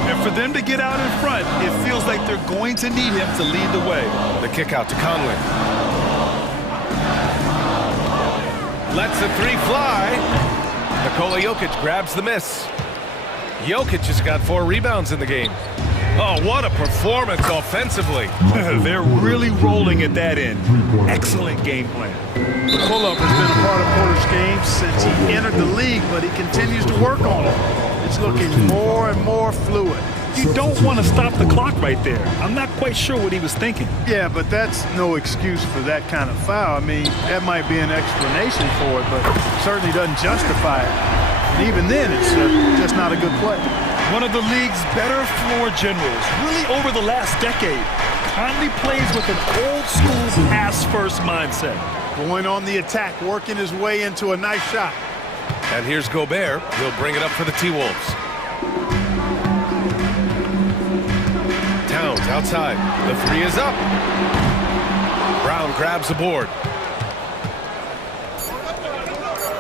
And for them to get out in front, it feels like they're going to need him to lead the way. The kick out to Conley. Lets the three fly. Nikola Jokic grabs the miss. Jokic has got 4 rebounds in the game. Oh, what a performance offensively. They're really rolling at that end. Excellent game plan. The pull-up has been a part of Porter's game since he entered the league, but he continues to work on it. It's looking more and more fluid. You don't want to stop the clock right there. I'm not quite sure what he was thinking. Yeah, but that's no excuse for that kind of foul. I mean, that might be an explanation for it, but certainly doesn't justify it. And even then, it's just not a good play. One of the league's better floor generals, really over the last decade. Conley plays with an old-school pass-first mindset. Going on the attack, working his way into a nice shot. And here's Gobert. He'll bring it up for the T-Wolves. Towns outside. The three is up. Brown grabs the board.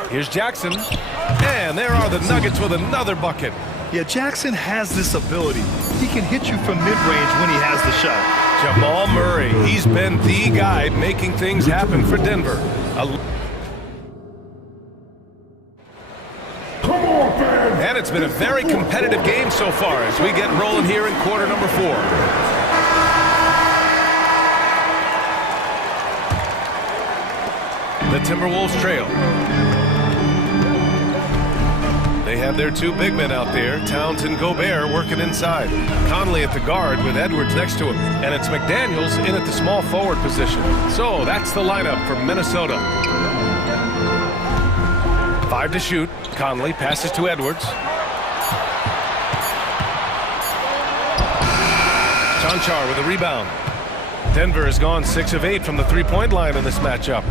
Here's Jackson. And there are the Nuggets with another bucket. Yeah, Jackson has this ability. He can hit you from mid-range when he has the shot. Jamal Murray, he's been the guy making things happen for Denver. And it's been a very competitive game so far as we get rolling here in quarter number 4. The Timberwolves trail. They have their 2 big men out there, Towns and Gobert, working inside. Conley at the guard with Edwards next to him. And it's McDaniels in at the small forward position. So that's the lineup for Minnesota. 5 to shoot. Conley passes to Edwards. Chanchar with a rebound. Denver has gone 6 of 8 from the three-point line in this matchup.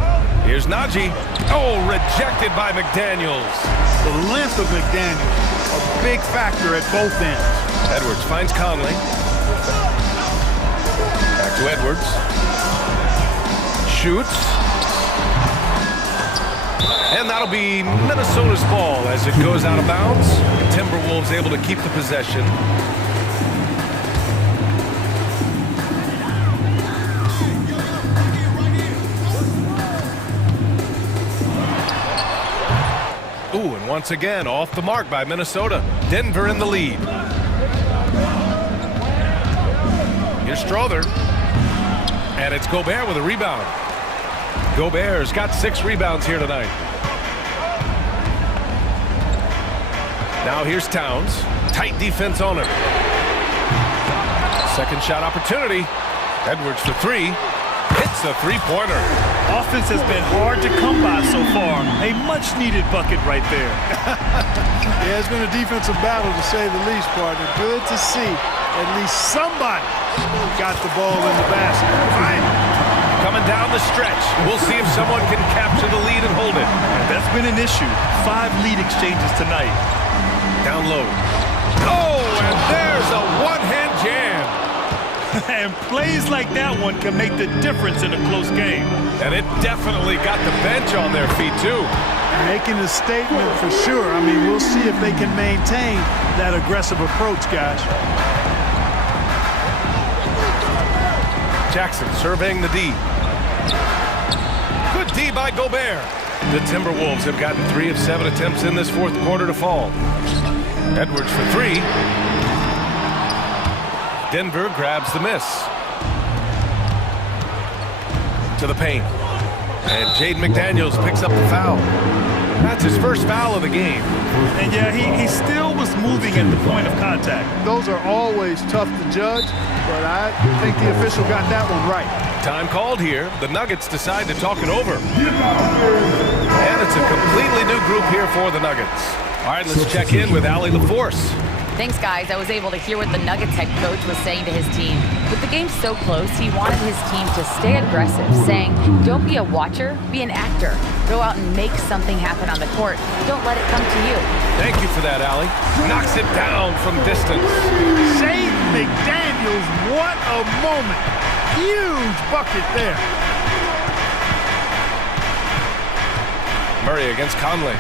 Here's Najee. Oh, rejected by McDaniels. The length of McDaniels, a big factor at both ends. Edwards finds Conley. Back to Edwards. Shoots. And that'll be Minnesota's ball as it goes out of bounds. The Timberwolves able to keep the possession. Ooh, and once again, off the mark by Minnesota. Denver in the lead. Here's Strother. And it's Gobert with a rebound. Gobert's got 6 rebounds here tonight. Now here's Towns. Tight defense on him. Second shot opportunity. Edwards for 3. Hits a three-pointer. Offense has been hard to come by so far. A much-needed bucket right there. Yeah, it's been a defensive battle to say the least, partner. Good to see at least somebody got the ball in the basket. Fine. Coming down the stretch. We'll see if someone can capture the lead and hold it. And that's been an issue. 5 lead exchanges tonight. Down low. Oh, and there's a one-hand jam. And plays like that one can make the difference in a close game. And it definitely got the bench on their feet, too. Making a statement for sure. I mean, we'll see if they can maintain that aggressive approach, guys. Jackson surveying the D. Good D by Gobert. The Timberwolves have gotten 3 of 7 attempts in this fourth quarter to fall. Edwards for 3. Denver grabs the miss. To the paint. And Jaden McDaniels picks up the foul. That's his first foul of the game. And yeah, he still was moving at the point of contact. Those are always tough to judge, but I think the official got that one right. Time called here. The Nuggets decide to talk it over. And it's a completely new group here for the Nuggets. All right, let's check in with Allie LaForce. Thanks, guys. I was able to hear what the Nuggets head coach was saying to his team. With the game so close, he wanted his team to stay aggressive, saying, don't be a watcher, be an actor. Go out and make something happen on the court. Don't let it come to you. Thank you for that, Allie. Knocks it down from distance. Shane McDaniels, what a moment. Huge bucket there. Murray against Conley.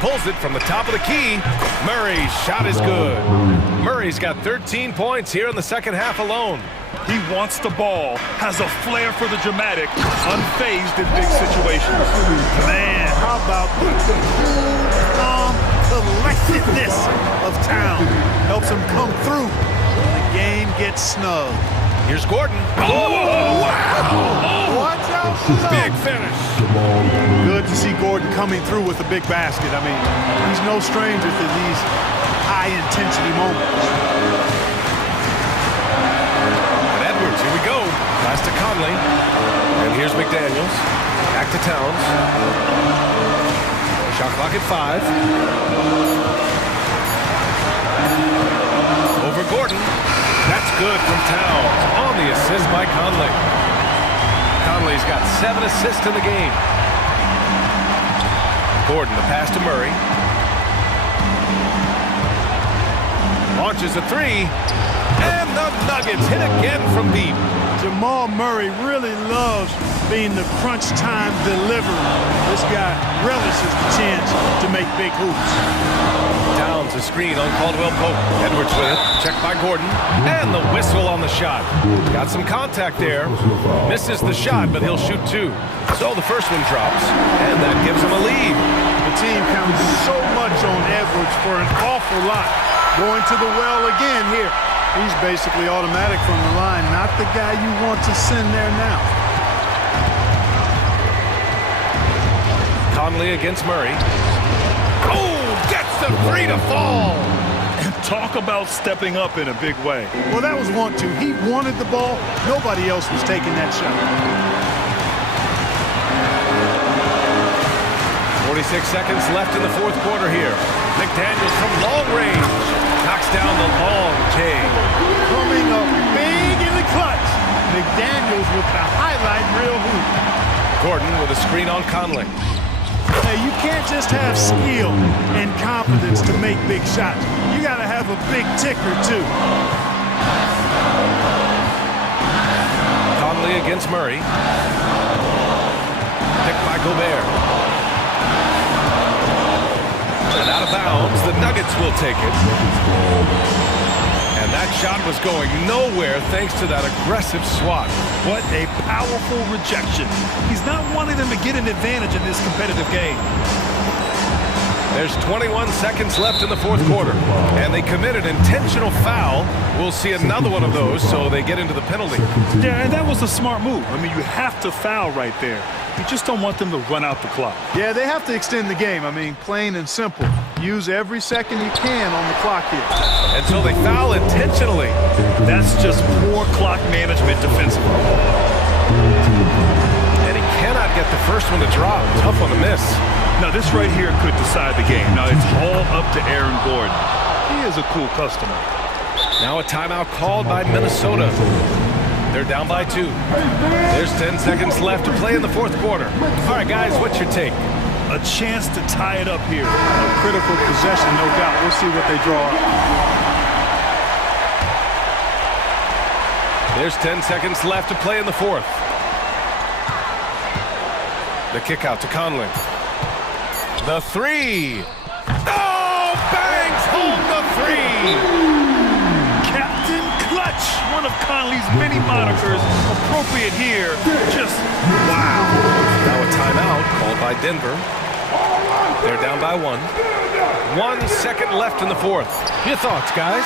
Pulls it from the top of the key. Murray's shot is good. Murray's got 13 points here in the second half alone. He wants the ball, has a flair for the dramatic, unfazed in big situations. Man, how about the collectedness of Town helps him come through when the game gets snug. Here's Gordon. Oh, wow! Watch out! Big finish. Good to see Gordon coming through with a big basket. I mean, he's no stranger to these high-intensity moments. And Edwards, here we go. Pass to Conley. And here's McDaniels. Back to Towns. Shot clock at 5. Over Gordon. That's good from Towns. On the assist by Conley. Conley's got 7 assists in the game. Gordon, the pass to Murray. Launches a 3. And the Nuggets hit again from deep. Jamal Murray really loves being the crunch time deliverer. This guy relishes the chance to make big hoops. Downs a screen on Caldwell Pope. Edwards with it. Checked by Gordon. And the whistle on the shot. Got some contact there. Misses the shot, but he'll shoot two. So the first one drops, and that gives him a lead. The team counts so much on Edwards for an awful lot. Going to the well again here. He's basically automatic from the line, not the guy you want to send there now. Conley against Murray. Oh, gets the three to fall. And talk about stepping up in a big way. Well, that was want to. He wanted the ball. Nobody else was taking that shot. 46 seconds left in the fourth quarter here. McDaniels from long range. Knocks down the long J. Coming up big in the clutch. McDaniels with the highlight reel hoop. Gordon with a screen on Conley. Hey, you can't just have skill and confidence to make big shots. You got to have a big ticker, too. Conley against Murray. Picked by Gobert. And out of bounds, the Nuggets will take it. And that shot was going nowhere thanks to that aggressive swat. What a powerful rejection. He's not wanting them to get an advantage in this competitive game. There's 21 seconds left in the fourth quarter, and they committed intentional foul. We'll see another one of those, so they get into the penalty. Yeah, and that was a smart move. I mean, you have to foul right there. You just don't want them to run out the clock. Yeah, they have to extend the game. I mean, plain and simple. Use every second you can on the clock here. Until they foul intentionally. That's just poor clock management defensively. And he cannot get the first one to drop. Tough one to miss. Now, this right here could decide the game. Now, it's all up to Aaron Gordon. He is a cool customer. Now a timeout called by Minnesota. They're down by 2. There's 10 seconds left to play in the fourth quarter. All right, guys, what's your take? A chance to tie it up here. A critical possession, no doubt. We'll see what they draw up. There's 10 seconds left to play in the fourth. The kick out to Conley. The three. Oh, bangs home the three. Captain Clutch, one of Conley's many monikers, appropriate here. Just wow. Now a timeout called by Denver. They're down by 1. 1 second left in the fourth. Your thoughts, guys?